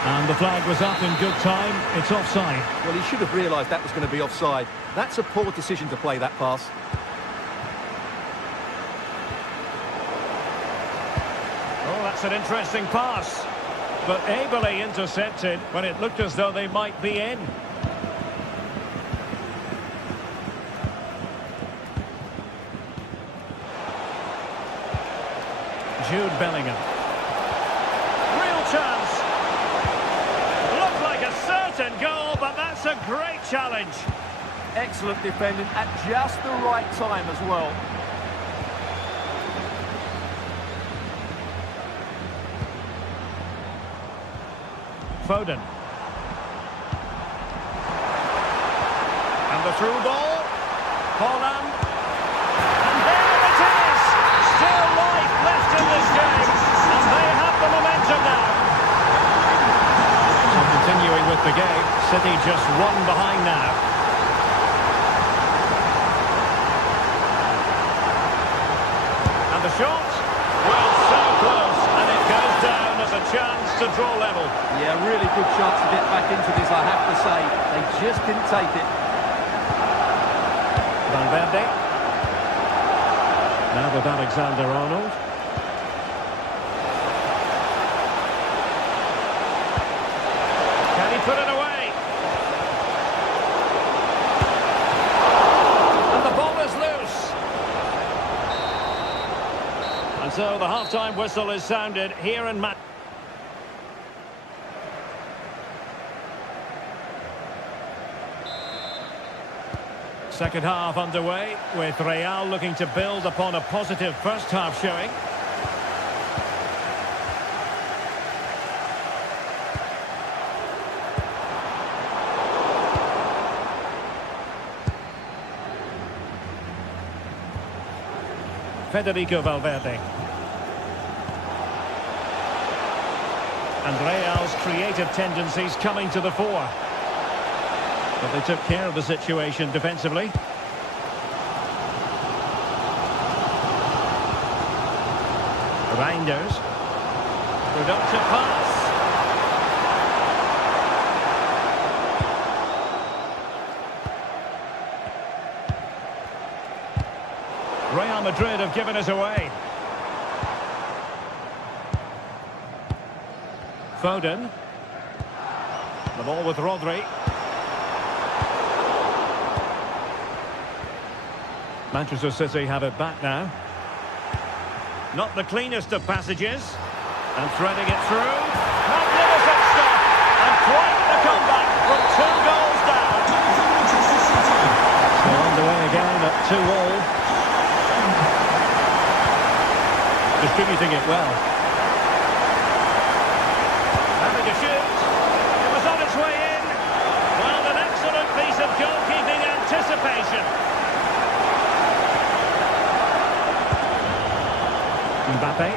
And the flag was up in good time. It's offside. Well, he should have realised that was going to be offside. That's a poor decision to play that pass. Oh, that's an interesting pass. But ably intercepted when it looked as though they might be in. Jude Bellingham. Real chance. Looked like a certain goal, but that's a great challenge. Excellent defending at just the right time as well. Foden. And the through ball. Holland. And there it is! Still life left in this game. And they have the momentum now. So continuing with the game, City just one behind now. And the shot? Well, so close. And it goes down as a chance to draw level. Yeah, really good chance to get back into this, I have to say. They just didn't take it. Valverde. Now with Alexander-Arnold. Can he put it away? And the ball is loose. And so the half-time whistle is sounded here in Madrid. Second half underway, with Real looking to build upon a positive first half showing. Federico Valverde. And Real's creative tendencies coming to the fore. But they took care of the situation defensively. Reinders. Productive pass. Real Madrid have given us away. Foden. The ball with Rodri. Manchester City have it back now. Not the cleanest of passages. And threading it through. Magnificent stuff. And quite the comeback from 2 goals down. So underway again at 2-2. Distributing it well. Having a shoot. It was on its way in. Well, an excellent piece of goalkeeping anticipation. Mbappe.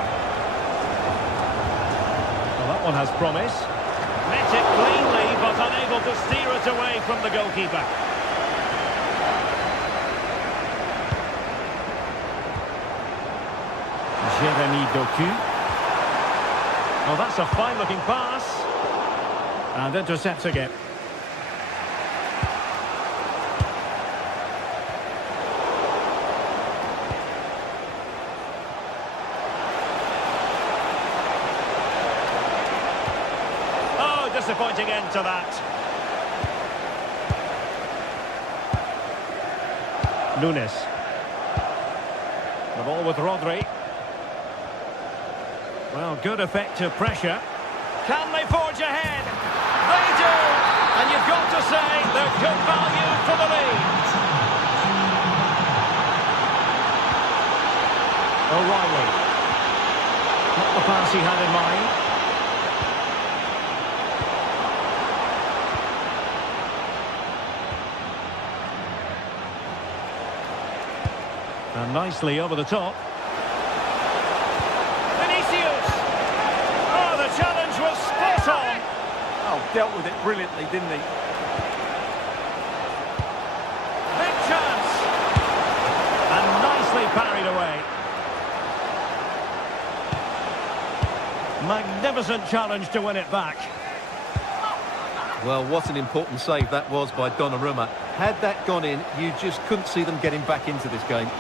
Well, that one has promise. Met it cleanly, but unable to steer it away from the goalkeeper. Jeremy Doku. Oh, that's a fine-looking pass. And intercepting it. Disappointing end to that. Nunes. The ball with Rodri. Well, good effective pressure. Can they forge ahead? They do! And you've got to say they're good value for the lead. O'Reilly. Not the pass he had in mind. And nicely over the top. Vinicius! Oh, the challenge was spot on! Oh, dealt with it brilliantly, didn't he? Big chance! And nicely parried away. Magnificent challenge to win it back. Well, what an important save that was by Donnarumma. Had that gone in, you just couldn't see them getting back into this game.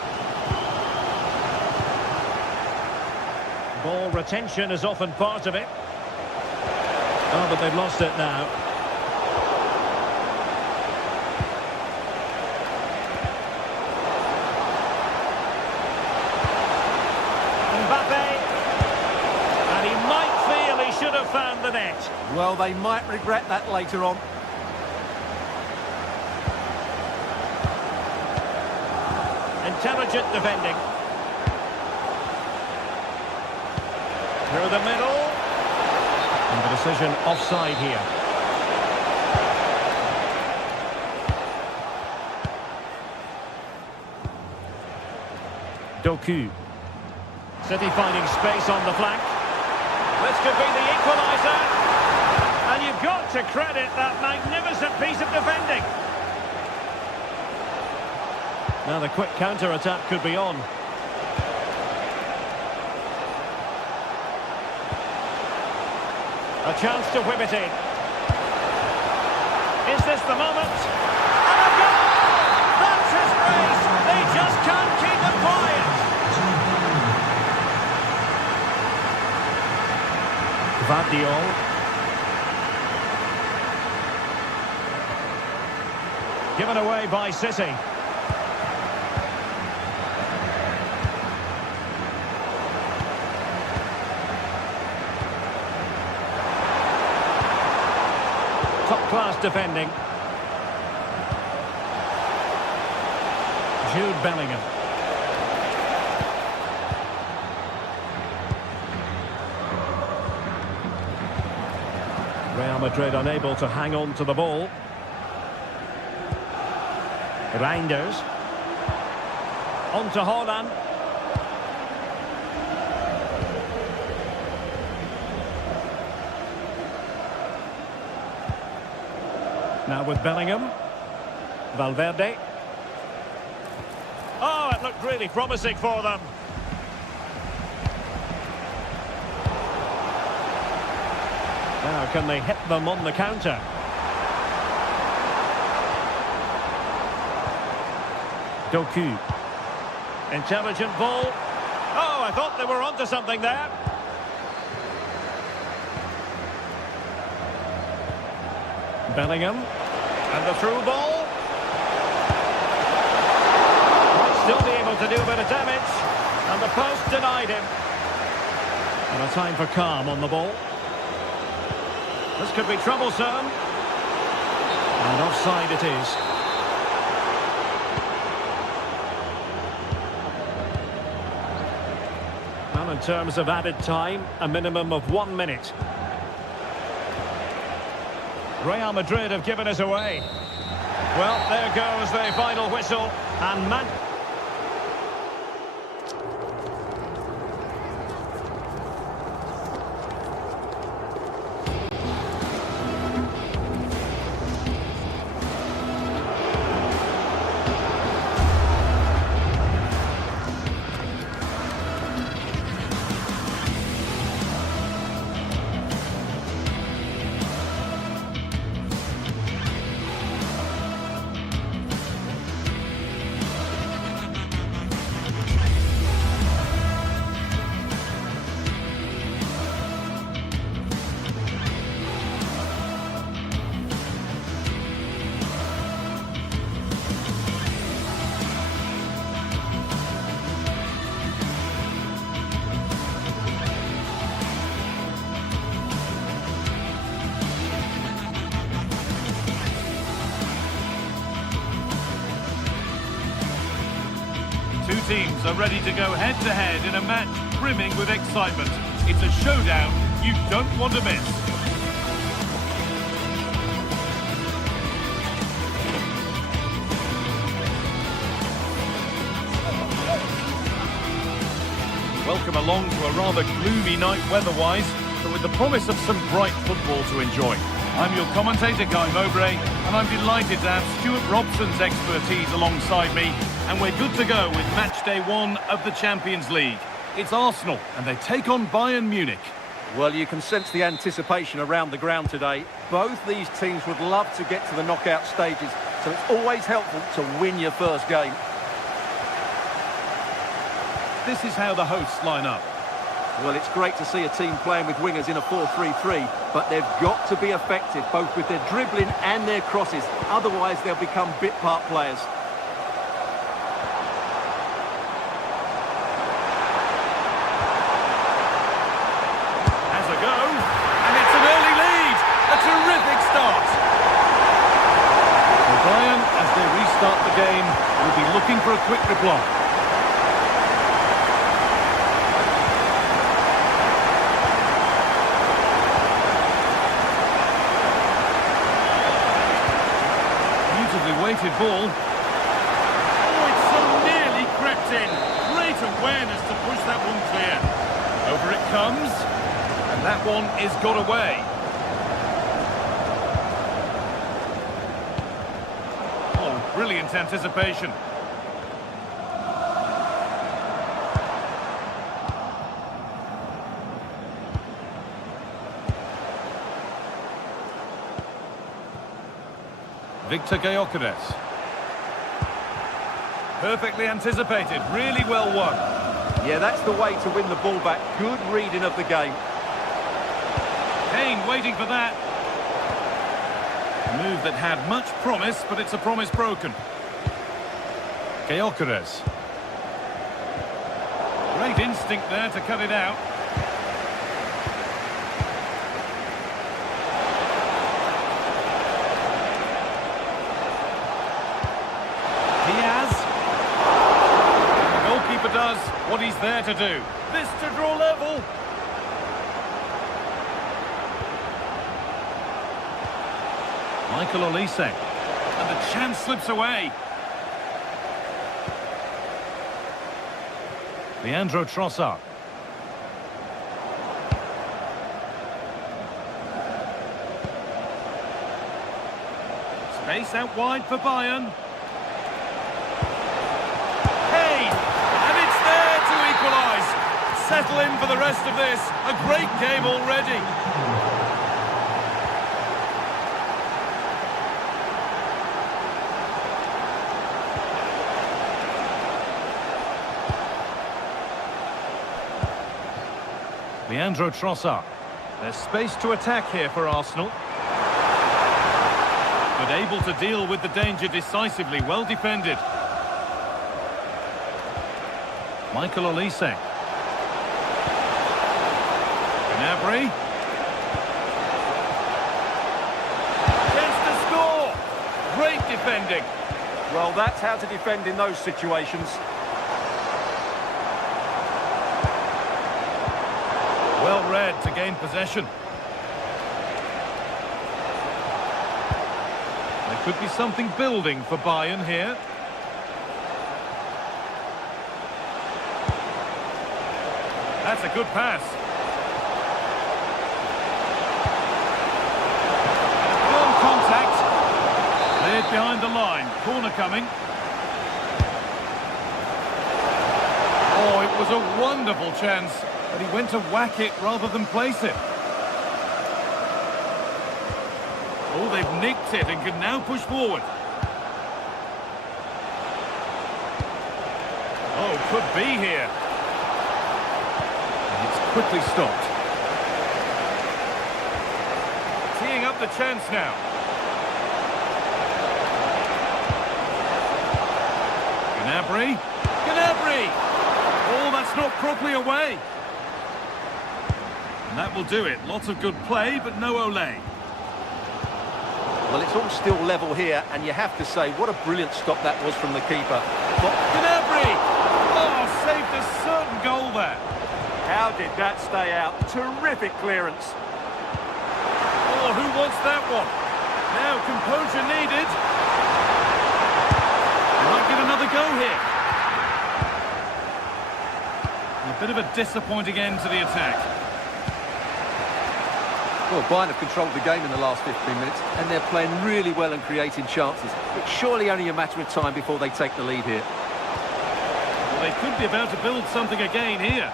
Ball retention is often part of it. Oh, but they've lost it now. And he might feel he should have found the net. Well, they might regret that later on. Intelligent defending. Through the middle. And the decision offside here. Doku. City finding space on the flank. This could be the equaliser. And you've got to credit that magnificent piece of defending. Now the quick counter-attack could be on. A chance to whip it in. Is this the moment? And a goal! That's his race! They just can't keep him quiet! Vardiol. Given away by City. Top-class defending. Jude Bellingham. Real Madrid unable to hang on to the ball. Reinders. On to Haaland. Now with Bellingham. Valverde. Oh, it looked really promising for them. Now can they hit them on the counter? Doku. Intelligent ball. Oh, I thought they were onto something there. Bellingham. And the through ball. Might still be able to do a bit of damage. And the post denied him. And a time for calm on the ball. This could be troublesome. And offside it is. Well, in terms of added time, a minimum of 1 minute. Real Madrid have given us away. Well, there goes the final whistle. And Man... Two teams are ready to go head-to-head in a match brimming with excitement. It's a showdown you don't want to miss. Welcome along to a rather gloomy night weather-wise, but with the promise of some bright football to enjoy. I'm your commentator, Guy Mowbray, and I'm delighted to have Stuart Robson's expertise alongside me, and we're good to go with match day 1 of the Champions League. It's Arsenal, and they take on Bayern Munich. Well, you can sense the anticipation around the ground today. Both these teams would love to get to the knockout stages, so it's always helpful to win your first game. This is how the hosts line up. Well, it's great to see a team playing with wingers in a 4-3-3, but they've got to be effective, both with their dribbling and their crosses. Otherwise, they'll become bit-part players. Has a go, and it's an early lead. A terrific start. For Bayern, as they restart the game, will be looking for a quick reply. Weighted ball. Oh, it's so nearly crept in. Great awareness to push that one clear. Over it comes, and that one is got away. Oh, brilliant anticipation. Victor Gyökeres. Perfectly anticipated, really well won. Yeah, that's the way to win the ball back. Good reading of the game. Kane waiting for that. A move that had much promise, but it's a promise broken. Gyökeres. Great instinct there to cut it out. Does what he's there to do. This to draw level. Michael Olise. And the chance slips away. Leandro Trossard. Space out wide for Bayern. Settle in for the rest of this. A great game already. Leandro Trossard. There's space to attack here for Arsenal. But able to deal with the danger decisively. Well defended. Michael Olise. Gnabry. Chance to score. Great defending. Well, that's how to defend in those situations. Well read to gain possession. There could be something building for Bayern here. That's a good pass. Cleared behind the line. Corner coming. Oh, it was a wonderful chance, but he went to whack it rather than place it. Oh, they've nicked it and can now push forward. Oh, could be here. And it's quickly stopped. Teeing up the chance now. Gnabry. Gnabry! Oh, that's not properly away. And that will do it. Lots of good play, but no Olé. Well, it's all still level here, and you have to say, what a brilliant stop that was from the keeper. Gnabry! Oh, saved a certain goal there. How did that stay out? Terrific clearance. Oh, who wants that one? Now, composure needed. Might get another go here. A bit of a disappointing end to the attack. Well, Bayern have controlled the game in the last 15 minutes, and they're playing really well and creating chances. It's surely only a matter of time before they take the lead here. Well, they could be about to build something again here.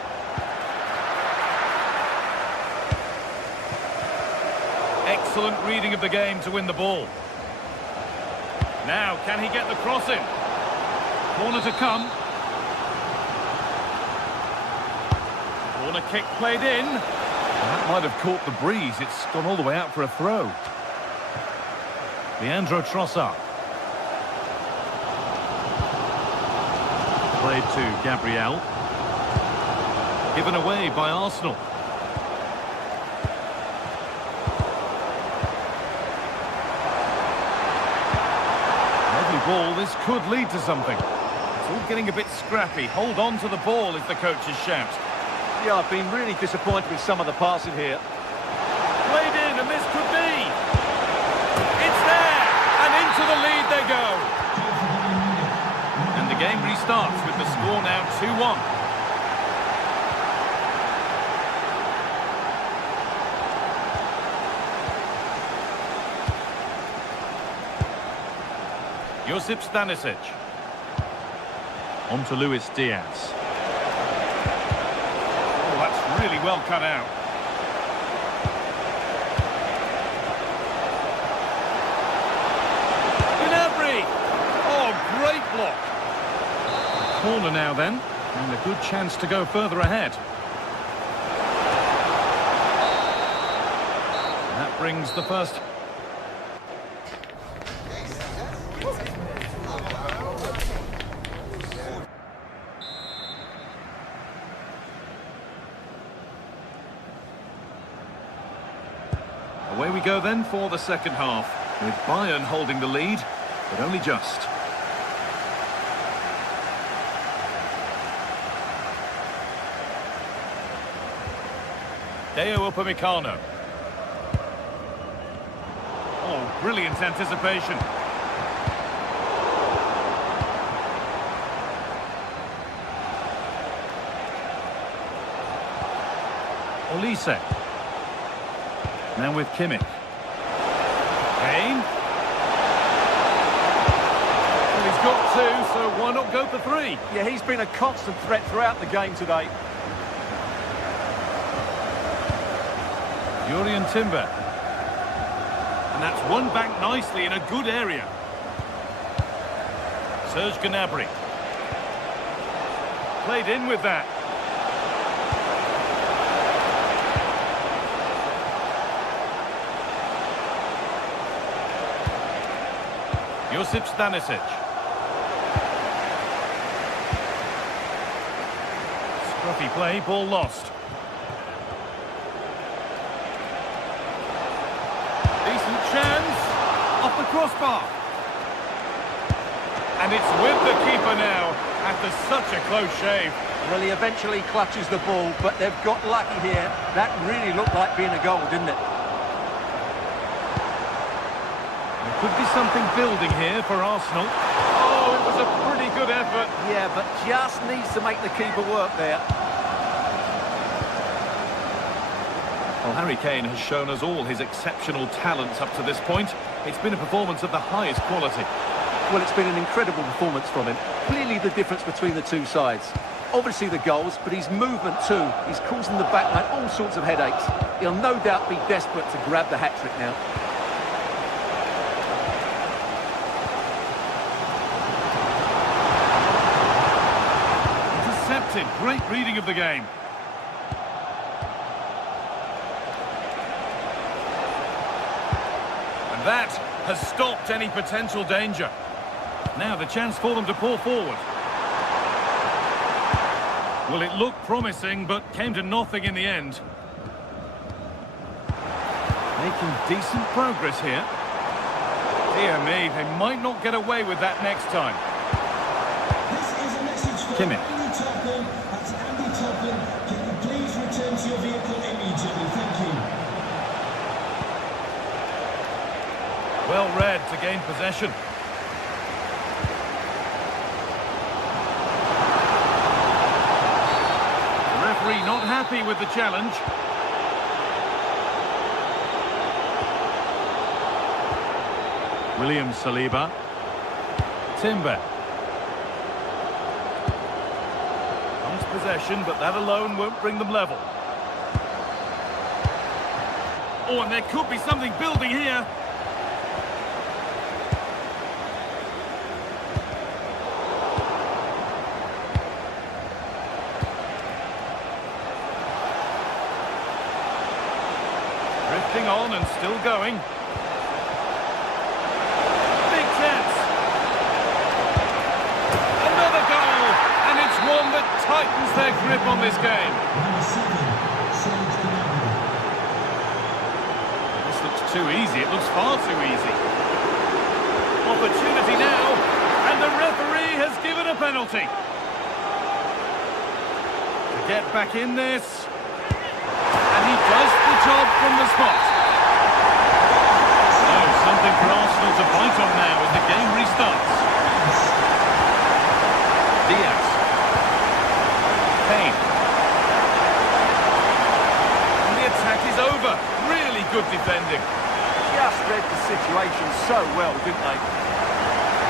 excellent reading of the game to win the ball. Now, can he get the cross in? Corner to come. Corner kick played in. That might have caught the breeze. It's gone all the way out for a throw. Leandro Trossard. Played to Gabriel. Given away by Arsenal. Lovely ball. This could lead to something. It's all getting a bit scrappy. Hold on to the ball is the coach's shout. Yeah, I've been really disappointed with some of the passing here. Played in, and this could be. It's there, and into the lead they go. And the game restarts with the score now 2-1. Josip Stanisic. On to Luis Diaz. Oh, that's really well cut out. Gnabry! Oh, great block. Corner now then, and a good chance to go further ahead. That brings the first... Away we go then for the second half, with Bayern holding the lead, but only just. Deo Upamecano. Oh, brilliant anticipation. Olise. Now with Kimmich. Kane. Well, he's got two, so why not go for three? Yeah, he's been a constant threat throughout the game today. Jurriën Timber. And that's won back nicely in a good area. Serge Gnabry. Played in with that. Josip Stanisic. Scruffy play, ball lost. Decent chance. Off the crossbar. And it's with the keeper now, after such a close shave. Well, he eventually clutches the ball, but they've got lucky here. That really looked like being a goal, didn't it? Could be something building here for Arsenal. Oh, it was a pretty good effort. Yeah, but just needs to make the keeper work there. Well, Harry Kane has shown us all his exceptional talents up to this point. It's been a performance of the highest quality. Well, it's been an incredible performance from him. Clearly the difference between the two sides. Obviously the goals, but his movement too. He's causing the backline all sorts of headaches. He'll no doubt be desperate to grab the hat-trick now. Great reading of the game. And that has stopped any potential danger. Now the chance for them to pour forward. Well, it looked promising, but came to nothing in the end. Making decent progress here. Dear me, they might not get away with that next time. Kimmich. Can you please return to your vehicle immediately? Thank you. Well read to gain possession. The referee not happy with the challenge. William Saliba. Timber. Possession, but that alone won't bring them level. Oh, and there could be something building here. Drifting on and still going. Big chance. Another goal, and it's one that tightens their grip on this game. This looks too easy. It looks far too easy. Opportunity now, and the referee has given a penalty. To get back in this. And he does the job from the spot. So, something for Arsenal to bite on now as the game restarts. Diaz. Kane. And the attack is over. Really good defending. Just read the situation so well, didn't they?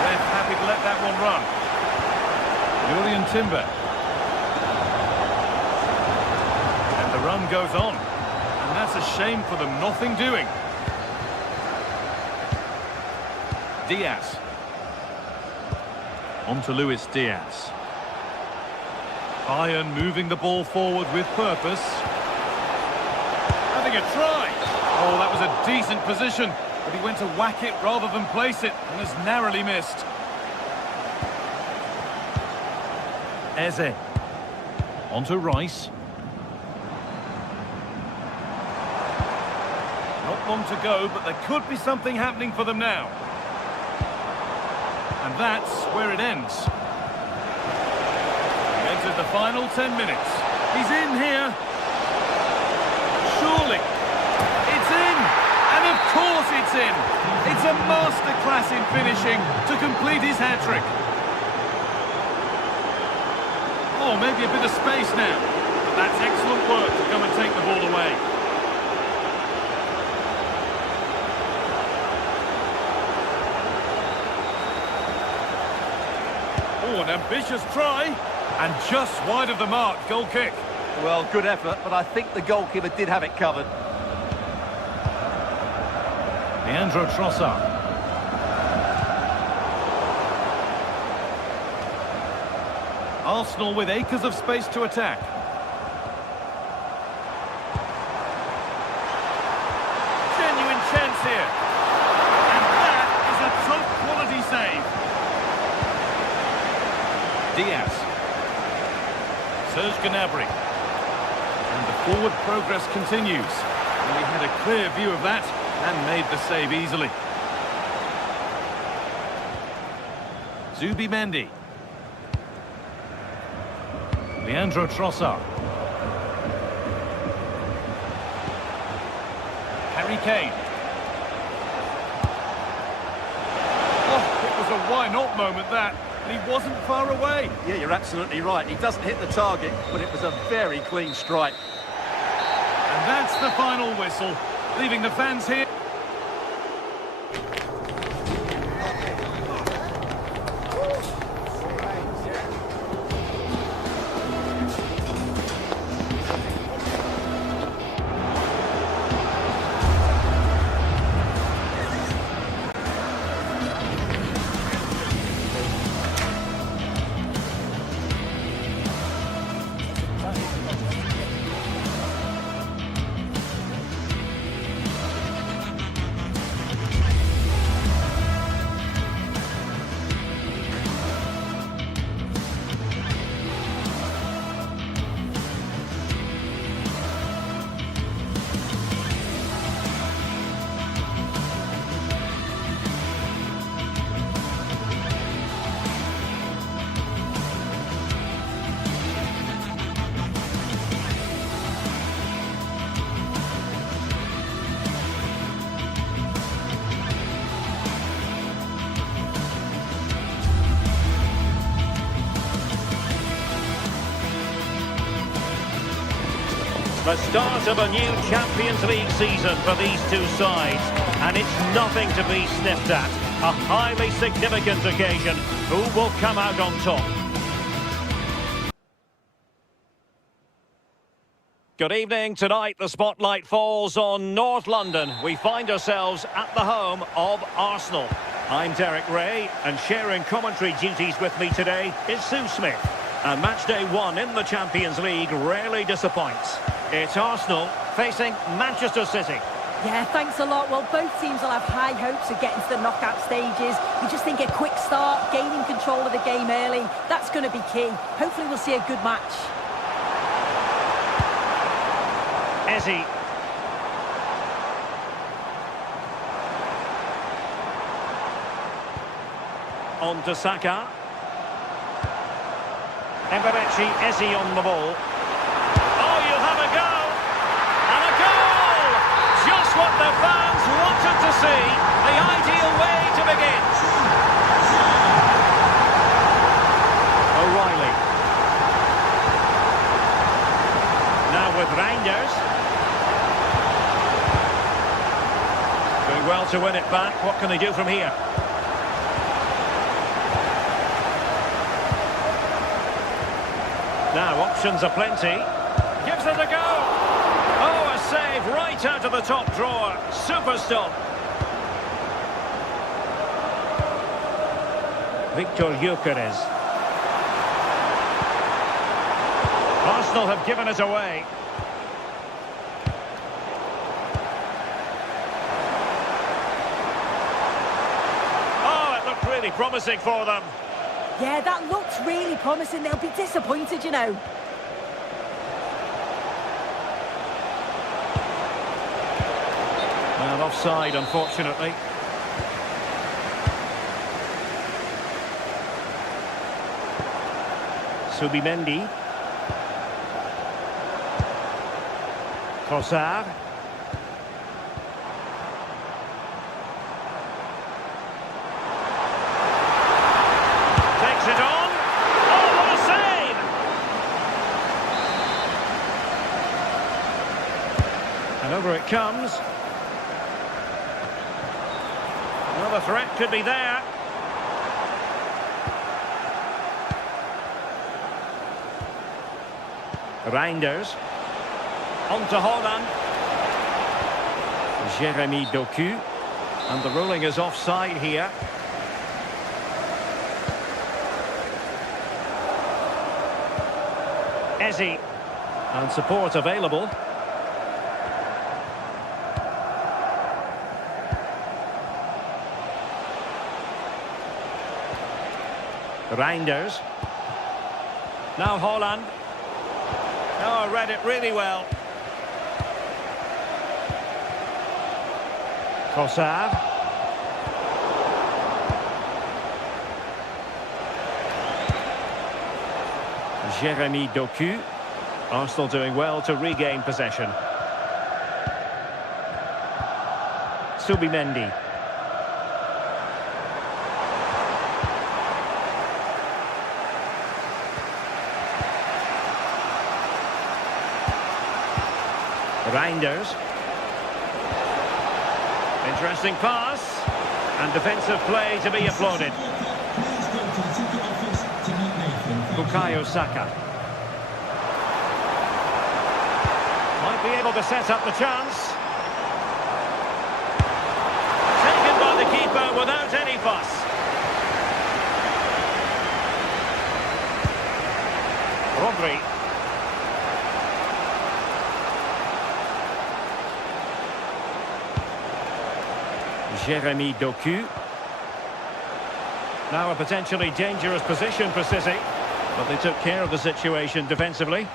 Ref happy to let that one run. Julian Timber. And the run goes on. And that's a shame for them, nothing doing. Diaz. On to Luis Diaz. Bayern moving the ball forward with purpose. Having a try. Oh, that was a decent position, but he went to whack it rather than place it, and has narrowly missed. Eze. On to Rice. Not long to go, but there could be something happening for them now. And that's where it ends. We entered the final 10 minutes. He's in here. Surely. It's in. And of course it's in. It's a masterclass in finishing to complete his hat-trick. Oh, maybe a bit of space now. But that's excellent work to come and take the ball away. Oh, an ambitious try. And just wide of the mark, goal kick. Well, good effort, but I think the goalkeeper did have it covered. Leandro Trossard. Arsenal with acres of space to attack. Genuine chance here. And that is a top-quality save. Diaz. Serge Gnabry. And the forward progress continues. And we had a clear view of that and made the save easily. Zubimendi. Leandro Trossard. Harry Kane. Oh, it was a why-not moment, that. And he wasn't far away. Yeah, you're absolutely right. He doesn't hit the target, but it was a very clean strike. And that's the final whistle, leaving the fans here. The start of a new Champions League season for these two sides, and it's nothing to be sniffed at. A highly significant occasion. Who will come out on top? Good evening. Tonight the spotlight falls on North London. We find ourselves at the home of Arsenal. I'm Derek Ray, and sharing commentary duties with me today is Sue Smith. And match day 1 in the Champions League rarely disappoints. It's Arsenal facing Manchester City. Yeah, thanks a lot. Well, both teams will have high hopes of getting to the knockout stages. We just think a quick start, gaining control of the game early, that's going to be key. Hopefully we'll see a good match. Eze. On to Saka. Eberechi, Eze on the ball. Oh, you'll have a go! And a goal! Just what the fans wanted to see. The ideal way to begin. O'Reilly. Now with Reinders. Doing well to win it back. What can they do from here? Now, options aplenty. Gives it a go. Oh, a save right out of the top drawer. Super stop. Victor Gyökeres. Arsenal have given it away. Oh, it looked really promising for them. Yeah, that looks really promising. They'll be disappointed, you know. Well, offside, unfortunately. Subimendi. Trossard. Takes it on. Oh, what a save! And over it comes. Another threat could be there. Reinders. On to Holland. Jeremy Doku. And the ruling is offside here. Eze. And support available. Reinders. Now Holland. Oh, read it really well. Trossard. Jeremy Doku. Arsenal doing well to regain possession. Subimendi. Reinders. Interesting pass. And defensive play to be applauded. Bukayo Saka. Might be able to set up the chance. Taken by the keeper without any fuss. Rodri. Jeremy Doku. Now a potentially dangerous position for City, but they took care of the situation defensively.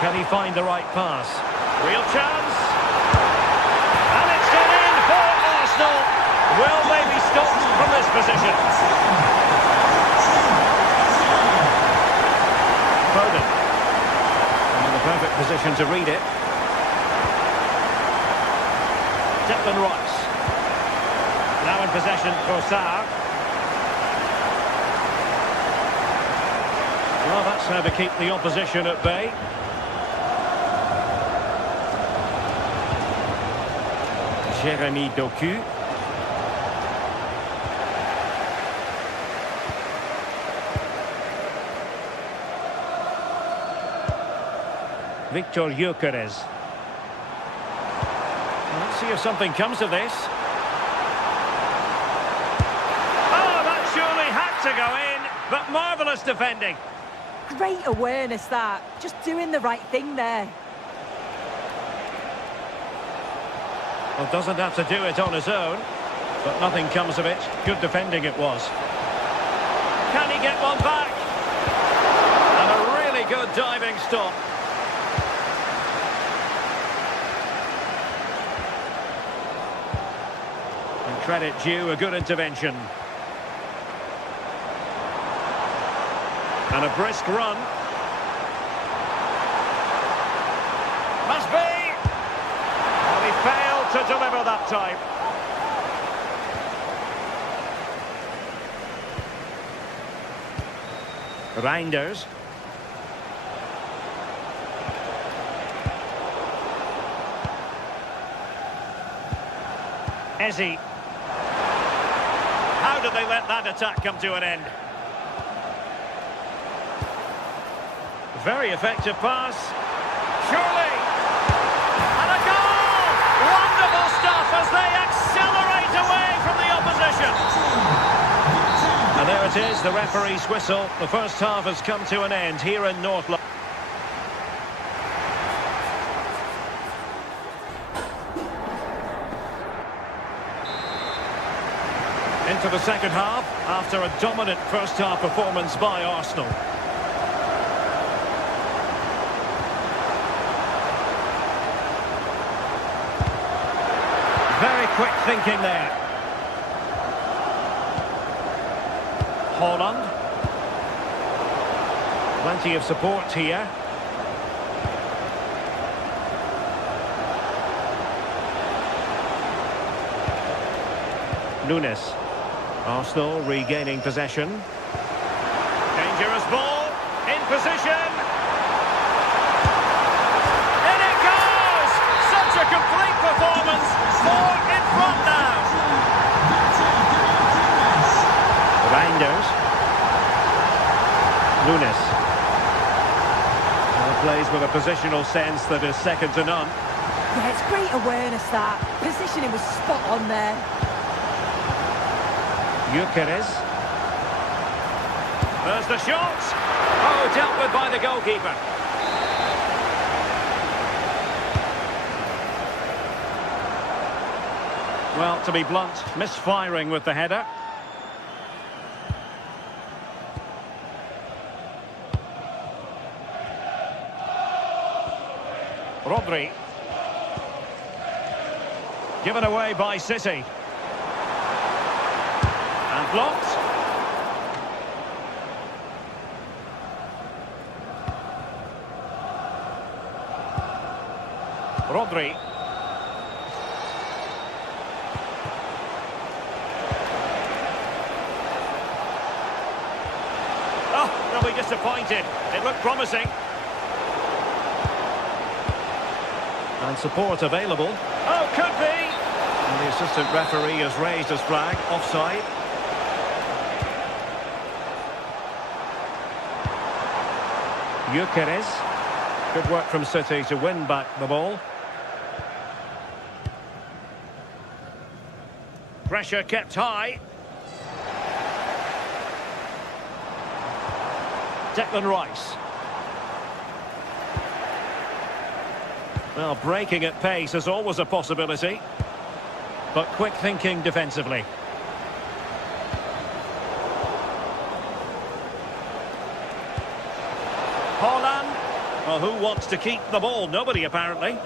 Can he find the right pass? Real chance. And it's gone in for Arsenal. Will they be stopped from this position? Foden. In the perfect position to read it. Declan Rice. Now in possession, Trossard. Well, that's how to keep the opposition at bay. Jeremy Doku. Victor Gyökeres. Let's see if something comes of this. Oh, that surely had to go in, but marvellous defending. Great awareness, that. Just doing the right thing there. Well, doesn't have to do it on his own, but nothing comes of it. Good defending it was. Can he get one back? And a really good diving stop. And credit due, a good intervention. And a brisk run. Must be! And he failed to deliver that time. Reinders. Ezzy. How did they let that attack come to an end? Very effective pass. Surely. And a goal! Wonderful stuff as they accelerate away from the opposition. And there it is, the referee's whistle. The first half has come to an end here in North London. Into the second half, after a dominant first half performance by Arsenal. Very quick thinking there. Holland. Plenty of support here. Nunes. Arsenal regaining possession. Dangerous ball. In position. In it goes! Such a complete performance. 4 in front now. Reinders. Nunes. Plays with a positional sense that is second to none. Yeah, it's great awareness, that. Positioning was spot on there. Gyökeres. There's the shot. Oh, dealt with by the goalkeeper. Well, to be blunt, misfiring with the header. Rodri. Given away by City. And blocked. Rodri. Oh, they'll be disappointed. It looked promising. And support available. Oh, could be! And the assistant referee has raised his flag. Offside. Gyökeres. Good work from City to win back the ball. Pressure kept high. Declan Rice. Well, breaking at pace is always a possibility, but quick thinking defensively. Holland. Well, who wants to keep the ball? Nobody, apparently.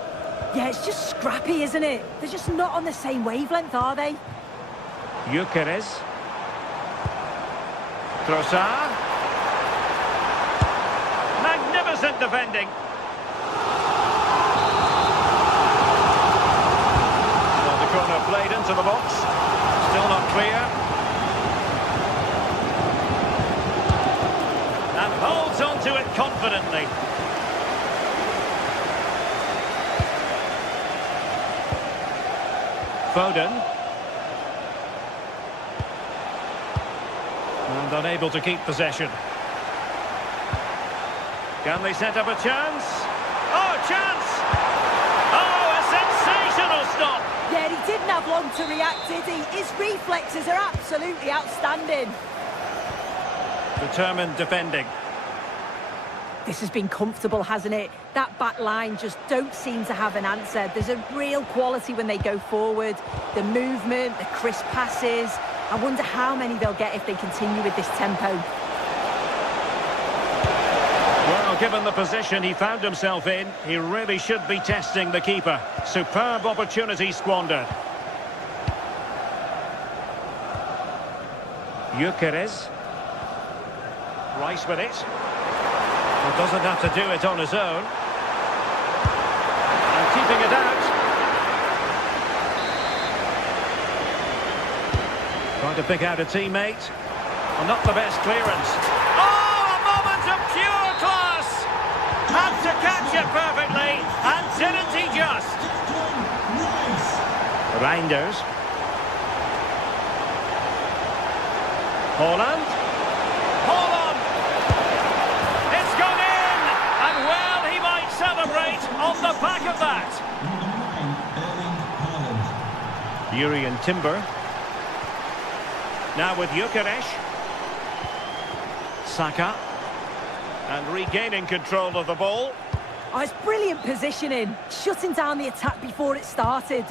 Yeah, it's just scrappy, isn't it? They're just not on the same wavelength, are they? Gyökeres. Trossard. Magnificent defending. Corner played into the box. Still not clear. And holds on to it confidently. Foden. And unable to keep possession. Can they set up a chance? Oh, a chance! Oh, a sensational stop! Yeah, he didn't have long to react, did he? His reflexes are absolutely outstanding. Determined defending. This has been comfortable, hasn't it? That back line just don't seem to have an answer. There's a real quality when they go forward. The movement, the crisp passes. I wonder how many they'll get if they continue with this tempo. Well, given the position he found himself in, he really should be testing the keeper. Superb opportunity squandered. Gyökeres. Rice with it. Well, doesn't have to do it on his own. And keeping it out. Trying to pick out a teammate. Well, not the best clearance. Oh, a moment of pure class! Had to catch it perfectly, and didn't he just? Reinders. Haaland. Haaland! It's gone in! And well, he might celebrate on the back of that. Yuri Timber. Now with Gyökeres. Saka. And regaining control of the ball. Oh, it's brilliant positioning. Shutting down the attack before it started.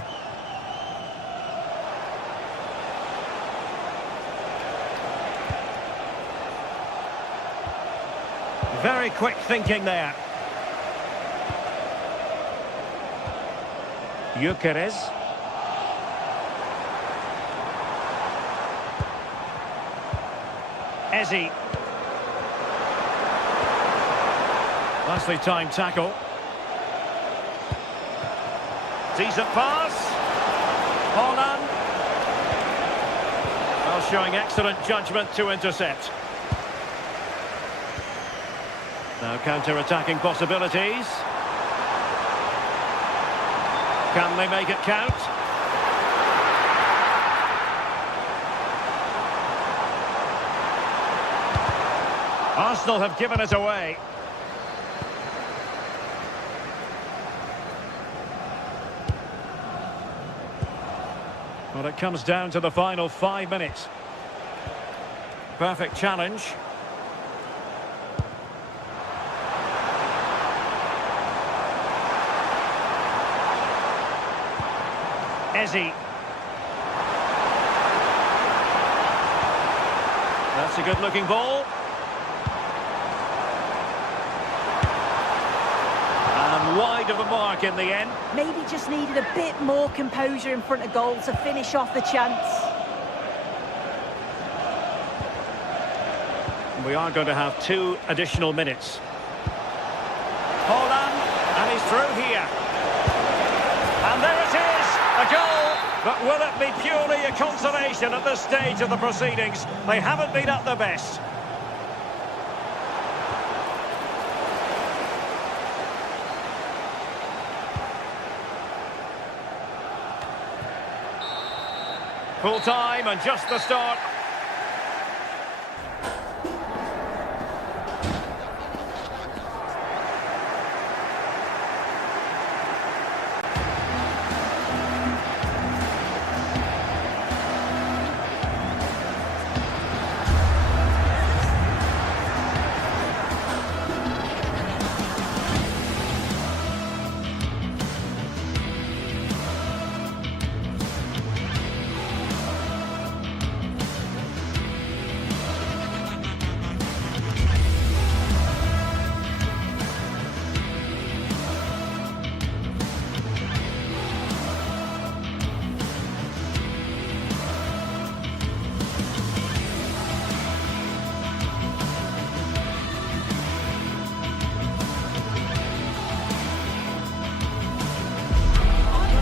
Very quick thinking there. Gyökeres. Eze. Nicely timed tackle. Decent pass. Haaland. Well, showing excellent judgment to intercept. Now counter-attacking possibilities. Can they make it count? Arsenal have given it away. Well, it comes down to the final 5 minutes. Perfect challenge. Eze. That's a good-looking ball. And wide of the mark in the end. Maybe just needed a bit more composure in front of goal to finish off the chance. We are going to have 2 additional minutes. Haaland, and he's through here. And there it is, a goal. But will it be purely a consolation at this stage of the proceedings? They haven't been at their best. Full time and just the start.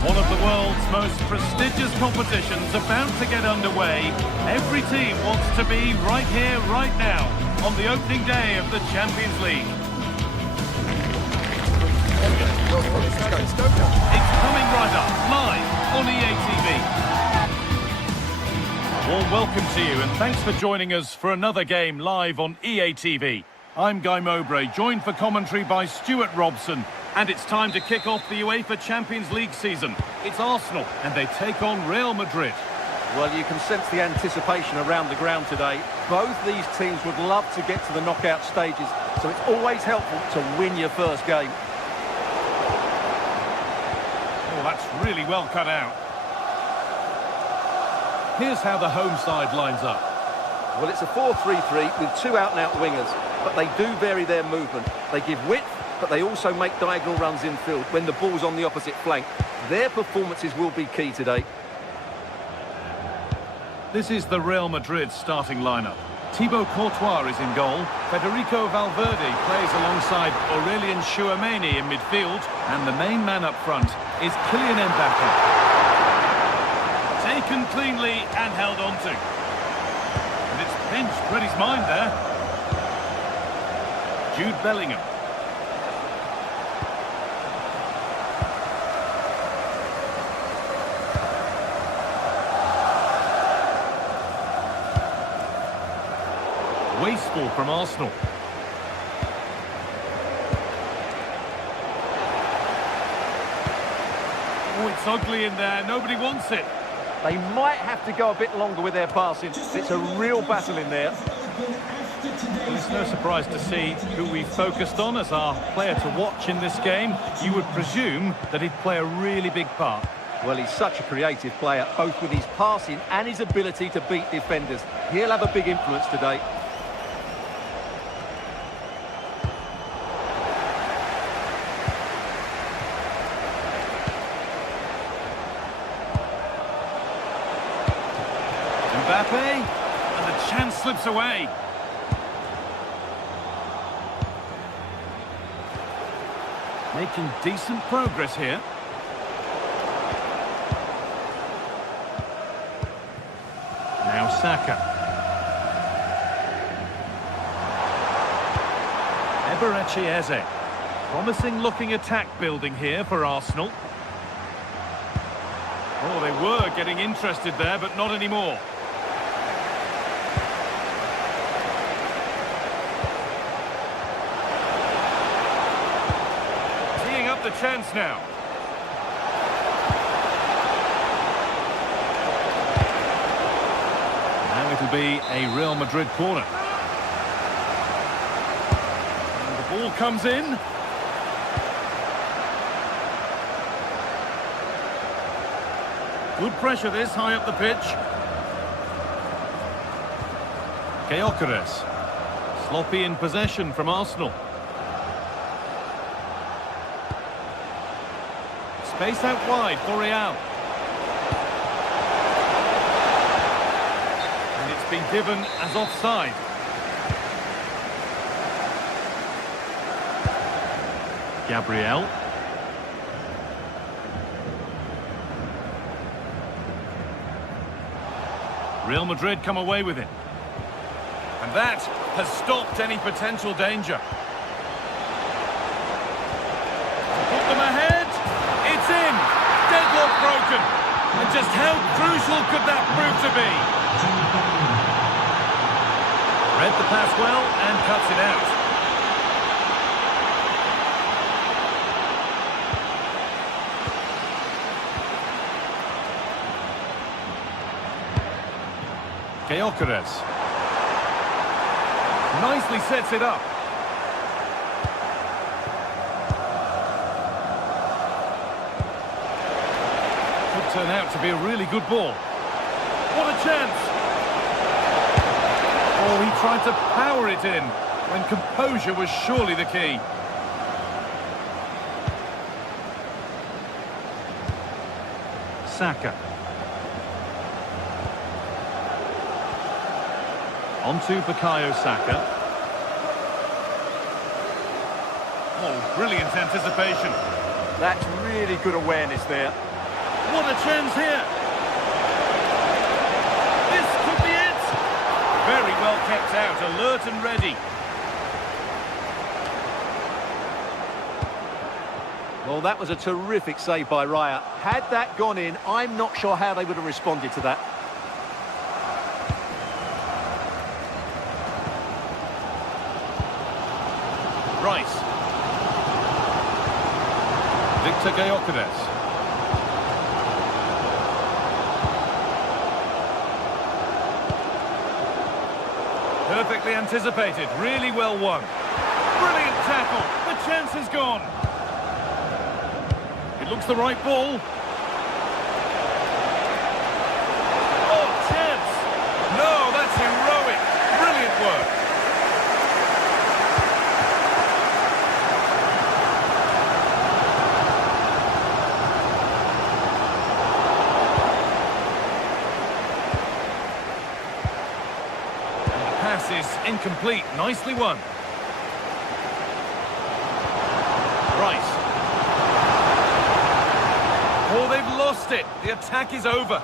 One of the world's most prestigious competitions about to get underway. Every team wants to be right here, right now, on the opening day of the Champions League. Let's go. It's coming right up, live on EA TV. A warm welcome to you and thanks for joining us for another game live on EA TV. I'm Guy Mowbray, joined for commentary by Stuart Robson And it's time to kick off the UEFA Champions League season. It's Arsenal, and they take on Real Madrid. Well, you can sense the anticipation around the ground today. Both these teams would love to get to the knockout stages, so it's always helpful to win your first game. Oh, that's really well cut out. Here's how the home side lines up. Well, it's a 4-3-3 with two out-and-out wingers, but they do vary their movement. They give width, but they also make diagonal runs infield when the ball's on the opposite flank. Their performances will be key today. This is the Real Madrid starting lineup. Thibaut Courtois is in goal. Federico Valverde plays alongside Aurelien Tchouameni in midfield. And the main man up front is Kylian Mbappe. Taken cleanly and held on to. And it's pinched Freddie's mind there. Jude Bellingham. Wasteful from Arsenal. Oh, it's ugly in there. Nobody wants it. They might have to go a bit longer with their passing. It's a real battle in there. Well, it's no surprise to see who we focused on as our player to watch in this game. You would presume that he'd play a really big part. Well, he's such a creative player, both with his passing and his ability to beat defenders. He'll have a big influence today. Mbappe, and the chance slips away. Making decent progress here. Now Saka. Eberechi Eze. Promising looking attack building here for Arsenal. Oh, they were getting interested there, but not anymore. Teeing up the chance now. Now it'll be a Real Madrid corner. And the ball comes in. Good pressure this, high up the pitch. Gyökeres. Sloppy in possession from Arsenal. Space out wide for Real. And it's been given as offside. Gabriel. Real Madrid come away with it. And that has stopped any potential danger. Put them ahead. It's in. Deadlock broken. And just how crucial could that prove to be? Read the pass well and cuts it out. Gyökeres. Nicely sets it up. Could turn out to be a really good ball. What a chance! Oh, he tried to power it in when composure was surely the key. Saka. On to Bukayo Saka. Oh, brilliant anticipation. That's really good awareness there. What a chance here. This could be it. Very well kept out, alert and ready. Well, that was a terrific save by Raya. Had that gone in, I'm not sure how they would have responded to that. Rice. Gyökeres. Perfectly anticipated, really well won. Brilliant tackle, the chance is gone. It looks the right ball. Oh, chance! No, that's heroic. Brilliant work. Is incomplete. Nicely won. Rice. Oh, they've lost it. The attack is over.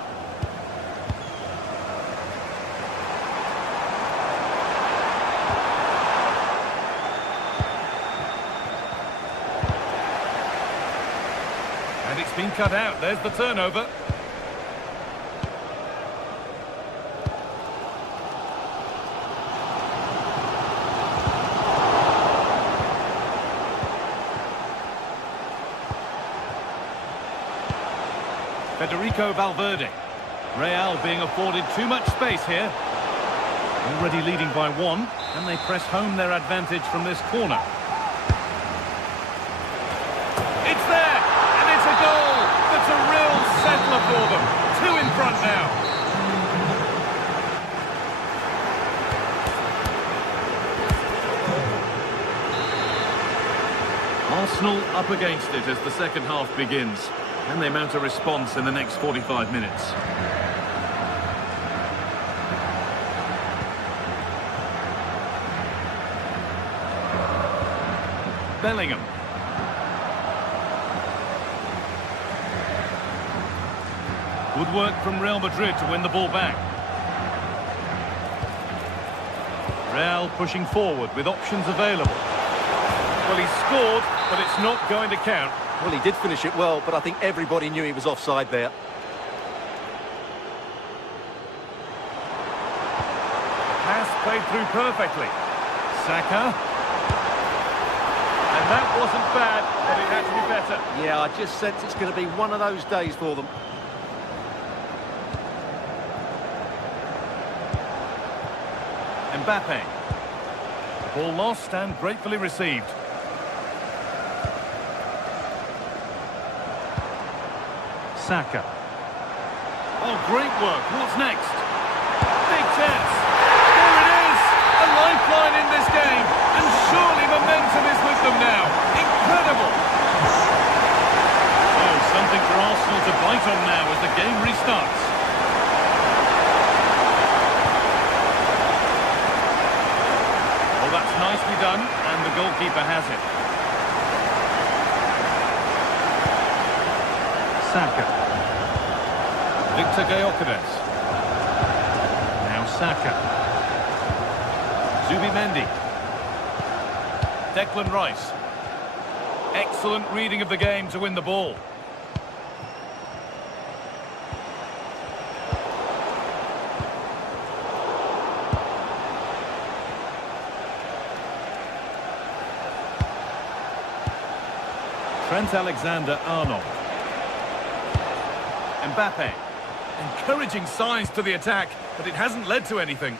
And it's been cut out. There's the turnover. Federico Valverde. Real being afforded too much space here. Already leading by one, and they press home their advantage from this corner. It's there, and it's a goal. That's a real settler for them. Two in front now. Arsenal up against it as the second half begins. And they mount a response in the next 45 minutes. Bellingham. Good work from Real Madrid to win the ball back. Real pushing forward with options available. Well, he scored, but it's not going to count. Well, he did finish it well, but I think everybody knew he was offside there. Pass played through perfectly. Saka. And that wasn't bad, but it had to be better. Yeah, I just sense it's going to be one of those days for them. Mbappe. Ball lost and gratefully received. Saka. Oh, great work. What's next? Big chance. There it is. A lifeline in this game. And surely momentum is with them now. Incredible. Oh, something for Arsenal to bite on now as the game restarts. Well, that's nicely done, and the goalkeeper has it. Saka. Victor Gyökeres. Now Saka. Zubimendi. Declan Rice. Excellent reading of the game to win the ball. Trent Alexander-Arnold. Mbappe. Encouraging signs to the attack, but it hasn't led to anything.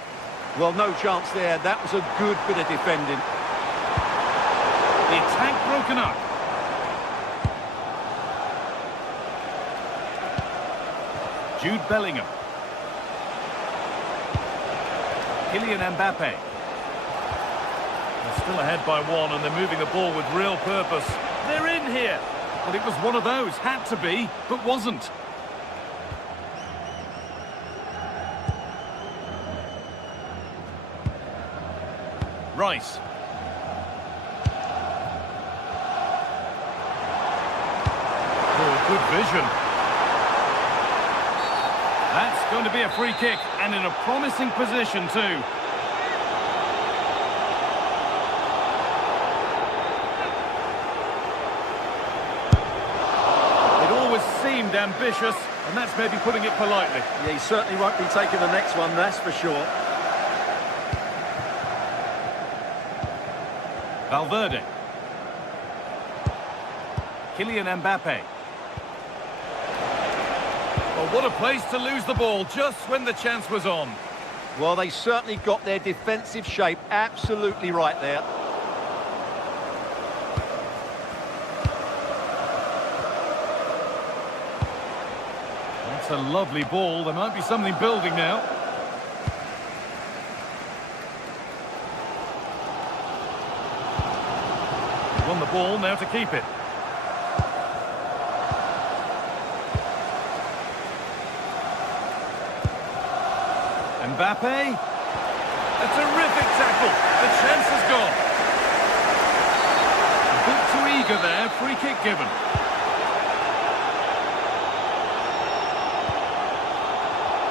Well, no chance there. That was a good bit of defending. The attack broken up. Jude Bellingham. Kylian Mbappe. They're still ahead by one, and they're moving the ball with real purpose. They're in here. Well, it was one of those. Had to be, but wasn't. Rice. Oh, good vision. That's going to be a free kick, and in a promising position too. It always seemed ambitious, and that's maybe putting it politely. Yeah, he certainly won't be taking the next one, that's for sure. Valverde. Kylian Mbappe. Well, what a place to lose the ball just when the chance was on. Well, they certainly got their defensive shape absolutely right there. That's a lovely ball. There might be something building now. Won the ball, now to keep it. Mbappe. A terrific tackle. The chance has gone. A bit too eager there. Free kick given.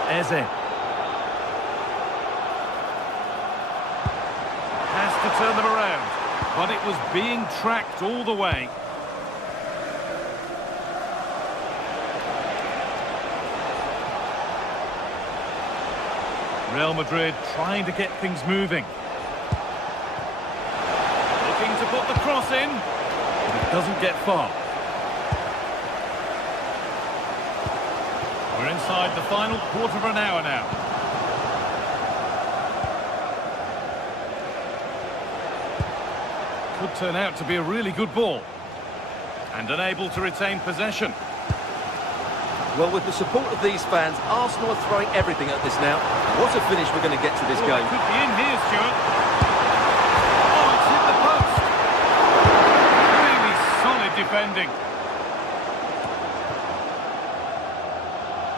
Eze. Has to turn them around. But it was being tracked all the way. Real Madrid trying to get things moving. Looking to put the cross in, but it doesn't get far. We're inside the final quarter of an hour now. Could turn out to be a really good ball. And unable to retain possession. Well, with the support of these fans, Arsenal are throwing everything at this now. What a finish we're going to get to this game. Could be in here, Stuart. Oh, it's hit the post. Really solid defending.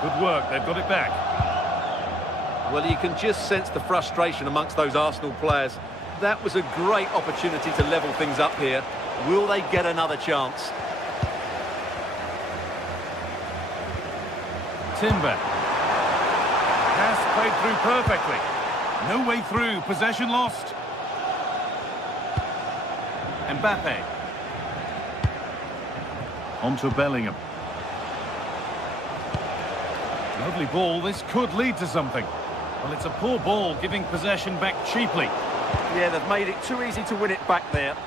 Good work, they've got it back. Well, you can just sense the frustration amongst those Arsenal players. That was a great opportunity to level things up here. Will they get another chance? Timber. Pass played through perfectly. No way through. Possession lost. Mbappe. On to Bellingham. Lovely ball. This could lead to something. Well, it's a poor ball, giving possession back cheaply. Yeah, they've made it too easy to win it back there.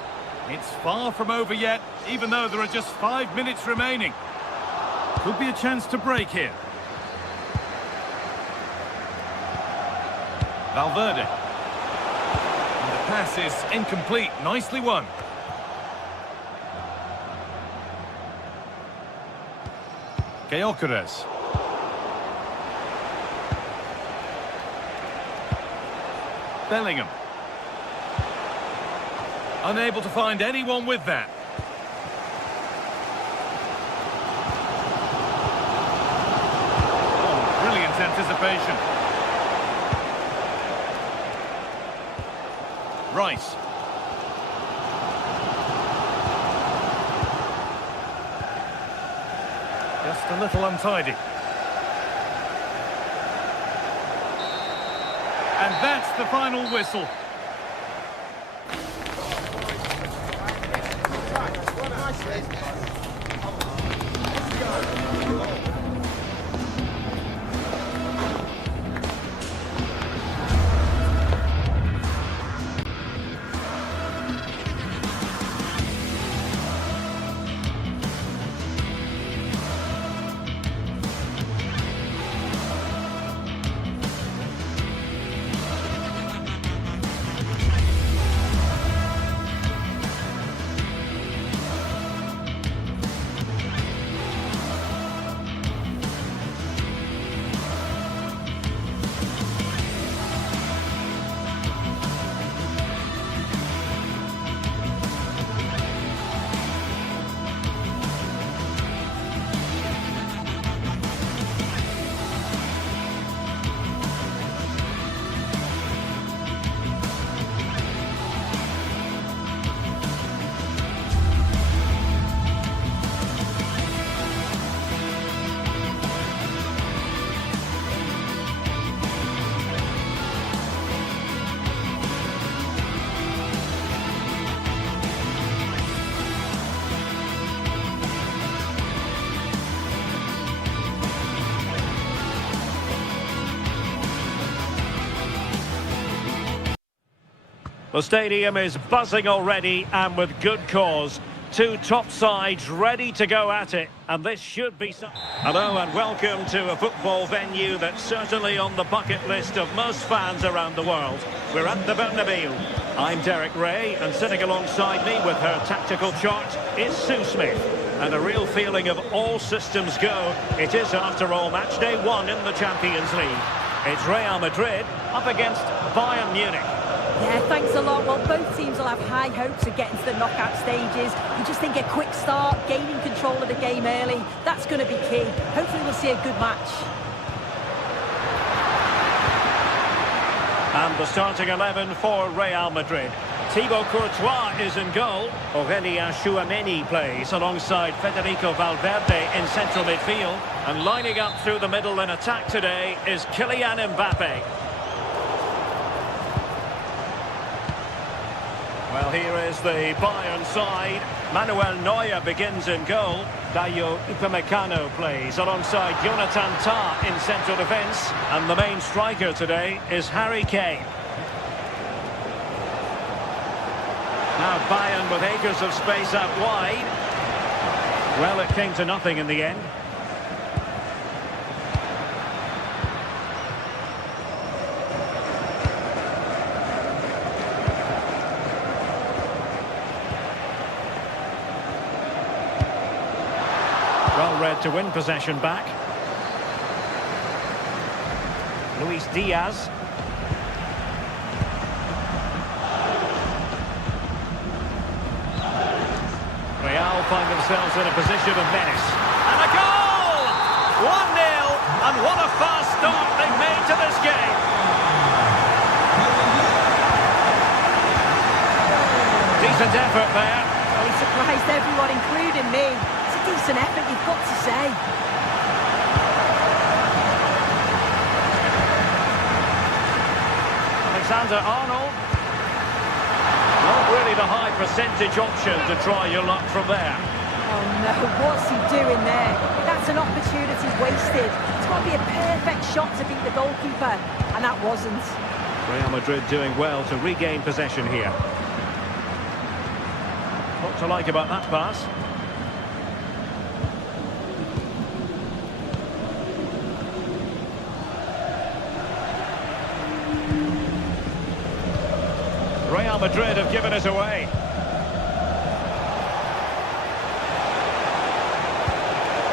It's far from over yet, even though there are just 5 minutes remaining. Could be a chance to break here. Valverde. And the pass is incomplete. Nicely won. Gyökeres. Bellingham. Unable to find anyone with that. Oh, brilliant anticipation. Rice. Just a little untidy. And that's the final whistle. The stadium is buzzing already, and with good cause. Two top sides ready to go at it, and this should be some... Hello and welcome to a football venue that's certainly on the bucket list of most fans around the world. We're at the Bernabeu. I'm Derek Ray, and sitting alongside me with her tactical chart is Sue Smith. And a real feeling of all systems go. It is, after all, match day 1 in the Champions League. It's Real Madrid up against Bayern Munich. Yeah, thanks a lot. Well, both teams will have high hopes of getting to the knockout stages. You just think a quick start, gaining control of the game early, that's going to be key. Hopefully we'll see a good match. And the starting 11 for Real Madrid. Thibaut Courtois is in goal. Aurélien Tchouameni plays alongside Federico Valverde in central midfield. And lining up through the middle in attack today is Kylian Mbappe. Well, here is the Bayern side. Manuel Neuer begins in goal. Dayo Upamecano plays alongside Jonathan Tah in central defence. And the main striker today is Harry Kane. Now Bayern with acres of space out wide. Well, it came to nothing in the end. Well read to win possession back. Luis Diaz. Real find themselves in a position of menace. And a goal! 1-0, and what a fast start they've made to this game. Decent effort there. Well, he surprised everyone, including me. It's a decent effort, you've got to say. Alexander-Arnold. Not really the high percentage option to try your luck from there. Oh no, what's he doing there? That's an opportunity wasted. It's got to be a perfect shot to beat the goalkeeper, and that wasn't. Real Madrid doing well to regain possession here. What to like about that pass? Real Madrid have given it away.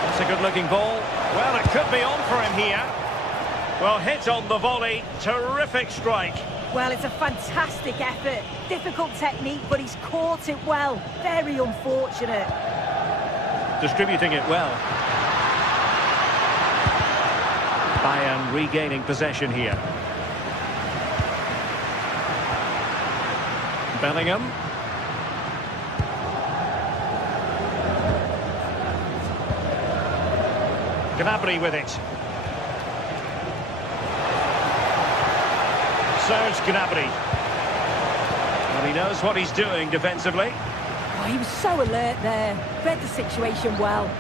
That's a good-looking ball. Well, it could be on for him here. Well, hit on the volley. Terrific strike. Well, it's a fantastic effort. Difficult technique, but he's caught it well. Very unfortunate. Distributing it well. Bayern regaining possession here. Bellingham. Gnabry with it. Serge Gnabry. Well, he knows what he's doing defensively. Oh, he was so alert there. Read the situation well.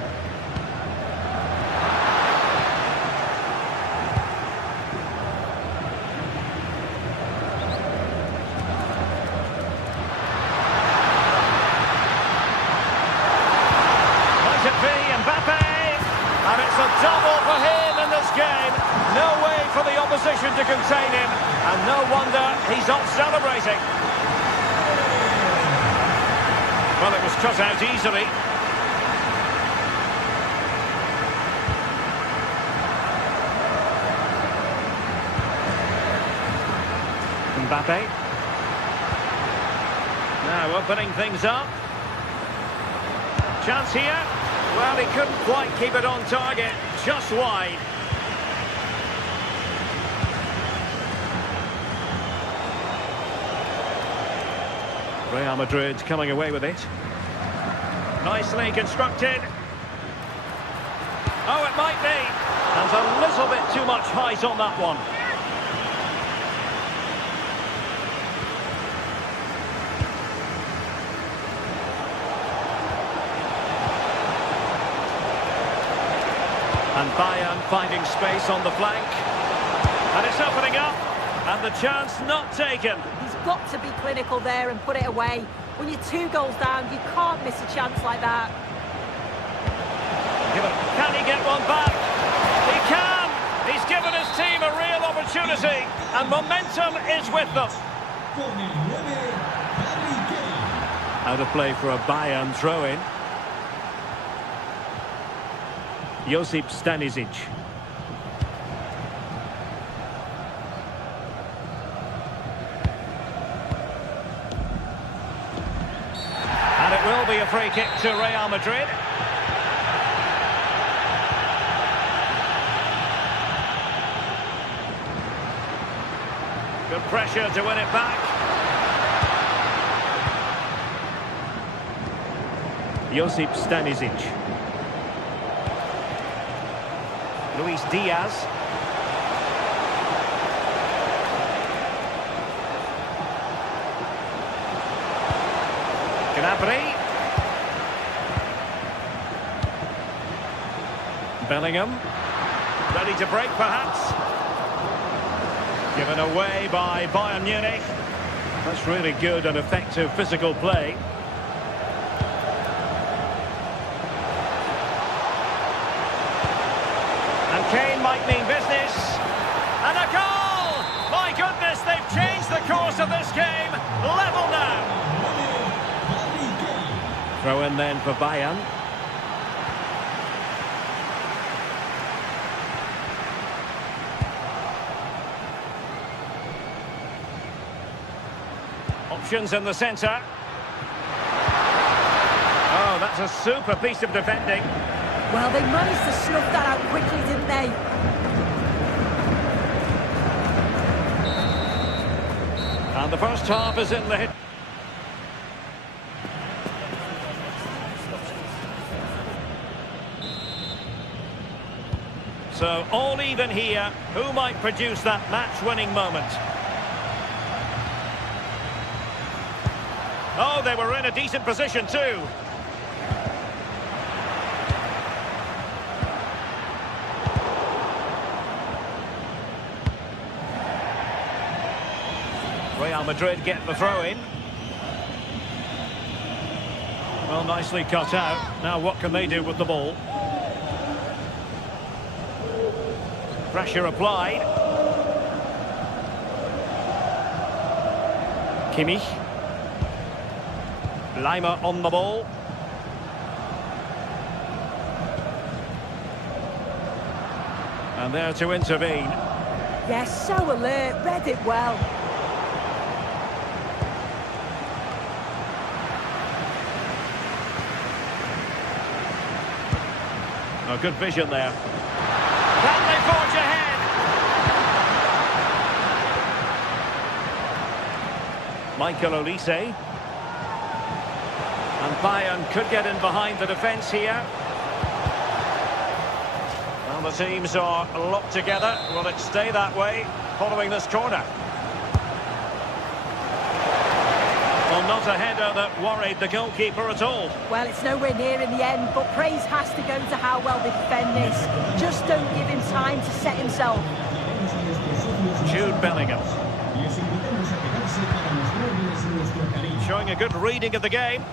And it's a double for him in this game. No way for the opposition to contain him. And no wonder he's not celebrating. Well, it was cut out easily. Mbappe. Now opening things up. Chance here. Well, he couldn't quite keep it on target, just wide. Real Madrid coming away with it. Nicely constructed. Oh, it might be. There's a little bit too much height on that one. And Bayern finding space on the flank. And it's opening up. And the chance not taken. He's got to be clinical there and put it away. When you're 2 goals down, you can't miss a chance like that. Can he get one back? He can! He's given his team a real opportunity, and momentum is with them. Out of play for a Bayern throw-in. Josip Stanisic. And it will be a free kick to Real Madrid. Good pressure to win it back. Josip Stanisic. Luis Diaz. Gnabry. Bellingham. Ready to break, perhaps. Given away by Bayern Munich. That's really good and effective physical play. And Kane might mean business. And a goal! My goodness, they've changed the course of this game. Level now. Throw in then for Bayern. Options in the centre. Oh, that's a super piece of defending. Well, they managed to snuff that out quickly, didn't they? And the first half is in the hit. So, all even here. Who might produce that match-winning moment? Oh, they were in a decent position too. Real Madrid get the throw-in. Well, nicely cut out. Now what can they do with the ball? Pressure applied. Kimmich. Lima on the ball. And there to intervene. Yes, so alert, read it well. Oh, good vision there. Can they forge ahead? Michael Olise. And Bayern could get in behind the defence here. Well, the teams are locked together. Will it stay that way following this corner? Well, not a header that worried the goalkeeper at all. Well, it's nowhere near in the end, but praise has to go to how well they defend this. Just don't give him time to set himself. Jude Bellingham. Showing a good reading of the game.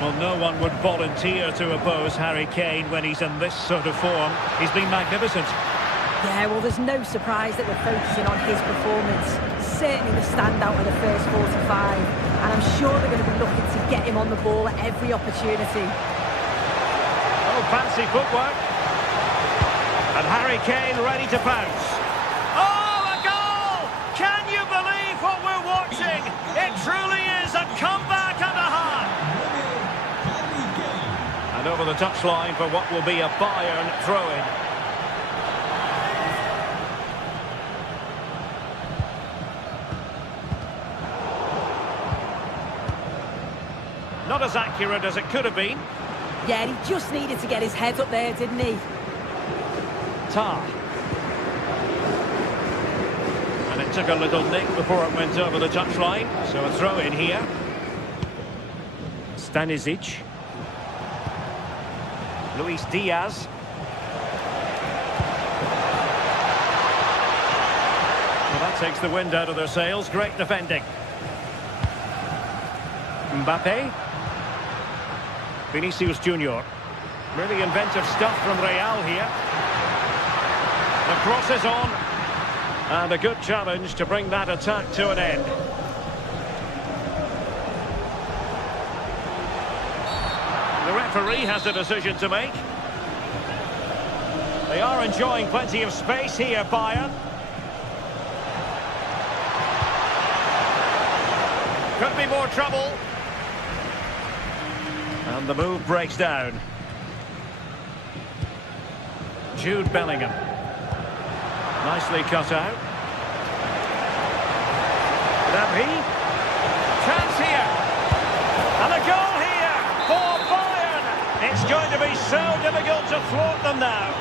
Well, no one would volunteer to oppose Harry Kane when he's in this sort of form. He's been magnificent. Yeah, well, there's no surprise that we're focusing on his performance. Certainly the standout of the first 45. And I'm sure they're going to be looking to get him on the ball at every opportunity. Oh, fancy footwork. And Harry Kane ready to pounce. Oh, a goal! Can you believe what we're watching? It truly is a comeback and a half. And over the touchline for what will be a Bayern throw-in. Not as accurate as it could have been. Yeah, he just needed to get his head up there, didn't he? Tar. And it took a little nick before it went over the touchline. So a throw-in here. Stanisic. Luis Diaz. Well, that takes the wind out of their sails. Great defending. Mbappe. Vinicius Junior. Really inventive stuff from Real here. The cross is on. And a good challenge to bring that attack to an end. The referee has a decision to make. They are enjoying plenty of space here, Bayern. Could be more trouble. And the move breaks down. Jude Bellingham. Nicely cut out. Gnabry. Chance here. And a goal here for Bayern. It's going to be so difficult to thwart them now.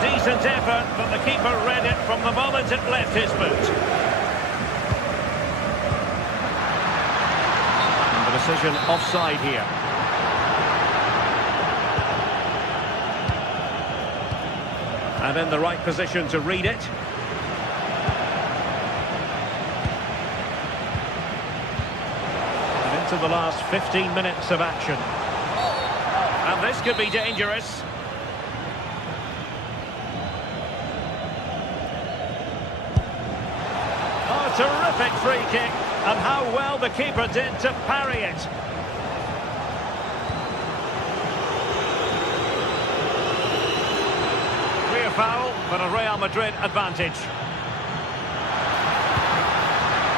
Decent effort, but the keeper read it from the moment it left his boot. And the decision offside here. And in the right position to read it. And into the last 15 minutes of action. And this could be dangerous. Terrific free kick, and how well the keeper did to parry it. Clear foul, but a Real Madrid advantage.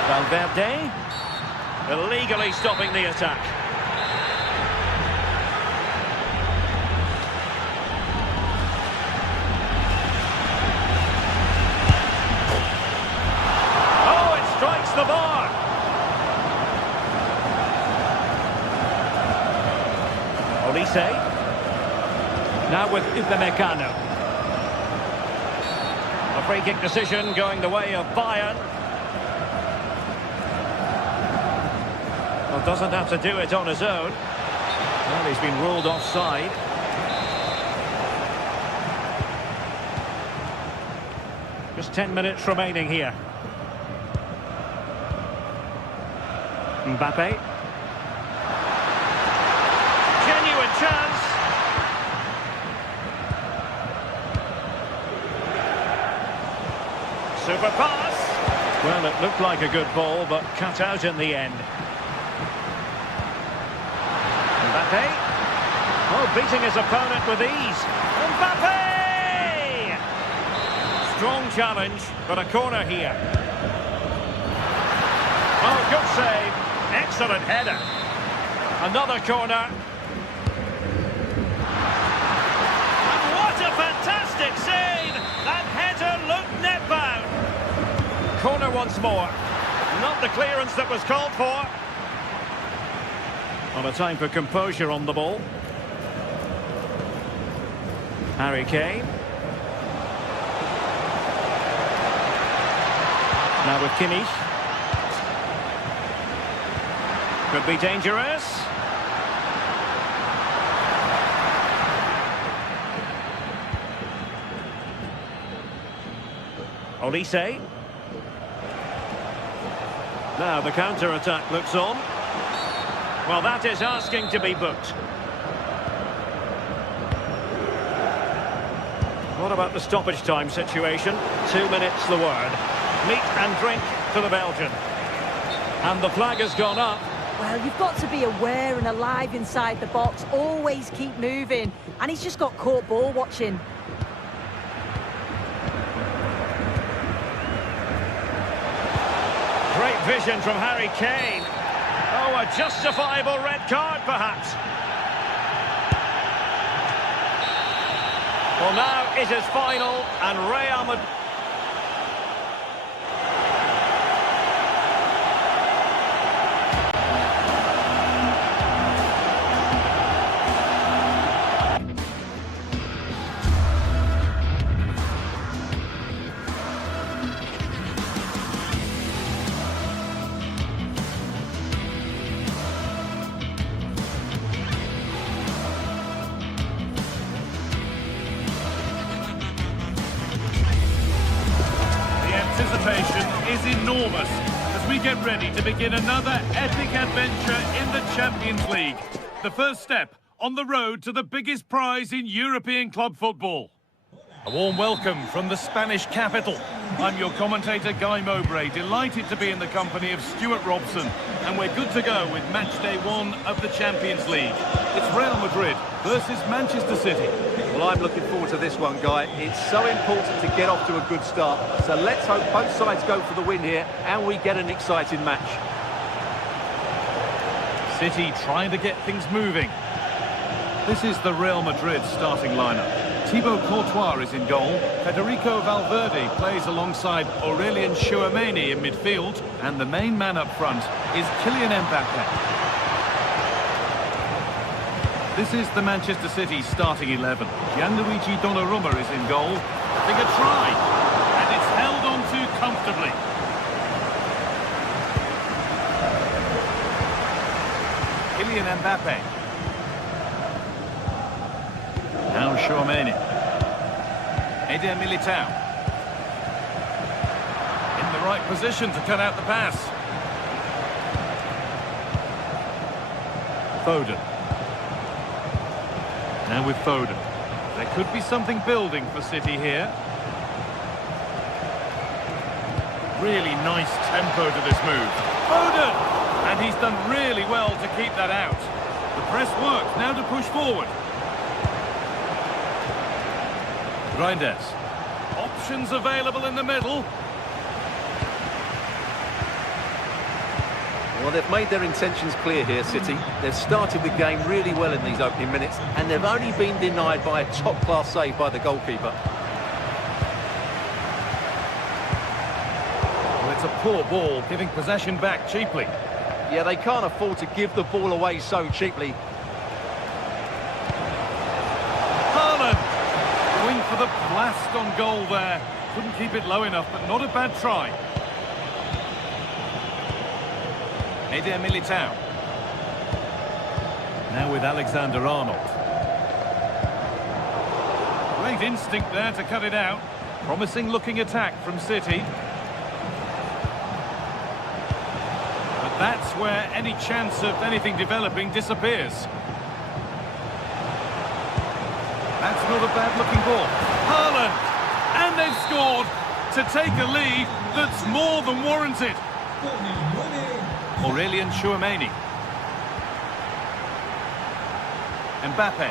Valverde illegally stopping the attack. The bar. Olise. Now with Upamecano. A free kick decision going the way of Bayern. Well, doesn't have to do it on his own. Well, he's been ruled offside. Just 10 minutes remaining here. Mbappe. Genuine chance. Super pass. Well, it looked like a good ball, but cut out in the end. Mbappe. Oh, beating his opponent with ease. Mbappe! Strong challenge, but a corner here. Oh, good save. Excellent header. Another corner. And what a fantastic save! That header looked net-bound. Corner once more. Not the clearance that was called for. Well, a time for composure on the ball. Harry Kane. Now with Kimmich. Could be dangerous. Olise. Now the counter-attack looks on. Well, that is asking to be booked. What about the stoppage time situation? 2 minutes the word. Meat and drink for the Belgian. And the flag has gone up. Well, you've got to be aware and alive inside the box. Always keep moving. And he's just got caught ball watching. Great vision from Harry Kane. Oh, a justifiable red card, perhaps. Well, now it is final, and Real Madrid... anticipation is enormous as we get ready to begin another epic adventure in the Champions League. The first step on the road to the biggest prize in European club football. A warm welcome from the Spanish capital. I'm your commentator, Guy Mowbray, delighted to be in the company of Stuart Robson, and we're good to go with match day 1 of the Champions League. It's Real Madrid versus Manchester City. Well, I'm looking forward to this one, Guy. It's so important to get off to a good start, so let's hope both sides go for the win here and we get an exciting match. City trying to get things moving. This is the Real Madrid starting lineup. Thibaut Courtois is in goal. Federico Valverde plays alongside Aurélien Tchouameni in midfield. And the main man up front is Kylian Mbappe. This is the Manchester City starting 11. Gianluigi Donnarumma is in goal. Having a try. And it's held on to comfortably. Kylian Mbappe. Now Tchouameni. Eder Militao. In the right position to cut out the pass. Foden. Now with Foden. There could be something building for City here. Really nice tempo to this move. Foden! And he's done really well to keep that out. The press works, now to push forward. Reinders. Options available in the middle. Well, they've made their intentions clear here, City. They've started the game really well in these opening minutes, and they've only been denied by a top-class save by the goalkeeper. Well, it's a poor ball, giving possession back cheaply. Yeah, they can't afford to give the ball away so cheaply. Going for the blast on goal there. Couldn't keep it low enough, but not a bad try. Eder Militao. Now with Alexander-Arnold. Great instinct there to cut it out. Promising looking attack from City. But that's where any chance of anything developing disappears. That's not a bad-looking ball. Haaland! And they've scored to take a lead that's more than warranted. Aurélien Tchouameni. Mbappe.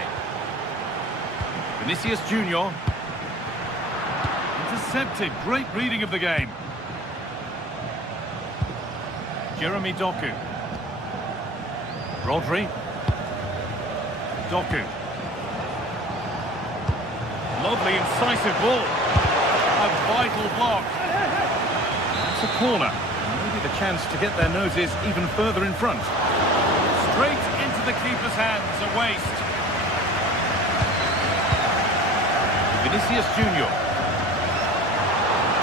Vinicius Junior. Intercepted. Great reading of the game. Jeremy Doku. Rodri. Doku. Lovely, incisive ball. A vital block. It's a corner. Maybe the chance to get their noses even further in front. Straight into the keeper's hands, a waste. Vinicius Junior.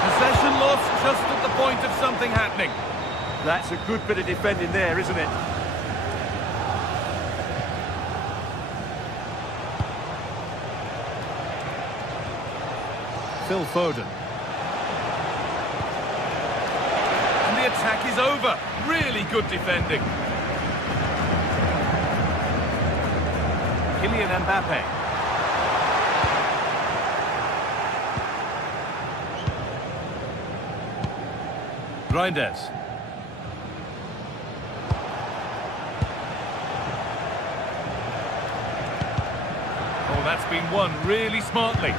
Possession lost just at the point of something happening. That's a good bit of defending there, isn't it? Phil Foden. And the attack is over. Really good defending. Kylian Mbappe. Reinders. Oh, that's been won really smartly.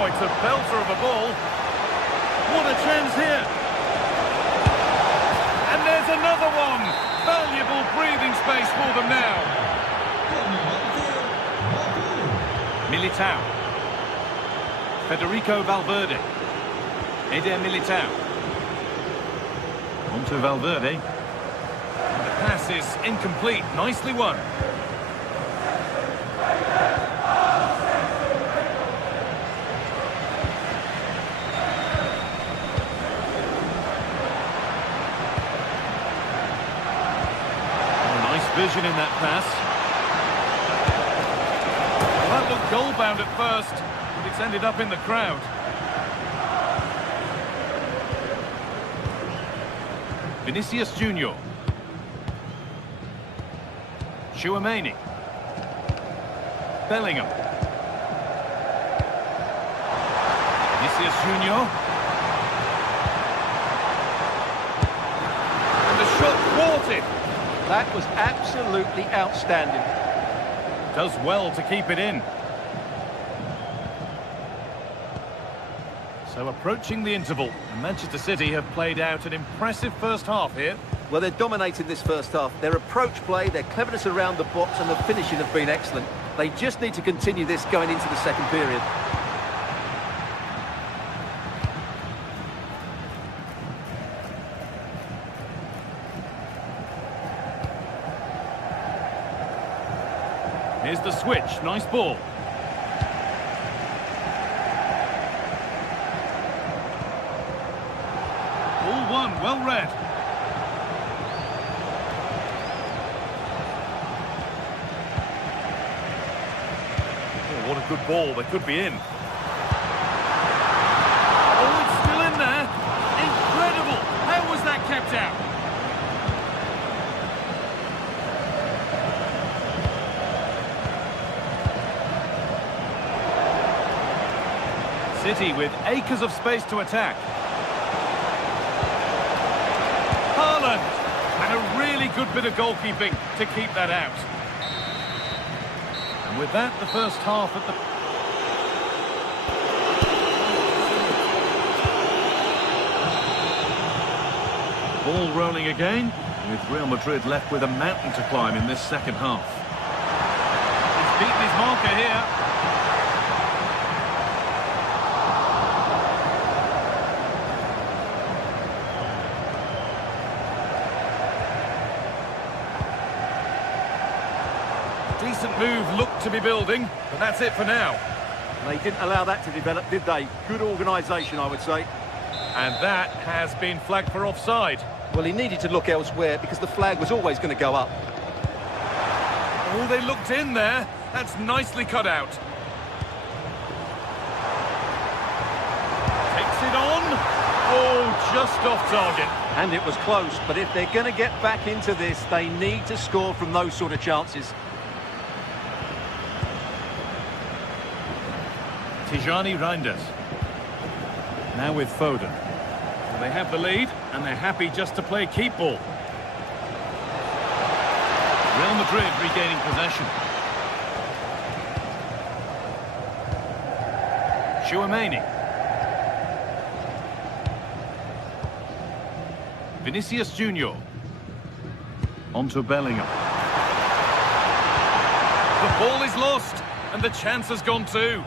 Oh, it's a belter of a ball. What a chance here. And there's another one. Valuable breathing space for them now. Militao. Federico Valverde. Eder Militao. On to Valverde. And the pass is incomplete. Nicely won. Vision in that pass. Well, that looked goal-bound at first. but it's ended up in the crowd. Vinicius Junior. Tchouaméni. Bellingham. Vinicius Junior. And the shot thwarted. That was absolutely outstanding. Does well to keep it in. So approaching the interval, and Manchester City have played out an impressive first half here. Well, they're dominating this first half. Their approach play, their cleverness around the box and the finishing have been excellent. They just need to continue this going into the second period. Here's the switch, nice ball. Ball one, well read. Oh, what a good ball, they could be in. Oh, it's still in there. Incredible, how was that kept out? City with acres of space to attack. Haaland! And a really good bit of goalkeeping to keep that out. And with that, the first half at the... Ball rolling again, with Real Madrid left with a mountain to climb in this second half. He's beaten his marker here. Decent move looked to be building, but that's it for now. They didn't allow that to develop, did they? Good organisation, I would say. And that has been flagged for offside. Well, he needed to look elsewhere because the flag was always going to go up. Oh, they looked in there. That's nicely cut out. Takes it on. Oh, just off target. And it was close, but if they're going to get back into this, they need to score from those sort of chances. Tijani Reinders. Now with Foden. So they have the lead, and they're happy just to play keep ball. Real Madrid regaining possession. Tchouaméni. Vinicius Junior. Onto Bellingham. The ball is lost, and the chance has gone too.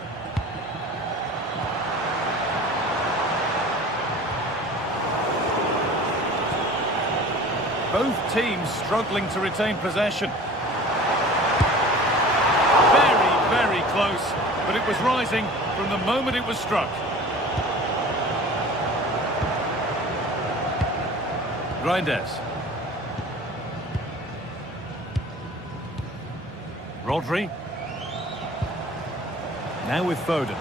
Both teams struggling to retain possession. Very, very close, but it was rising from the moment it was struck. Reinders. Rodri. Now with Foden.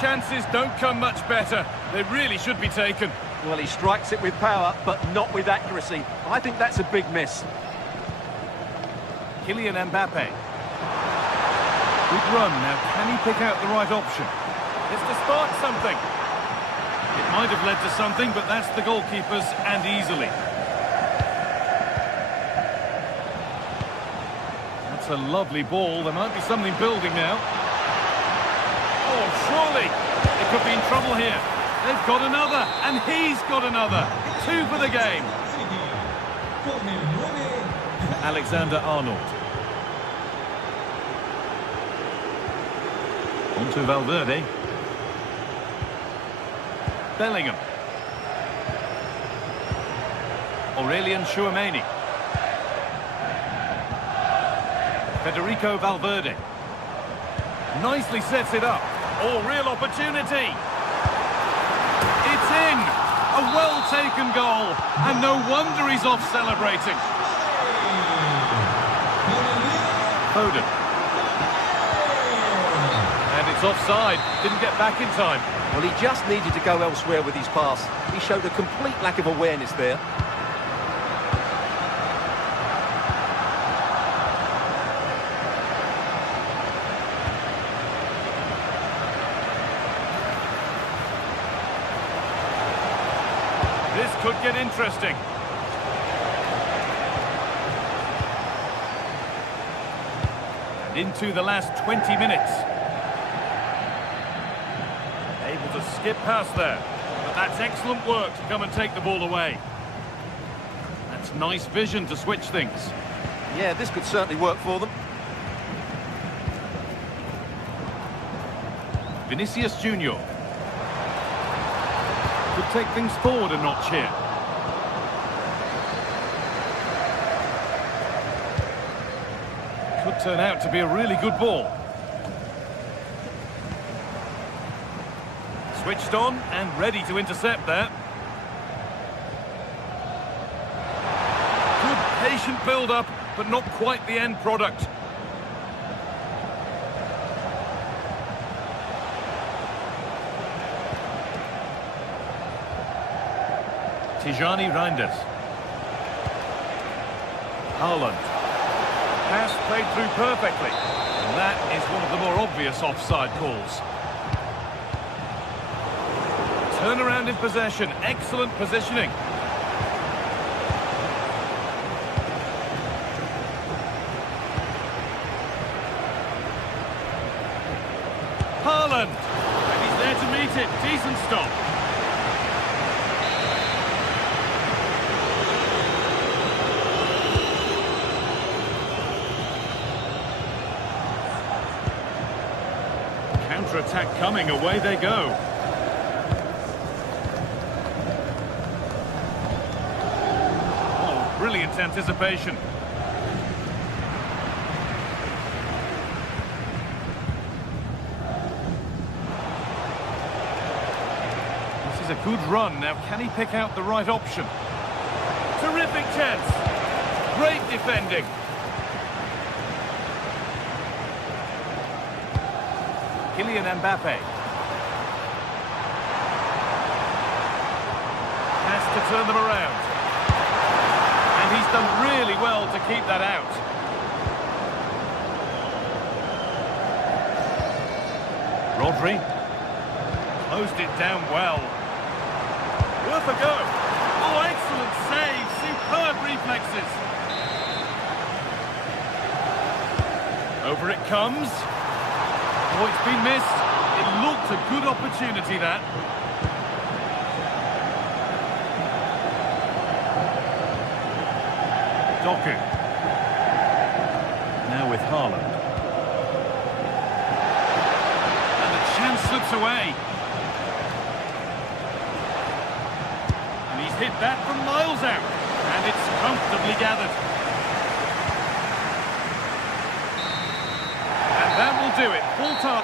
Chances don't come much better. They really should be taken. Well, he strikes it with power, but not with accuracy. I think that's a big miss. Kylian Mbappe. Good run. Now, can he pick out the right option? It's to spark something. It might have led to something, but that's the goalkeepers, and easily. That's a lovely ball. There might be something building now. Oh, surely they could be in trouble here. They've got another, and he's got another. 2 for the game. Alexander-Arnold. Onto Valverde. Bellingham. Aurelien Tchouaméni. Federico Valverde. Nicely sets it up. Oh, real opportunity. It's in. A A well-taken goal, and no wonder he's off celebrating. Foden. And it's offside. Didn't get back in time. Well, he just needed to go elsewhere with his pass. He showed a complete lack of awareness there. This could get interesting. And into the last 20 minutes. Able to skip past there. But that's excellent work to come and take the ball away. That's nice vision to switch things. Yeah, this could certainly work for them. Vinicius Junior. Could take things forward a notch here. Could turn out to be a really good ball. Switched on and ready to intercept there. Good patient build-up, but not quite the end product. Tijani Reinders. Haaland. Pass played through perfectly. And that is one of the more obvious offside calls. Turnaround in possession. Excellent positioning. Haaland. And he's there to meet it. Decent stop. Counter-attack coming, away they go. Oh, brilliant anticipation. This is a good run. Now, can he pick out the right option? Terrific chance. Great defending. Kylian Mbappe. Has to turn them around. And he's done really well to keep that out. Rodri. Closed it down well. Worth a go. Oh, excellent save. Superb reflexes. Over it comes. Oh, it's been missed. It looked a good opportunity, that. Doku. Now with Haaland. And the chance slips away. And he's hit that from miles out. And it's comfortably gathered. That will do it. Full time.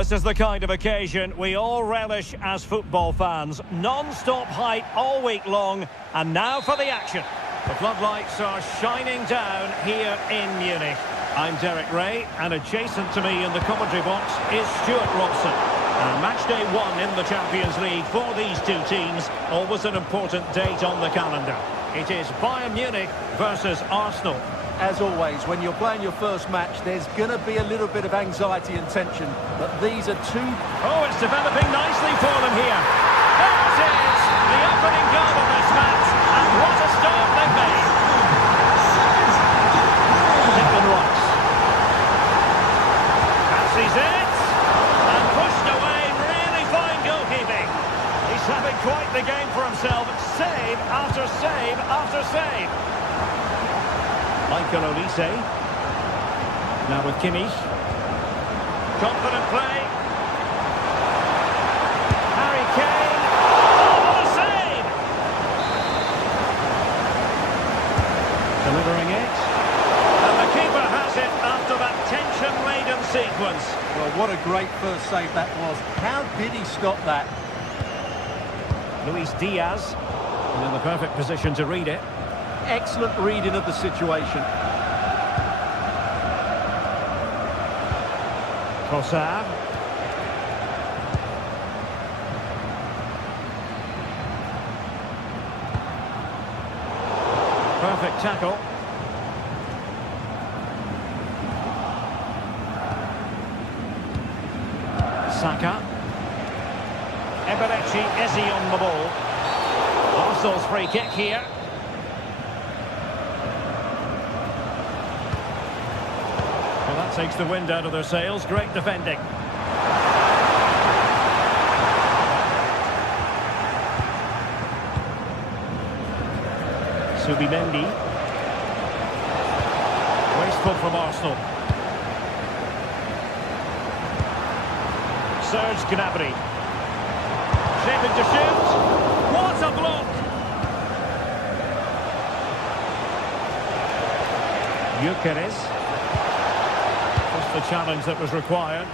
This is the kind of occasion we all relish as football fans. Non-stop hype all week long, and now for the action. The floodlights are shining down here in Munich. I'm Derek Ray, and adjacent to me in the commentary box is Stuart Robson. Match day 1 in the Champions League for these two teams. Always an important date on the calendar. It is Bayern Munich versus Arsenal. As always, when you're playing your first match, there's going to be a little bit of anxiety and tension. But these are two... Oh, it's developing nicely for them here. There it is! The opening goal of this match. And what a start they've made. Declan Rice. Passes it. And pushed away. Really fine goalkeeping. He's having quite the game for himself. Save after save after save. Michael Olise. Now with Kimmich. Confident play. Harry Kane. Oh, what a save! Delivering it. And the keeper has it after that tension-laden sequence. Well, what a great first save that was. How did he stop that? Luis Diaz. And in the perfect position to read it. Excellent reading of the situation. Trossard. Perfect tackle. Saka. Eberechi Eze on the ball. Arsenal's free kick here. Well, that takes the wind out of their sails. Great defending. Subimendi. Wasteful from Arsenal. Serge Gnabry. Shaping to shoot. What a block! Gyökeres. Just the challenge that was required.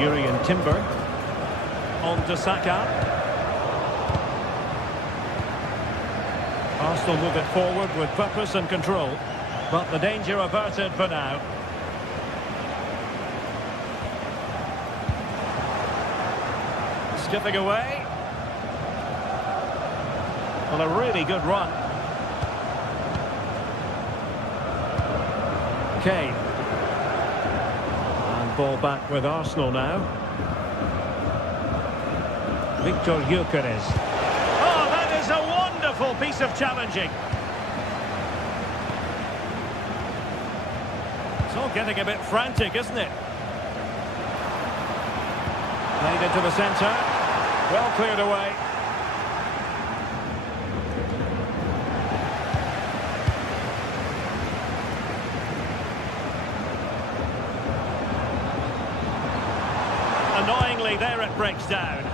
Urian Timber. On to Saka. Arsenal move it forward with purpose and control. But the danger averted for now. Skipping away. Well, a really good run. Kane. And ball back with Arsenal now. Victor Gyökeres. Oh, that is a wonderful piece of challenging. It's all getting a bit frantic, isn't it? Played into the centre. Well cleared away. Annoyingly, there it breaks down.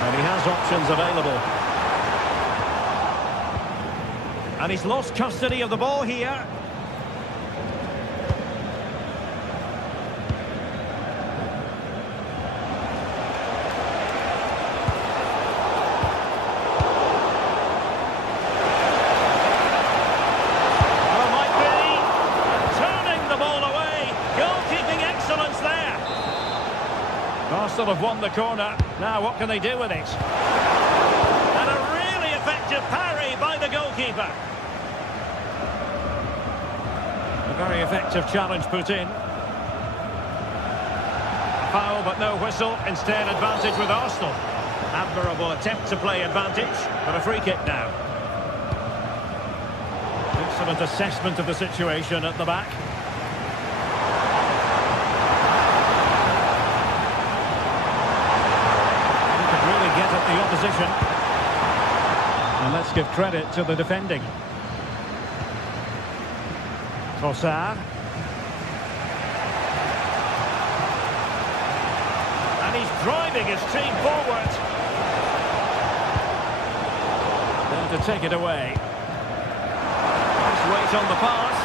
And he has options available. And he's lost custody of the ball here. Arsenal have won the corner. Now what can they do with it? And a really effective parry by the goalkeeper. A very effective challenge put in. Foul but no whistle. Instead advantage with Arsenal. Admirable attempt to play advantage, but a free kick now. Excellent assessment of the situation at the back. The opposition, and let's give credit to the defending. Trossard, and he's driving his team forward. There to take it away. Nice weight on the pass.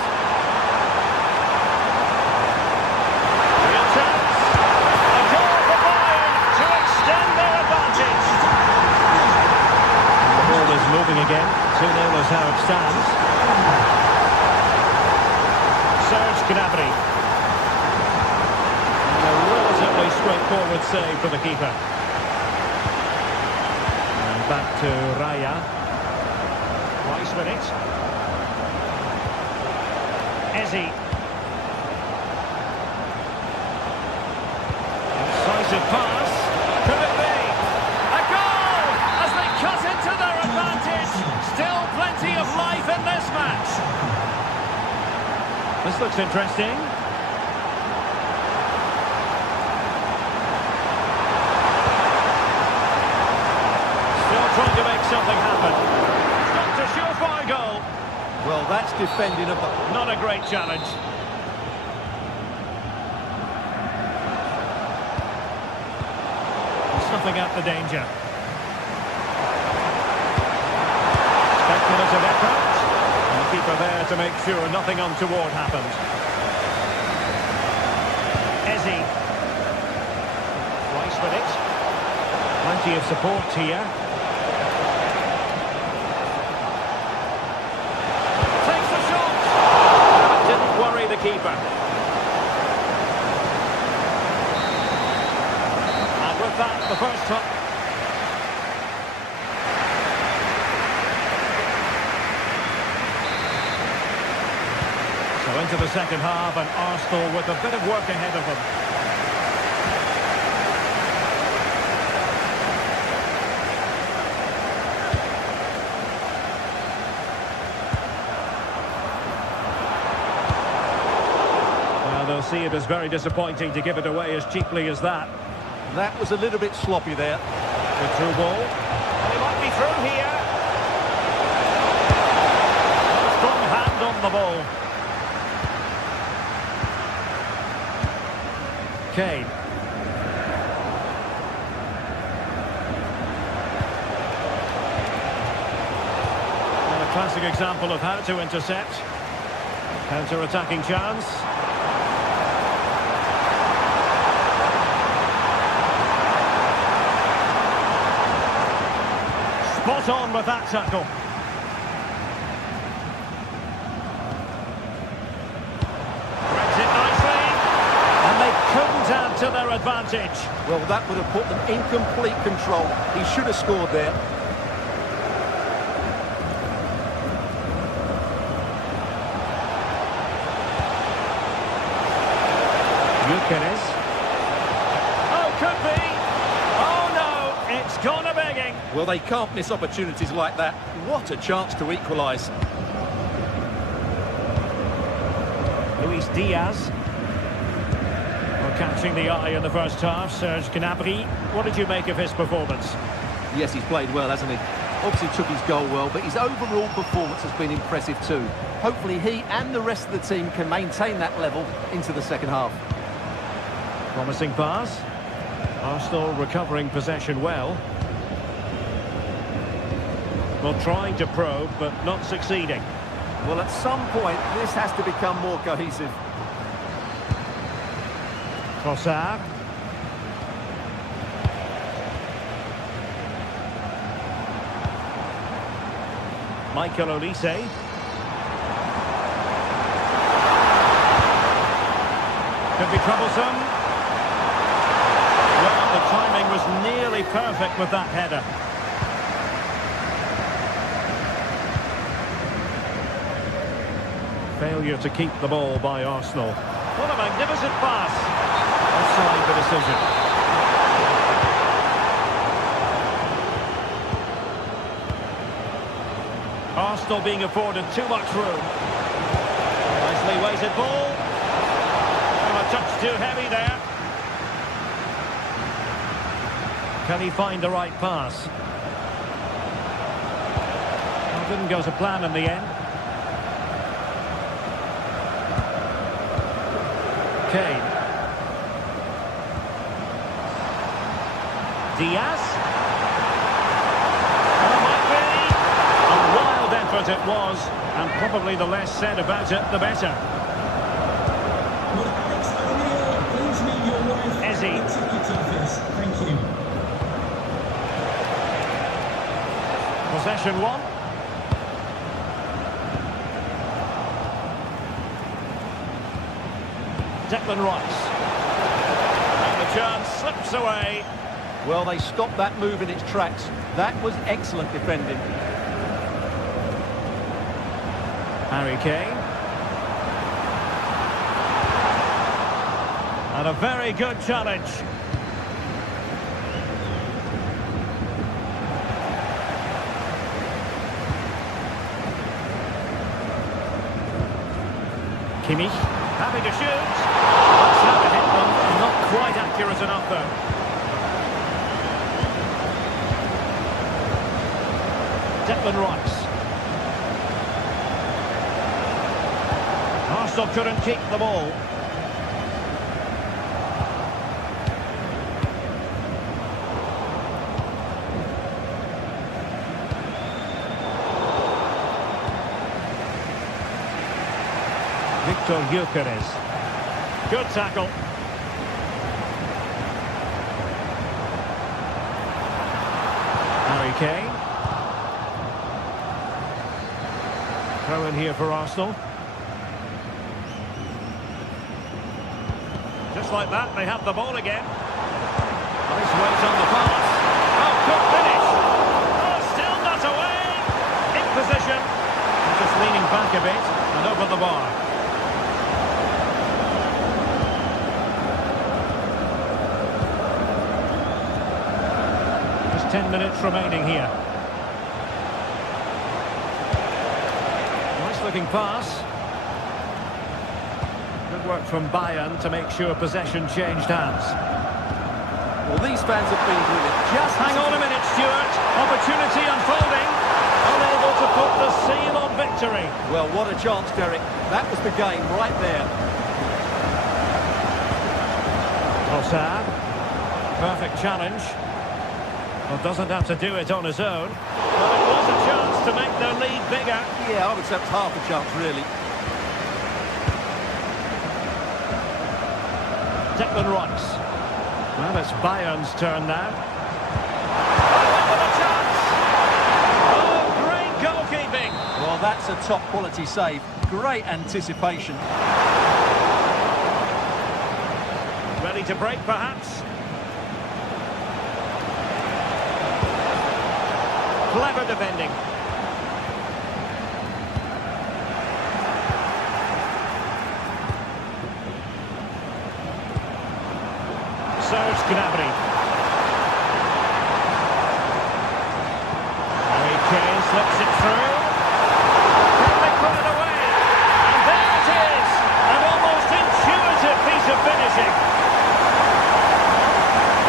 is how it stands. Serge Gnabry. And a relatively straightforward save for the keeper. And back to Raya. Rice with it. Ezzy. Incisive pass. Could it be? A goal! As they cut into their advantage. Still plenty of life in this match. This looks interesting. Still trying to make something happen. Got a surefire goal. Well, that's defending a... Not a great challenge. Snuffing out the danger. Speculative effort. And the keeper there to make sure nothing untoward happened. Ezzy. Rice with it. Plenty of support here. Takes the shot. Didn't worry the keeper. That the first time. So into the second half, and Arsenal with a bit of work ahead of them. Well, they'll see it as very disappointing to give it away as cheaply as that. That was a little bit sloppy there. The through ball. And he might be through here. A strong hand on the ball. Kane. And a classic example of how to intercept. Counter-attacking chance. Spot on with that tackle. Breaks it nicely. And they couldn't add to their advantage. Well, that would have put them in complete control. He should have scored there. Buchanan. Oh, could be. Oh, no. It's gone a begging. Well, they can't miss opportunities like that. What a chance to equalise. Luis Diaz. Well, catching the eye in the first half, Serge Gnabry. What did you make of his performance? Yes, he's played well, hasn't he? Obviously took his goal well, but his overall performance has been impressive too. Hopefully he and the rest of the team can maintain that level into the second half. Promising pass. Arsenal recovering possession well. Well, trying to probe, but not succeeding. Well, at some point, this has to become more cohesive. Trossard. Michael Olise. Could be troublesome. Well, the timing was nearly perfect with that header. Failure to keep the ball by Arsenal. What a magnificent pass. Offside the decision. Arsenal being afforded too much room. Nicely weighted ball. Oh, a touch too heavy there. Can he find the right pass? Well, didn't go to plan in the end. Kane. Diaz. Oh, might be. A wild effort it was, and probably the less said about it, the better. Ezzy. Thank you. Possession one. Declan Rice. And the chance slips away. Well, they stopped that move in its tracks. That was excellent defending. Harry Kane. And a very good challenge. Kimmich, happy to shoot. That's how to hit them. Not quite accurate enough though. Declan Rice. Arsenal couldn't keep the ball. Victor Gyökeres. Good tackle. Harry Kane. Throw in here for Arsenal. Just like that, they have the ball again. Nice weight on the pass. Oh, good finish. Oh, still not away. In position. Just leaning back a bit and over the bar. Just 10 minutes remaining here. Nice looking pass. Good work from Bayern to make sure possession changed hands. Well, these fans have been brilliant. Just hang on a minute, Stuart. Opportunity unfolding. Unable to put the seal on victory. Well, what a chance, Derek. That was the game right there. Trossard. Perfect challenge. Well, doesn't have to do it on his own. Well, it was a chance to make their lead bigger. Yeah, I would say it's half a chance, really. Declan Rice. Well, it's Bayern's turn now. Oh, with a chance! Oh, great goalkeeping! Well, that's a top-quality save. Great anticipation. Ready to break, perhaps? Clever defending. Serge Gnabry. Harry Kane slips it through. Can they put it away? And there it is! An almost intuitive piece of finishing.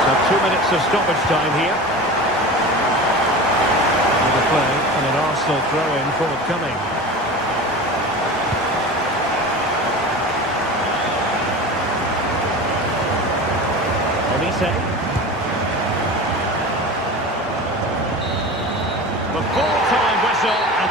So 2 minutes of stoppage time here. And the play and an Arsenal throw-in forthcoming. The full-time whistle and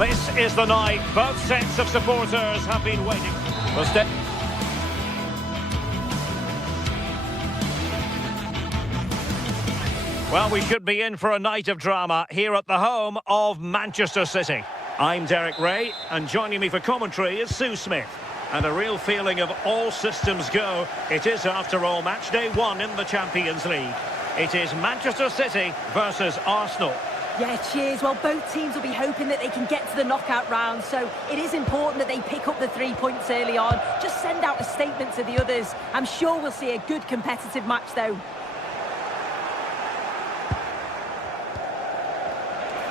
this is the night both sets of supporters have been waiting. Well, we should be in for a night of drama here at the home of Manchester City. I'm Derek Ray, and joining me for commentary is Sue Smith. And a real feeling of all systems go. It is, after all, match day 1 in the Champions League. It is Manchester City versus Arsenal. Yeah, cheers. Well, both teams will be hoping that they can get to the knockout round, so it is important that they pick up the 3 points early on. Just send out a statement to the others. I'm sure we'll see a good competitive match, though.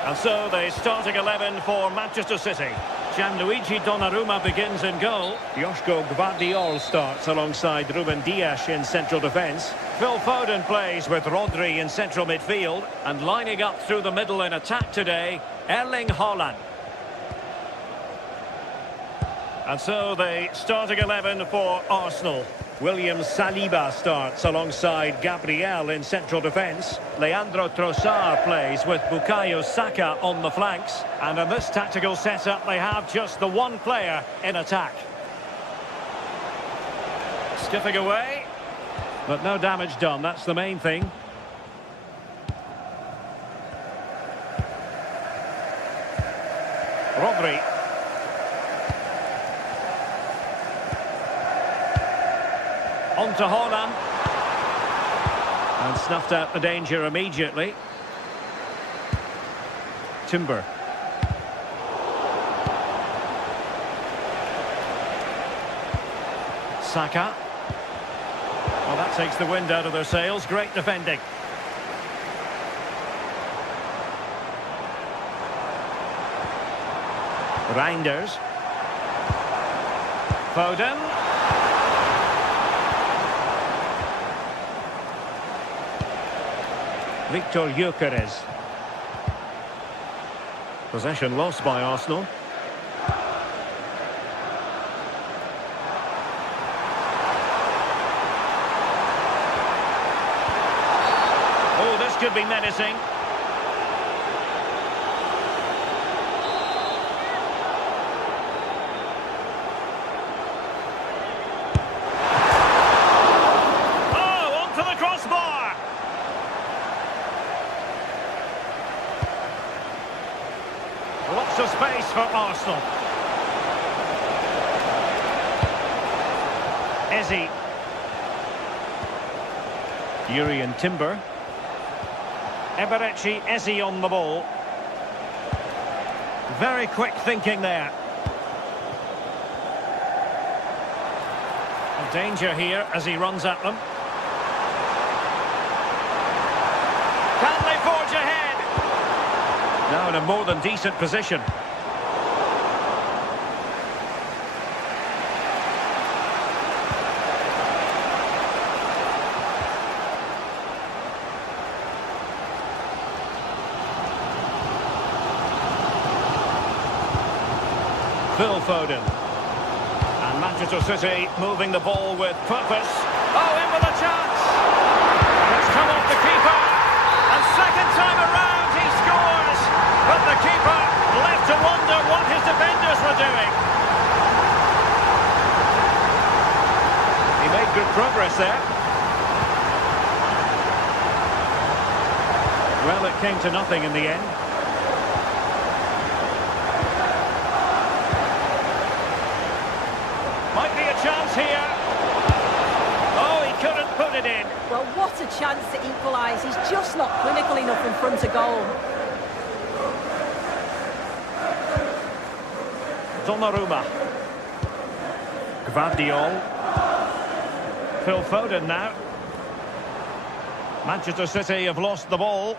And so the starting 11 for Manchester City. Gianluigi Donnarumma begins in goal. Joško Gvardiol starts alongside Ruben Dias in central defence. Phil Foden plays with Rodri in central midfield. And lining up through the middle in attack today, Erling Haaland. And so the starting 11 for Arsenal. William Saliba starts alongside Gabriel in central defence. Leandro Trossard plays with Bukayo Saka on the flanks. And in this tactical setup, they have just the one player in attack. Skipping away, but no damage done, that's the main thing. Rodri. On to Haaland. And snuffed out the danger immediately. Timber. Saka. Well, that takes the wind out of their sails. Great defending. Reinders. Foden. Victor Gyökeres. Possession lost by Arsenal. Oh, this could be menacing. Oh, onto the crossbar. Lots of space for Arsenal. Eze. Urian Timber. Eberechi Eze on the ball. Very quick thinking there. A danger here as he runs at them. Can they forge ahead? Now in a more than decent position. Phil Foden. And Manchester City moving the ball with purpose. Oh, in with a chance! And it's come off the keeper. And second time around he scores. But the keeper left to wonder what his defenders were doing. He made good progress there. Well, it came to nothing in the end. Might be a chance here. Oh, he couldn't put it in. Well, what a chance to equalise. He's just not clinical enough in front of goal. Donnarumma. Gvardiol. Phil Foden now. Manchester City have lost the ball.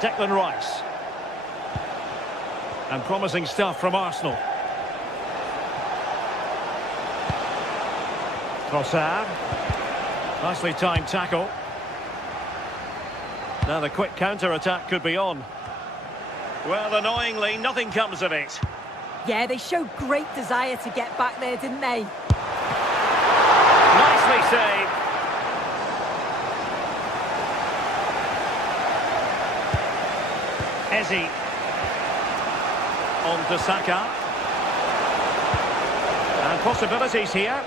Declan Rice. And promising stuff from Arsenal. Trossard. Nicely timed tackle. Now the quick counter-attack could be on. Well, annoyingly, nothing comes of it. Yeah, they showed great desire to get back there, didn't they? Nicely saved. Eze. On to Saka. And possibilities here.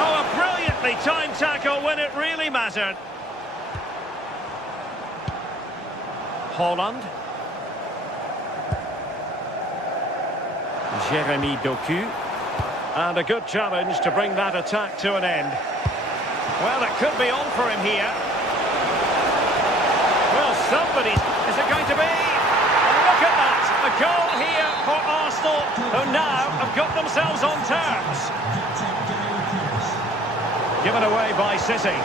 Oh, a brilliantly timed tackle when it really mattered. Haaland. Jeremy Doku. And a good challenge to bring that attack to an end. Well, it could be on for him here. Well, somebody's... Is it going to be? And look at that! A goal here for Arsenal, who now have got themselves on terms. Given away by City.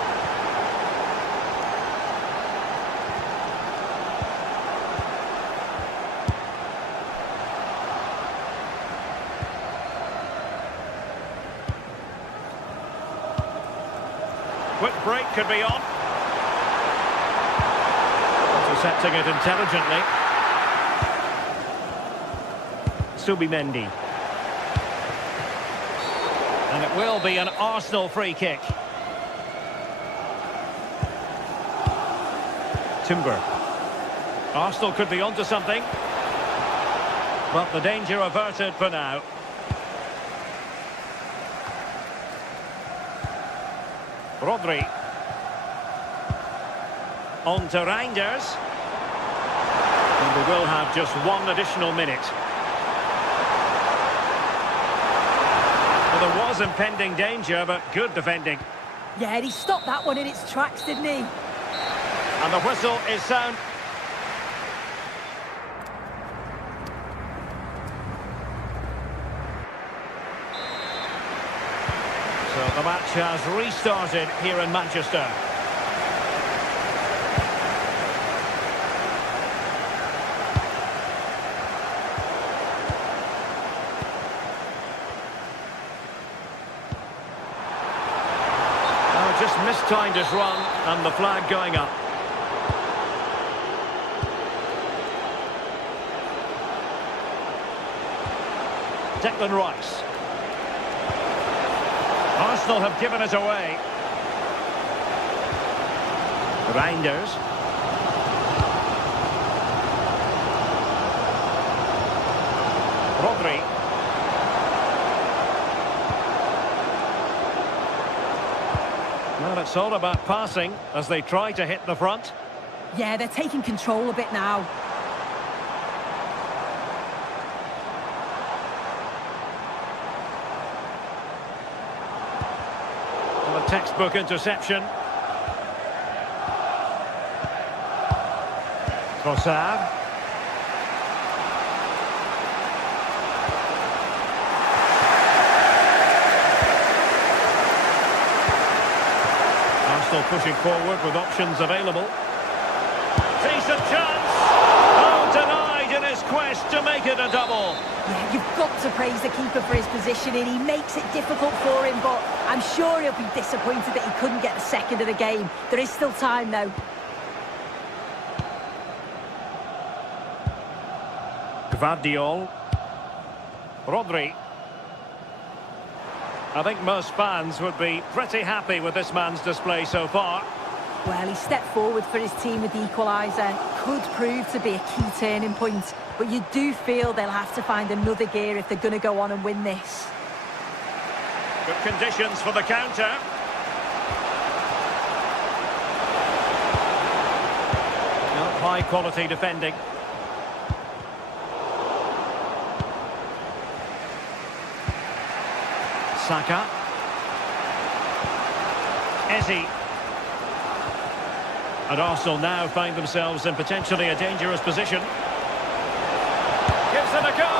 Quick break could be on. Intercepting it intelligently. Subimendi. And it will be an Arsenal free kick. Timber. Arsenal could be onto something. But the danger averted for now. Rodri. On to Reinders. And we will have just one additional minute. Well, there was impending danger, but good defending. Yeah, he stopped that one in its tracks, didn't he? And the whistle is sound. So the match has restarted here in Manchester. Oh, just mistimed his run and the flag going up. Declan Rice. Arsenal have given it away. Reinders. Rodri. Well, it's all about passing as they try to hit the front. Yeah, they're taking control a bit now. Textbook interception. Trossard. Arsenal pushing forward with options available. Decent chance. Oh, denied in his quest to make it a double. Yeah, you've got to praise the keeper for his positioning. He makes it difficult for him, but I'm sure he'll be disappointed that he couldn't get the second of the game. There is still time, though. Gvardiol. Rodri. I think most fans would be pretty happy with this man's display so far. Well, he stepped forward for his team with the equaliser. Could prove to be a key turning point. But you do feel they'll have to find another gear if they're going to go on and win this. Good conditions for the counter. Not high quality defending. Saka. Eze. And Arsenal now find themselves in potentially a dangerous position. Gives it a go.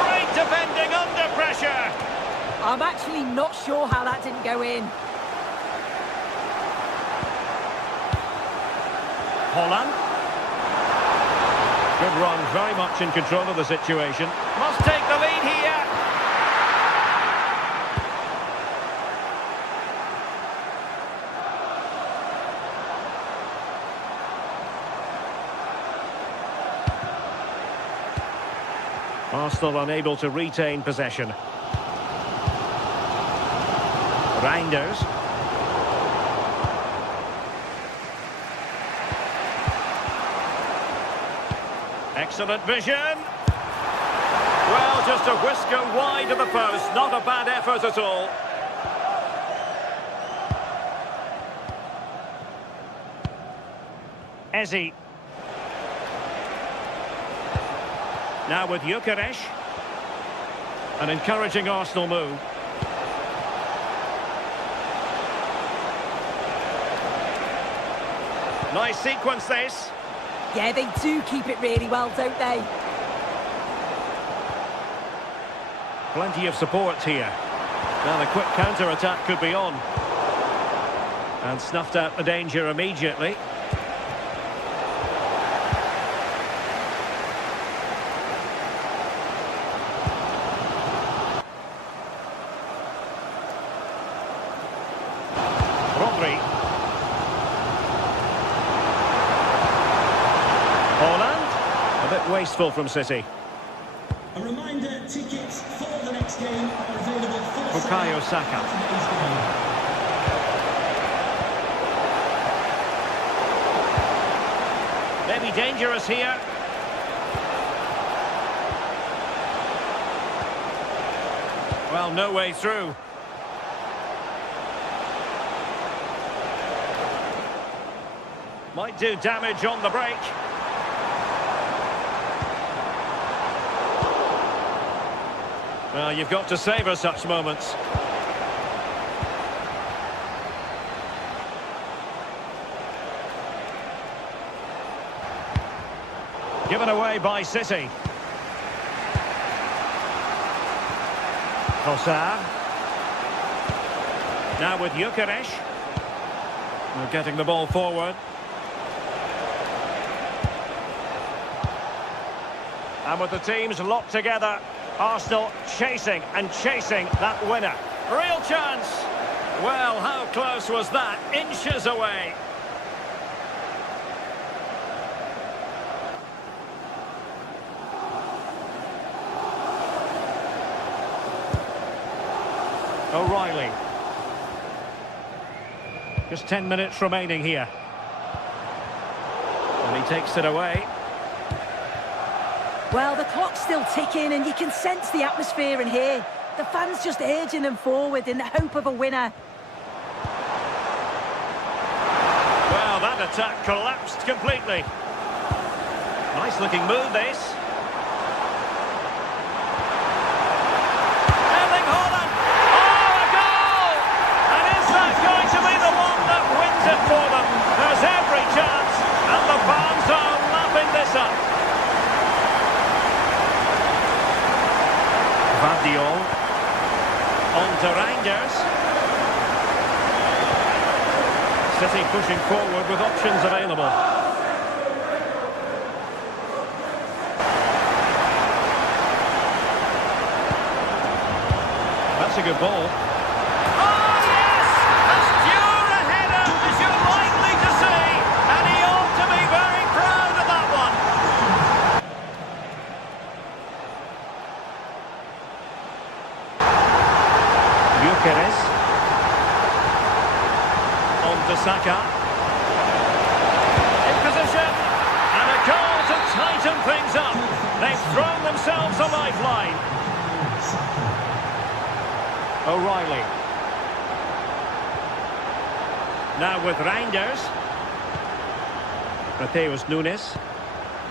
Great defending under pressure. I'm actually not sure how that didn't go in. Holland. Good run, very much in control of the situation. Must take the lead here. Arsenal unable to retain possession. Reinders. Excellent vision. Well, just a whisker wide of the post. Not a bad effort at all. Eze. Now with Gyökeres. An encouraging Arsenal move. Nice sequence this. Yeah, they do keep it really well, don't they? Plenty of support here. Now the quick counter-attack could be on. And snuffed out the danger immediately. Rivalry. Holland. A bit wasteful from City. A reminder, tickets for the next game are available for Bukayo Saka. Maybe dangerous here. Well, no way through. Might do damage on the break. Well, you've got to savour such moments. Given away by City. Trossard. Now with Gyökeres. They're getting the ball forward. And with the teams locked together, Arsenal chasing and chasing that winner. Real chance. Well, how close was that? Inches away. O'Reilly. Just 10 minutes remaining here. And he takes it away. Well, the clock's still ticking and you can sense the atmosphere in here. The fans just urging them forward in the hope of a winner. Well, that attack collapsed completely. Nice looking move, this. Erling Haaland! Oh, a goal! And is that going to be the one that wins it for them? There's every chance, and the fans are lapping this up. Vardiol. On to Reinders. City pushing forward with options available. That's a good ball. Oh, yes! As pure a header as you're likely to see, and he ought to be very proud of that one. Gyökeres. On to Saka. In position. And a goal to tighten things up. They've thrown themselves a lifeline. O'Reilly. Now with Reinders. Mateus Nunes.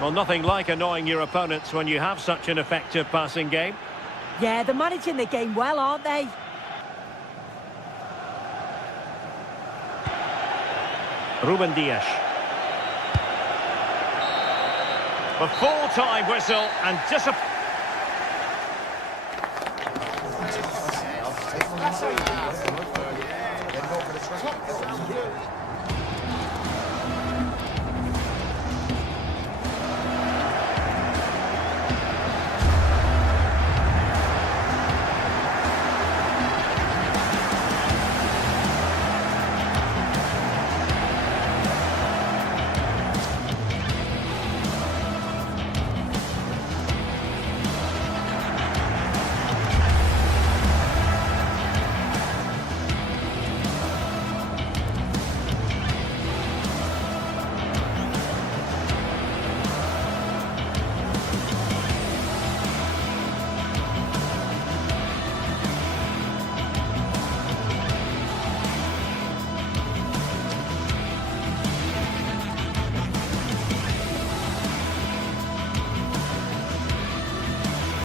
Well, nothing like annoying your opponents when you have such an effective passing game. Yeah, they're managing the game well, aren't they? Ruben Dias. A full-time whistle and disappointment.